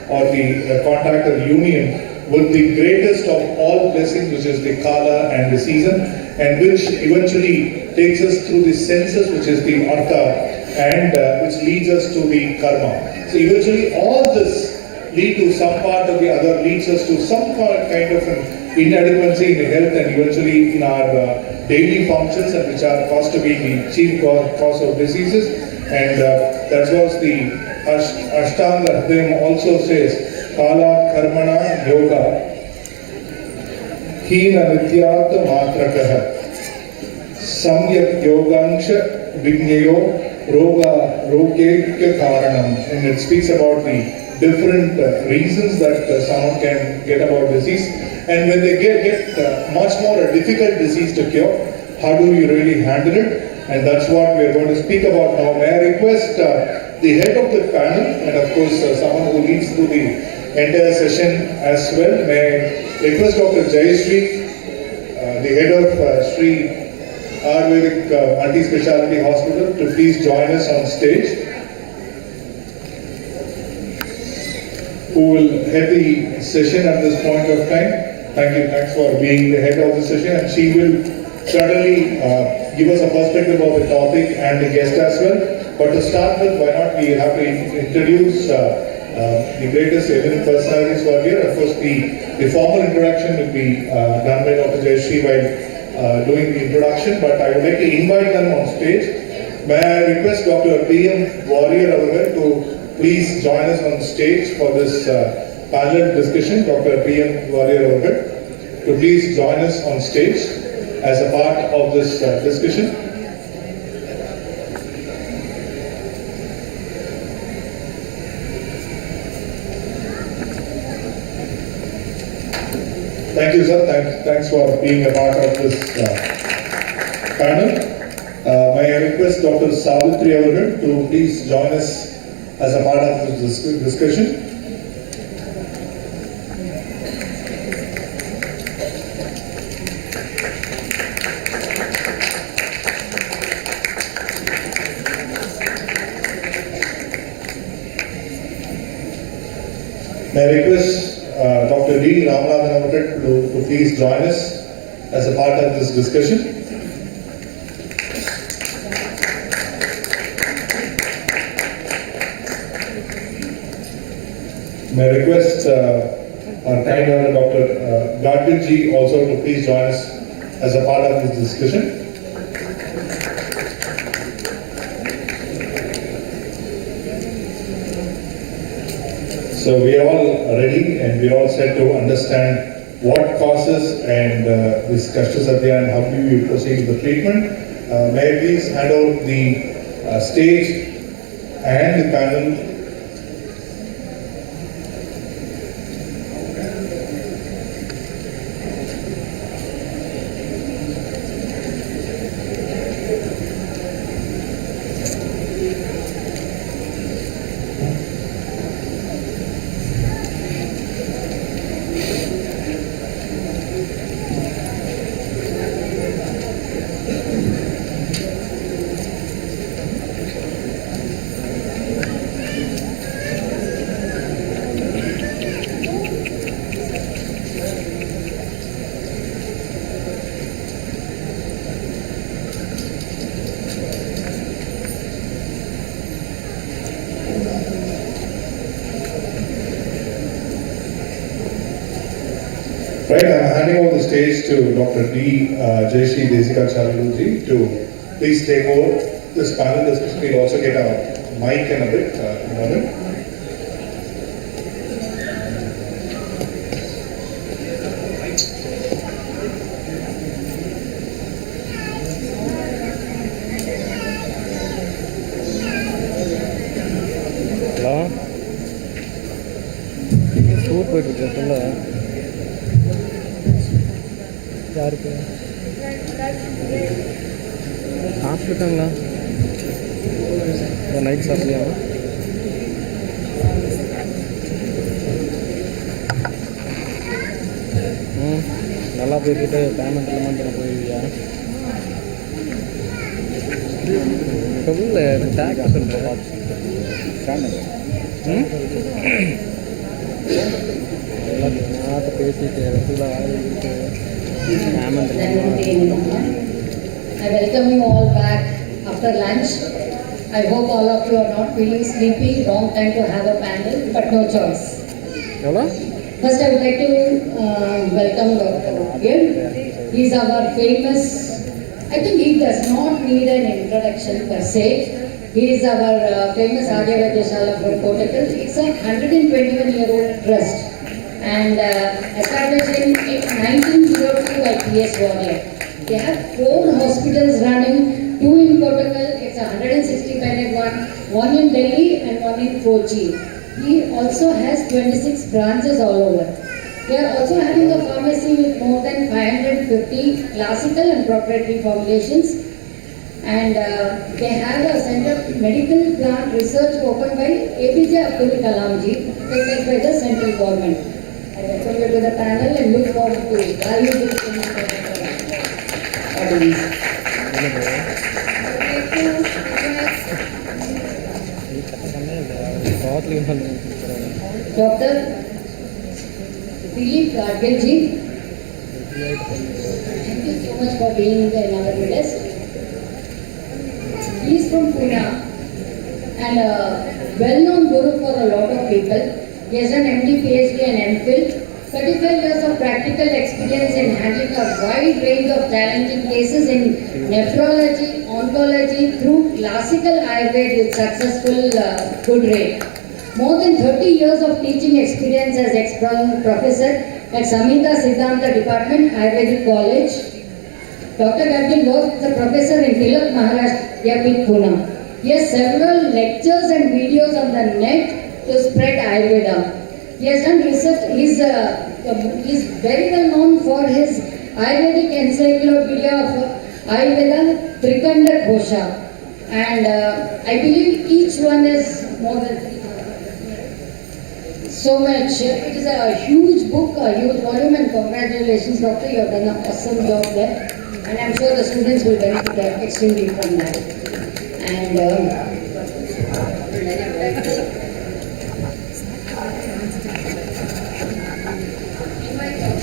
or the contact or the union with the greatest of all blessings, which is the kala and the season, and which eventually takes us through the senses, which is the artha, and which leads us to the karma. So eventually all this lead to some part of the other, leads us to some kind of an inadequacy in health and eventually in our daily functions, and which are caused to be the chief cause of diseases. And that's what the Ashtanga Hridayam also says, Kala Karmana Yoga Hina Vidyata Matrakaha Samyak Yogansha Vignayo Roga Rogekya Karanam. And it speaks about the different reasons that someone can get about disease, and when they get much more a difficult disease to cure, how do you really handle it? And that's what we are going to speak about now. May I request the head of the panel, and of course someone who leads through the entire session as well. May I request Dr. Jayashree, the head of Sri Ayurvedic Multi-Speciality Hospital, to please join us on stage, who will head the session at this point of time. Thank you. Thanks for being the head of the session, and she will certainly give us a perspective of the topic and the guest as well. But to start with, why not we have to introduce the greatest eminent personalities who are here. Of course, the formal introduction will be done by Dr. Jayashree while doing the introduction, but I would like to invite them on stage. May I request Dr. P.M. Warrior to please join us on stage for this panel discussion. Dr. P.M. Warrior to please join us on stage as a part of this discussion. Thank you, sir. Thanks for being a part of this panel. May I request Dr. Savitri to please join us as a part of this discussion. May I request Dr. D. Ramanathan to please join us as a part of this discussion. May I request our kind honor Dr. Gadgil ji also to please join us as a part of this discussion. So we are all ready and we are all set to understand what causes and this Kashtasadhya and how do you proceed with the treatment. May I please hand over the stage and the panel. Right, I'm handing over the stage to Dr. D. Jayashree Desikacharyaluji to please take over this panel discussion. We'll also get a mic in a bit in a moment. Hello? Food போயிட்டு யாருக்கு சாப்பிட்டுட்டாங்களா night சாப்பிடலையா நல்லா போய்கிட்டு payment எல்லாம் போயிடுவியா சொல்ல tax சொல்கிறேன் நல்லா பேசிட்டு ஃபுல்லாக வாங்கிட்டு I welcome you all back after lunch. I hope all of you are not feeling sleepy. Wrong time to have a panel, but no choice. First, I would like to welcome Dr. Gill. He is our famous. I think he does not need an introduction per se. He is our famous Vaidhya from Kottakkal. It's a 121-year-old trust. And established in 1902 by P.S. Vaidhya. They have 4 hospitals running, 2 in Kottakkal, it's a 160-bedded one in Delhi and one in Kochi. He also has 26 branches all over. They are also having a pharmacy with more than 550 classical and proprietary formulations. and they have a center of medical plant research opened by APJ Abdul Kalam ji, taken by the central government. I welcome you to the panel and look forward to valuable Dr. Dilip Gargil ji, thank you so much for being in our midst. He is from Pune and a well-known guru for a lot of people. He has done MD, PhD and MPhil. 35 years of practical experience in handling a wide range of challenging cases in nephrology, oncology through classical Ayurveda with successful good rate. More than 30 years of teaching experience as professor at Samhita Siddhanta Department, Ayurvedic College. Dr. Gargil worked as a professor in Tilak Maharaj Yapi Pune. He has several lectures and videos on the net to spread Ayurveda. He has done research. He is very well known for his Ayurvedic encyclopedia of Ayurveda, Trikanda Ghosha. And I believe each one is more than so much. It is a huge book, a huge volume, and congratulations, doctor. You have done an awesome job there. And I'm sure the students will benefit extremely from that. And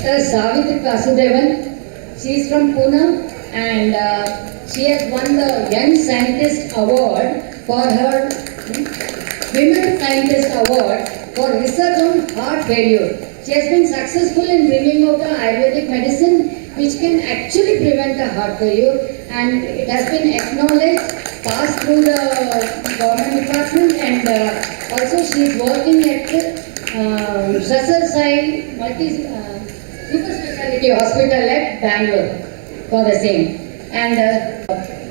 Dr. Savitri Vasudevan, she is from Pune and she has won the Young Scientist Award for her Women Scientist Award for research on heart failure. She has been successful in bringing out an Ayurvedic medicine which can actually prevent a heart failure, and it has been acknowledged, passed through the government department, and also she is working at Sasar Sai Super Speciality Hospital at Bangalore for the same, and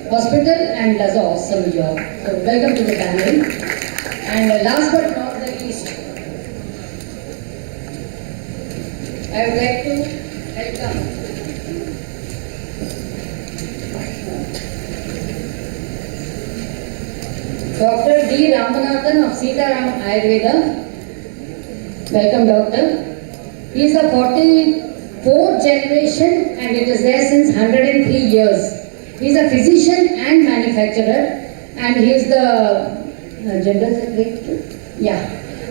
hospital, and does an awesome job. So welcome to the panel. And last but not the least, I would like to welcome Dr. D. Ramanathan of Sitaram Ayurveda. Welcome, doctor. He is the 44th generation and it is there since 103 years. He is a physician and manufacturer, and he is the General Secretary,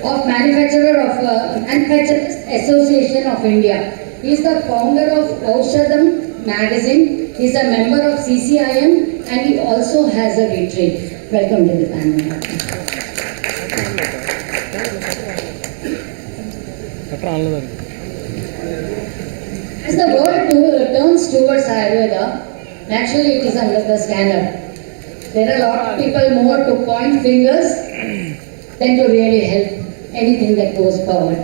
of Manufacturers Association of India. He is the founder of Aushadam magazine. He is a member of CCIM and he also has a retreat. Welcome to the panel. As the world turns towards Ayurveda, naturally it is under the scanner. There are a lot of people more to point fingers than to really help anything that goes forward.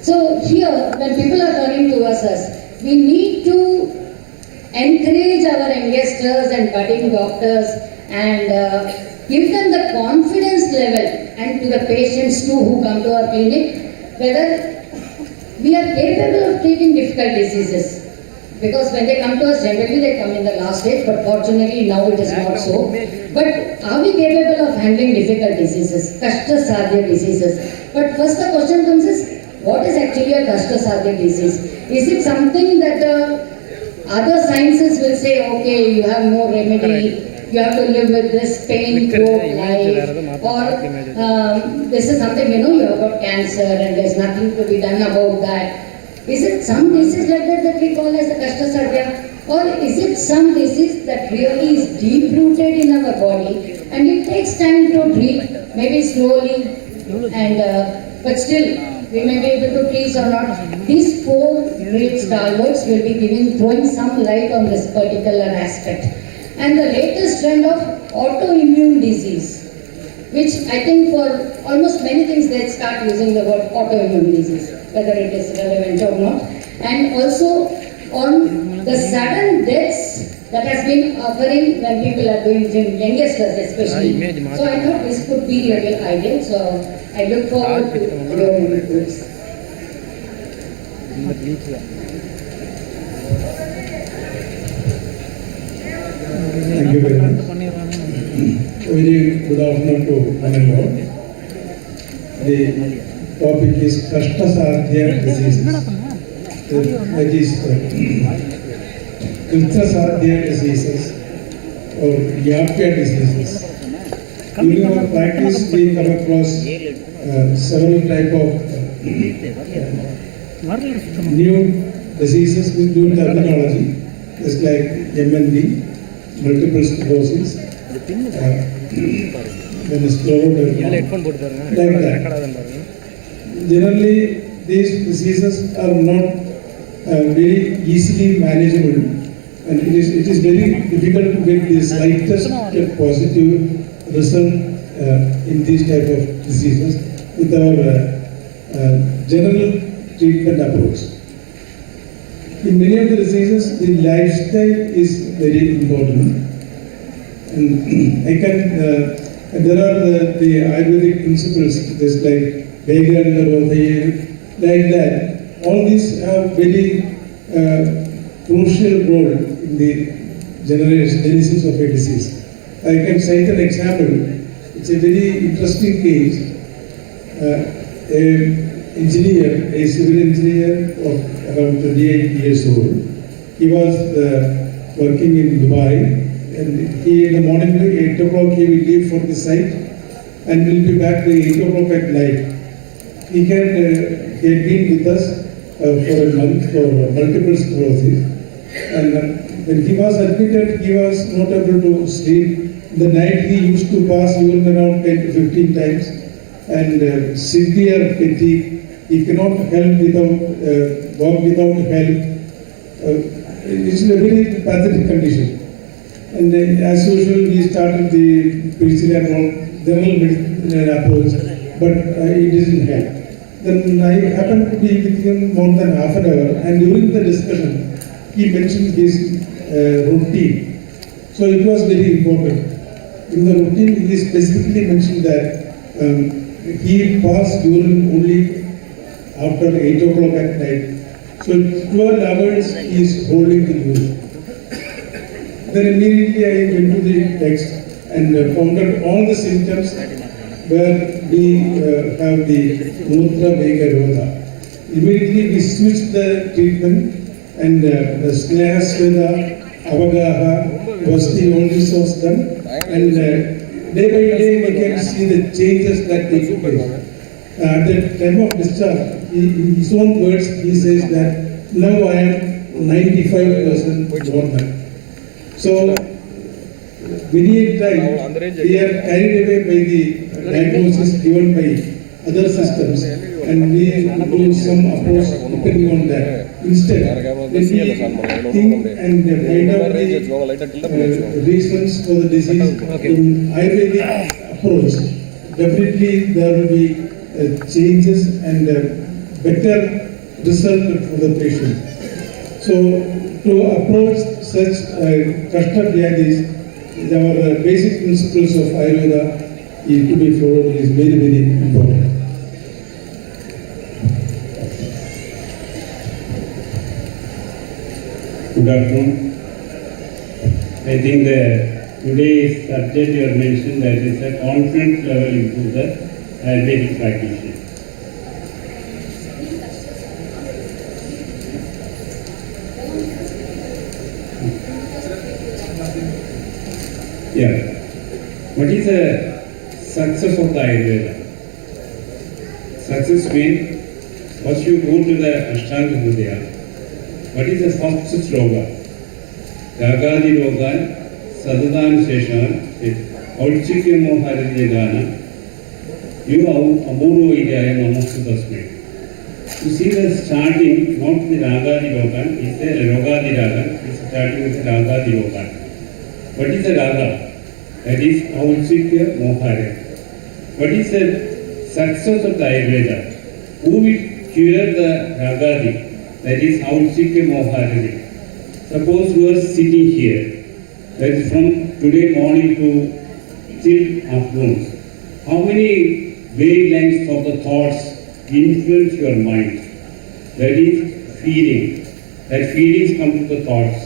So here, when people are turning towards us, we need to encourage our youngsters and budding doctors and give them the confidence level, and to the patients too who come to our clinic, whether we are capable of treating difficult diseases. Because when they come to us, generally they come in the last stage, but fortunately now it is not so. But are we capable of handling difficult diseases, Kashta Sadhya diseases? But first the question comes is, what is actually a Kashta Sadhya disease? Is it something that other sciences will say, okay, you have no remedy, you have to live with this pain throughout life, or this is something, you have got cancer and there's nothing to be done about that. Is it some disease like that we call as a Kashta Sadhya, or is it some disease that really is deep-rooted in our body and it takes time to treat, maybe slowly, and but still we may be able to please or not. These four great stalwarts will be throwing some light on this particular aspect. And the latest trend of autoimmune disease, which I think for almost many things they start using the word autoimmune disease, whether it is relevant or not. And also on the sudden deaths that has been occurring when people are doing gym, youngsters especially. So I thought this could be really ideal. So I look forward to your inputs. Thank you very much. Very good afternoon to one and all. The topic is Kashtasadhya diseases. That is Kashtasadhya diseases or Yapya diseases. During our practice, we come across several type of new diseases due to terminology, just like MND, multiple sclerosis, then scleroderma, like that. Generally, these diseases are not very easily manageable, and it is very difficult to get the slightest positive result in these type of diseases with our general treatment approach. In many of the diseases, the lifestyle is very important. And I can, there are the Ayurvedic principles, just like Vaidhya, like that. All these have very crucial role in the genesis of a disease. I can cite an example. It's a very interesting case. A civil engineer of around 28 years old. He was working in Dubai, and he in the morning, 8 o'clock, he will leave for the site and will be back by 8 o'clock at night. He had been with us for a month for multiple sclerosis, and when he was admitted, he was not able to sleep. In the night, he used to pass urine around 10 to 15 times, and severe fatigue. He cannot help walk without help. It's a very pathetic condition. And as usual, we started the general medicine approach, but it didn't help. Then I happened to be with him more than half an hour, and during the discussion, he mentioned his routine. So it was very important. In the routine, he specifically mentioned that he passed urine only after 8 o'clock at night. So 12 hours he is holding the urine. Then immediately I went to the text and found out all the symptoms where we have the Mutra Vega Roda. Immediately we switched the treatment, and the Sneha Sveda, Avagaha, Vasti, all this was done. And day by day we can see the changes that take place. At the time of discharge, in his own words, he says that now I am 95% normal. So, many a time we are carried away by the diagnosis given by other systems, and we do some approach depending on that. Instead, when we think and find out the reasons for the disease in Ayurvedic approach, definitely there will be changes and better result for the patient. So to approach such Kashta Vyadhis, our basic principles of Ayurveda to be followed is very, very important. Good afternoon. I think today's subject you have mentioned, that is a confidence level into the Ayurvedic practitioner. Yeah. What is the success of the Ayurveda? Success means first you go to the Ashtanga Hridaya. What is the first sloga? Ragadi Rogan, Sadadan Sheshan, Autchikya Moharajya Gana, you Amuru Idaya Namastu Tasme. You see the starting, not the Ragadi Rogan, it's the Rogadi Raga, it's starting with the Ragadi Rogan. What is the Raga? That is Autchikya Moharajya. What is the success of the Ayurveda? Who will cure the Ragadi? That is Autchikya Moharajya. Suppose you are sitting here, that is from today morning to till afternoon. How many wavelengths of the thoughts influence your mind? That is feeling. That feelings come to the thoughts.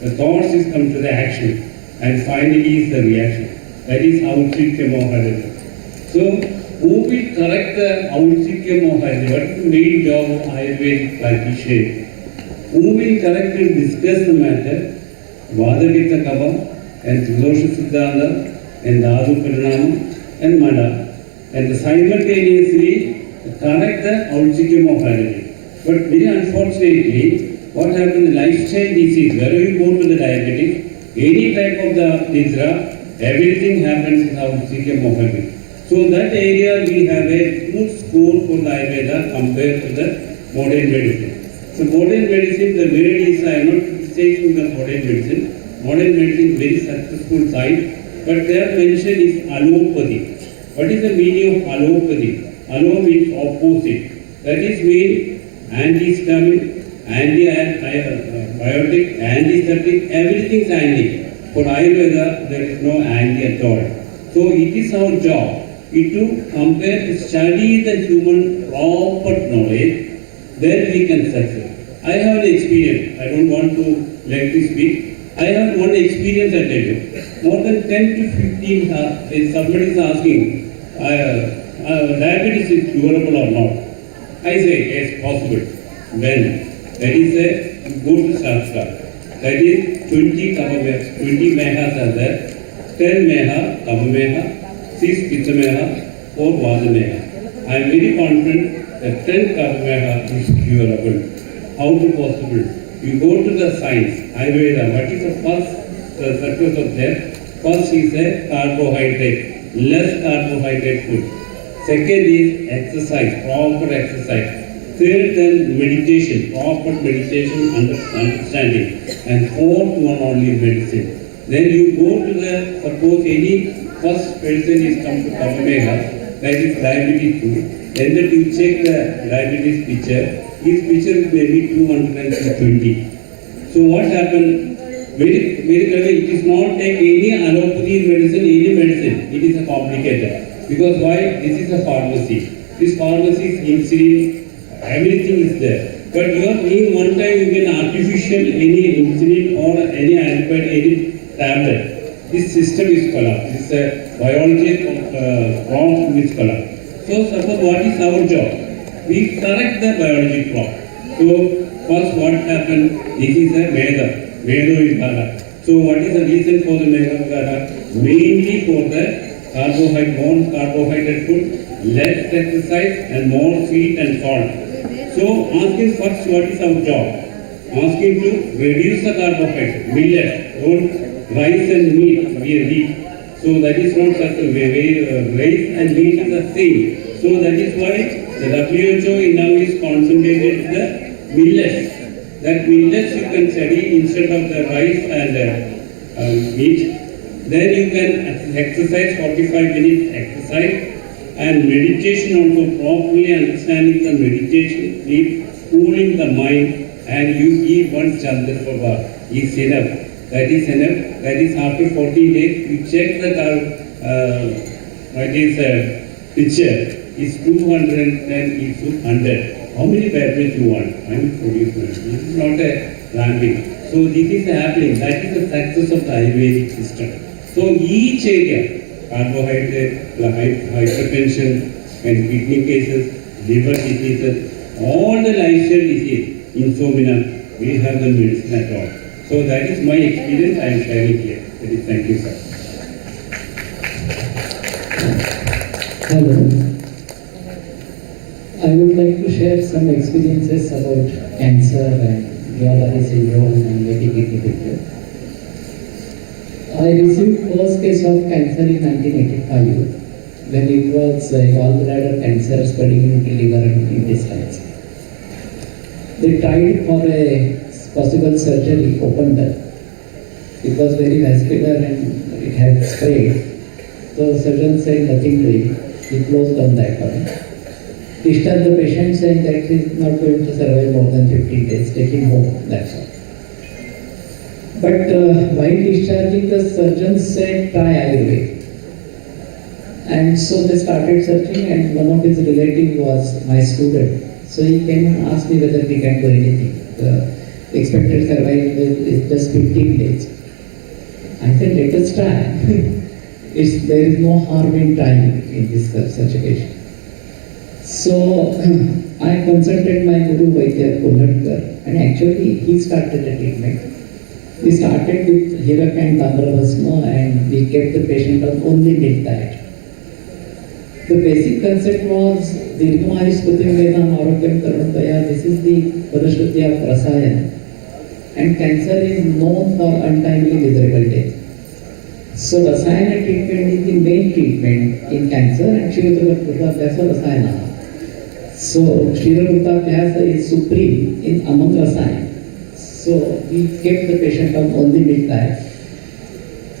The thoughts is come to the action, and finally is the reaction. That is Auchikyamoharana. So, who will correct the Auchikyamoharana? What is the main job of Ayurvedic practitioner? Who will correct and discuss the matter? Vaidhya Kava and Dosha Siddhanta and Dhatu Parinama and Mala, and simultaneously correct the Auchikyamoharana. But very unfortunately, what happens in lifestyle disease, wherever you go to the diabetic, any type of the disease, everything happens in Auchikyamoharana. So that area we have a good score for the Ayurveda compared to the modern medicine. So modern medicine, the word is, I am not criticizing the modern medicine. Modern medicine is very successful side, but their mention is allopathy. What is the meaning of allopathy? Allo means opposite. That is mean anti-histaminic, anti-biotic, antiseptic, everything is anti. For Ayurveda, there is no anti at all. So it is our job to compare, to study the human proper knowledge, then we can succeed. I have an experience. I don't want to let this speak. I have one experience, I tell you. More than 10 to 15, if somebody is asking, diabetes is curable or not? I say, yes, possible. When? That is a good Shastra. That is 20 Kavameha, 20 Mehas are there, 10 Meha, Kavameha, 6 Pittameha, 4 Vadameha. I am very confident that 10 Kavameha is curable. How to possible? You go to the science, Ayurveda, what is the first success of that? First is a carbohydrate, less carbohydrate food. Second is exercise, proper exercise. Third, then meditation, proper meditation, understanding. And fourth one only medicine. Then you go to the, suppose any first person is come to Kavameha, that is diabetes 2. Then that you check the diabetes picture, his picture is maybe 220. So what happened? Very clever, it is not take any allopathy medicine, any medicine. It is a complicated. Because why? This is a pharmacy. This pharmacy is insulin, everything is there. But you are in one time you can artificial any insulin or any antibiotic, any tablet. This system is collapsed. This is a biology wrong with collapse. So suppose what is our job? We correct the biology clock. So first what happened? This is a Veda. Veda Vihara. So what is the reason for the Veda Vihara? Mainly for the more carbohydrate food, less exercise and more sweet and salt. So asking first what is our job? Asking to reduce the carbohydrate, millet, rice and meat, we eat. So that is not such a way, rice and meat is the same. So that is why the WHO now is concentrated on the millets. That millets you can study instead of the rice and meat. Then you can exercise 45 minutes exercise and meditation also, properly understanding the meditation, sleep, cooling the mind, and you eat one chandra prabha is enough. That is enough. That is after 14 days you check the picture is 210 is to 100. How many batteries you want? I am producing. This is not a rambling. So this is happening. That is the success of the Ayurvedic system. So each area, carbohydrate, hypertension and kidney cases, liver diseases, all the lifestyle disease, insomnia, we have the medicine at all. So that is my experience I am sharing here. That is, thank you, sir. Hello. I would like to share some experiences about cancer and Jawari syndrome and making it difficult. I received first case of cancer in 1985 when it was gallbladder cancer spreading into liver and intestines. They tried for a possible surgery, opened up. It was very vascular and it had spread. So the surgeon said nothing doing. He closed down that one. Discharged the patient saying that he is not going to survive more than 15 days. Take him home. That's all. But while discharging, the surgeon said try Ayurveda. And so they started searching, and one of his relatives was my student. So he came and asked me whether we can do anything. The expected survival is just 15 days. I said, let us try. there is no harm in trying in this such a case. So I consulted my Guru Vaidhya and actually he started the treatment. We started with Hirak and Tamravasma and we kept the patient on only milk diet. The basic concept was Dirghamayush Vedam Arogyam Karunataya. This is the Padashruti of Rasayana. And cancer is known for untimely miserable death. So Rasayana treatment is the main treatment in cancer and Shriradurga Rasayana. So Shriradurga is supreme in among Rasayana. So we kept the patient on only milk diet.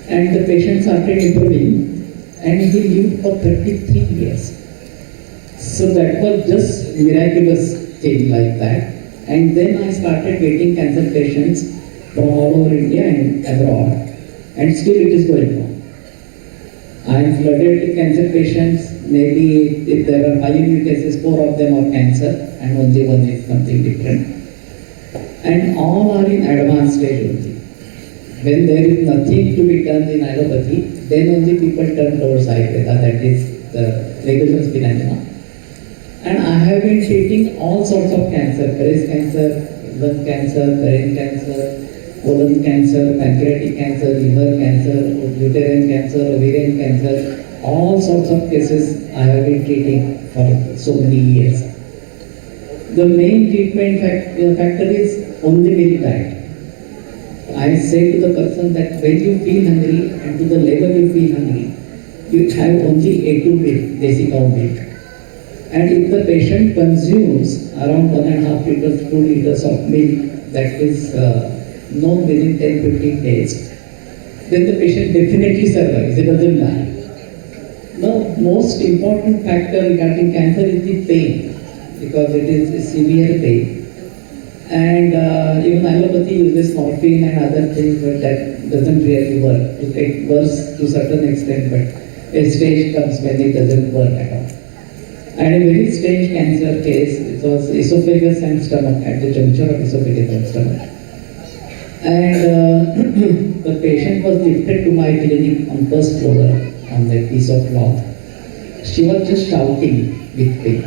And the patient started improving and he lived for 33 years. So that was just miraculous thing like that. And then I started getting cancer patients from all over India and abroad. And still it is going on. I am flooded with cancer patients. Maybe if there are 5 new cases, 4 of them are cancer and only 1 is something different. And all are in advanced stage only. When there is nothing to be done in allopathy, then only people turn towards Ayurveda, that is the regular phenomena. And I have been treating all sorts of cancer, breast cancer, lung cancer, brain cancer, colon cancer, pancreatic cancer, liver cancer, uterine cancer, ovarian cancer, all sorts of cases I have been treating for so many years. The main treatment factor is only milk diet. I say to the person that when you feel hungry and to the level you feel hungry, you have only A2 milk, desi cow milk. And if the patient consumes around 1.5 liters, 2 liters of milk, that is known within 10-15 days, then the patient definitely survives, it doesn't die. The most important factor regarding cancer is the pain, because it is a severe pain. And even allopathy uses morphine and other things, but that doesn't really work. It works to a certain extent, but a stage comes when it doesn't work at all. I had a very strange cancer case. It was esophagus and stomach, at the juncture of esophagus and stomach. And the patient was lifted to my clinic on first floor on that piece of cloth. She was just shouting with pain.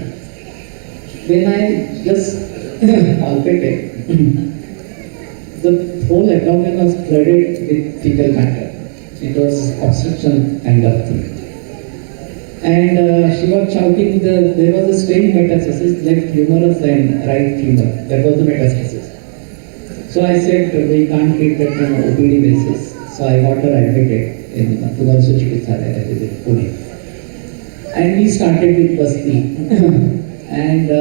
When I just palpated, the whole abdomen was flooded with fecal matter. It was obstruction kind of thing. And she was shouting, there was a strange metastasis, left humerus and right femur. That was the metastasis. So I said, we can't treat that on an OPD basis. So I got her admitted in Vamsha, that is in Pune. And we started with Basti. And the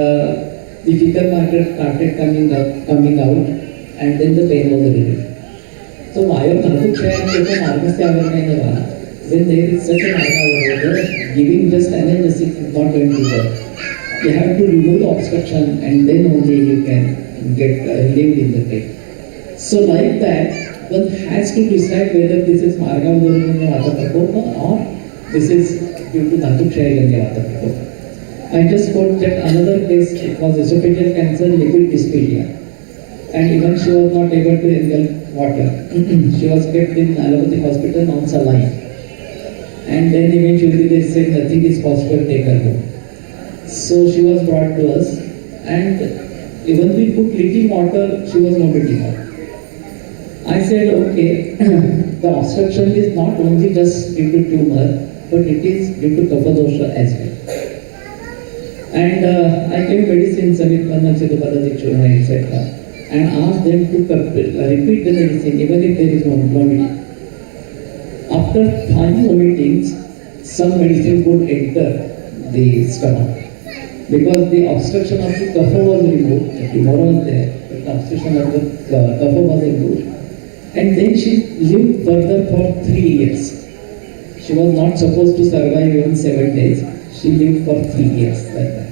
fecal matter started coming out, and then the pain was relieved. So why are when there is such an marga, giving just analgesic is not going to work. You have to remove the obstruction and then only you can get relieved in the pain. So like that, one has to decide whether this is marga or this is due to Dhatu. I just got that another case, it was esophageal cancer, liquid dysphagia. And even she was not able to ingest water. She was kept in allopathic hospital on saline. And then eventually they said nothing is possible, take her home. So she was brought to us, and even we put little water, she was vomiting out. I said, okay, the obstruction is not only just due to tumor, but it is due to kapha dosha as well. And I gave medicine, etc. and asked them to repeat the medicine even if there is no vomiting. After 5 vomitings, some medicine would enter the stomach because the obstruction of the kapha was removed, the tumor was there, but the obstruction of the kapha was removed. And then she lived further for 3 years. She was not supposed to survive even 7 days. She lived for 3 years like that.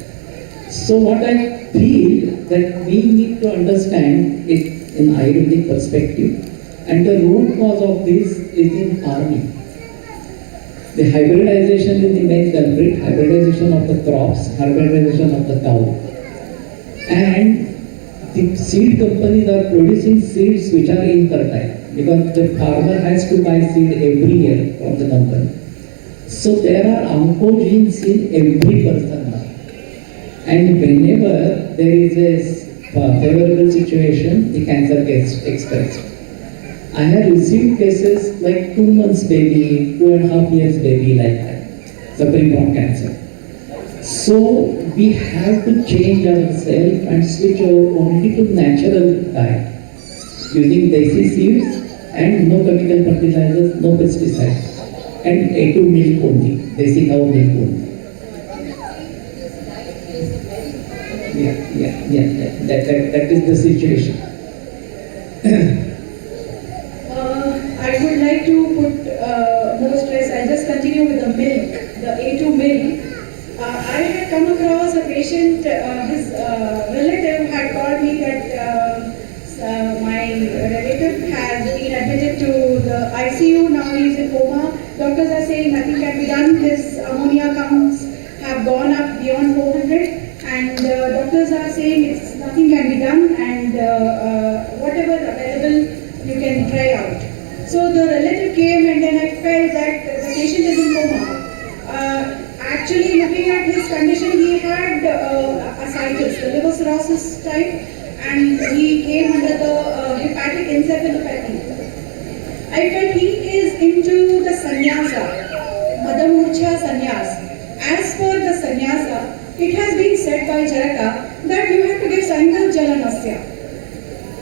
So what I feel that we need to understand it in Ayurvedic perspective, and the root cause of this is in farming. The hybridization is the main culprit, hybridization of the crops, hybridization of the cow. And the seed companies are producing seeds which are infertile because the farmer has to buy seed every year from the company. So there are oncogenes in every person now. And whenever there is a favorable situation, the cancer gets expressed. I have received cases like 2 months baby, 2.5 years baby like that, suffering from cancer. So we have to change ourselves and switch over only to natural diet, using desi seeds and no chemical fertilizers, no pesticides, and A2 milk only, desi cow milk only. That is the situation. I would like to put more stress. I'll just continue with the milk, the A2 milk. I had come across a patient, his relative had called me that my relative has been admitted to the ICU, now he is in coma. Doctors are saying nothing can be done, his ammonia counts have gone up beyond 400. And doctors are saying nothing can be done, and whatever available you can try out. So the relative came, and then I felt that the patient is in coma. Actually, looking at his condition, he had ascites, the liver cirrhosis type, and he came under the hepatic encephalopathy. I felt he is into the sannyasa, Madhamurcha sannyas. As per the sannyasa, it has been said by Charaka that you have to give Saindhav Jalanasya.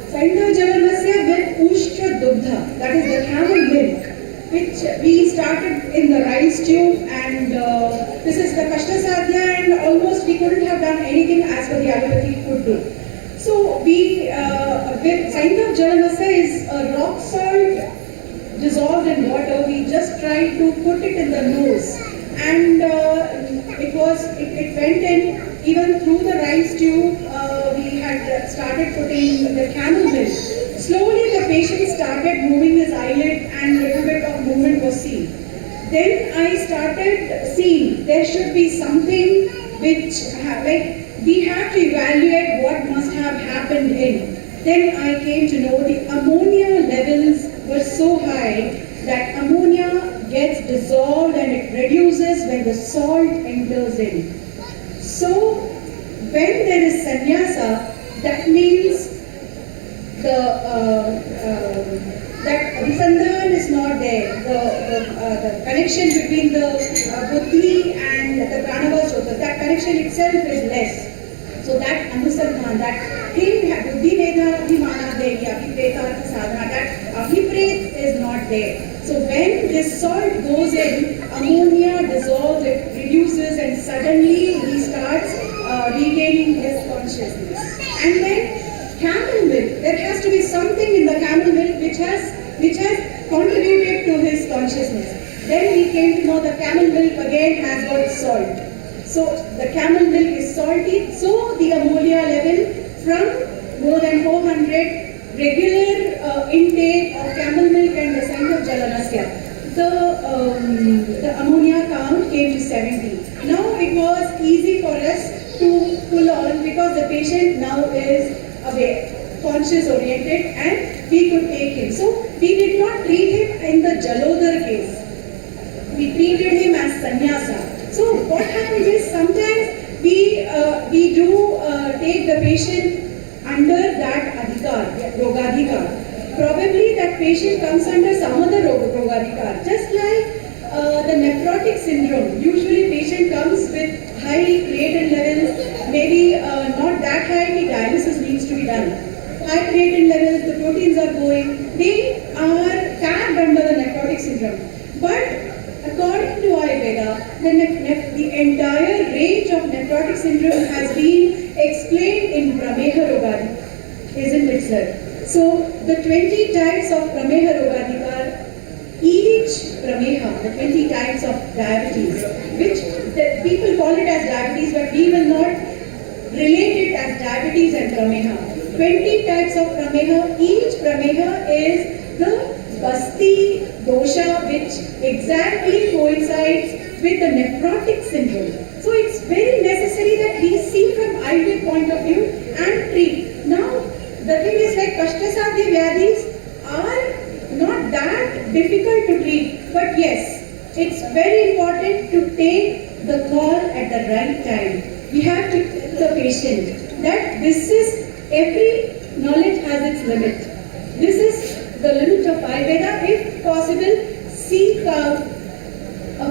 Saindhav Jalanasya with Ushtra Dubdha, that is the camel milk, which we started in the rice tube, and this is the Kashta Sadhya, and almost we couldn't have done anything as per the allopathy could do. So we, with Saindhav Jalanasya is a rock salt dissolved in water. We just tried to put it in the nose. And it went in even through the rice tube. We had started putting the camel milk. Slowly the patient started moving his eyelid, and a little bit of movement was seen. Then I started seeing there should be something which we have to evaluate what must have happened in. Then I came to know the ammonia levels were so high that ammonia gets dissolved and it reduces when the salt enters in. So when there is sannyasa, that means that Abhisandhan is not there. The connection between the buddhi and the pranava sotas, that connection itself is less. So that Anusandhan, that thing, buddhi veda abhimana dehi, abhipretartha sadhana, that abhipret is not there. So when this salt goes in, ammonia dissolves, it reduces, and suddenly he starts regaining his consciousness. And then camel milk, there has to be something in the camel milk which has contributed to his consciousness. Then we came to know the camel milk again has got salt. So the camel milk is salty, so the ammonia level from more than 400 regular intake of camel milk and the Saindhav Jalanasya, the ammonia count came to 70. Now it was easy for us to pull on because the patient now is aware, conscious oriented, and we could take him. So we did not treat him in the Jalodhar case. We treated him as sannyasa. So what happens is sometimes we do take the patient under that adhikar, yogadhikar. Probably that patient comes under some other yogadhikar. Just like the nephrotic syndrome. Usually patient comes with high creatinine levels, maybe not that high, the dialysis needs to be done. High creatinine levels, the proteins are going, they are tagged under the nephrotic syndrome. But according to Ayurveda, the entire range of nephrotic syndrome has been explained in Prameha Rogadhikar, isn't it, sir? So the 20 types of Prameha Rogadhikar, each Prameha, the 20 types of diabetes, which the people call it as diabetes, but we will not relate it as diabetes and Prameha. 20 types of Prameha, each Prameha is the Basti dosha which exactly coincides with the nephrotic syndrome. So it's very necessary that we see from Ayurvedic point of view and treat. Now the thing is like Kashtasadhya Vyadhis are not that difficult to treat, but yes, it's very important to take the call at the right time. We have to tell the patient that every knowledge has its limit. This is the limit of Ayurveda. If possible, seek a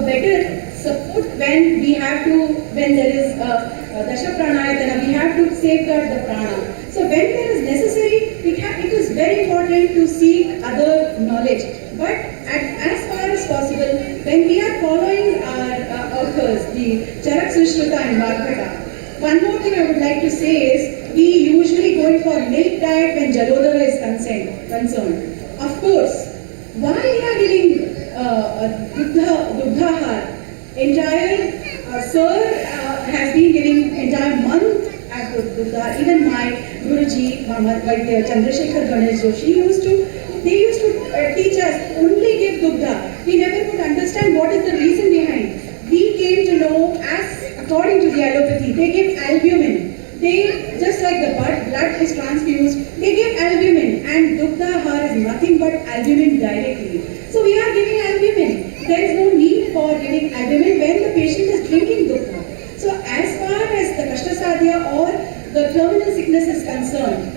better support when there is Dasha Pranayatana, we have to safeguard the prana. So when there is necessary, it is very important to seek other knowledge. But as far as possible, when we are following our authors, the Charak Sushruta and Bhagavata, one more thing I would like to say is, we usually go in for milk diet when Jalodhara is concerned. Of course, why we are giving Dugdhahar? Sir has been giving entire month at Dugdhahar. Even my Guruji, Vaidhya, Chandrasekhar Ganesh Joshi used to teach us only give Dugdha. We never could understand what is the reason behind. We came to know, as according to the allopathy, they give albumin. They, just like the blood is transfused, they give albumin, and Dugdhahar is nothing but albumin directly. So we are giving albumin. There is no need for giving albumin when the patient is drinking Dugdha. So as far as the Kashtasadhya or the terminal sickness is concerned,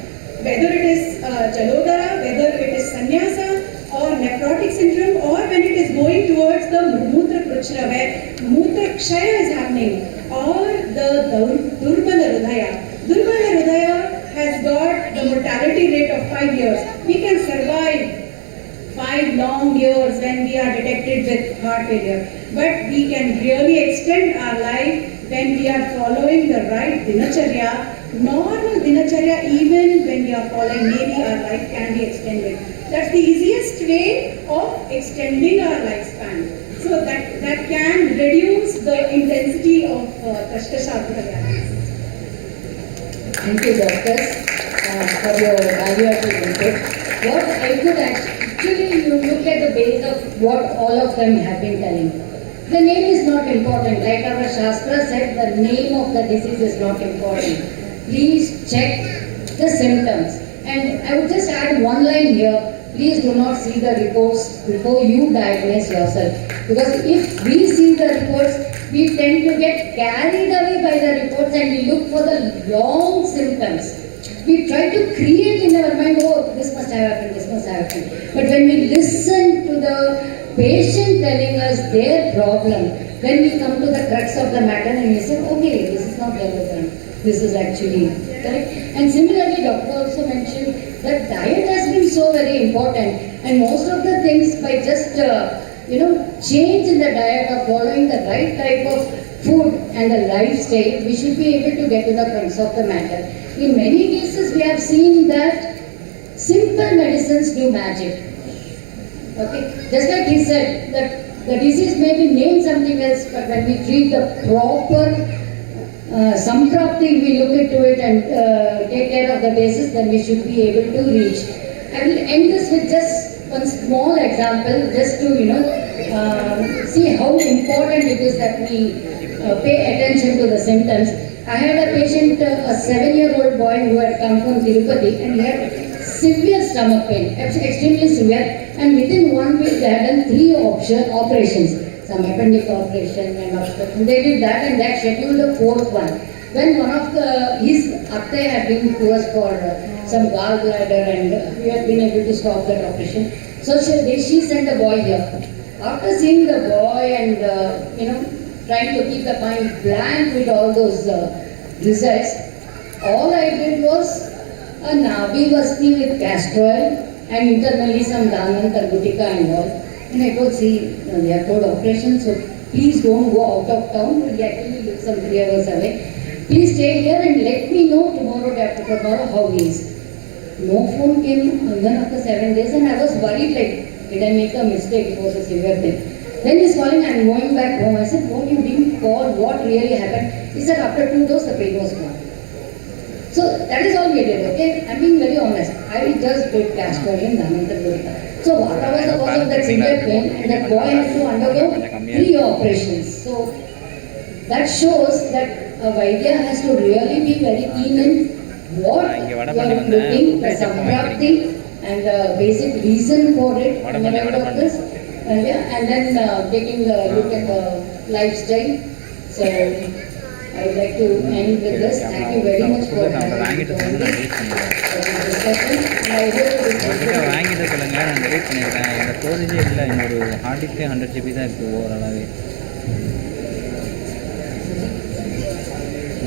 whether it is Jalodhara, whether it is Sannyasa or nephrotic syndrome, or when it is going towards the Mutra Kruchra, where Mutra Kshaya is happening, or the Durbala Hridaya. Durbala Hridaya has got the mortality rate of 5 years. We can survive 5 long years when we are detected with heart failure. But we can really extend our life when we are following the right dinacharya, normal dinacharya, even when we are following, maybe our life can be extended. That's the easiest way of extending our lifespan. So that can reduce the intensity of Kashtasadhya. Thank you, doctors, for your valuable input. What I could actually, you look at the base of what all of them have been telling. The name is not important. Like our Shastra said, the name of the disease is not important. Please check the symptoms. And I would just add one line here. Please do not see the reports before you diagnose yourself. Because if we see the reports, we tend to get carried away by the reports and we look for the long symptoms. We try to create in our mind, oh, this must have happened, this must have happened. But when we listen to the patient telling us their problem, then we come to the crux of the matter and we say, okay, this is not relevant. This is actually correct. And similarly, doctor also mentioned that diet has been so very important, and most of the things by just change in the diet or following the right type of food and the lifestyle, we should be able to get to the crux of the matter. In many cases, we have seen that simple medicines do magic. Okay, just like he said, that the disease may be named something else, but when we treat the proper samprapti, we look into it and take care of the basis, then we should be able to reach. I will end this with just one small example, just to see how important it is that we pay attention to the symptoms. I had a patient, a 7-year-old boy who had come from Tirupati, and he had severe stomach pain, extremely severe, and within 1 week they had done 3 operations, some appendix operation and obstruction. They did that and they scheduled the 4th one. When one of his atte had been to us for some gallbladder, and we had been able to stop that operation. So she sent the boy here. After seeing the boy and trying to keep the mind blank with all those results, all I did was a Nabi Vasti with castor oil and internally some Danantar Gutika and all. And I told, see, they have told operation, so please don't go out of town. We actually live some 3 hours away. Please stay here and let me know tomorrow, day after tomorrow, how he is. No phone came even after 7 days, and I was worried, like, did I make a mistake? It was a severe thing. Then he's calling, I'm going back home. I said, what, you didn't call? What really happened? He said, after 2 days, the pain was gone. So that is all we did, okay? I'm being very honest. I just did castor in Danantar Gutika. So what was the cause of that severe pain? And that boy had to undergo 3 operations. So that shows that a Vaidhya has to really be very keen in what you are looking, the samprapti and the basic reason for it. Am I right of this? Yeah, and then taking a look at the lifestyle. So I would like to end with this. Thank you very much for having வாங்கிட்டு சொல்லுங்க, நான் delete பண்ணிடுறேன். என்னோட ஸ்டோரேஜே இல்லை, என்னோட heart டிஸ்கே 100 GB தான் இருக்குது ஓவராலாகவே.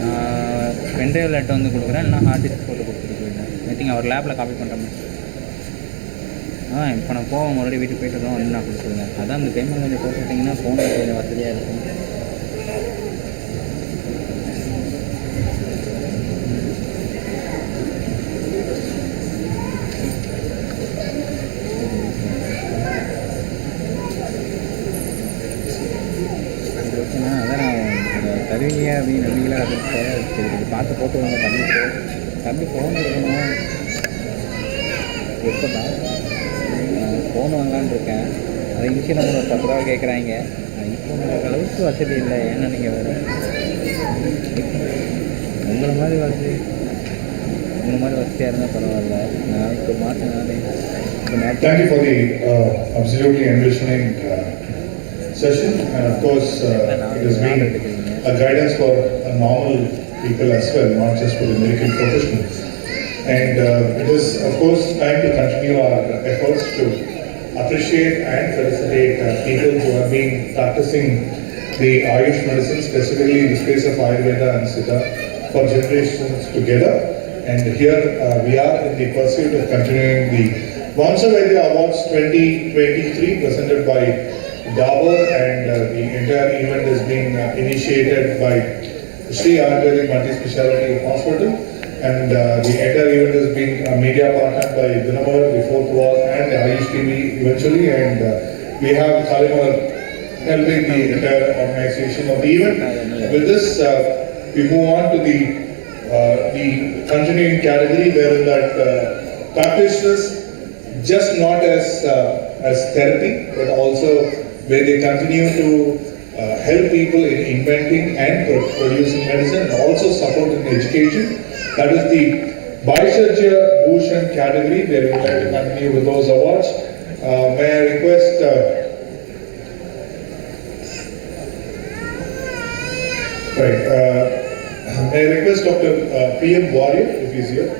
நான் பென்ட்ரைவ் லெட்டர் வந்து கொடுக்குறேன், இல்லைனா ஹார்ட் டிஸ்க் போட்டு கொடுத்துட்டு போயிடுறேன். ஐ திங்க் அவர் லேபில் காப்பி பண்ணுறேன். இப்போ நான் போவோம், மறுபடியும் வீட்டுக்கு போய்ட்டு தான் வந்து நான் கொடுத்துருவேன். அதான் இந்த பேமெண்ட் கொஞ்சம் போட்டு விட்டிங்கன்னா ஃபோனில் கொஞ்சம் வசதியாக இருக்கும். தருவீங்க அப்படின்னு நம்பிக்கையில் அது பார்த்து போட்டு வாங்க. தம்பி ஃபோன் எடுக்கணும், எப்போ தான் ஃபோன் வாங்கலான்னு இருக்கேன். அதை இனிஷியல் நம்ம ஒரு 10 ரூபா கேட்குறாங்க. இப்போ உங்களுக்கு அளவுக்கு வசதி இல்லை. ஏன்னா நீங்கள் வேறு உங்களை மாதிரி வசதியாக இருந்தால் பரவாயில்ல. நான் இப்போ மாதம் நானே Thank you for the absolutely enriching session, and of course it has been a guidance for normal people as well, not just for the medical professionals. And it is of course time to continue our efforts to appreciate and felicitate people who have been practicing the Ayush medicine, specifically in the space of Ayurveda and Siddha, for generations together. And here we are in the pursuit of continuing the Vamsha Vaidhya Awards 2023 presented by Dabur, and the entire event has been initiated by Sri Ayurvedic Multi-Speciality Hospital, and the entire event has been media partnered by Dinamar, the Fourth Wall, and Ayush TV eventually, and we have Kalimar helping the entire organization of the event. With this, we move on to the continuing category, wherein that practitioners just not as therapy, but also where they continue to help people in inventing and producing medicine, and also support in education. That is the Vaidhya Bhushan category, where we would like to continue with those awards. May I request may I request Dr. P.M. Warrior, if he is here.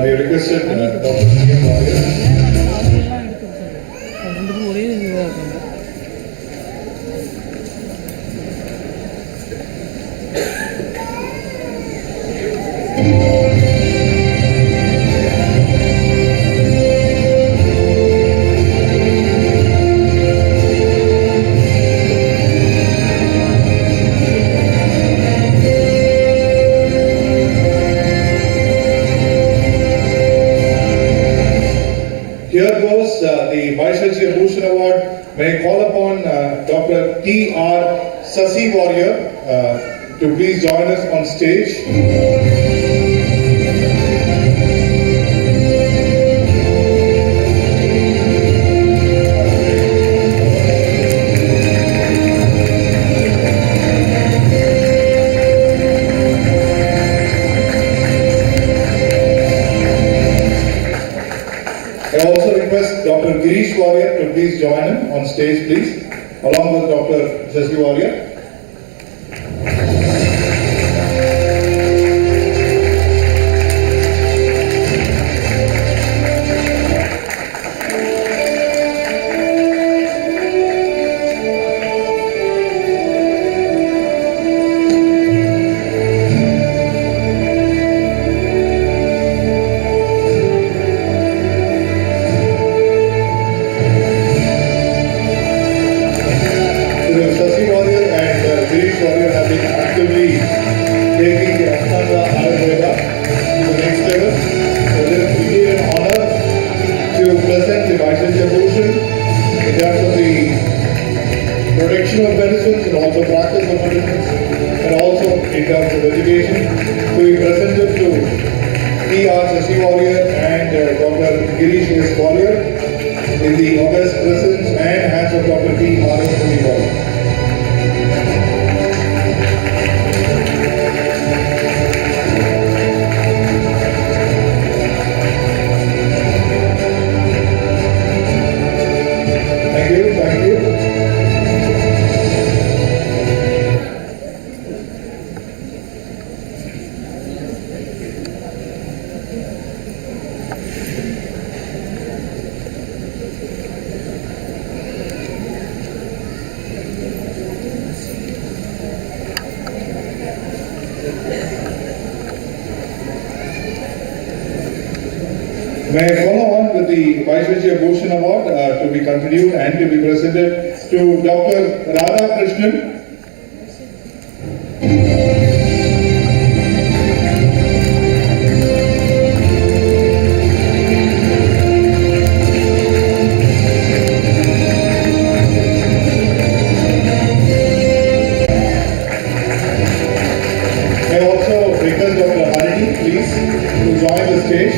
We requested Dr. P.M. Warrior. Here goes the Vaidhya Bhushan Award. May I call upon Dr. T.R. Sasi Warrior to please join us on stage. I also request Dr. Girish Warrior to please join him on stage, please, along with Dr. Sasi Warrior. Sasi Warrior and Collier and Dr. Girish S. Collier in the august presence and hands of Dr. P. Maras Puniwal. Thank you, thank you. May I follow on with the Vaidhya Bhushan Award to be continued and to be presented to Dr. Radha Krishnan. May I also request Dr. Harini, please, to join the stage.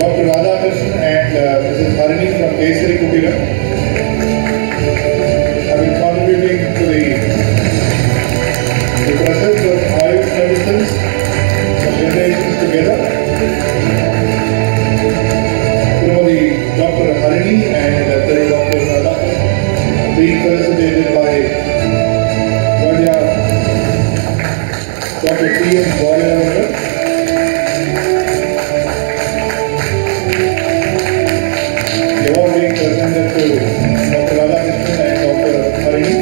Dr. Radhakrishnan and Mrs. Harini from Kesari Kutira have been contributing to the presence of Ayush medicines of generations together. Srimati Dr. Harini and Dr. Radhakrishnan being felicitated by Vaidhya Dr. T.M. Vaidhya. The award being presented to Dr. Radhakrishnan and Dr. Harini.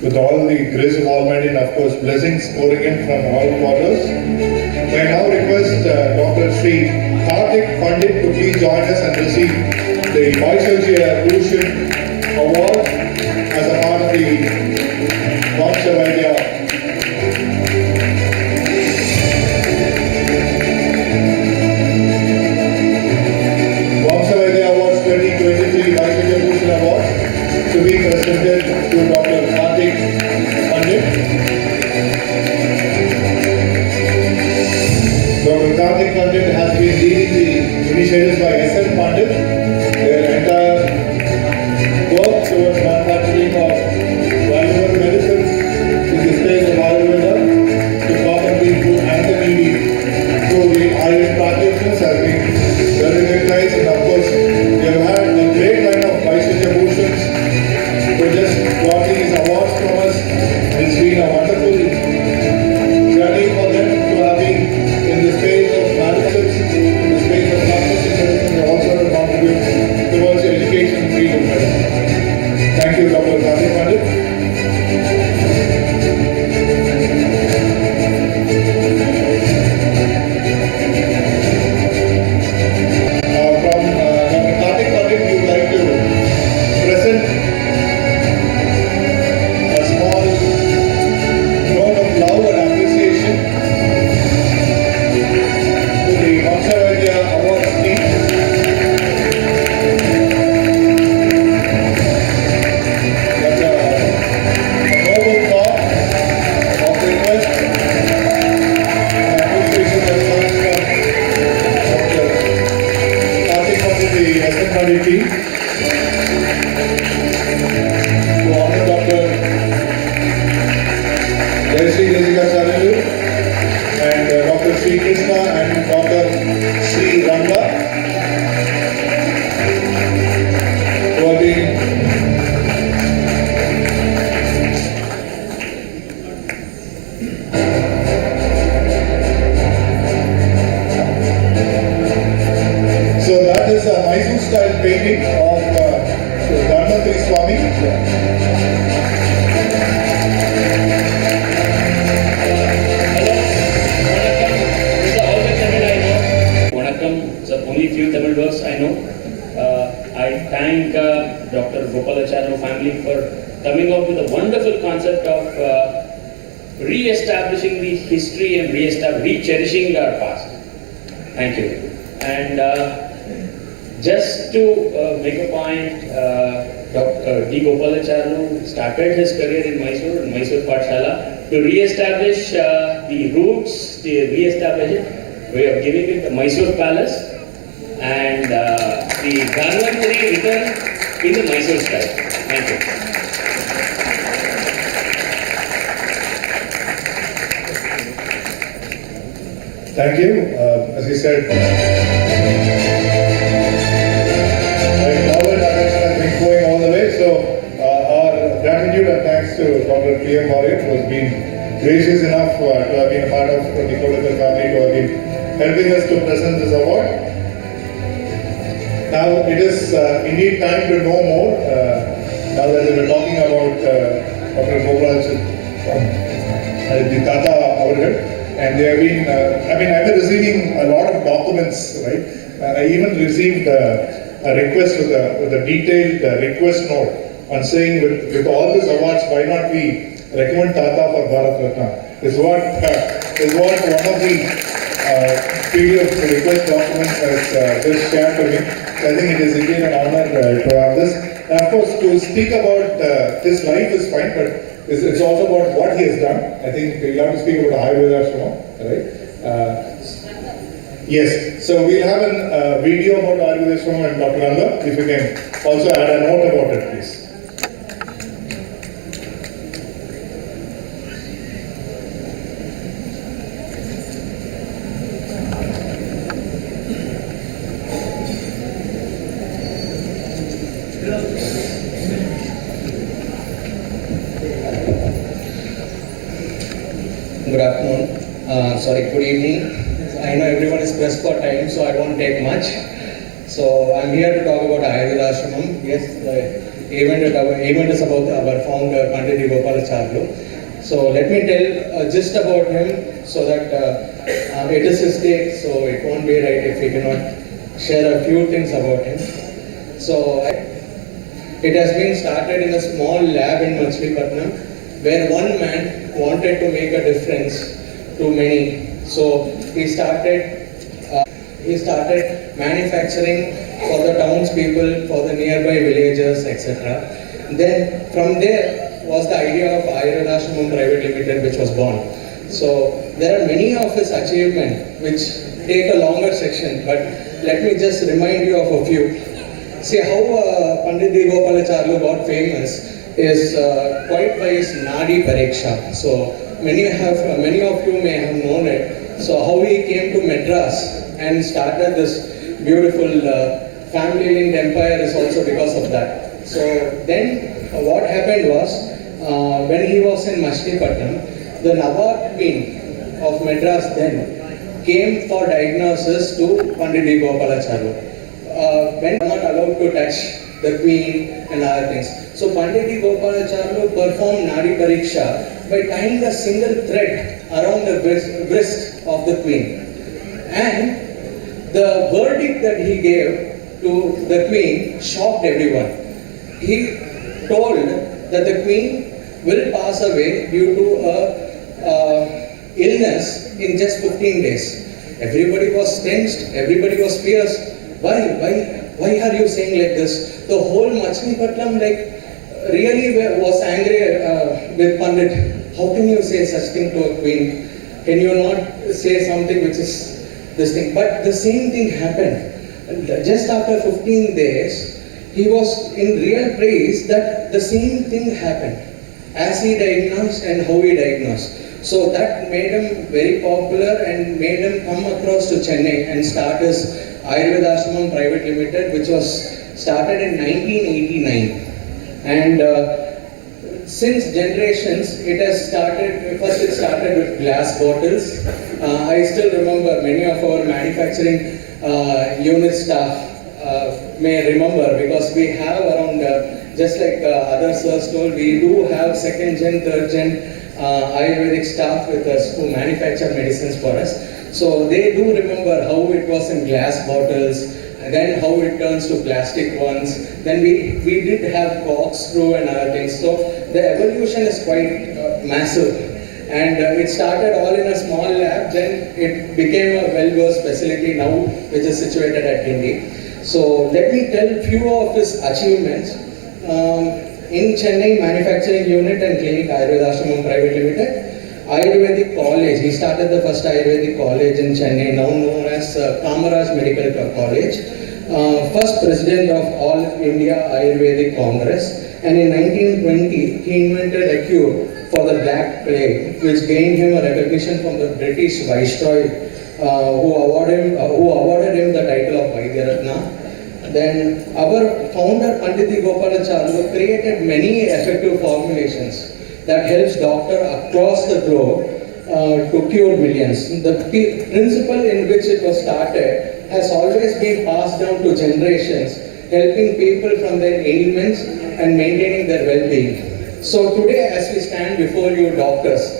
With all the grace of Almighty and of course blessings pouring in from all quarters, may I now request Dr. Sri Karthik Pandit to please join us and receive the Vaidhya Bhushan Award as a part of the Vamsha Vaidhya. Vamsha Vaidhya Awards 2023 Vaidhya Bhushan Award to be presented to Dr. Karthik Pandit. Dr. Karthik Pandit has been leading the initiatives by S.N. Pandit. Their entire work towards manufacturing of valuable medicines in the space of Ayurveda to common people and the needy through the Ayurvedic practitioners has been well recognized, and of course we have had a great line of Vaidhya Bhushans who just got these awards from us. It's been a wonderful journey for them to have been in the space of medicine, in the space of practicing medicine, and also to contribute towards the education field of medicine. Thank you, Dr. Karthik Pandit. From Dr. Karthik Pandit, we would like to present a small note of love and appreciation to the Vamsha Vaidhya Awards team. That's a noble thought of request and appreciation that comes from Dr. Karthik Pandit, the SN Pandit team, to honor Dr. Jayashree Jessica Chalalu and Dr. Sri Krishna and Dr. Sri Ranga, who have been so that is a Mysore style painting of Dharmatri Swami. Vanakkam, so only few Tamil words I know. I thank Dr. Gopalacharya family for coming up with a wonderful concept of re-establishing the history and re-cherishing our past. Thank you. And just to make a point, Dr. D. Gopalacharya started his career in Mysore Pathshala, to re-establish the roots, to re-establish it. We are giving it the Mysore Palace and the Dhanvantari return in the Mysore style. Thank you. Thank you. As he said, going all the way. So our gratitude and thanks to Dr. P.M. Warrior, who has been gracious enough to have been a part of the political family, to have been helping us to present this award. Now it is indeed time to know more. Now that we were talking about Dr. Gopalacharya from the Tata Awargal, and they have been, I've been receiving a lot of documents, right? I even received a request with a detailed request note on saying with all these awards, why not we recommend Tata for Bharat Ratna? Is what one of the PDF request documents has just shared to me. I think it is indeed an honor to have this. And of course, to speak about his life is fine, but it's also about what he has done. I think you have to speak about Ayurveda Ashram, right? Yes, so we'll have a video about Ayurveda Ashram and Dr. Nanda. If you can also add a note about it, please. Good afternoon. Good evening. I know everyone is pressed for time, so I won't take much. So I'm here to talk about Ayurveda Ashramam. Yes, the event is about our founder, Pandit Gopalacharya. So let me tell just about him, so that it is his day, so it won't be right if we cannot share a few things about him. So it has been started in a small lab in Machilipatnam, where one man wanted to make a difference to many. So he started manufacturing for the townspeople, for the nearby villagers, etc. Then from there was the idea of Ayurveda Ashramam Private Limited, which was born. So there are many of his achievements which take a longer section, but let me just remind you of a few. See how Pandit Gopalacharya got famous is quite by his Nadi Pariksha. So many of you may have known it. So how he came to Madras and started this beautiful family-linked empire is also because of that. So then what happened was, when he was in Machilipatnam, the Nawab Queen of Madras then came for diagnosis to Pandit Gopalacharya. When not allowed to touch the queen and other things. So Pandit Gopalacharya performed Nadi Pariksha by tying a single thread around the wrist of the queen. And the verdict that he gave to the queen shocked everyone. He told that the queen will pass away due to a illness in just 15 days. Everybody was tensed, everybody was fierce. Why are you saying like this? The whole Machilipatnam really was angry with Pandit. How can you say such thing to a queen? Can you not say something which is this thing? But the same thing happened. Just after 15 days, he was in real praise that the same thing happened as he diagnosed and how he diagnosed. So that made him very popular and made him come across to Chennai and start his Ayurveda Ashramam Private Limited, which was started in 1989. And since generations, it started with glass bottles. I still remember many of our manufacturing unit staff may remember, because we have around, just like other sirs told, we do have second gen, third gen Ayurvedic staff with us who manufacture medicines for us. So they do remember how it was in glass bottles, then how it turns to plastic ones. Then we did have corkscrew and other things. So the evolution is quite massive. And it started all in a small lab, then it became a well-versed facility now, which is situated at Guindy. So let me tell few of his achievements. In Chennai Manufacturing Unit and Clinic Ayurveda Ashramam Private Limited, Ayurvedic College, he started the first Ayurvedic college in Chennai, now known as Kamaraj Medical College. First president of All India Ayurvedic Congress, and in 1920 he invented a cure for the Black Plague, which gained him a recognition from the British Viceroy, who awarded him the title of Vaidhya. Then our founder Pandit Gopalacharya created many effective formulations that helps doctors across the globe to cure millions. The principle in which it was started has always been passed down to generations, helping people from their ailments and maintaining their well-being. So today, as we stand before you doctors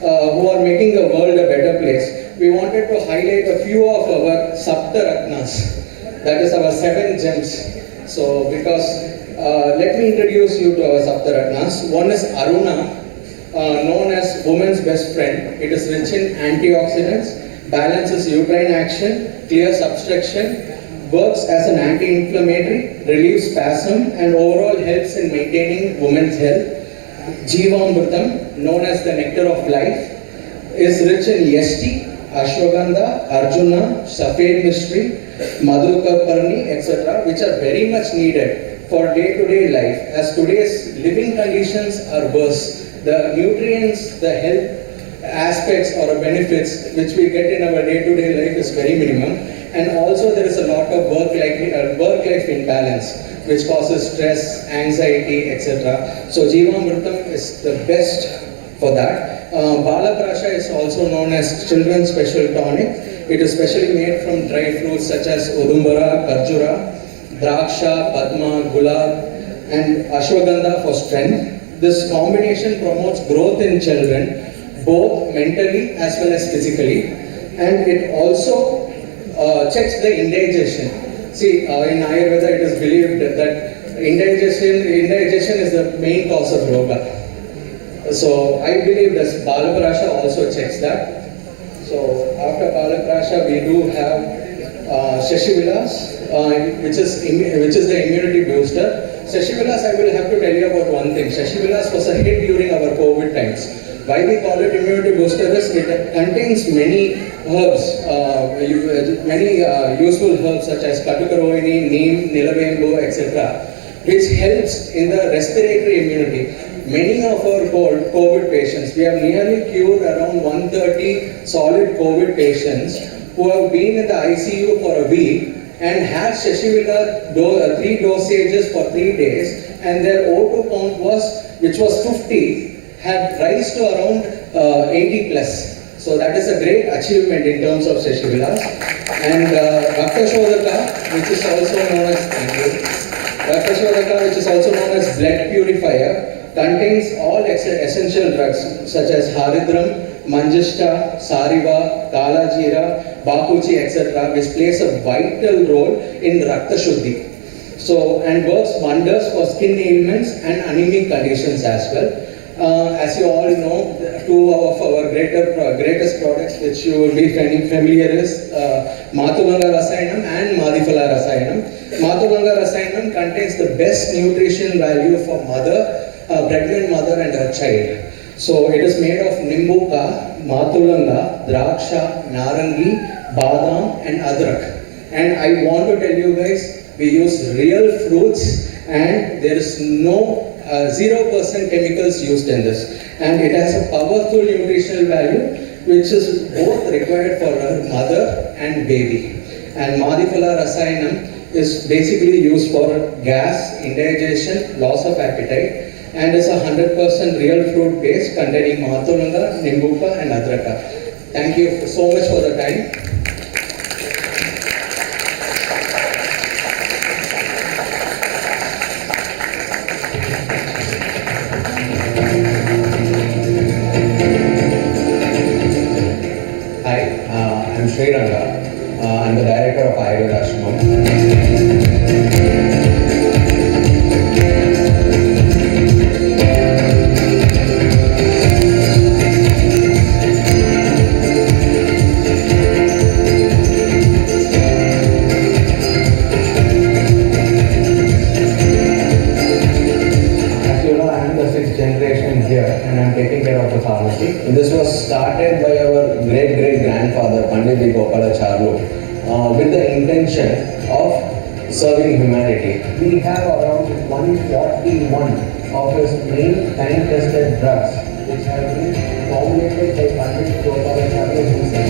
who are making the world a better place, we wanted to highlight a few of our Sapta Ratnas. That is our 7 gems. So because, let me introduce you to our Saptaratnas. One is Aruna, known as woman's best friend. It is rich in antioxidants, balances uterine action, clears obstruction, works as an anti-inflammatory, relieves spasm, and overall helps in maintaining women's health. Jivamritam, known as the nectar of life, is rich in yesti, ashwagandha, arjuna, safed mystery, madhukarparni, etc., which are very much needed for day-to-day life. As today's living conditions are worse, the nutrients, the health aspects or benefits which we get in our day-to-day life is very minimum. And also there is a lot of work-life imbalance, which causes stress, anxiety, etc. So Jivamritam is the best for that. Balaprasha is also known as children's special tonic. It is specially made from dry fruits such as udumbara, karjura, draksha, padma, gulab, and ashwagandha for strength. This combination promotes growth in children, both mentally as well as physically, and it also checks the indigestion. See, in Ayurveda it is believed that indigestion is the main cause of roga. So I believe that Balaprasha also checks that. So after Balaprasha we do have Shashivilas, which is the immunity booster. Shashivilas, I will have to tell you about one thing. Shashivilas was a hit during our COVID times. Why we call it immunity booster is it contains many herbs, many useful herbs such as Katukarohini, Neem, Nilavembu, etc., which helps in the respiratory immunity. Many of our COVID patients, we have nearly cured around 130 solid COVID patients who have been in the ICU for a week and had Shashivila 3 dosages for 3 days, and their O2 count which was 50, had rise to around 80 plus. So that is a great achievement in terms of Shashivilas. And Raktashodaka, which is also known as blood purifier, contains all essential drugs such as Haridram, Manjishta, Sariva, Kalajira, Bakuchi, etc., which plays a vital role in Rakta Shuddhi. So, and works wonders for skin ailments and anemic conditions as well. As you all know, 2 of our greatest products which you will be familiar is Matulanga Rasayanam and Madhifala Rasayanam. Matulanga Rasayanam contains the best nutrition value for pregnant mother and her child. So it is made of Nimbuka, Matulanga, Draksha, Narangi, Badam and Adrak. And I want to tell you guys, we use real fruits and there is no 0% chemicals used in this. And it has a powerful nutritional value which is both required for a mother and baby. And Madhifala Rasayanam is basically used for gas, indigestion, loss of appetite, and is a 100% real fruit base containing Matulanga, Nimbuka and Adraka. Thank you so much for the time. Hi, I'm Sri Ranga. I'm the director of Ayurveda Ashramam. Gopala Charlo with the intention of serving humanity. We have around 141 of his main time-tested drugs which have been formulated by Pandit Gopala Charlo himself.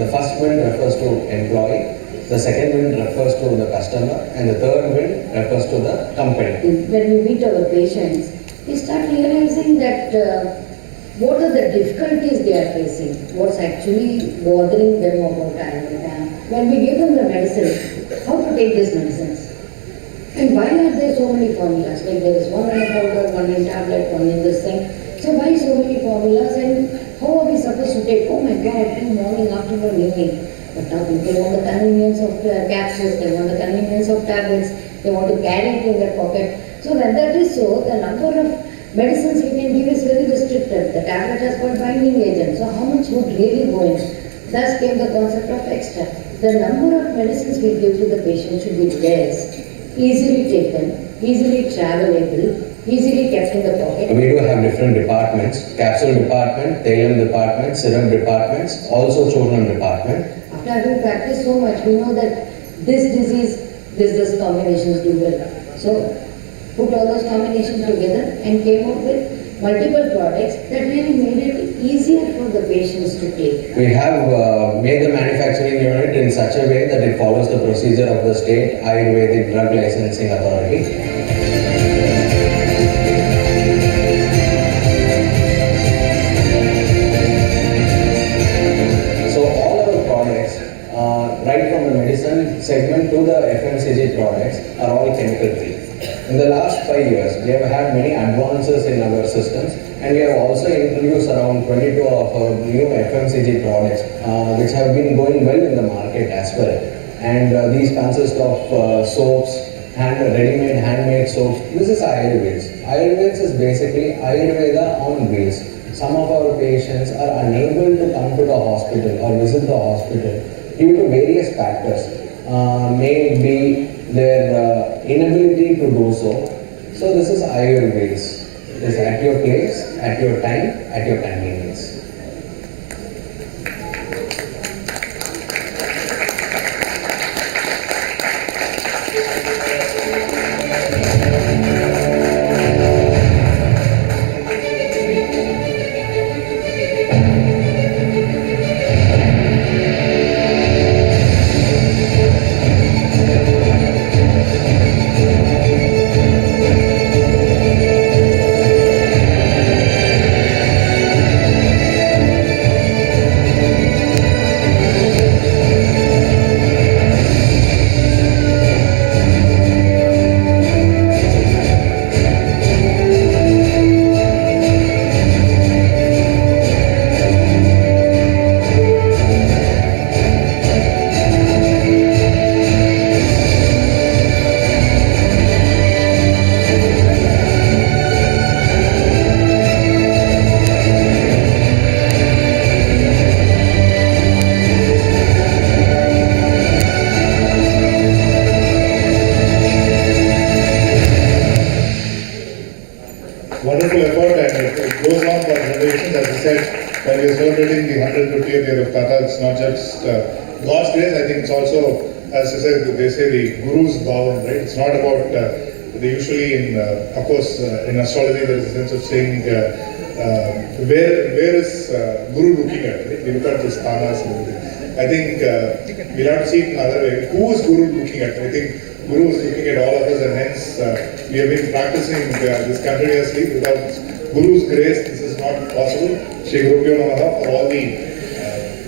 The first win refers to employee, the second win refers to the customer, and the third win refers to the company. When we meet our patients, we start realizing that what are the difficulties they are facing, what's actually bothering them about Ayurveda. When we give them the medicine, how to take these medicines? And why are there so many formulas? Like there is one in a powder, one in tablet, one in this thing. So why so many formulas and how are we supposed to take? Oh my God, morning, afternoon, evening. But now people want the convenience of capsules, they want the convenience of tablets, they want to carry it in their pocket. So when that is so, the number of medicines we can give is very restricted. The tablet has got binding agent, so how much would really go in? Thus came the concept of extra. The number of medicines we give to the patient should be less, easily taken, easily travelable, easily kept in the pocket. We do have different departments: capsule department, Thalam department, serum departments, also churnam department. After having practiced so much, we know that this disease, this combinations do well. So put all those combinations together and came up with multiple products that really made it easier for the patients to take. We have made the manufacturing unit in such a way that it follows the procedure of the state Ayurvedic Drug Licensing Authority. Right from the medicine segment to the FMCG products are all chemical free. In the last 5 years, we have had many advances in our systems, and we have also introduced around 22 of our new FMCG products which have been going well in the market as well. And these consist of soaps, ready-made handmade soaps. This is Ayurveda. Ayurveda is basically Ayurveda on wheels. Some of our patients are unable to come to the hospital or visit the hospital due to various factors, may be their inability to do so. So this is Ayurveda. It is at your place, at your time, at your convenience. Wonderful effort, and it goes on for generations. As I said, when we are celebrating the 150th year of Tata, it's not just God's grace. I think it's also, as I said, they say the Guru's Bhavan, right? It's not about usually of course, in astrology there is a sense of saying where is Guru looking at? Right? We look at the sthanas and everything. I think we'll have to see it another way. Who is Guru looking at? I think Guru is looking at all of us, and hence we have been practicing this continuously. Without Guru's grace, this is not possible. Shri Gurubhyo Namaha for all the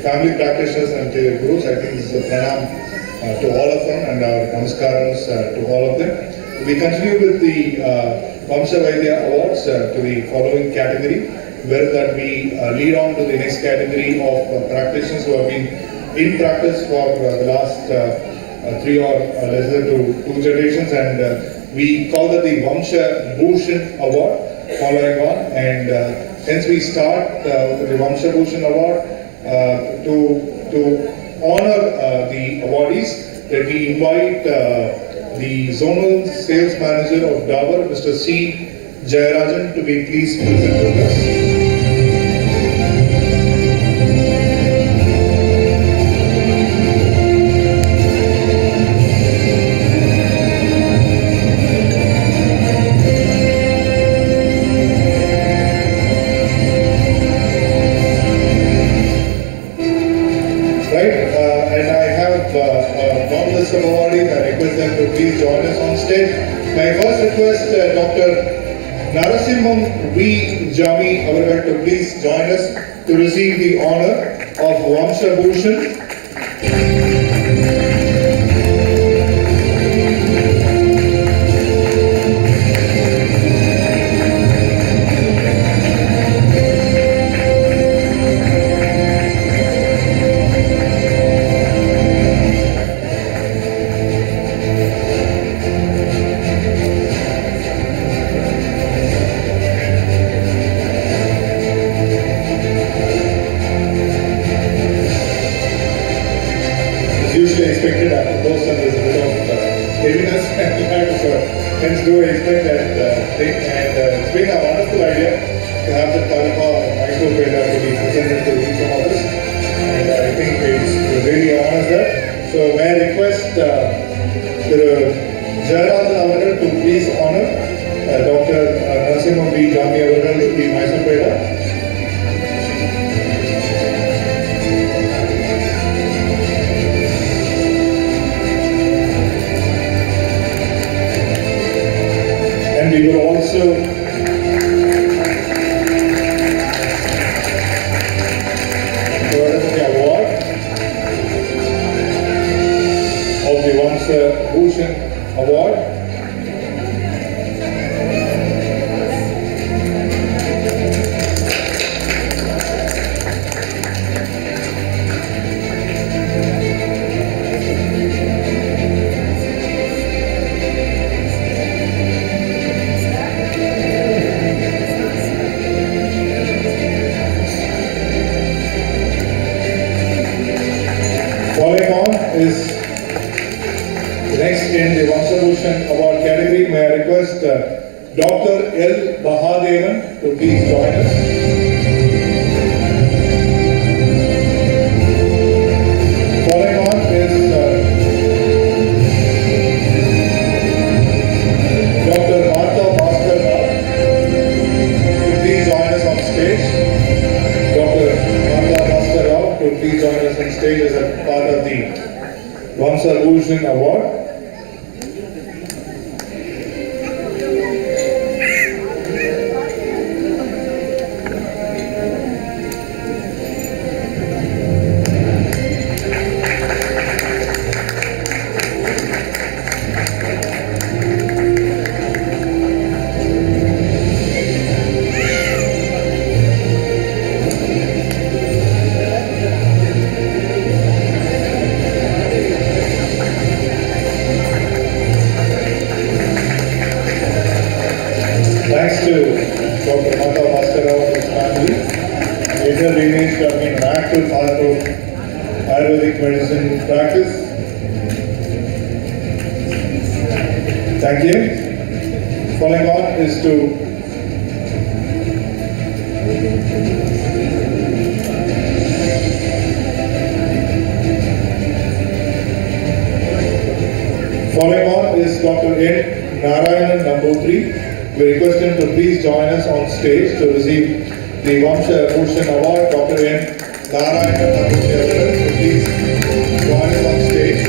family practitioners and the Gurus. I think this is a pranam to all of them and our namaskaras to all of them. We continue with the Vamsha Vaidhya Awards to the following category, where that we lead on to the next category of practitioners who have been in practice for the last 3 or less than 2 generations, and we call that the Vamsha Bhushan Award. following on, and hence we start with the Vamsha Bhushan Award to honor the awardees. Let me invite the Zonal Sales Manager of Dabur, Mr. C. Jayarajan, to be pleased present with us. My first request, Dr. Narasimham V. Jami Avargal to please join us to receive the honor of Vamsha Bhushan. Usually expected after those and there's a bit of heaviness and hence do expect that thing, and it's been a wonderful idea to have the Kalpa Mysore Peda to be presented to each of us, and I think it really honors that. So may I request the Jayarajan Avargal to please honor Dr. Narasimham V. Jami Avargal to be Mysore Peda. We will also award the award of the Vamsha Bhushan Award. Following on is next in the Vamsha Bhushan Award category. May I request Dr. L. Bahadevan to please join us. Following on is Dr. Martha Bhaskar Rao to please join us on stage. Dr. Martha Bhaskar Rao to please join us on stage as a part of the Vamsha Bhushan Award. Thanks to Dr. Martha Bhaskar Rao and his family, later remains to have been an active part of Ayurvedic medicine practice. Thank you. Following on is to Dr. N. Narayanan Namboothri. We request him to please join us on stage to receive the Vamsha Bhushan Award. Dr. N. Narayanan Namboothri, please join us on stage.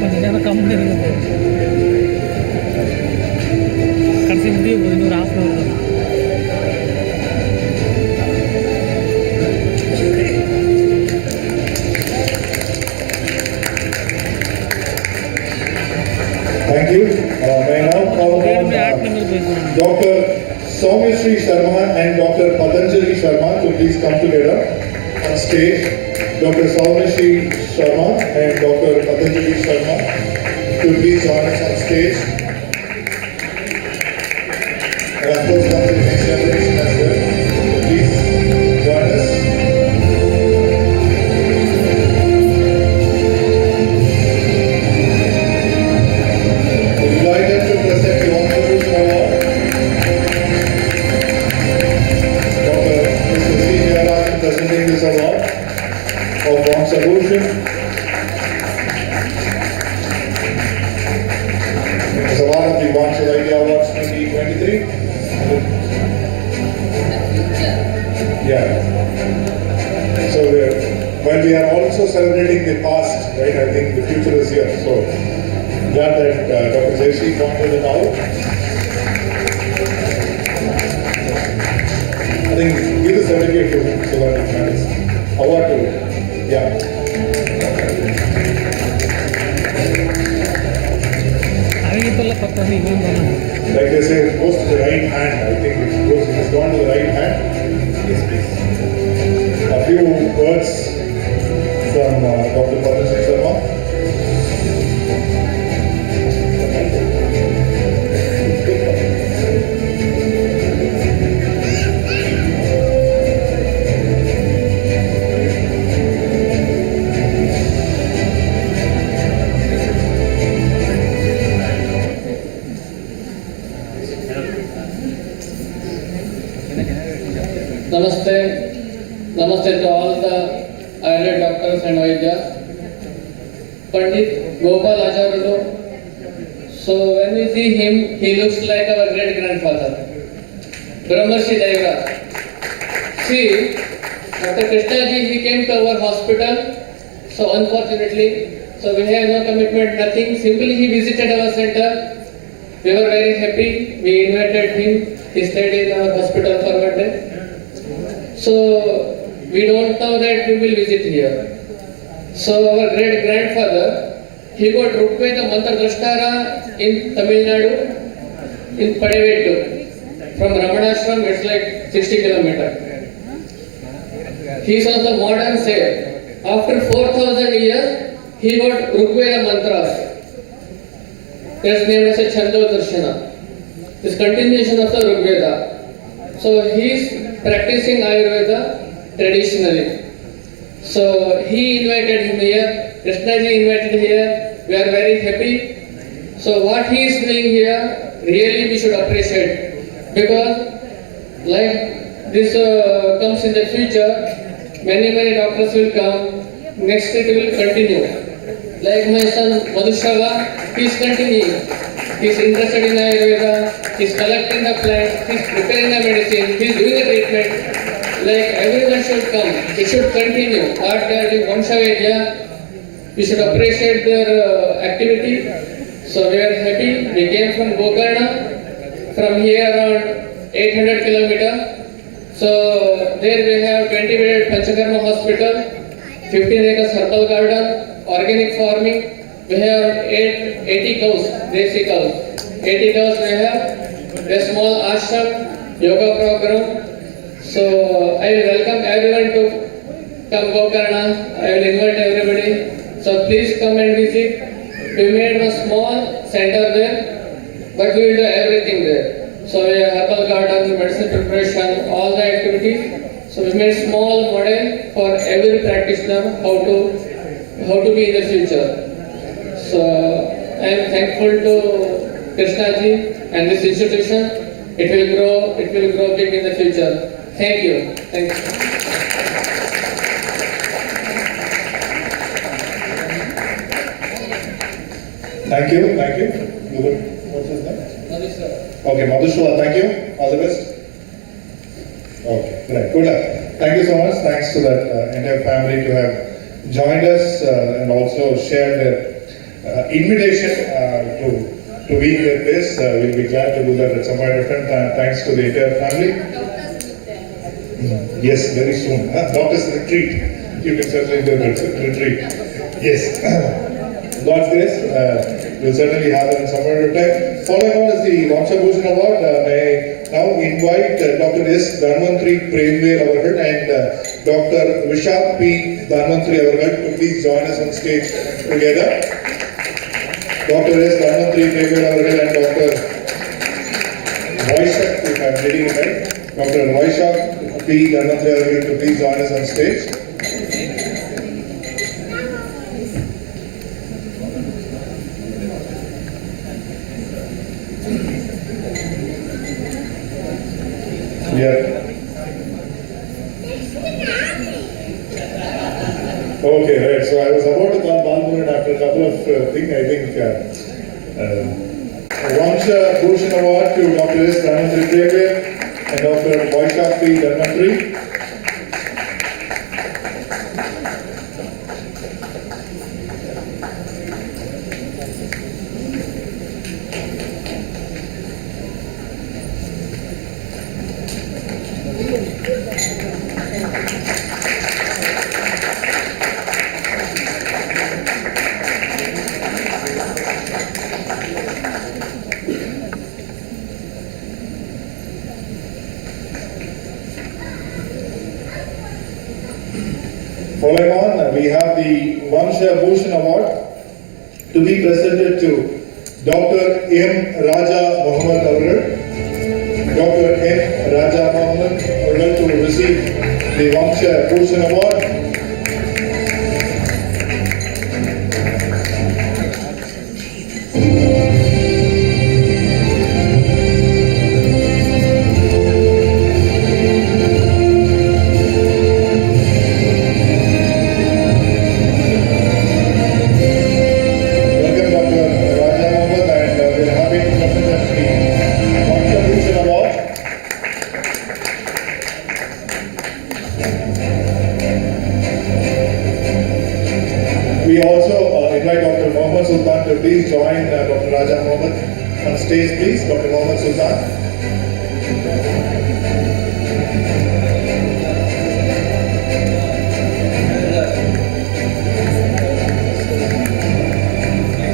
கொஞ்சம் நேரம் கம்மி Thank you. May I now call upon Dr. Soumyashree Sharma and Dr. Patanjali Sharma to please come together on stage. Dr. Soumyashree Sharma and Dr. Patanjali Sharma to please join us on stage. And of course, come to the next generation as well. Please join us. Delighted to present the Honorable Award. Dr. Mr. C. Jayarajan presenting this award of Vamsha Bhushan. As a part of the Vamsha Vaidhya Awards 2023. Yeah. So while we are also celebrating the past, right? I think the future is here. So glad that Dr. Jayashree pointed it out. I think give the certificate to him so that it matters. Award to him. Yeah. Like they say, it goes to the right hand. I think it has gone to the right hand. Yes, please. A few words from Dr. Patanjali Sharma. Namaste to all the Ayurvedic doctors and Vaidhyas. Pandit Gopal Acharya. So when we see him, he looks like our great grandfather, Brahmarshi Devra. See, Dr. Krishnaji, he came to our hospital. So unfortunately, so we have no commitment, nothing. Simply he visited our center. We were very happy. We invited him. He stayed in our hospital for 1 day. So we don't know that we will visit here. So our great grandfather, he got Rukveda Mantra Drashtara in Tamil Nadu, in Padevettu. From Ramanashram, it's like 60 kilometers. He is also modern sage. After 4,000 years, he got Rukveda mantras. That's named as a Chando Darshana. This continuation of the Rukveda. So he is practicing Ayurveda traditionally. So he invited him here, Krishnaji invited here. We are very happy. So what he is doing here, really we should appreciate. Because like this comes in the future, many doctors will come, next it will continue. Like my son Madhushrava, he is continuing. He is interested in Ayurveda, he is collecting the plants, he is preparing the medicine, he is doing the treatment. Like everyone should come, it should continue. What they are doing, Vamsha Vaidhya, we should appreciate their activity. So we are happy. We came from Gokarna, from here around 800 kilometers. So there we have 20-bedded Panchakarma hospital, 15 acres herbal garden, organic farming. We have 80 cows, desi cows. 80 cows we have, a small ashram, yoga program. So I will welcome everyone to come Gokarna. I will invite everybody. So please come and visit. We made a small center there, but we will do everything there. So we have herbal garden, medicine preparation, all the activities. So we made small model for every practitioner how to be in the future. So I am thankful to Krishnaji and this institution. It will grow big in the future. Thank you. Thank you. Thank you. What's his name? Madhushrava. Okay, Madhushrava, thank you. All the best. Okay, great. Good luck. Thank you so much. Thanks to that entire family to have joined us and also shared their invitation to be in their place. We'll be glad to do that at some point of time. Thanks to the entire family. Yes, very soon. Doctor's retreat. You can certainly do the retreat. Yes. God's grace. will certainly happen in some point of time. Following on is the Vamsha Bhushan Award. May I now invite Dr. S. Dhanvantri Premvel Avargal and Dr. Vishak P. Dhanvantri Avargal to please join us on stage together. Dr. S. Dhanvantri Premvel Avargal and Dr. Vaidhya, if I am reading it right, Dr. Vaidhya P. Dhanvantri Avargal to please join us on stage. Yeah. Okay, right. So I was about to call Balmuran after a couple of things. I think Vamsha Bhushan Award to Dr. S. Dhanvantri Premvel and Dr. Vaidhya P. Dhanvantri. Following on, we have the Vamsha Bhushan Award to be presented to Dr. M. Raja Mohammed Avargal. Dr. M. Raja Mohammed Avargal to receive the Vamsha Bhushan Award. We also invite Dr. Mohammed Sultan to please join Dr. Raja Mohammed on stage, please. Dr. Mohammed Sultan.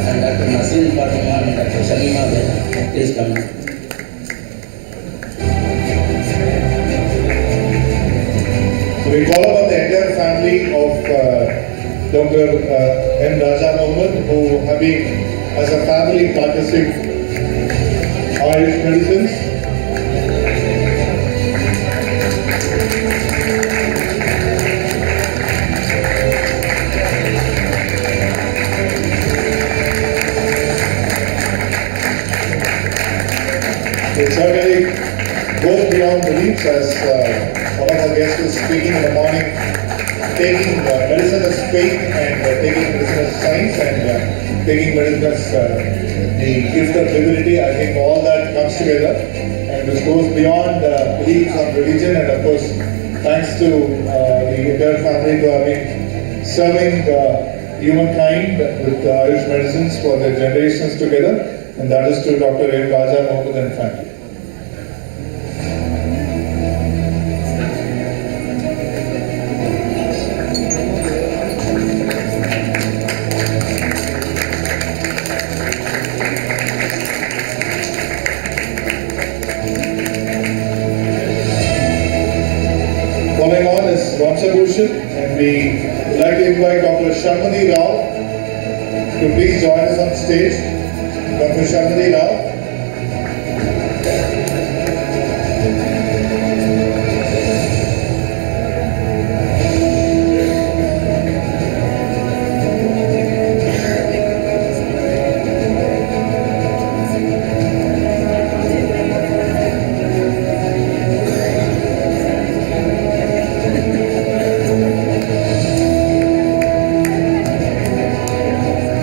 And Dr. Nasin Fatima and Dr. Shalima, please come. So we call upon the entire family of Dr. M. Raja Mohammed, who have been, as a family, practicing Irish medicines. It certainly goes beyond beliefs, as one of our guests was speaking in the morning, taking medicine as faith and taking medicine as science and taking medicine as the gift of divinity. I think all that comes together and this goes beyond beliefs on religion, and of course thanks to the entire family who have been serving humankind with Irish medicines for their generations together, and that is to Dr. M. Raja Mohammed and family. Following on is Vamsha Bhushan, and we would like to invite Dr. Sharmadi Rao to please join us on stage. Dr. Sharmadi Rao.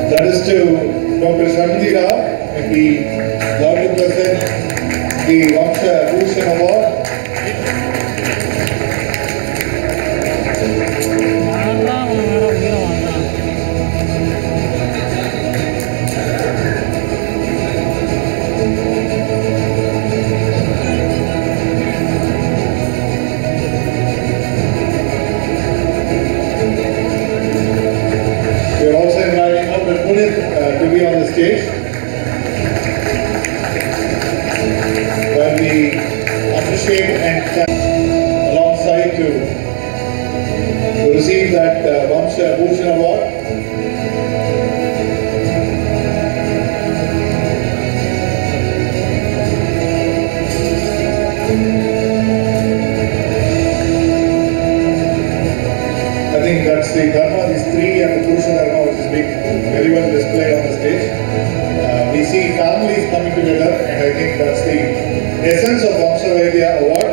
That is to Dr. Sharmadi Rao, and we I think that's the Dharma, these three, and the Purusha Dharma, which is being very well displayed on the stage. We see families coming together, and I think that's the essence of Vamsha Vaidhya Award.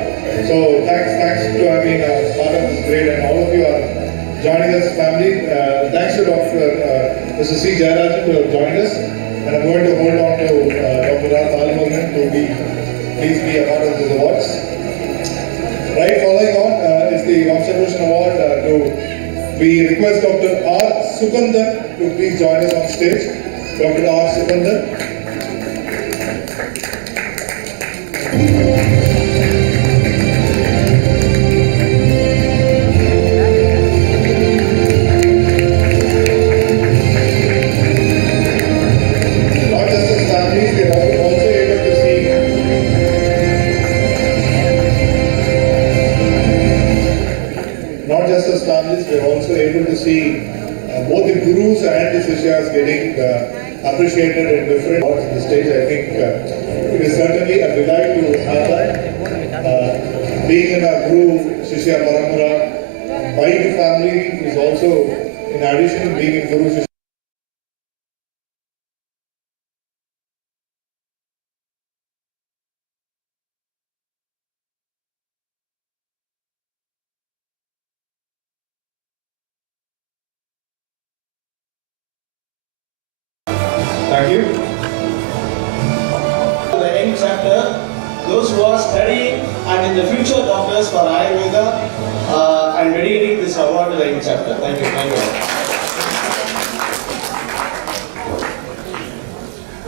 So thanks to have been a part of this grade, and all of you are joining us, family. Thanks to Mr. C. Jayarajan to have joined us, and I'm going to hold on to Dr. Rath Almogan to please be a part of these awards. Right, following on is the Vamsha Bhushan Award. We request Dr. R. Sukandan to please join us on stage. Dr. R. Sukandan. Not just as families, we are also able to see both the gurus and the sishyas getting appreciated in different parts of the stage. I think it is certainly a delight to have that. Being in a guru sishya parampara by the family is also, in addition to being in guru sishya. Thank you. The young chapter, those who are studying and in the future doctors for Ayurveda, and dedicating this award to the young chapter. Thank you. Thank you.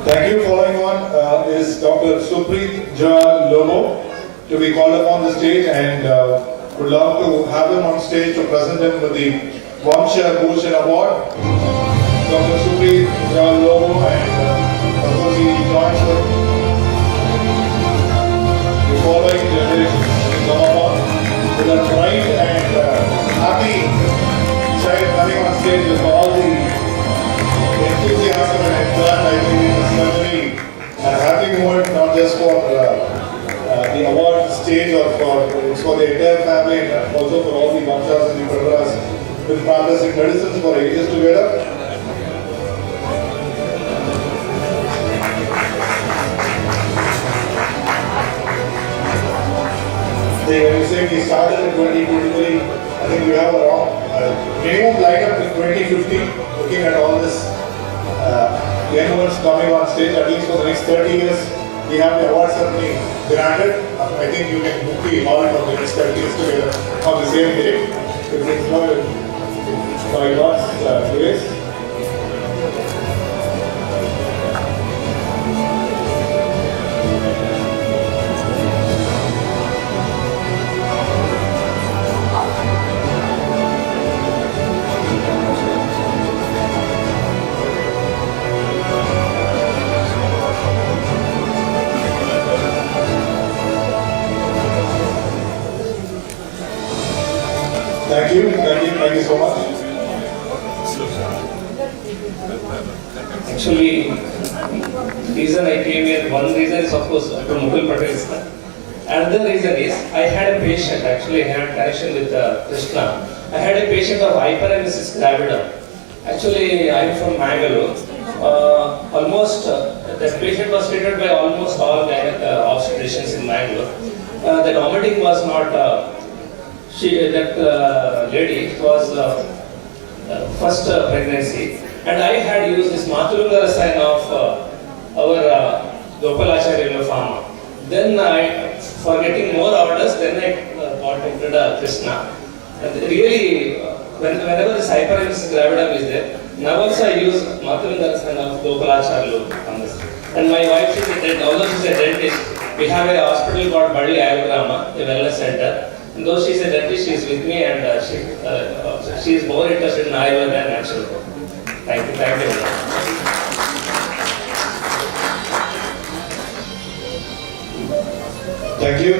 Thank you. Following on is Dr. Supreet Jal Lobo to be called upon the stage, and would love to have him on stage to present him with the Vamsha Bhushan Award. Dr. Supreet Jal Lobo, and of course he joins the following generation to come upon with a bright and happy child coming on stage with all the enthusiasm and excitement. I think it is certainly a happy moment, not just for the award stage or for the entire family, and also for all the Vamshas and the Paramparas with practicing medicines for ages together. When you say we started in 2023, I think we have around minimum lineup in 2050, looking at all this young ones coming on stage, at least for the next 30 years. We have the award ceremony granted. I think you can book the hall for the next 30 years together on the same day. If it's not by God's grace. Thank you so much. Actually, reason I came here, one reason is of course Dr. Mukul Patel is there. Another reason is I had a patient, actually I had a connection with Krishna. I had a patient of hyperemesis gravida. Actually, I am from Mangalore. That patient was treated by almost all obstetricians in Mangalore. The vomiting was not. That lady was first pregnancy, and I had used this Matulunga Rasayan of our Gopalacharya Pharma. Then for getting more orders, then I contacted Krishna. And really, whenever this hyperemesis gravidum is there, now also I use Matulunga Rasayan of Gopalacharya on this. And my wife, she's a dentist, although she's a dentist, we have a hospital called Badi Ayurgrama, a wellness center. And though she's a dentist, she's with me, and she is more interested in Ayurveda than natural. Thank you very much. Thank you to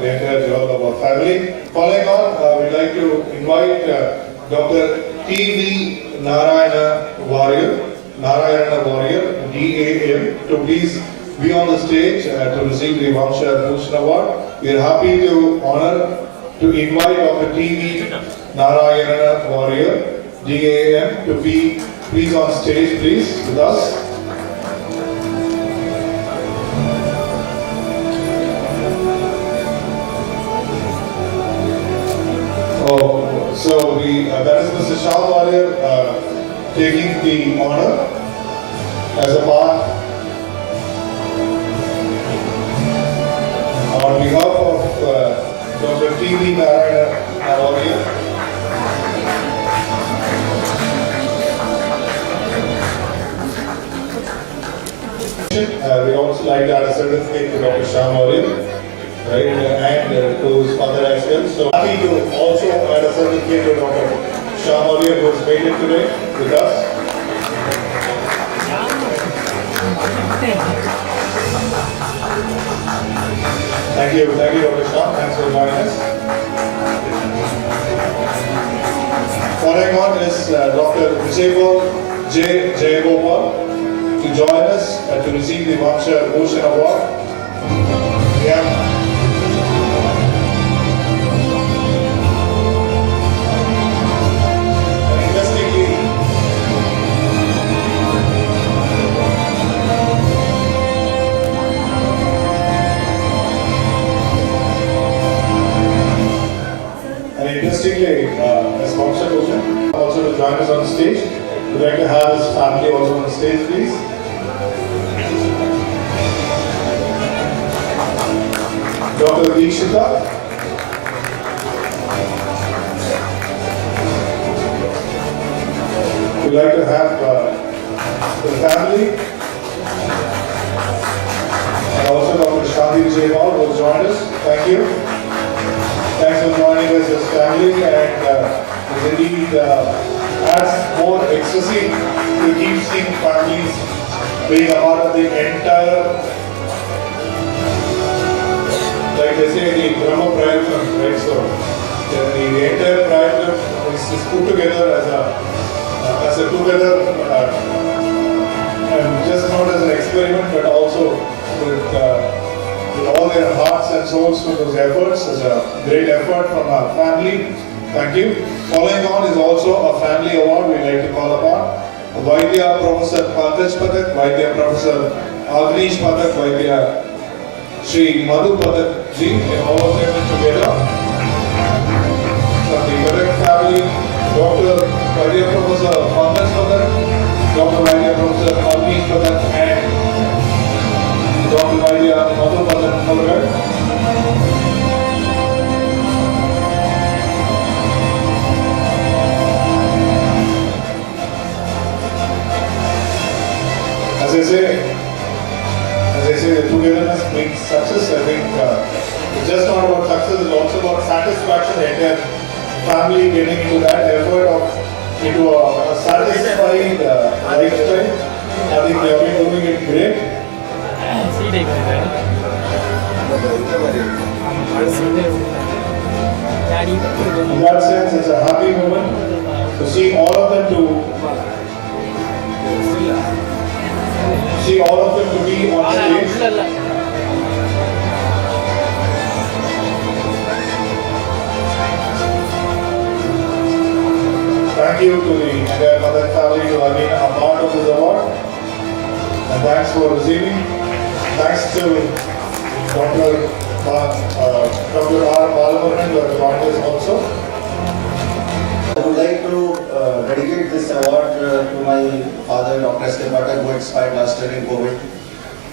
the entire Jawal of our family. Following on, we'd like to invite Dr. T.V. Narayana Warrior, DAM, to please be on the stage to receive the Vamsha Bhushan Award. We are happy to invite Dr. T.V. Narayana Warrior, DAM, to be please on stage, please, with us. So that is Mr. Shah Warrior taking the honor as a part on behalf of Dr. T.V. Narayana Warrior. We also like to add a certificate to Dr. Shah Warrior. Right, and to his father as well. So happy to also add a certificate to Dr. Shah Warrior, who has made it today with us. Thank you, Dr. Shah. Thanks for joining us. Following on is Dr. Vijayapal J. Jayagopal to join us to receive the Vamsha Bhushan Award. We have interestingly, as Vamsha Bhushan also to join us on stage. We'd like to have his family also on stage, please. Dr. Deekshita. We'd like to have the family and also Dr. Shanti Vijayapal will join us. Thank you. Thanks for joining us as family, and indeed adds more ecstasy to keep seeing families being a part of the entire, like they say, the Brahma Prayatam, right? So the entire Prayatam is put together as a together, and just not as an experiment, but also with all their hearts and souls to those efforts. It's a great effort from our family. Thank you. Following on is also a family award we like to call upon. Vaidhya Professor Pankaj Pathak, Vaidhya Professor Agnish Pathak, Vaidhya Shri Madhu Pathak Ji, and all of them together. From the Pathak family, Dr. Vaidhya Professor Pankaj Pathak, Dr. Vaidhya Professor Agnish Pathak, and Dr. Vaidhya Madhu Pathak. As I say, the togetherness brings success. I think it's just not about success; it's also about satisfaction. The entire family getting into that effort into a satisfied lifestyle. I think they have been doing it great. In that sense, it's a happy moment to see all of them to be on stage. Thank you to the entire Mother family to have been a part of this award, and thanks for receiving. Thanks to Dr. R. Balamaran who has joined us also. I would like to dedicate this award to my father, Dr. S. K. Pathak, who expired last year in COVID.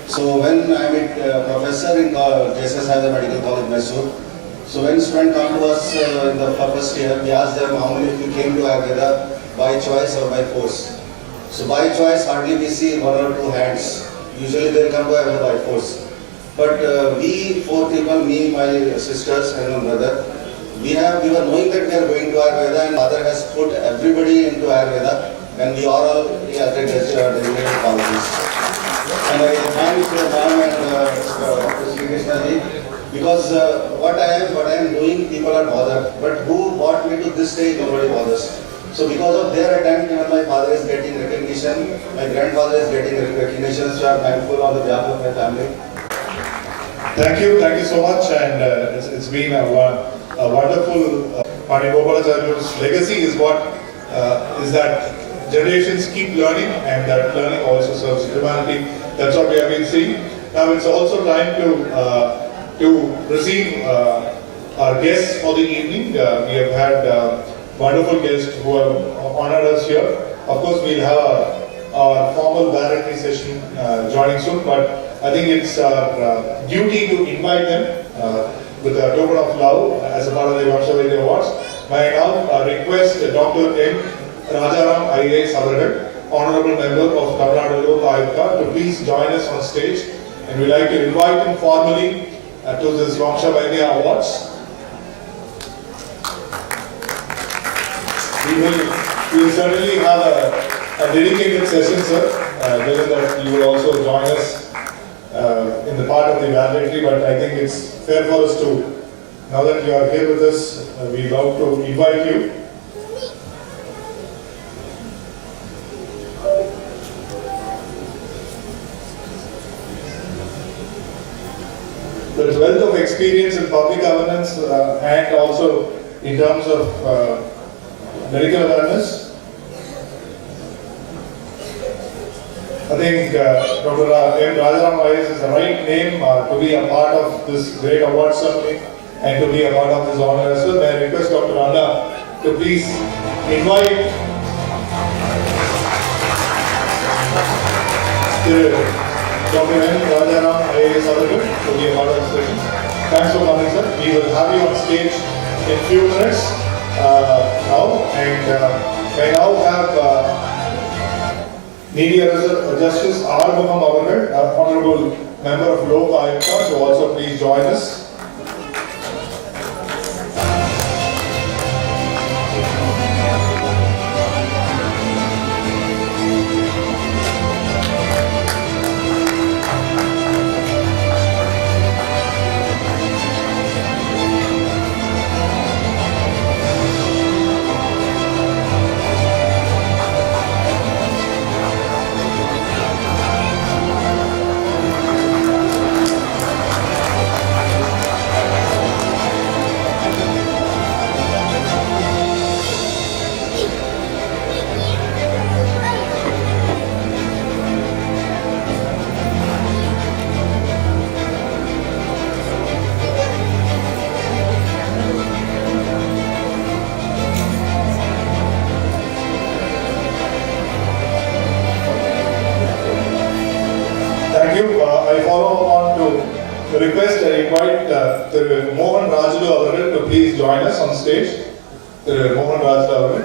So when I met professor in JSS Hyderabad Medical College, Mysore, so when students come to us in the first year, we ask them how many of you came to Ayurveda by choice or by force. So by choice, hardly we see one or two hands. Usually they come to Ayurveda by force. But we four people, me, my sisters and my brother, we were knowing that we are going to Ayurveda, and Father has put everybody into Ayurveda, and we are all designated colleges. And I thank ma'am and Dr. Sri Krishna ji, because what I am doing, people are bothered. But who brought me to this stage, nobody bothers. So because of their attempt, even my father is getting recognition, my grandfather is getting recognition, so I am thankful on the behalf of my family. Thank you so much, and it's been a wonderful. Pandit Gopalacharya's legacy is is that generations keep learning, and that learning also serves humanity. That's what we have been seeing. Now it's also time to receive our guests for the evening. We have had wonderful guests who have honored us here. Of course, we'll have our formal valedictory session joining soon, but I think it's our duty to invite them with a token of love as a part of the Vamsha Vaidhya Awards. May I now request Dr. M. Rajaram IAS Avargal, Honorable Member of Tamil Nadu Lok Ayuktha, to please join us on stage, and we'd like to invite him formally to this Vamsha Vaidhya Awards. We will certainly have a dedicated session, sir, given that you will also join us in the part of the valedictory, but I think it's fair for us to, now that you are here with us, we love to invite you. The wealth of experience in public governance and also in terms of medical awareness. I think Dr. M. Rajaram IAS is the right name to be a part of this great award ceremony and to be a part of this honor as well. May I request Dr. Anna to please invite Dr. M. Rajaram IAS to be a part of this session. Thanks for coming, sir. We will have you on stage in a few minutes now, and may now have Media Justice R. Bhagam Avargal, Honorable Member of Lok Ayuktha, to also please join us. Thank you. I follow on to request and invite Mohan Rajulu Avargal to please join us on stage. Mohan Rajulu Avargal.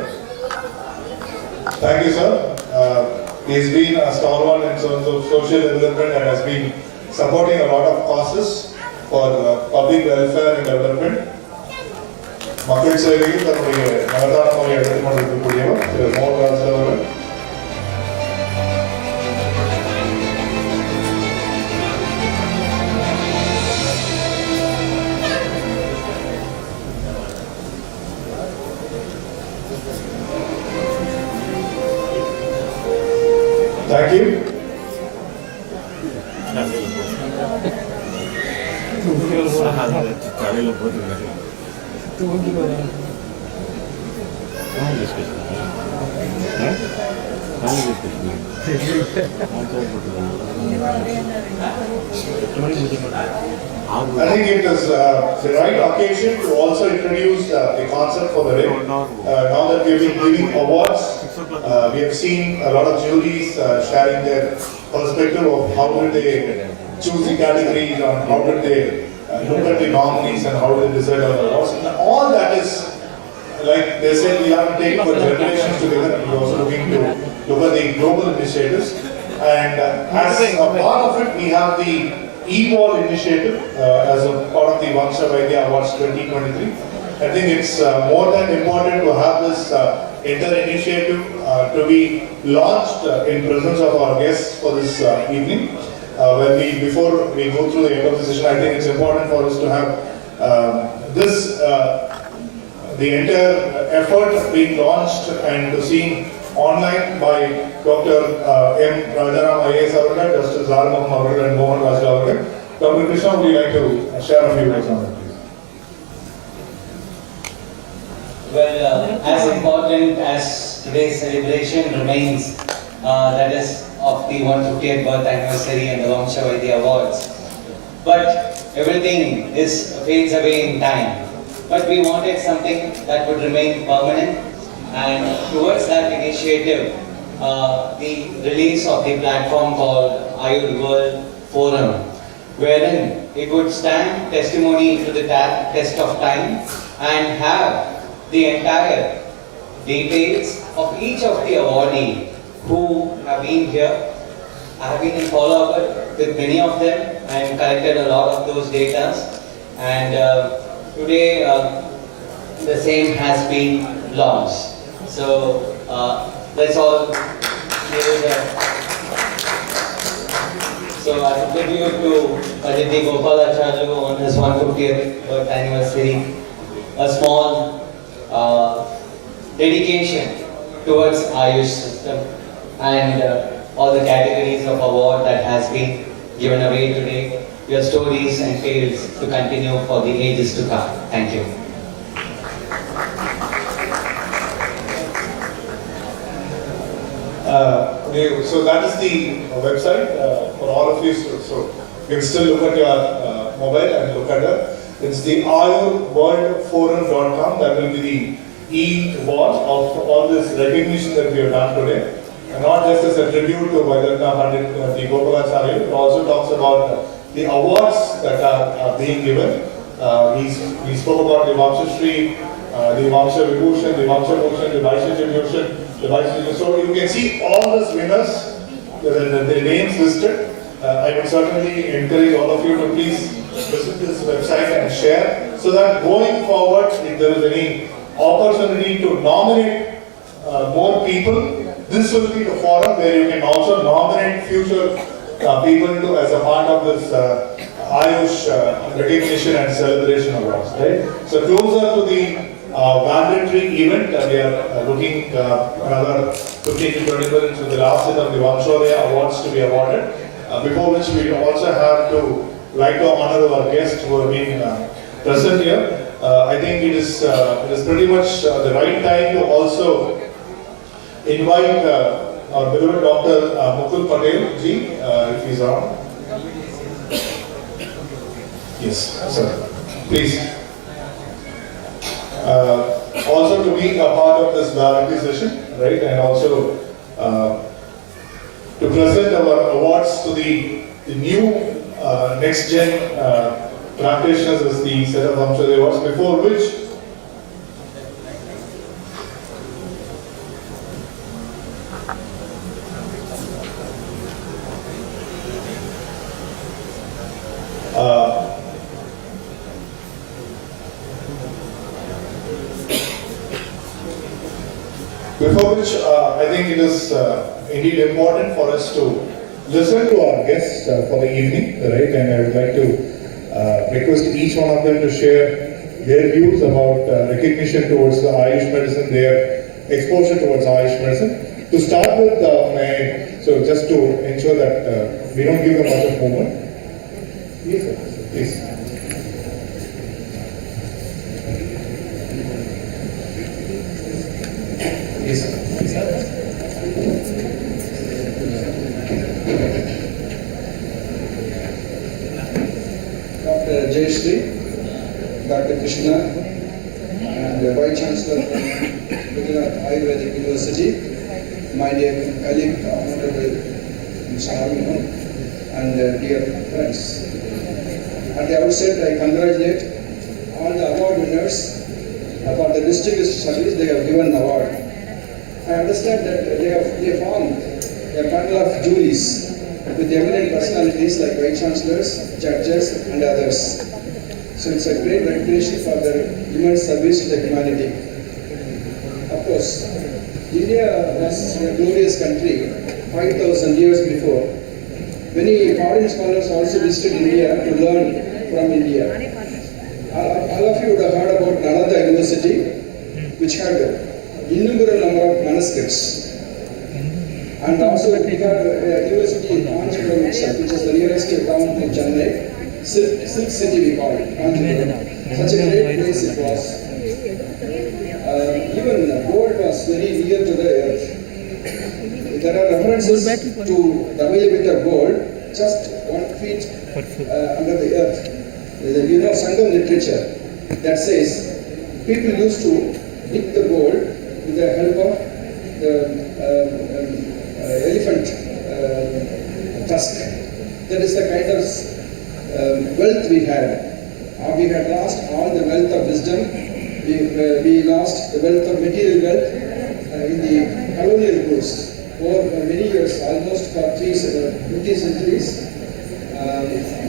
Thank you, sir. He's been a stalwart in terms of social development and has been supporting a lot of causes for public welfare and development. மக்கள் சேவையில் தன்னுடைய மகத்தான எடுத்துக் கொண்டிருக்கக்கூடியவர் திரு மோகன் ராஜ் அவர்கள். Thank you. I think it is the right occasion to also introduce the concept for the day. Now that we have been giving awards, we have seen a lot of juries sharing their perspective of how did they choose the categories, and how did they look at the nominees, and how did they decide on the awards. And all that is, like they said, we have to take for generations together, and we're also looking to look at the global initiatives. And as a part of it, we have the e-ball initiative as a part of the Vamsha Vaidhya Awards 2023. I think it's more than important to have this entire initiative to be launched in presence of our guests for this evening. Before we go through the end of the session, I think it's important for us to have the entire effort being launched and seen online by Dr. M. Rajaram IAS Avargal, Justice Zarmam Avargal and Mohan Raja Avargal. Dr. Krishna, would you like to share a few words on that, please? Well, as important as today's celebration remains, that is of the 150th birth anniversary and the Vamsha Vaidhya Awards. But everything fades away in time. But we wanted something that would remain permanent, and towards that initiative, the release of the platform called Ayur World Forum, wherein it would stand testimony to the test of time and have the entire details of each of the awardees who have been here. I have been in follow-up with many of them and collected a lot of those data, and today the same has been launched. So let's all give it So I tribute to Aditi Gopalacharya on his 150th birth anniversary, a small dedication towards Ayush system and all the categories of award that has been given away today. Your stories and tales to continue for the ages to come. Thank you. So that is the website for all of you. So you can still look at your mobile and look at it. It's the ayurworldforum.com. That will be the e-wall of all this recognition that we have done today. And not just as a tribute to Vaidhya Pandit the Gopalacharya, it also talks about the awards that are being given. We spoke about the Vamsha Shri, the Vamsha Vibhushan, the Vamsha Bhushan, the Vaishya Vibhushan. So you can see all these winners, the names listed. I would certainly encourage all of you to please visit this website and share, so that going forward, if there is any opportunity to nominate more people, this will be the forum where you can also nominate future people to as a part of this Ayush recognition and celebration awards, right? So closer to the mandatory event, we are looking another 15 to 20 minutes with the last set of the Vamsha awards to be awarded. Before which we also have to like to honor our guests who have been present here. I think it is pretty much the right time to also invite our beloved Dr. Mukul Patel ji, if he's on. Yes, sir. Please. Also to be a part of this variety session, right, and also to present our awards to the new next gen practitioners as the set of Vamsha awards, before which I think it is indeed important for us to listen to our guests for the evening, right? And I would like to request each one of them to share their views about recognition towards the Ayush medicine, their exposure towards Ayush medicine. To start with, so just to ensure that we don't give them much of movement. Yes, sir. Please. Yes, sir. Dr. Jayashree, Dr. Krishna, and the Vice Chancellor from Gujarat Ayurvedic University, my dear colleague, Honorable Mr. Arvind, and dear friends. At the outset, I congratulate all the award winners for the distinguished service they have given the award. I understand that they formed a panel of juries with eminent personalities like Vice Chancellors, judges, and others. So it's a great recognition for their immense service to the humanity. Of course, India was a glorious country 5,000 years before. Many foreign scholars also visited India to learn from India. All of you would have heard about Nalanda University. which had innumerable number of manuscripts. And also we had a university in Kanchipuram itself, which is the nearest town to Chennai. Silk City we call it, Kanchipuram. Such a great place it was. Even gold was very near to the earth. There are references to the availability of gold just 1 feet under the earth. You know, Sangam literature that says people used to dig the gold with the help of the elephant tusk. That is the kind of wealth we had. We had lost all the wealth of wisdom. We lost the wealth of material wealth in the colonial rulers. For many years, almost for 15 centuries,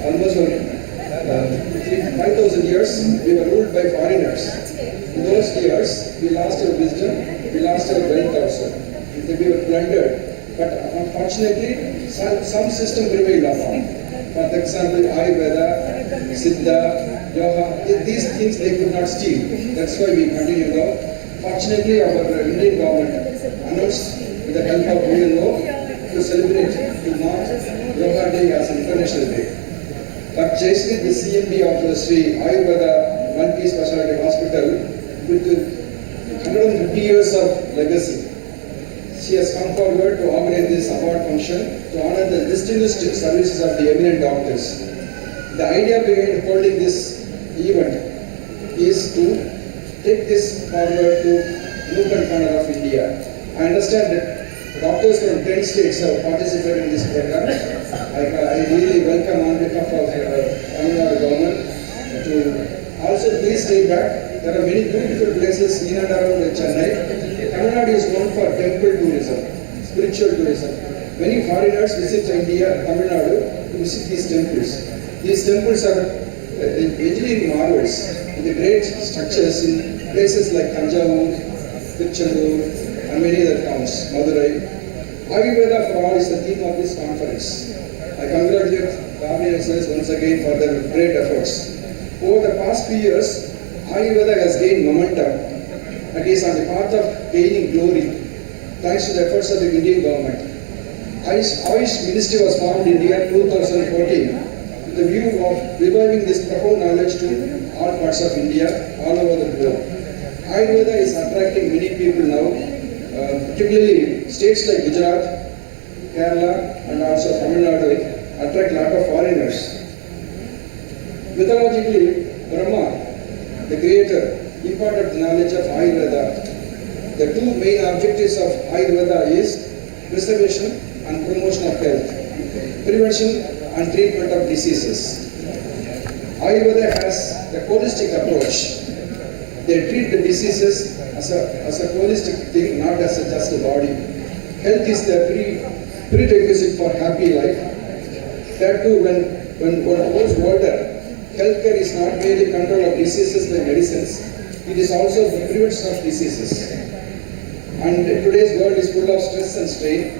almost 5,000 years, we were ruled by foreigners. In those years, we lost our wisdom, we lost our wealth also. We were plundered. But unfortunately, some system prevailed upon. For example, Ayurveda, Siddha, Yoga, these things they could not steal. That's why we continue now. Fortunately, our Indian government announced with the help of UNO to celebrate to mark Yoga Day as an international day. But Jayshree, the CMD of the Sri Ayurveda Multi-Specialty Hospital, with 150 years of legacy, she has come forward to organize this award function to honor the distinguished services of the eminent doctors. The idea behind holding this event is to take this forward to nook and corner of India. I understand that doctors from 10 states have participated in this program. I really welcome on behalf of Tamil Nadu government to also please stay back. There are many beautiful places in and around Chennai. Tamil Nadu is known for temple tourism, spiritual tourism. Many foreigners visit India, Tamil Nadu to visit these temples. These temples are engineering marvels with the great structures in places like Tanjavur, Tiruchendur, and many other towns, Madurai. Ayurveda for all is the theme of this conference. I congratulate the organizers once again for their great efforts. Over the past few years, Ayurveda has gained momentum and is on the path of gaining glory thanks to the efforts of the Indian government. Ayush Ministry was formed in the year 2014 with the view of reviving this profound knowledge to all parts of India, all over the globe. Ayurveda is attracting many people now, particularly states like Gujarat, Kerala, and also Tamil Nadu attract a lot of foreigners. Mythologically, Brahma, the creator, imparted knowledge of Ayurveda. The two main objectives of Ayurveda is preservation and promotion of health, prevention and treatment of diseases. Ayurveda has the holistic approach. They treat the diseases as a holistic thing, not as just a body. Health is the prerequisite for happy life. That too, when one grows older, healthcare is not merely control of diseases by medicines, it is also the prevention of diseases. And today's world is full of stress and strain,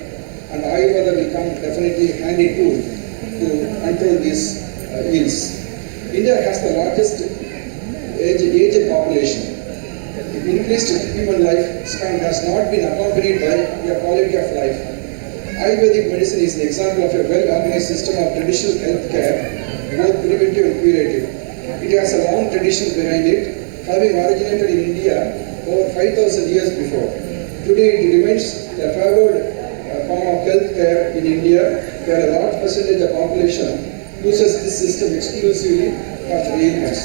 and Ayurveda will come definitely handy tool to control these ills. India has the largest aged population. Increased human lifespan has not been accompanied by the quality of life. Ayurvedic medicine is an example of a well-organized system of traditional health care, both preventive and curative. It has a long tradition behind it, having originated in India over 5,000 years before. Today it remains the favored form of health care in India, where a large percentage of population uses this system exclusively for ailments.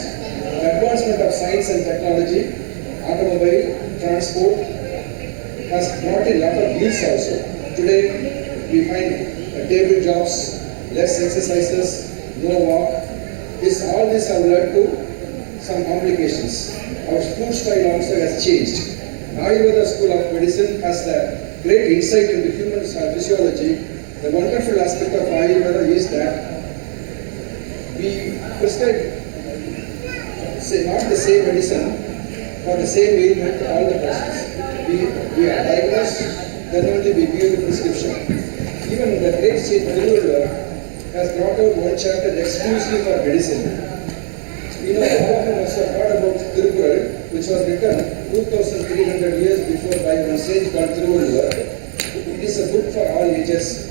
The advancement of science and technology, automobile, transport has brought in a lot of ills also. Today we find table jobs, less exercises, no walk. All this have led to some complications. Our food style also has changed. Ayurveda School of Medicine has a great insight into human physiology. The wonderful aspect of Ayurveda is that we prescribe not the same medicine for the same ailment to all the persons. We are diagnosed, then only we give the prescription. Even the great Saint Vaidhya has brought out one chapter exclusively for medicine. You know, all of us have heard about Tiruppural. which was written 2,300 years before by one sage called Thiruvalluvar. It is a book for all ages.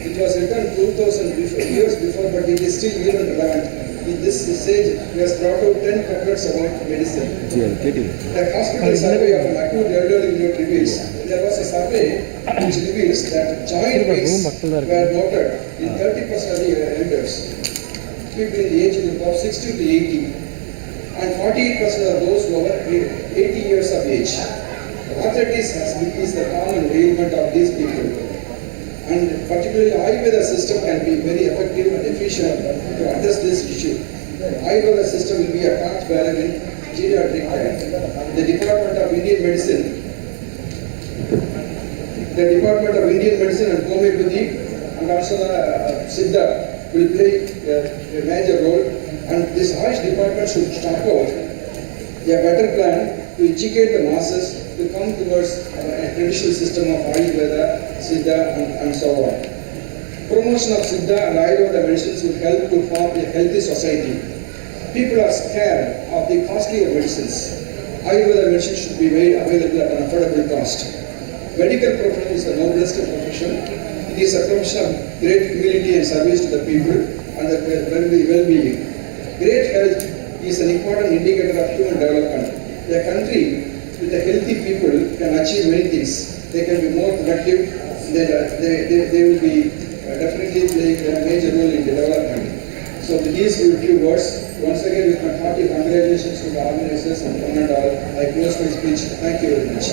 It was written 2,000 years before, but it is still even relevant. This sage has brought out 10 couplets about medicine. The hospital survey of Macau elderly unit reveals there was a survey which reveals that joint pains were noted in 30% of the elders, people in the age group of 60 to 80, and 48% of those who were 80 years of age. Arthritis has increased the common ailment of these people. And particularly Ayurveda system can be very effective and efficient to address this issue. Ayurveda system will be a part bearer in geriatric care. The Department of Indian Medicine and Homeopathy and also the Siddha will play a major role, and this Ayush department should start out a better plan to educate the masses to come towards a traditional system of Ayurveda, Siddha and so on. Promotion of Siddha and Ayurveda medicines will help to form a healthy society. People are scared of the costlier medicines. Ayurveda medicine should be made available at an affordable cost. Medical profession is the noblest profession. It is a profession of great humility and service to the people and the well-being. Great health is an important indicator of human development. A country with a healthy people can achieve many things. They can be more productive. They will be definitely playing a major role in development. So with these few words, once again with my hearty congratulations to the organizers and one and all, I close my speech. Thank you very much.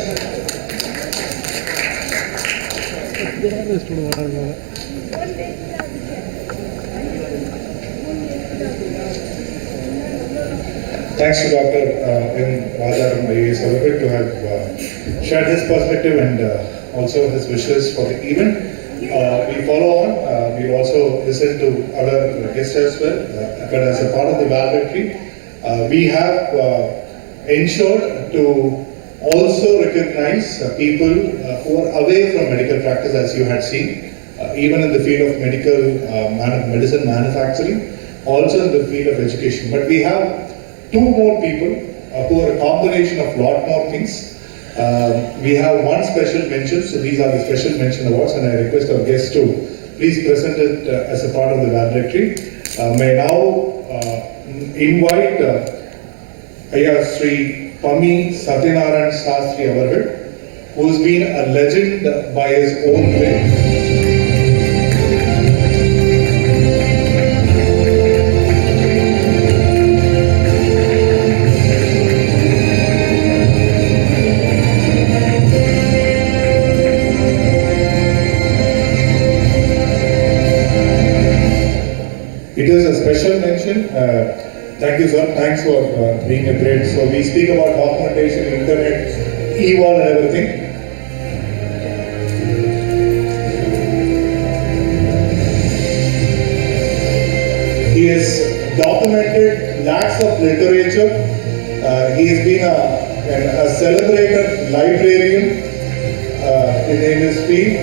Thanks to Dr. M. Rajaram IAS to have shared his perspective and also his wishes for the event. We follow on. We also listen to other guests as well. But as a part of the valedictory, we have ensured to also recognize people who are away from medical practice, as you had seen, even in the field of medicine manufacturing, also in the field of education. But we have two more people who are a combination of lot more things. We have one special mention, so these are the special mention awards, and I request our guests to please present it as a part of the valedictory. May now invite Ayya Sri Pami Satyanarayan Shastri Avargal, who's been a legend by his own way. It is a special mention. Thank you, sir. Thanks for being a great. So we speak about documentation, internet, e-wall and everything. He has documented lakhs of literature. He has been a celebrated librarian in his field.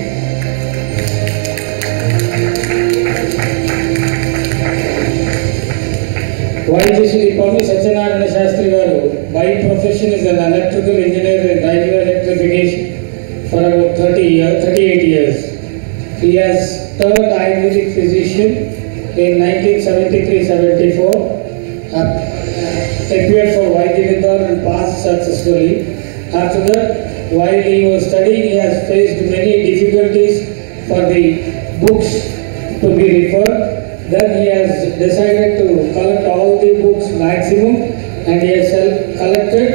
Vaidhya Sri Pami Satyanarayana Shastri Garu, by profession is an electrical engineer in railway electrification for about 38 years. He has turned Ayurvedic physician in 1973-74, appeared for Vaidhya and passed successfully. After that, while he was studying, he has faced many difficulties for the books to be referred. Then he has decided to collect all the books maximum, and he has collected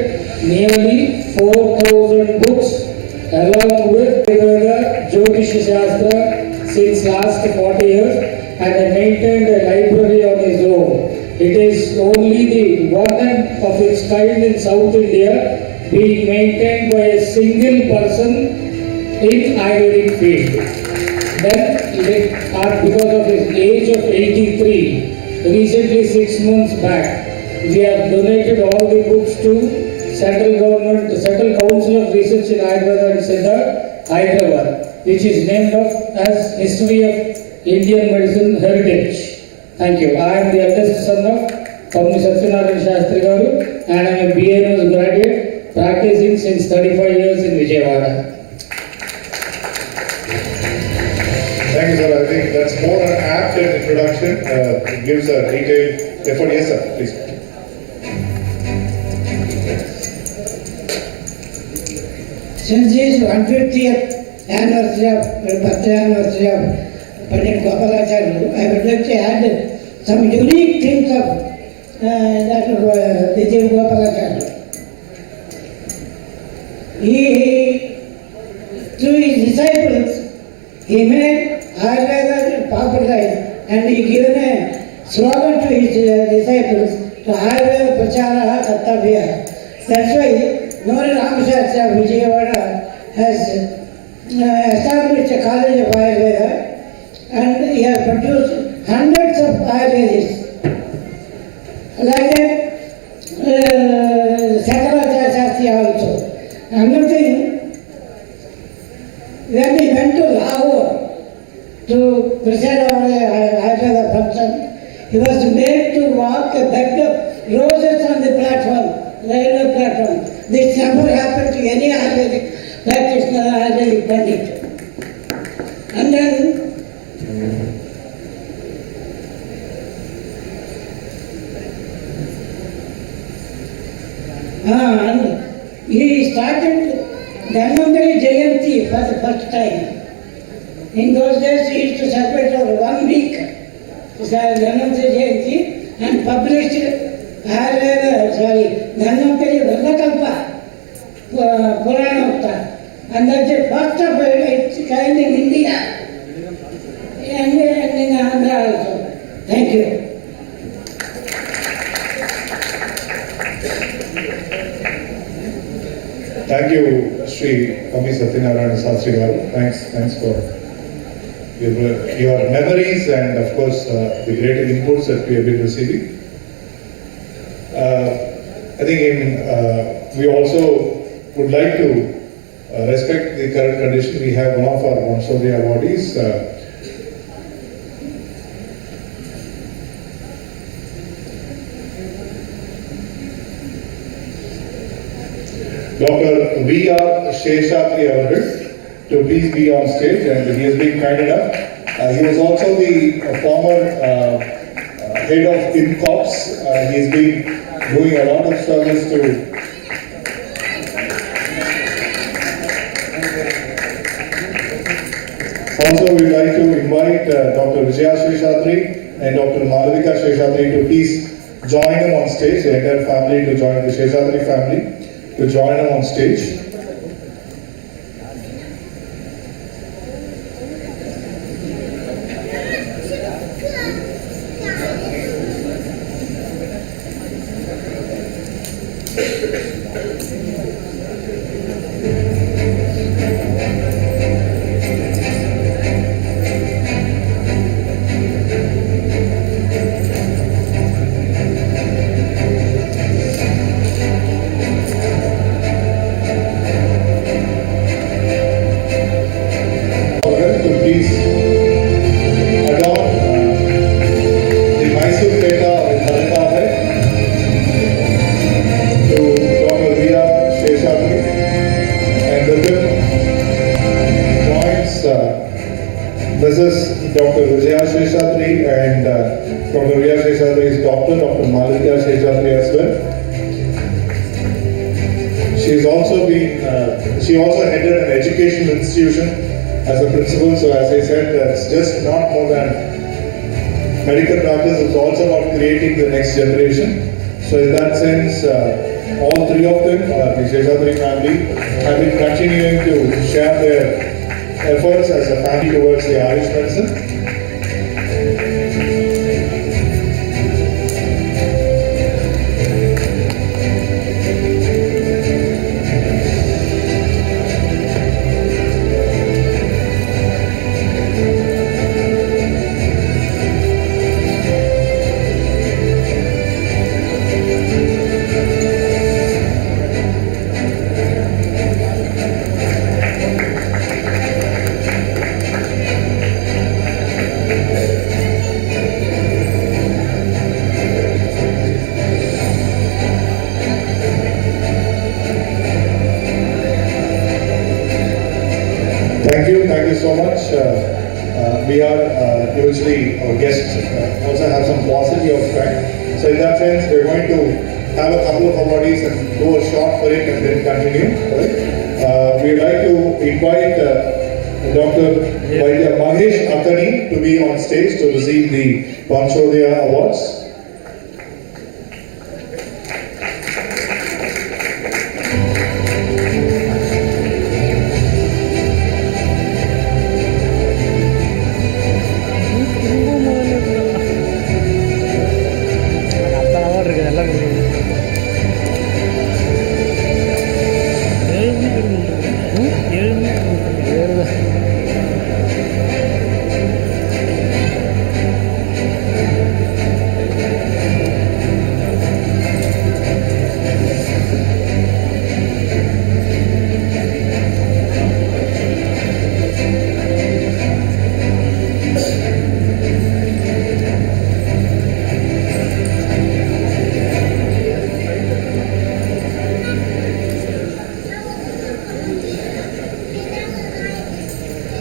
nearly 4,000 books along with the Jyotish Shastra since last 40 years, and maintained a library on his own. It is only the one of its kind in South India, being maintained by a single person in Ayurvedic field. Then, because of his age of 83, recently 6 months back, we have donated all the books to Central Council of Research in Ayurveda and Siddha, Hyderabad, which is named as History of Indian Medicine Heritage. Thank you. I am the eldest son of Pami Satyanarayan Shastri Garu, and I am a BA graduate since 35 years in Vijayawada. Thank you, sir. I think that's more an apt introduction. It gives a detailed effort. Yes, sir. Please. Since this 150th anniversary of birthday anniversary of Pandit Gopalacharya, I would like to add some unique things of that of Vijay Gopalacharya. He, through his disciples, he made Ayurveda popularized and he given a slogan to his disciples to Ayurveda Prachara Kartavya. That's why Nori Ramashastra of Vijayawada has established a college of Ayurveda and he has produced hundreds of Ayurvedists. Like that, Sakaracharya Shastri also. Another thing, when he went to Lahore to preside over a Ayurveda function, he was made to walk a bed of roses on the platform, railway platform. This never happened to any Ayurvedic practitioner, Ayurvedic Pandit. And then, and he started Dhanvantari Jayanti for the first time. In those days, he used to celebrate over 1 week. Dhanvantari Jayanti and published Dhanvantari Vratakalpa Puranokta. And that's the first of its kind in India and in Andhra also. Thank you. Thank you, Sri Kami Satyanarayana Sastri Garu. Thanks for your memories and of course the great inputs that we have been receiving. I think we also would like to respect the current condition. We have one of our Vamsha awardees, Dr. V.R. Sheshatri Avargal to please be on stage, and he has been kind enough. He was also the former head of INCOPS. He has been doing a lot of service to also we'd like to invite Dr. Vijaya Sheshatri and Dr. Malavika Sheshatri to please join him on stage, the entire family to join the Sheshatri family to join him on stage. Mrs. Dr. Vijaya Sheshatri and Dr. Vijaya Sheshatri's daughter, Dr. Malavika Sheshatri as well. She also headed an educational institution as a principal. So as I said, it's just not more than medical practice. It's also about creating the next generation. So in that sense, all three of them, the Sheshatri family, have been continuing to share their efforts as a family towards the Irish medicine. thank you so much. We are usually, our guests also have some paucity of time. So in that sense, we're going to have a couple of awardees and do a short break and then continue. Right? We'd like to invite Dr. Vaidhya Mahesh Akani to be on stage to receive the Vamsha Awards.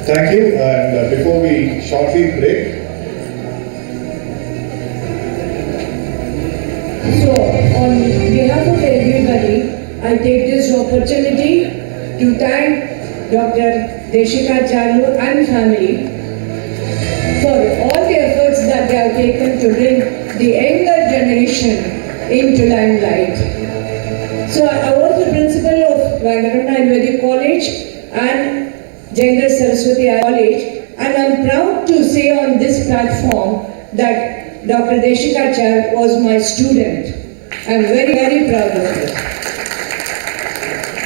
Thank you. And before we shortly break, so on behalf of everybody, I take this opportunity to thank Dr. Deshika Chalu and family for all the efforts that they have taken to bring the younger generation into limelight. So I was the principal of Vaidhya Ayurvedic College and Jayendra Saraswati College, and I'm proud to say on this platform that Dr. Deshika Char was my student. I'm very, very proud of it.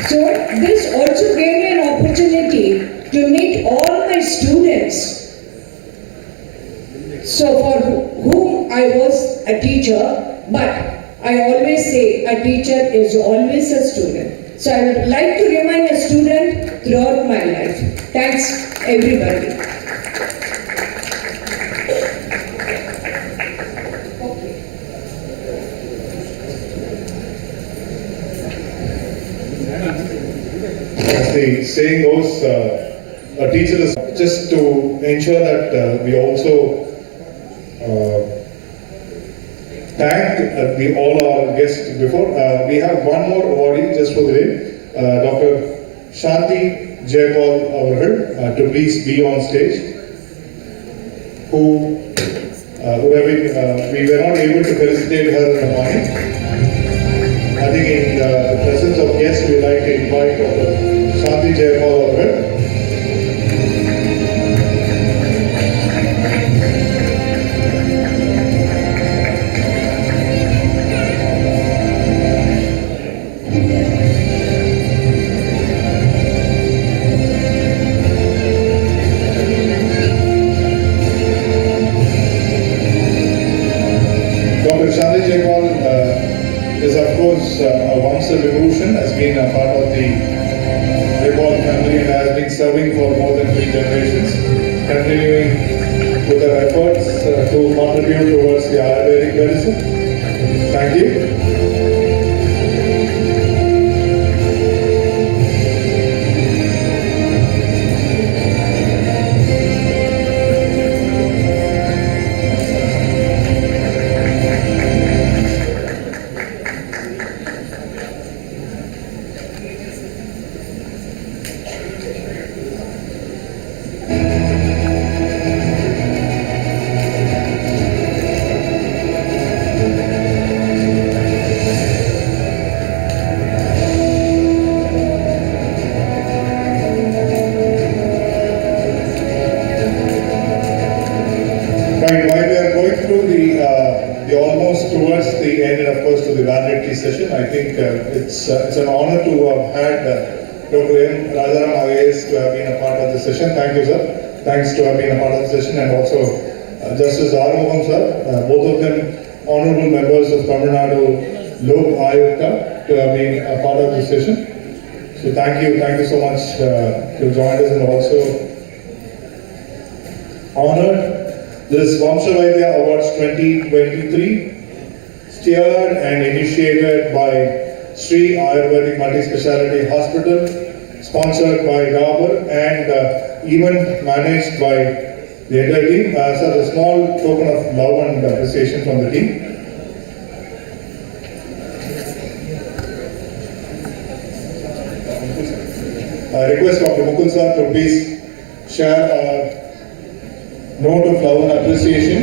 So this also gave me an opportunity to meet all my students. So for whom I was a teacher, but I always say a teacher is always a student. So I would like to remain a student throughout my life. Thanks, everybody. as the saying goes, a teacher is just to ensure that we also thank all our guests before. We have one more awardee just for the day, Dr. Shanti Jayapal Avargal, to please be on stage, who would have been, we were not able to felicitate her in the morning. I think in the presence of guests, we would like to invite Dr. Shanti Jayapal Avargal. Dr. Shanti Jayapal is of course a Vamsha Vibhushan, has been a part of the Jayapal family and has been serving for more than 3 generations, continuing with her efforts to contribute towards the Ayurvedic medicine. Thank you. Right, while we are going through the almost towards the end and of course to the valedictory session, I think it's an honor to have had Dr. M. Rajaram IAS to have been a part of the session. Thank you, sir. Thanks to have been a part of the session, and also Justice Arumugam, sir. Both of them honorable members of Tamil Nadu Lok Ayuktha to have been a part of the session. So thank you so much to join us, and also honored this Vamsha Vaidhya Awards 2023, steered and initiated by Sri Ayurvedic Multi-Speciality Hospital, sponsored by Dabur and event managed by the entire team. So a small token of love and appreciation from the team. I request Dr. Mukul sir to please share a note of love and appreciation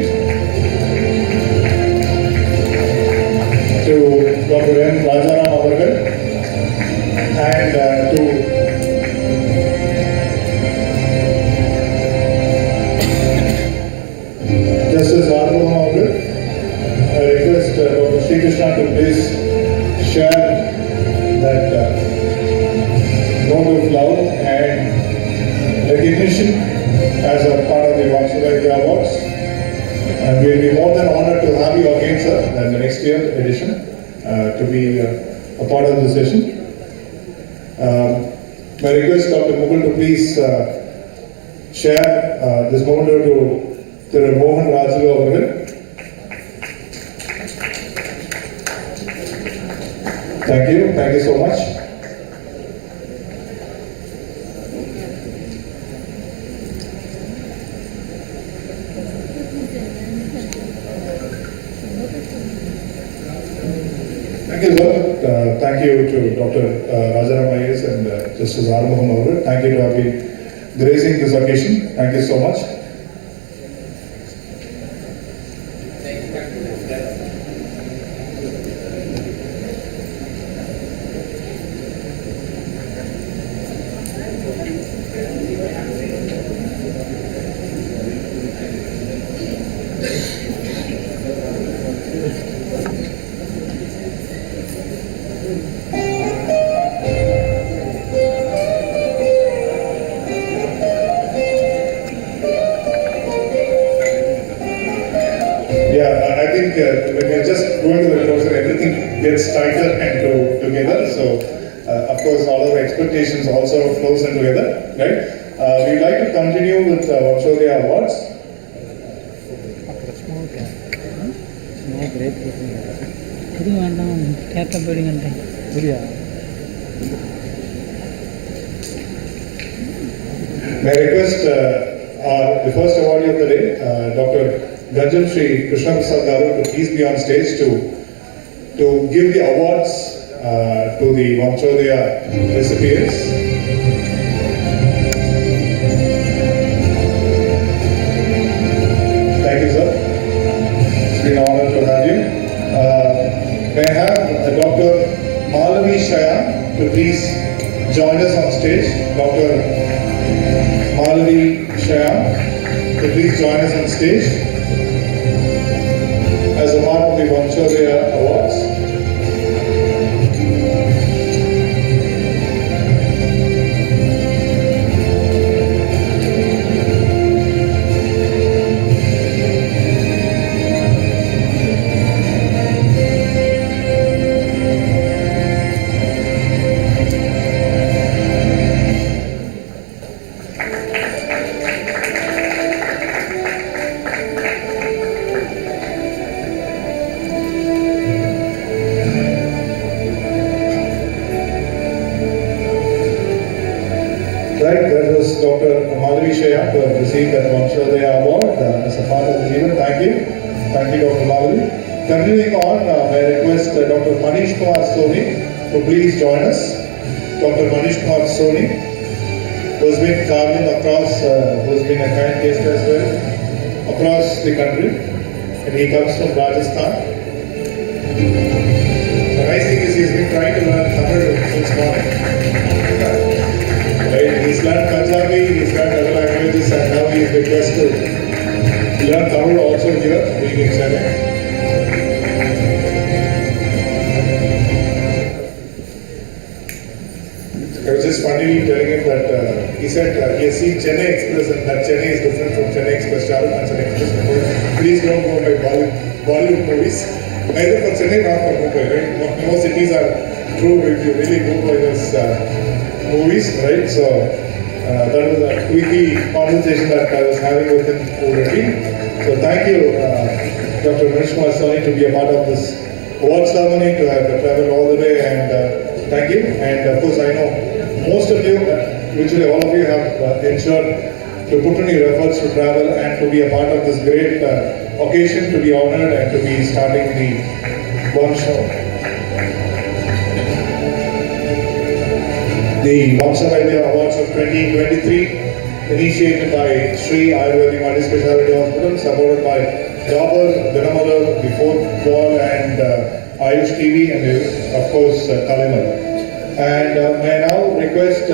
to Dr. N. Rajaram Avargal and to Justice Arnold Avargal. I request Dr. Sri Krishna to please share that note of love and recognition as a part of the Vaidhya Awards. And we'll be more than honored to have you again, sir, in the next year edition, to be a part of the session. My request Dr. Mukul to please share this moment to Thiru Mohan Rajulu Avargal. Thank you so much. Thank you, sir. Thank you to Dr. Rajaram Ayers and Justice R. Mohan Avargal. Thank you to have been gracing this occasion. Thank you so much. When you're just going to the closer, everything gets tighter and together. So, of course, all our expectations also flows in together, right? We'd like to continue with Vaidhya Awards. May I request the first awardee of the day, Dr. Ganjam Sri Krishna Prasad Garu, to please be on stage to give the awards to the Vamsha recipients. Thank you, sir. It's been an honor to have you. May I have Dr. Malavi Shaya to please join us on stage. Dr. Malavi Shaya to please join us on stage as a part of the Vamsha Awards. Right, that was Dr. Malavi Shaya to have received that Vamsha Award as a part of the event. Thank you. Thank you, Dr. Malavi. Continuing on, I request Dr. Manish Kumar Soni to please join us. Dr. Manish Kumar Soni, who has been traveling across, who has been a kind guest as well, across the country. And he comes from Rajasthan. The nice thing is he's been trying to learn Tamil since morning. Right? He's learned Punjabi, he's learned other languages, and now he is requested to learn Tamil also here, being in Chennai. I was just funnily telling him that he said he has seen Chennai Express and that Chennai is different from Chennai Express, Shahrukh Khan's Express before. Please don't go by Bollywood movies. Neither for Chennai nor for Mumbai, right? No cities are true if you really go by those movies, right? So that was a quickie conversation that I was having with him already. So thank you, Dr. Manish Kumar Soni, to be a part of this award ceremony, to have traveled all the way, and thank you. And of course, I know most of you, virtually all of you have ensured to put in your efforts to travel and to be a part of this great occasion, to be honored and to be starting the Vamsha. The Vamsha Vaidhya Awards of 2023, initiated by Sri Ayurvedic Multi-Speciality Hospital, supported by Dabur, Vinamala, The Fourth Wall and Ayush TV and of course Kalimal. And may I now request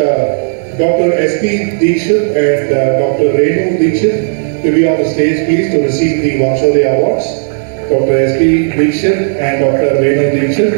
Dr. S.P. Dikshit and Dr. Renu Dikshit to be on the stage please to receive the Vamsha Awards. Dr. S.P. Dikshit and Dr. Renu Dikshit.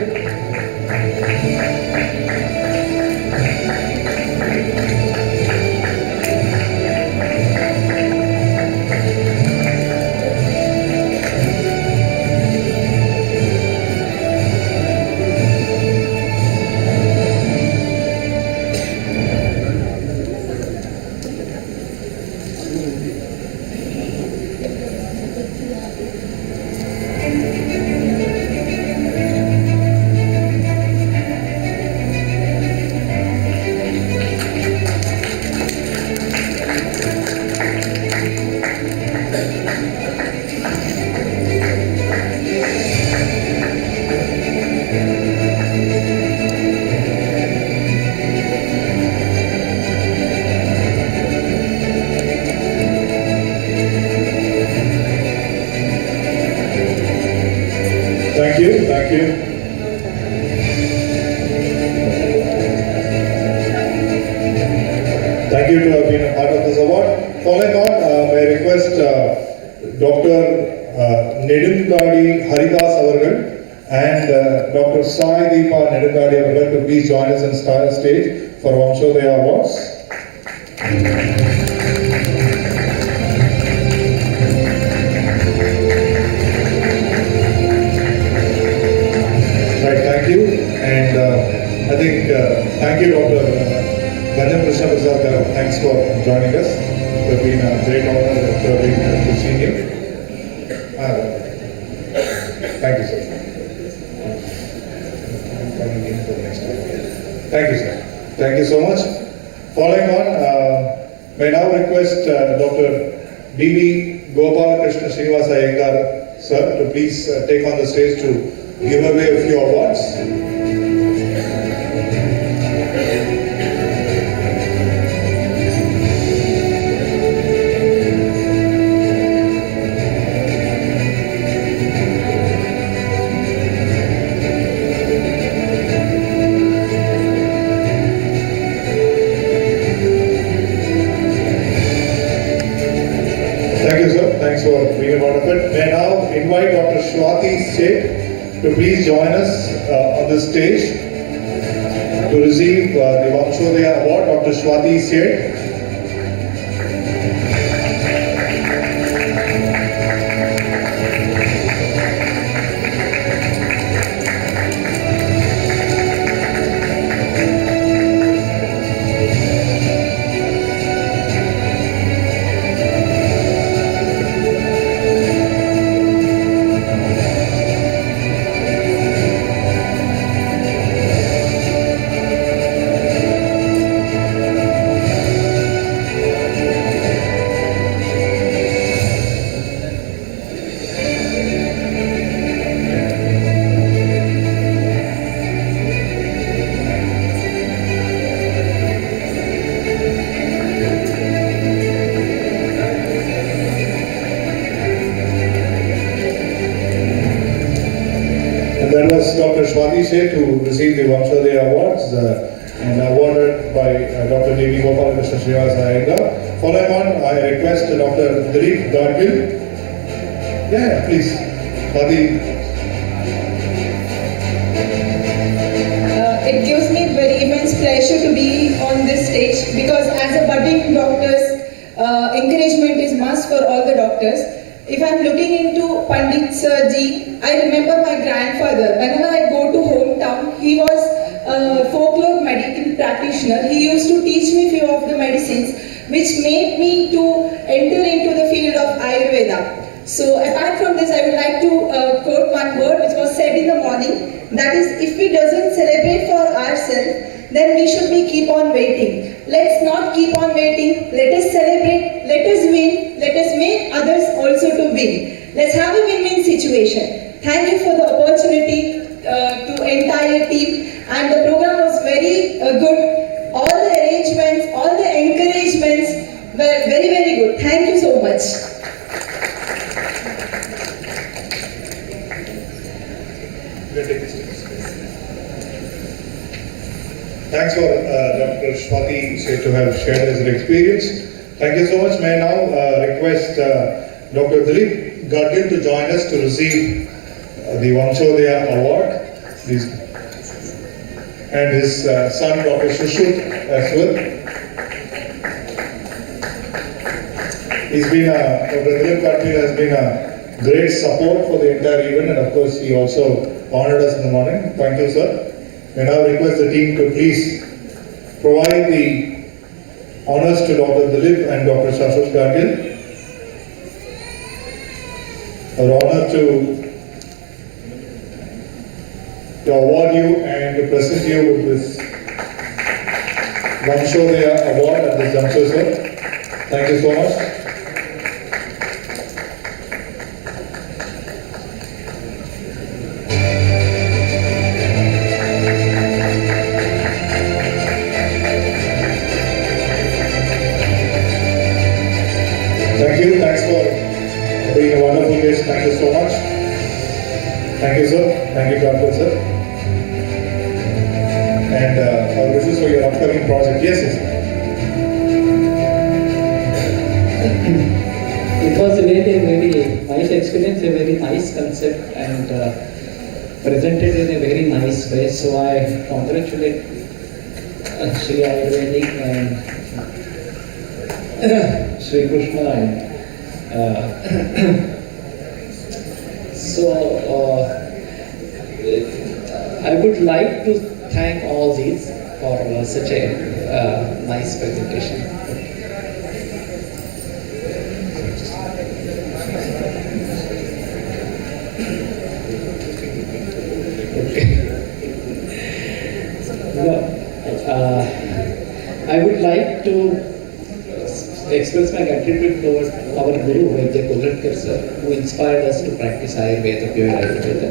Thank you. Thank you. Thank you to have been a part of this award. Following on, may I request Dr. Nedungadi Haridas Avargal and Dr. Sai Deepa Nedungadi Avargal to please join us on stage for Vamsha Awards. Right, thank you. And I think, thank you, Dr. Ganjam Krishna Prasad Garu. Thanks for joining us. It's been a great honor to see you. Thank you, sir. I'm coming in for the next one. Thank you, sir. Thank you so much. Following on, may I now request Dr. B.B. Gopal Krishna Srinivasa Iyengar, sir, to please take on the stage to give away a few awards. Thank you, sir. Thanks for being a part of it. May I now invite Dr. Swati Seth to please join us on this stage to receive the Vamsha Award. Dr. Swati Seth. And that was Dr. Swati Seth who received the Vamsha Awards and awarded by Dr. D.V. Gopal Krishna Srinivasa Iyengar. Following on, I request Dr. Dilip Gadgil. Yeah, please. Swati. It gives me very immense pleasure to be on this stage because as a budding doctors, encouragement is must for all the doctors. If I'm looking into Pandit Sirji, I remember my grandfather. Whenever I go to hometown, he was a folklore medical practitioner. He used to teach me few of the medicines, which made me to enter into the field of Ayurveda. So apart from this, I would like to quote one word which was said in the morning. That is, if we doesn't celebrate for ourselves, then we should be keep on waiting. Let's not keep on waiting. Let us celebrate. Let us win. Let us make others also to win. Let's have a win-win situation. Thank you for the opportunity to entire team, and the program was very good. All the arrangements, all the encouragements were very, very good. Thank you so much. Thanks for Dr. Swati to have shared his experience. Thank you so much. May I now request Dr. Dilip Gadgil to join us to receive the Vamshodaya Award. Please. And his son, Dr. Shushut, as well. Dr. Dilip Gadgil has been a great support for the entire event, and of course, he also honored us in the morning. Thank you, sir. I now request the team to please provide the honors to Dr. Dilip and Dr. Shushut Gadgil. An honor to award you and to present you with this Vamshodaya Award at this juncture, sir. Thank you so much. Thank you. Thanks for being a wonderful guest. Thank you so much. Thank you, sir. Thank you, Dr. Sir. And our wishes for your upcoming project. Yes, yes. It was a very nice experience, a very nice concept, and presented in a very nice way. So I congratulate Sri Ayurvedic and Sri Krishna and I would like to thank all these for such a nice presentation. I would like to express my gratitude towards our Guru Vaidhya sir, who inspired us to practice Ayurveda, pure Ayurveda.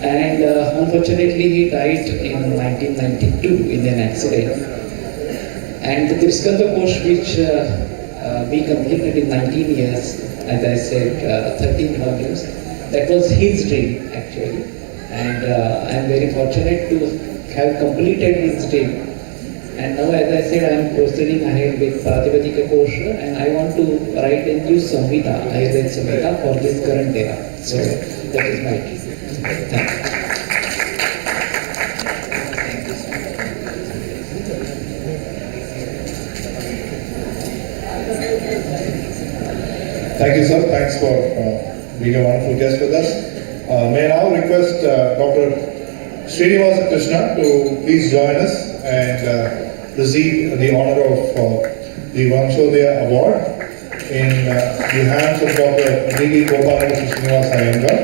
And unfortunately, he died in 1992 in an accident. And the Triskanda course, which we completed in 19 years, as I said, 13 volumes, that was his dream actually. And I am very fortunate to have completed his dream. And now, as I said, I am proceeding ahead with Pratipadika Kosha, and I want to write a new Samhita, Ayurveda Samhita for this current era. So that is my dream. Thank you. Thank you, sir. Thanks for being a wonderful guest with us. May I now request Dr. Srinivasa Krishna to please join us and receive the honor of the Vamshodaya Award in the hands of Dr. D.D. Gopalakrishna Srinivasa Iyengar.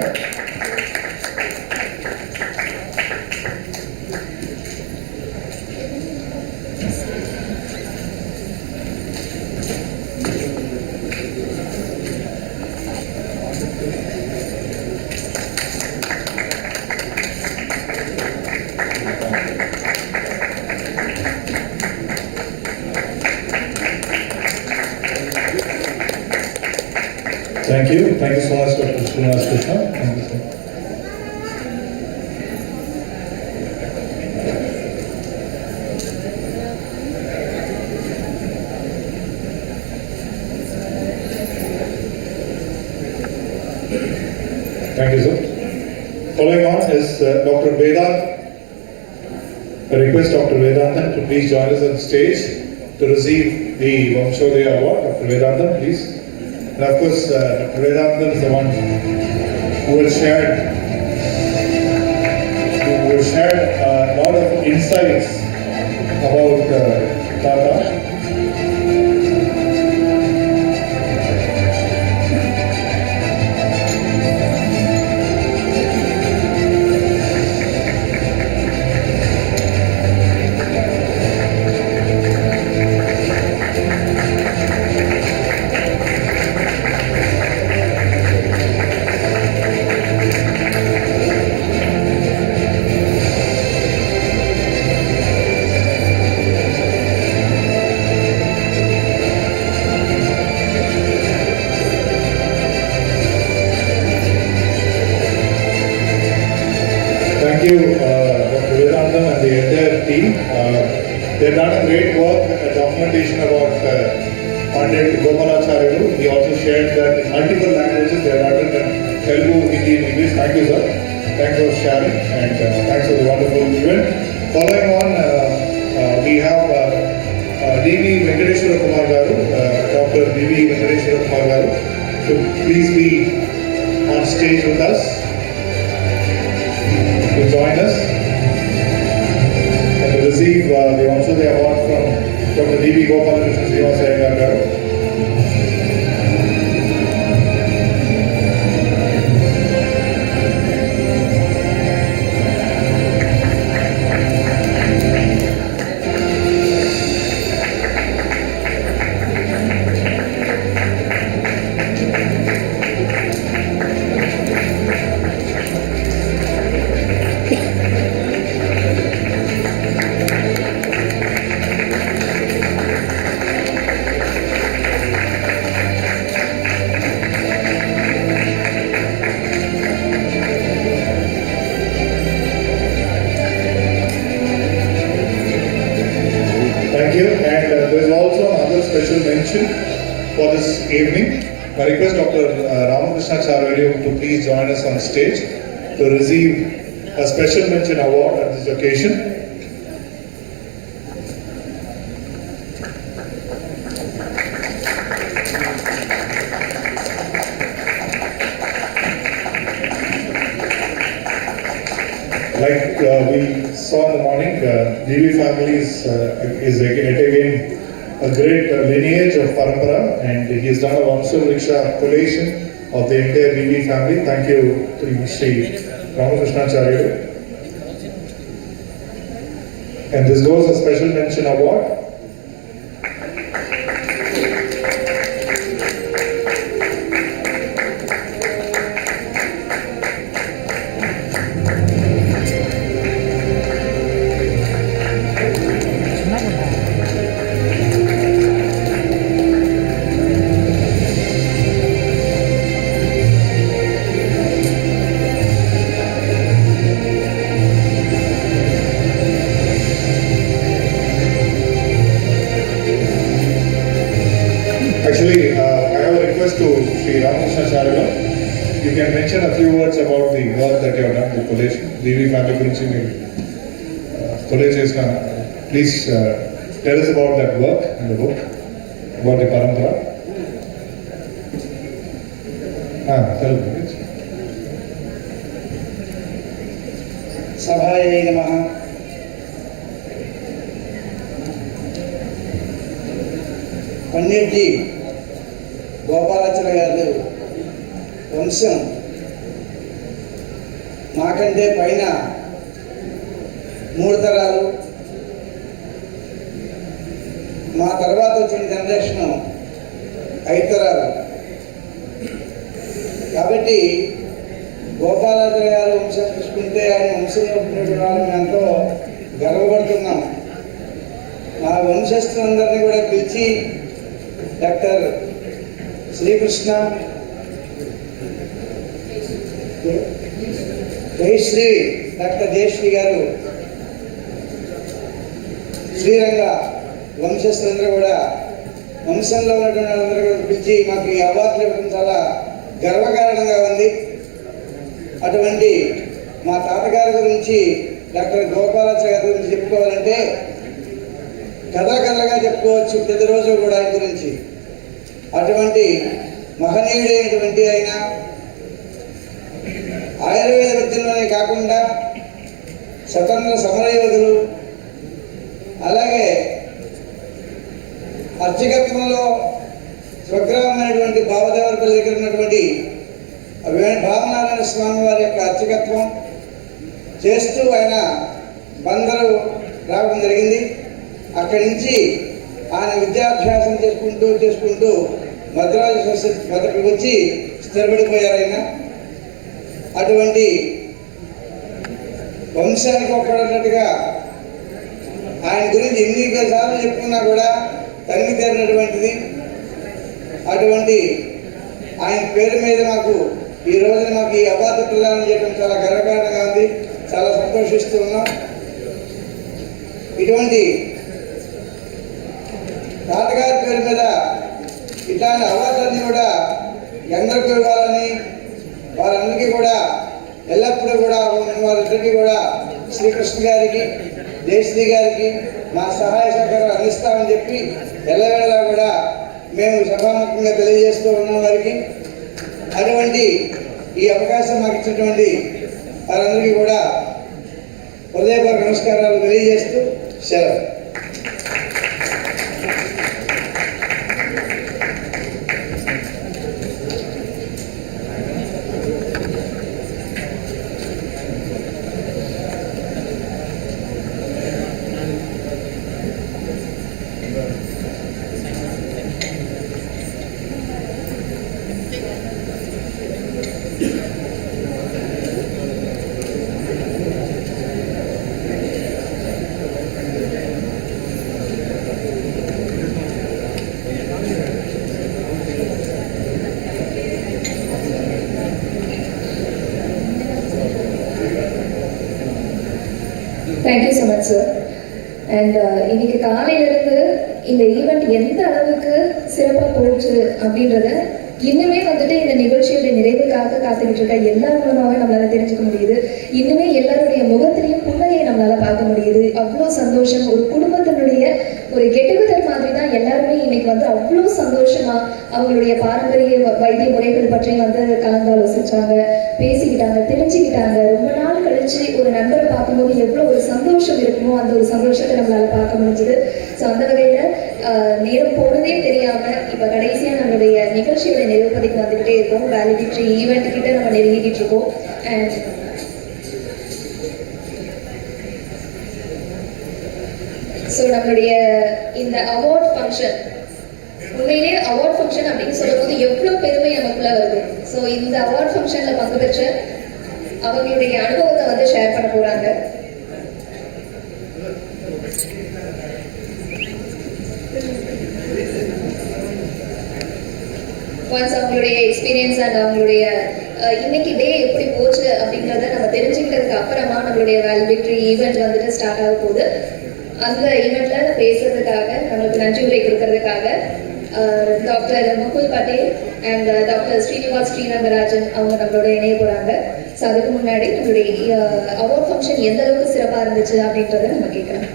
Thank you. Thank you so much, Dr. Srinivasa Krishna. Thank you, sir. Thank you, sir. Following on is Dr. Vedant. I request Dr. Vedantan to please join us on stage to receive the Vamshodaya Award. Dr. Vedantan, please. And of course, Dr. Vedantan is the one who has shared a lot of insights about Tata. Thank you, Dr. Vedantam and the entire team. They've done a great work with the documentation about Pandit Gopalacharya. He also shared that in multiple languages they have written in Telugu, Hindi, and English. Thank you, sir. Thanks for sharing and thanks for the wonderful event. Following on, we have D.V. Venkateshwara Kumar Garu, Dr. D.V. Venkateshwara Kumar Garu, to please be on stage with us, to join us, and to receive the Vamsha award from Dr. D.V. Gopalakrishnan Srinivasaya Garu. Thank you. And there is also another special mention for this evening. I request Dr. Ramakrishna Charvalyu to please join us on stage to receive a special mention award at this occasion. Like we saw in the morning, DV family is yet again a great lineage of Parampara, and he has done a Vamsha Vriksha collation of the entire DV family. Thank you to Sri Ramakrishna Charya. And this goes a special mention award. Actually, I have a request to Sri Ramakrishna Charya. You can mention a few words about the work that you have done, the collation. DV family gurinchi meer college chesina. Please tell us about that work in the book, about the parampara. Tell me. Sabhayai Namaha. Pandit Gopalacharya గారు వంశం నాకంటే పైన 3 తరాలు, మా తర్వాత వచ్చిన generation 5 తరాలు. కాబట్టి గోపాలాచార్య గారు వంశం చూసుకుంటే ఆయన వంశంలో ఉన్నటువంటి వాళ్ళు మేము ఎంతో గర్వపడుతున్నాం. మా వంశస్థులందరినీ కూడా పిలిచి డాక్టర్ శ్రీకృష్ణ, జయశ్రీ, డాక్టర్ జయశ్రీ గారు, శ్రీరంగ వంశస్థులందరూ కూడా వంశంలో ఉన్నటువంటి వాళ్ళందరూ కూడా పిలిచి మాకు ఈ అవార్డులు ఇవ్వడం చాలా గర్వకారణంగా ఉంది. అటువంటి మా తాతగారి గురించి, డాక్టర్ గోపాలాచార్య గారి గురించి చెప్పుకోవాలంటే కథలుగా చెప్పుకోవచ్చు ప్రతిరోజు కూడా ఆయన గురించి. అటువంటి మహనీయుడైనటువంటి ఆయన ఆయుర్వేద విద్యలోనే కాకుండా స్వతంత్ర సమరయోధులు, అలాగే అర్చకత్వంలో స్వగ్రామైనటువంటి భావదేవరపల్లి దగ్గర ఉన్నటువంటి భావనారాయణ స్వామి వారి యొక్క అర్చకత్వం చేస్తూ ఆయన బందరు రావడం జరిగింది. అక్కడి నుంచి ఆయన విద్యాభ్యాసం చేసుకుంటూ మద్రాసు మొదటికి వచ్చి స్థిరపడిపోయారు ఆయన. అటువంటి వంశానికి ఒక్కడన్నట్టుగా ఆయన గురించి ఎన్ని సార్లు చెప్పుకున్నా కూడా తనివి తీరినటువంటిది. అటువంటి ఆయన పేరు మీద మాకు ఈ రోజున మాకు ఈ అవార్డు ప్రదానం చేయడం చాలా గర్వకారణంగా ఉంది, చాలా పోషిస్తూ ఉన్నాం. ఇటువంటి తాతగారి పేరు మీద ఇట్లాంటి అవార్డులన్నీ కూడా ఎందరికీ ఇవ్వాలని, వారందరికీ కూడా ఎల్లప్పుడూ కూడా వారిద్దరికీ కూడా శ్రీకృష్ణ గారికి, దేశీ గారికి మా సహాయ సహకారాలు అందిస్తామని చెప్పి ఎల్లవేళలా కూడా మేము సభాముఖంగా తెలియజేస్తూ ఉన్నాం వారికి. అటువంటి ఈ అవకాశం మాకు ఇచ్చినటువంటి వారందరికీ కూడా హృదయపూర్వక నమస్కారాలు తెలియజేస్తూ సెలవు. Thank you so much sir. And இன்னைக்கு காலையிலேருந்து இந்த ஈவெண்ட் எந்த அளவுக்கு சிறப்பாக போச்சு அப்படின்றத இன்னுமே வந்துட்டு இந்த நிகழ்ச்சியோட நிறைவுக்காக காத்துக்கிட்டு இருக்க எல்லார் மூலமாகவே நம்மளால தெரிஞ்சுக்க முடியுது. இன்னுமே எல்லாருடைய முகத்திலையும் புன்னகையை நம்மளால பார்க்க முடியுது. அவ்வளோ சந்தோஷம். ஒரு குடும்பத்தினுடைய ஒரு கெட்டுகதர் மாதிரி தான் எல்லாருமே இன்னைக்கு வந்து அவ்வளோ சந்தோஷமா அவங்களுடைய பாரம்பரிய வைத்திய முறைகள் பற்றி வந்து கலந்தாலோசிச்சாங்க, பேசிக்கிட்டாங்க, தெரிஞ்சுக்கிட்டாங்க. ரொம்ப நாள் கழிச்சு ஒரு நண்பரை பார்க்கும்போது எவ்வளோ ஒரு சந்தோஷம் இருக்குமோ அந்த ஒரு சந்தோஷத்தை நம்மளால பார்க்க முடிஞ்சுது. ஸோ அந்த வகையில் நேரம் போனதே தெரியாம இப்போ கடைசியாக நம்மளுடைய நிகழ்ச்சியோட நிறைவுப்பதிக்கு வந்துக்கிட்டே இருக்கோம். வேலிடிட்டி ஈவெண்ட் கிட்ட நம்ம நெருங்கிக்கிட்டு இருக்கோம். அண்ட் ஸோ நம்மளுடைய இந்த அவார்ட் ஃபங்க்ஷன், உண்மையிலே அவார்ட் ஃபங்க்ஷன் அப்படின்னு சொல்லும்போது எவ்வளோ பெருமை நமக்குள்ள வருது. ஸோ இந்த அவார்ட் ஃபங்க்ஷனில் பங்கு பெற்ற அவங்களுடைய அனுபவத்தை வந்து ஷேர் பண்ண போறாங்க. ஒன்ஸ் அவங்களுடைய எக்ஸ்பீரியன்ஸ் அண்ட் அவங்களுடைய இன்னைக்கு டே எப்படி போச்சு அப்படின்றத நம்ம தெரிஞ்சுக்கிட்டதுக்கு அப்புறமா நம்மளுடைய வேலிடிட்டி ஈவெண்ட் வந்துட்டு ஸ்டார்ட் ஆக போகுது. அந்த ஈவெண்ட்ல பேசுறதுக்காக, நம்மளுக்கு நன்றி உரை கொடுக்கறதுக்காக doctor Mukul Patel and doctor Srinivas Srirangarajan அவங்க நம்மளோட இணைய போறாங்க. ஸோ அதுக்கு முன்னாடி நம்மளுடைய அவார்ட் ஃபங்க்ஷன் எந்த அளவுக்கு சிறப்பாக இருந்துச்சு அப்படின்றத நம்ம கேட்கலாம்.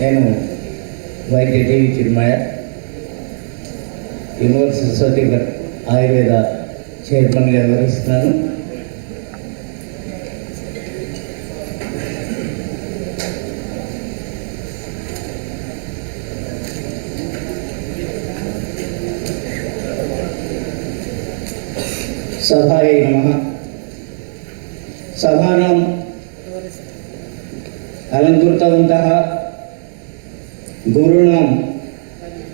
నేను వైద్య టీవీ చిరుమయ యూనివర్సిటీ సర్టిఫికెట్ ఆయుర్వేద చైర్మన్గా వ్యవహరిస్తున్నాను. సభాయ నమః. సభానాం అలంకృతవంతః గురుణాం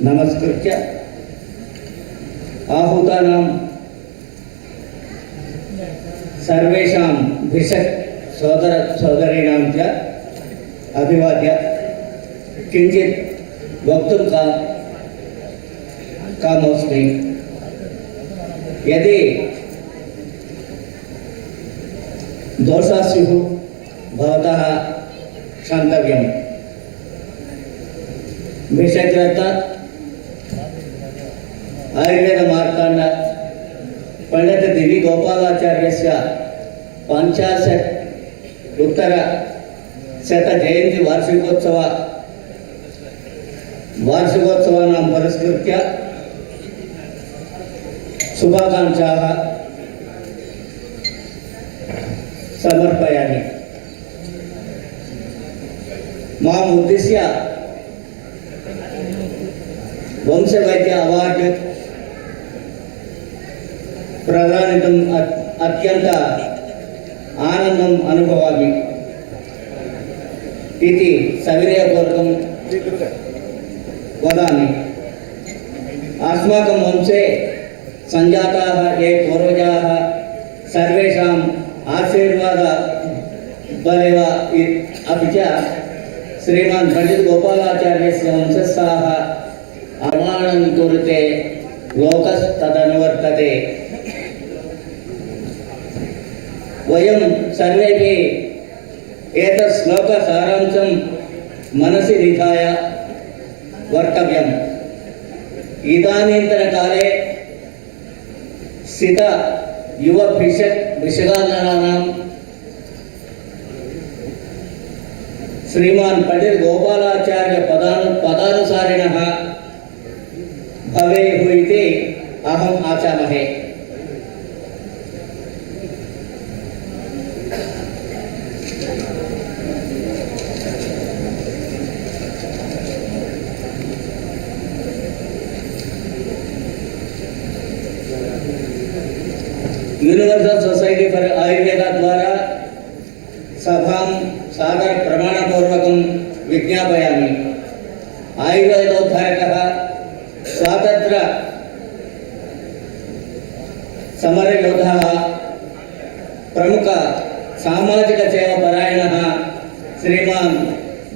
నమస్కృత్య ఆహూతానాం సర్వేషాం భిషక్ సోదర సోదరీణాం చ అభివాద్య కించిత్ వక్తుం కామోస్మి. यदि दोषाः स्युः भवतः क्षन्तव्यम्. भिषग्रन्थ आयुर्वेदमार्ताण्ड पंडित दिवि गोपालाचार्यस्य 50 उत्तर शत जयंती वार्षिकोत्सवानां पुरस्कृत्य शुभाकांक्षाः समर्पयामि. माम् उद्दिश्य वंशवैद्य अवार्ड प्रदानितुम् अत्यंत आनन्दम् अनुभवामि इति सविनयपूर्वकं वदामि. अस्माकं वंशे संजाताः ये पूर्वजाः सर्वेषाम् आशीर्वाद बलेव अपि च श्रीमान् पंडित गोपालाचार्यस्य वंशस्थाः प्रमाणन्त कृते लोकस्तदनुवर्तते। वयं सर्वेपि एतत् श्लोकसारांशं मनसि निधाय वर्तव्यम्। इदानीन्तनकाले स्थित युवभिषगाननानां श्रीमान पंडित गोपालाचार्य पदानुसारिणः भवेयुः इति अहम् आशामहे। यूनिवर्सल सोसाइटी फॉर आयुर्वेद द्वारा सभां सादर प्रमाणपूर्वकं विज्ञापयामि। आयुर्वेदोद्धारकः स्वातंत्र्य समरयोधः प्रमुख सामाजिक सेवापरायणः श्रीमान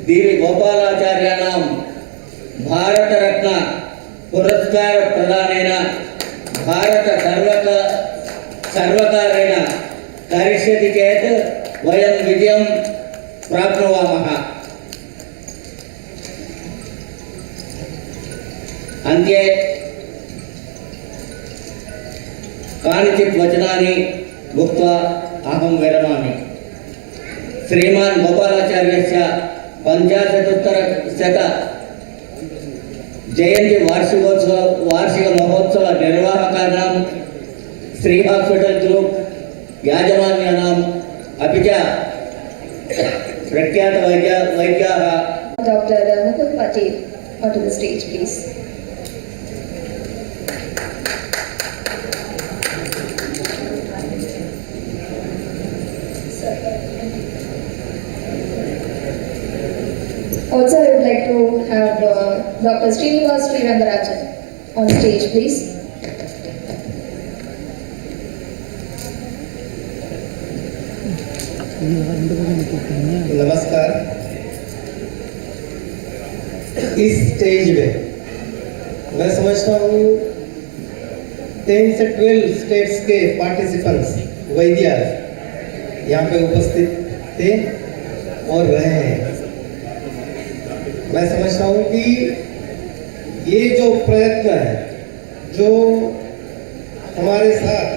दीवी गोपालाचार्याणां भारत रत्न पुरस्कार प्रदानेन भारत सर्वकारेण करिष्यति चेत् वयं विजयं प्राप्नुवामः। अन्ते कानिचित् वचनानि उक्त्वा अहं विरमामि। श्रीमान गोपालाचार्यस्य 50-उत्तर जयंती वार्षिक महोत्सव निर्वाहकानां श्री हॉस्पिटल ग्रुप याजमान्यानाम् अपि च प्रख्यात वैद्याः Dr. Mukul Patel onto the stage, please. Also, I would like to have Dr. Srinivas Srirangarajan on stage, please. नमस्कार। इस स्टेज में मैं समझता हूँ 10 से 12 स्टेट्स के पार्टिसिपेंट्स वैद्य यहाँ पे उपस्थित थे और रहे हैं। मैं समझता हूँ कि ये जो प्रयत्न है, जो हमारे साथ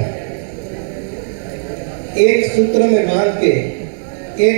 एक सूत्र में बांध के एक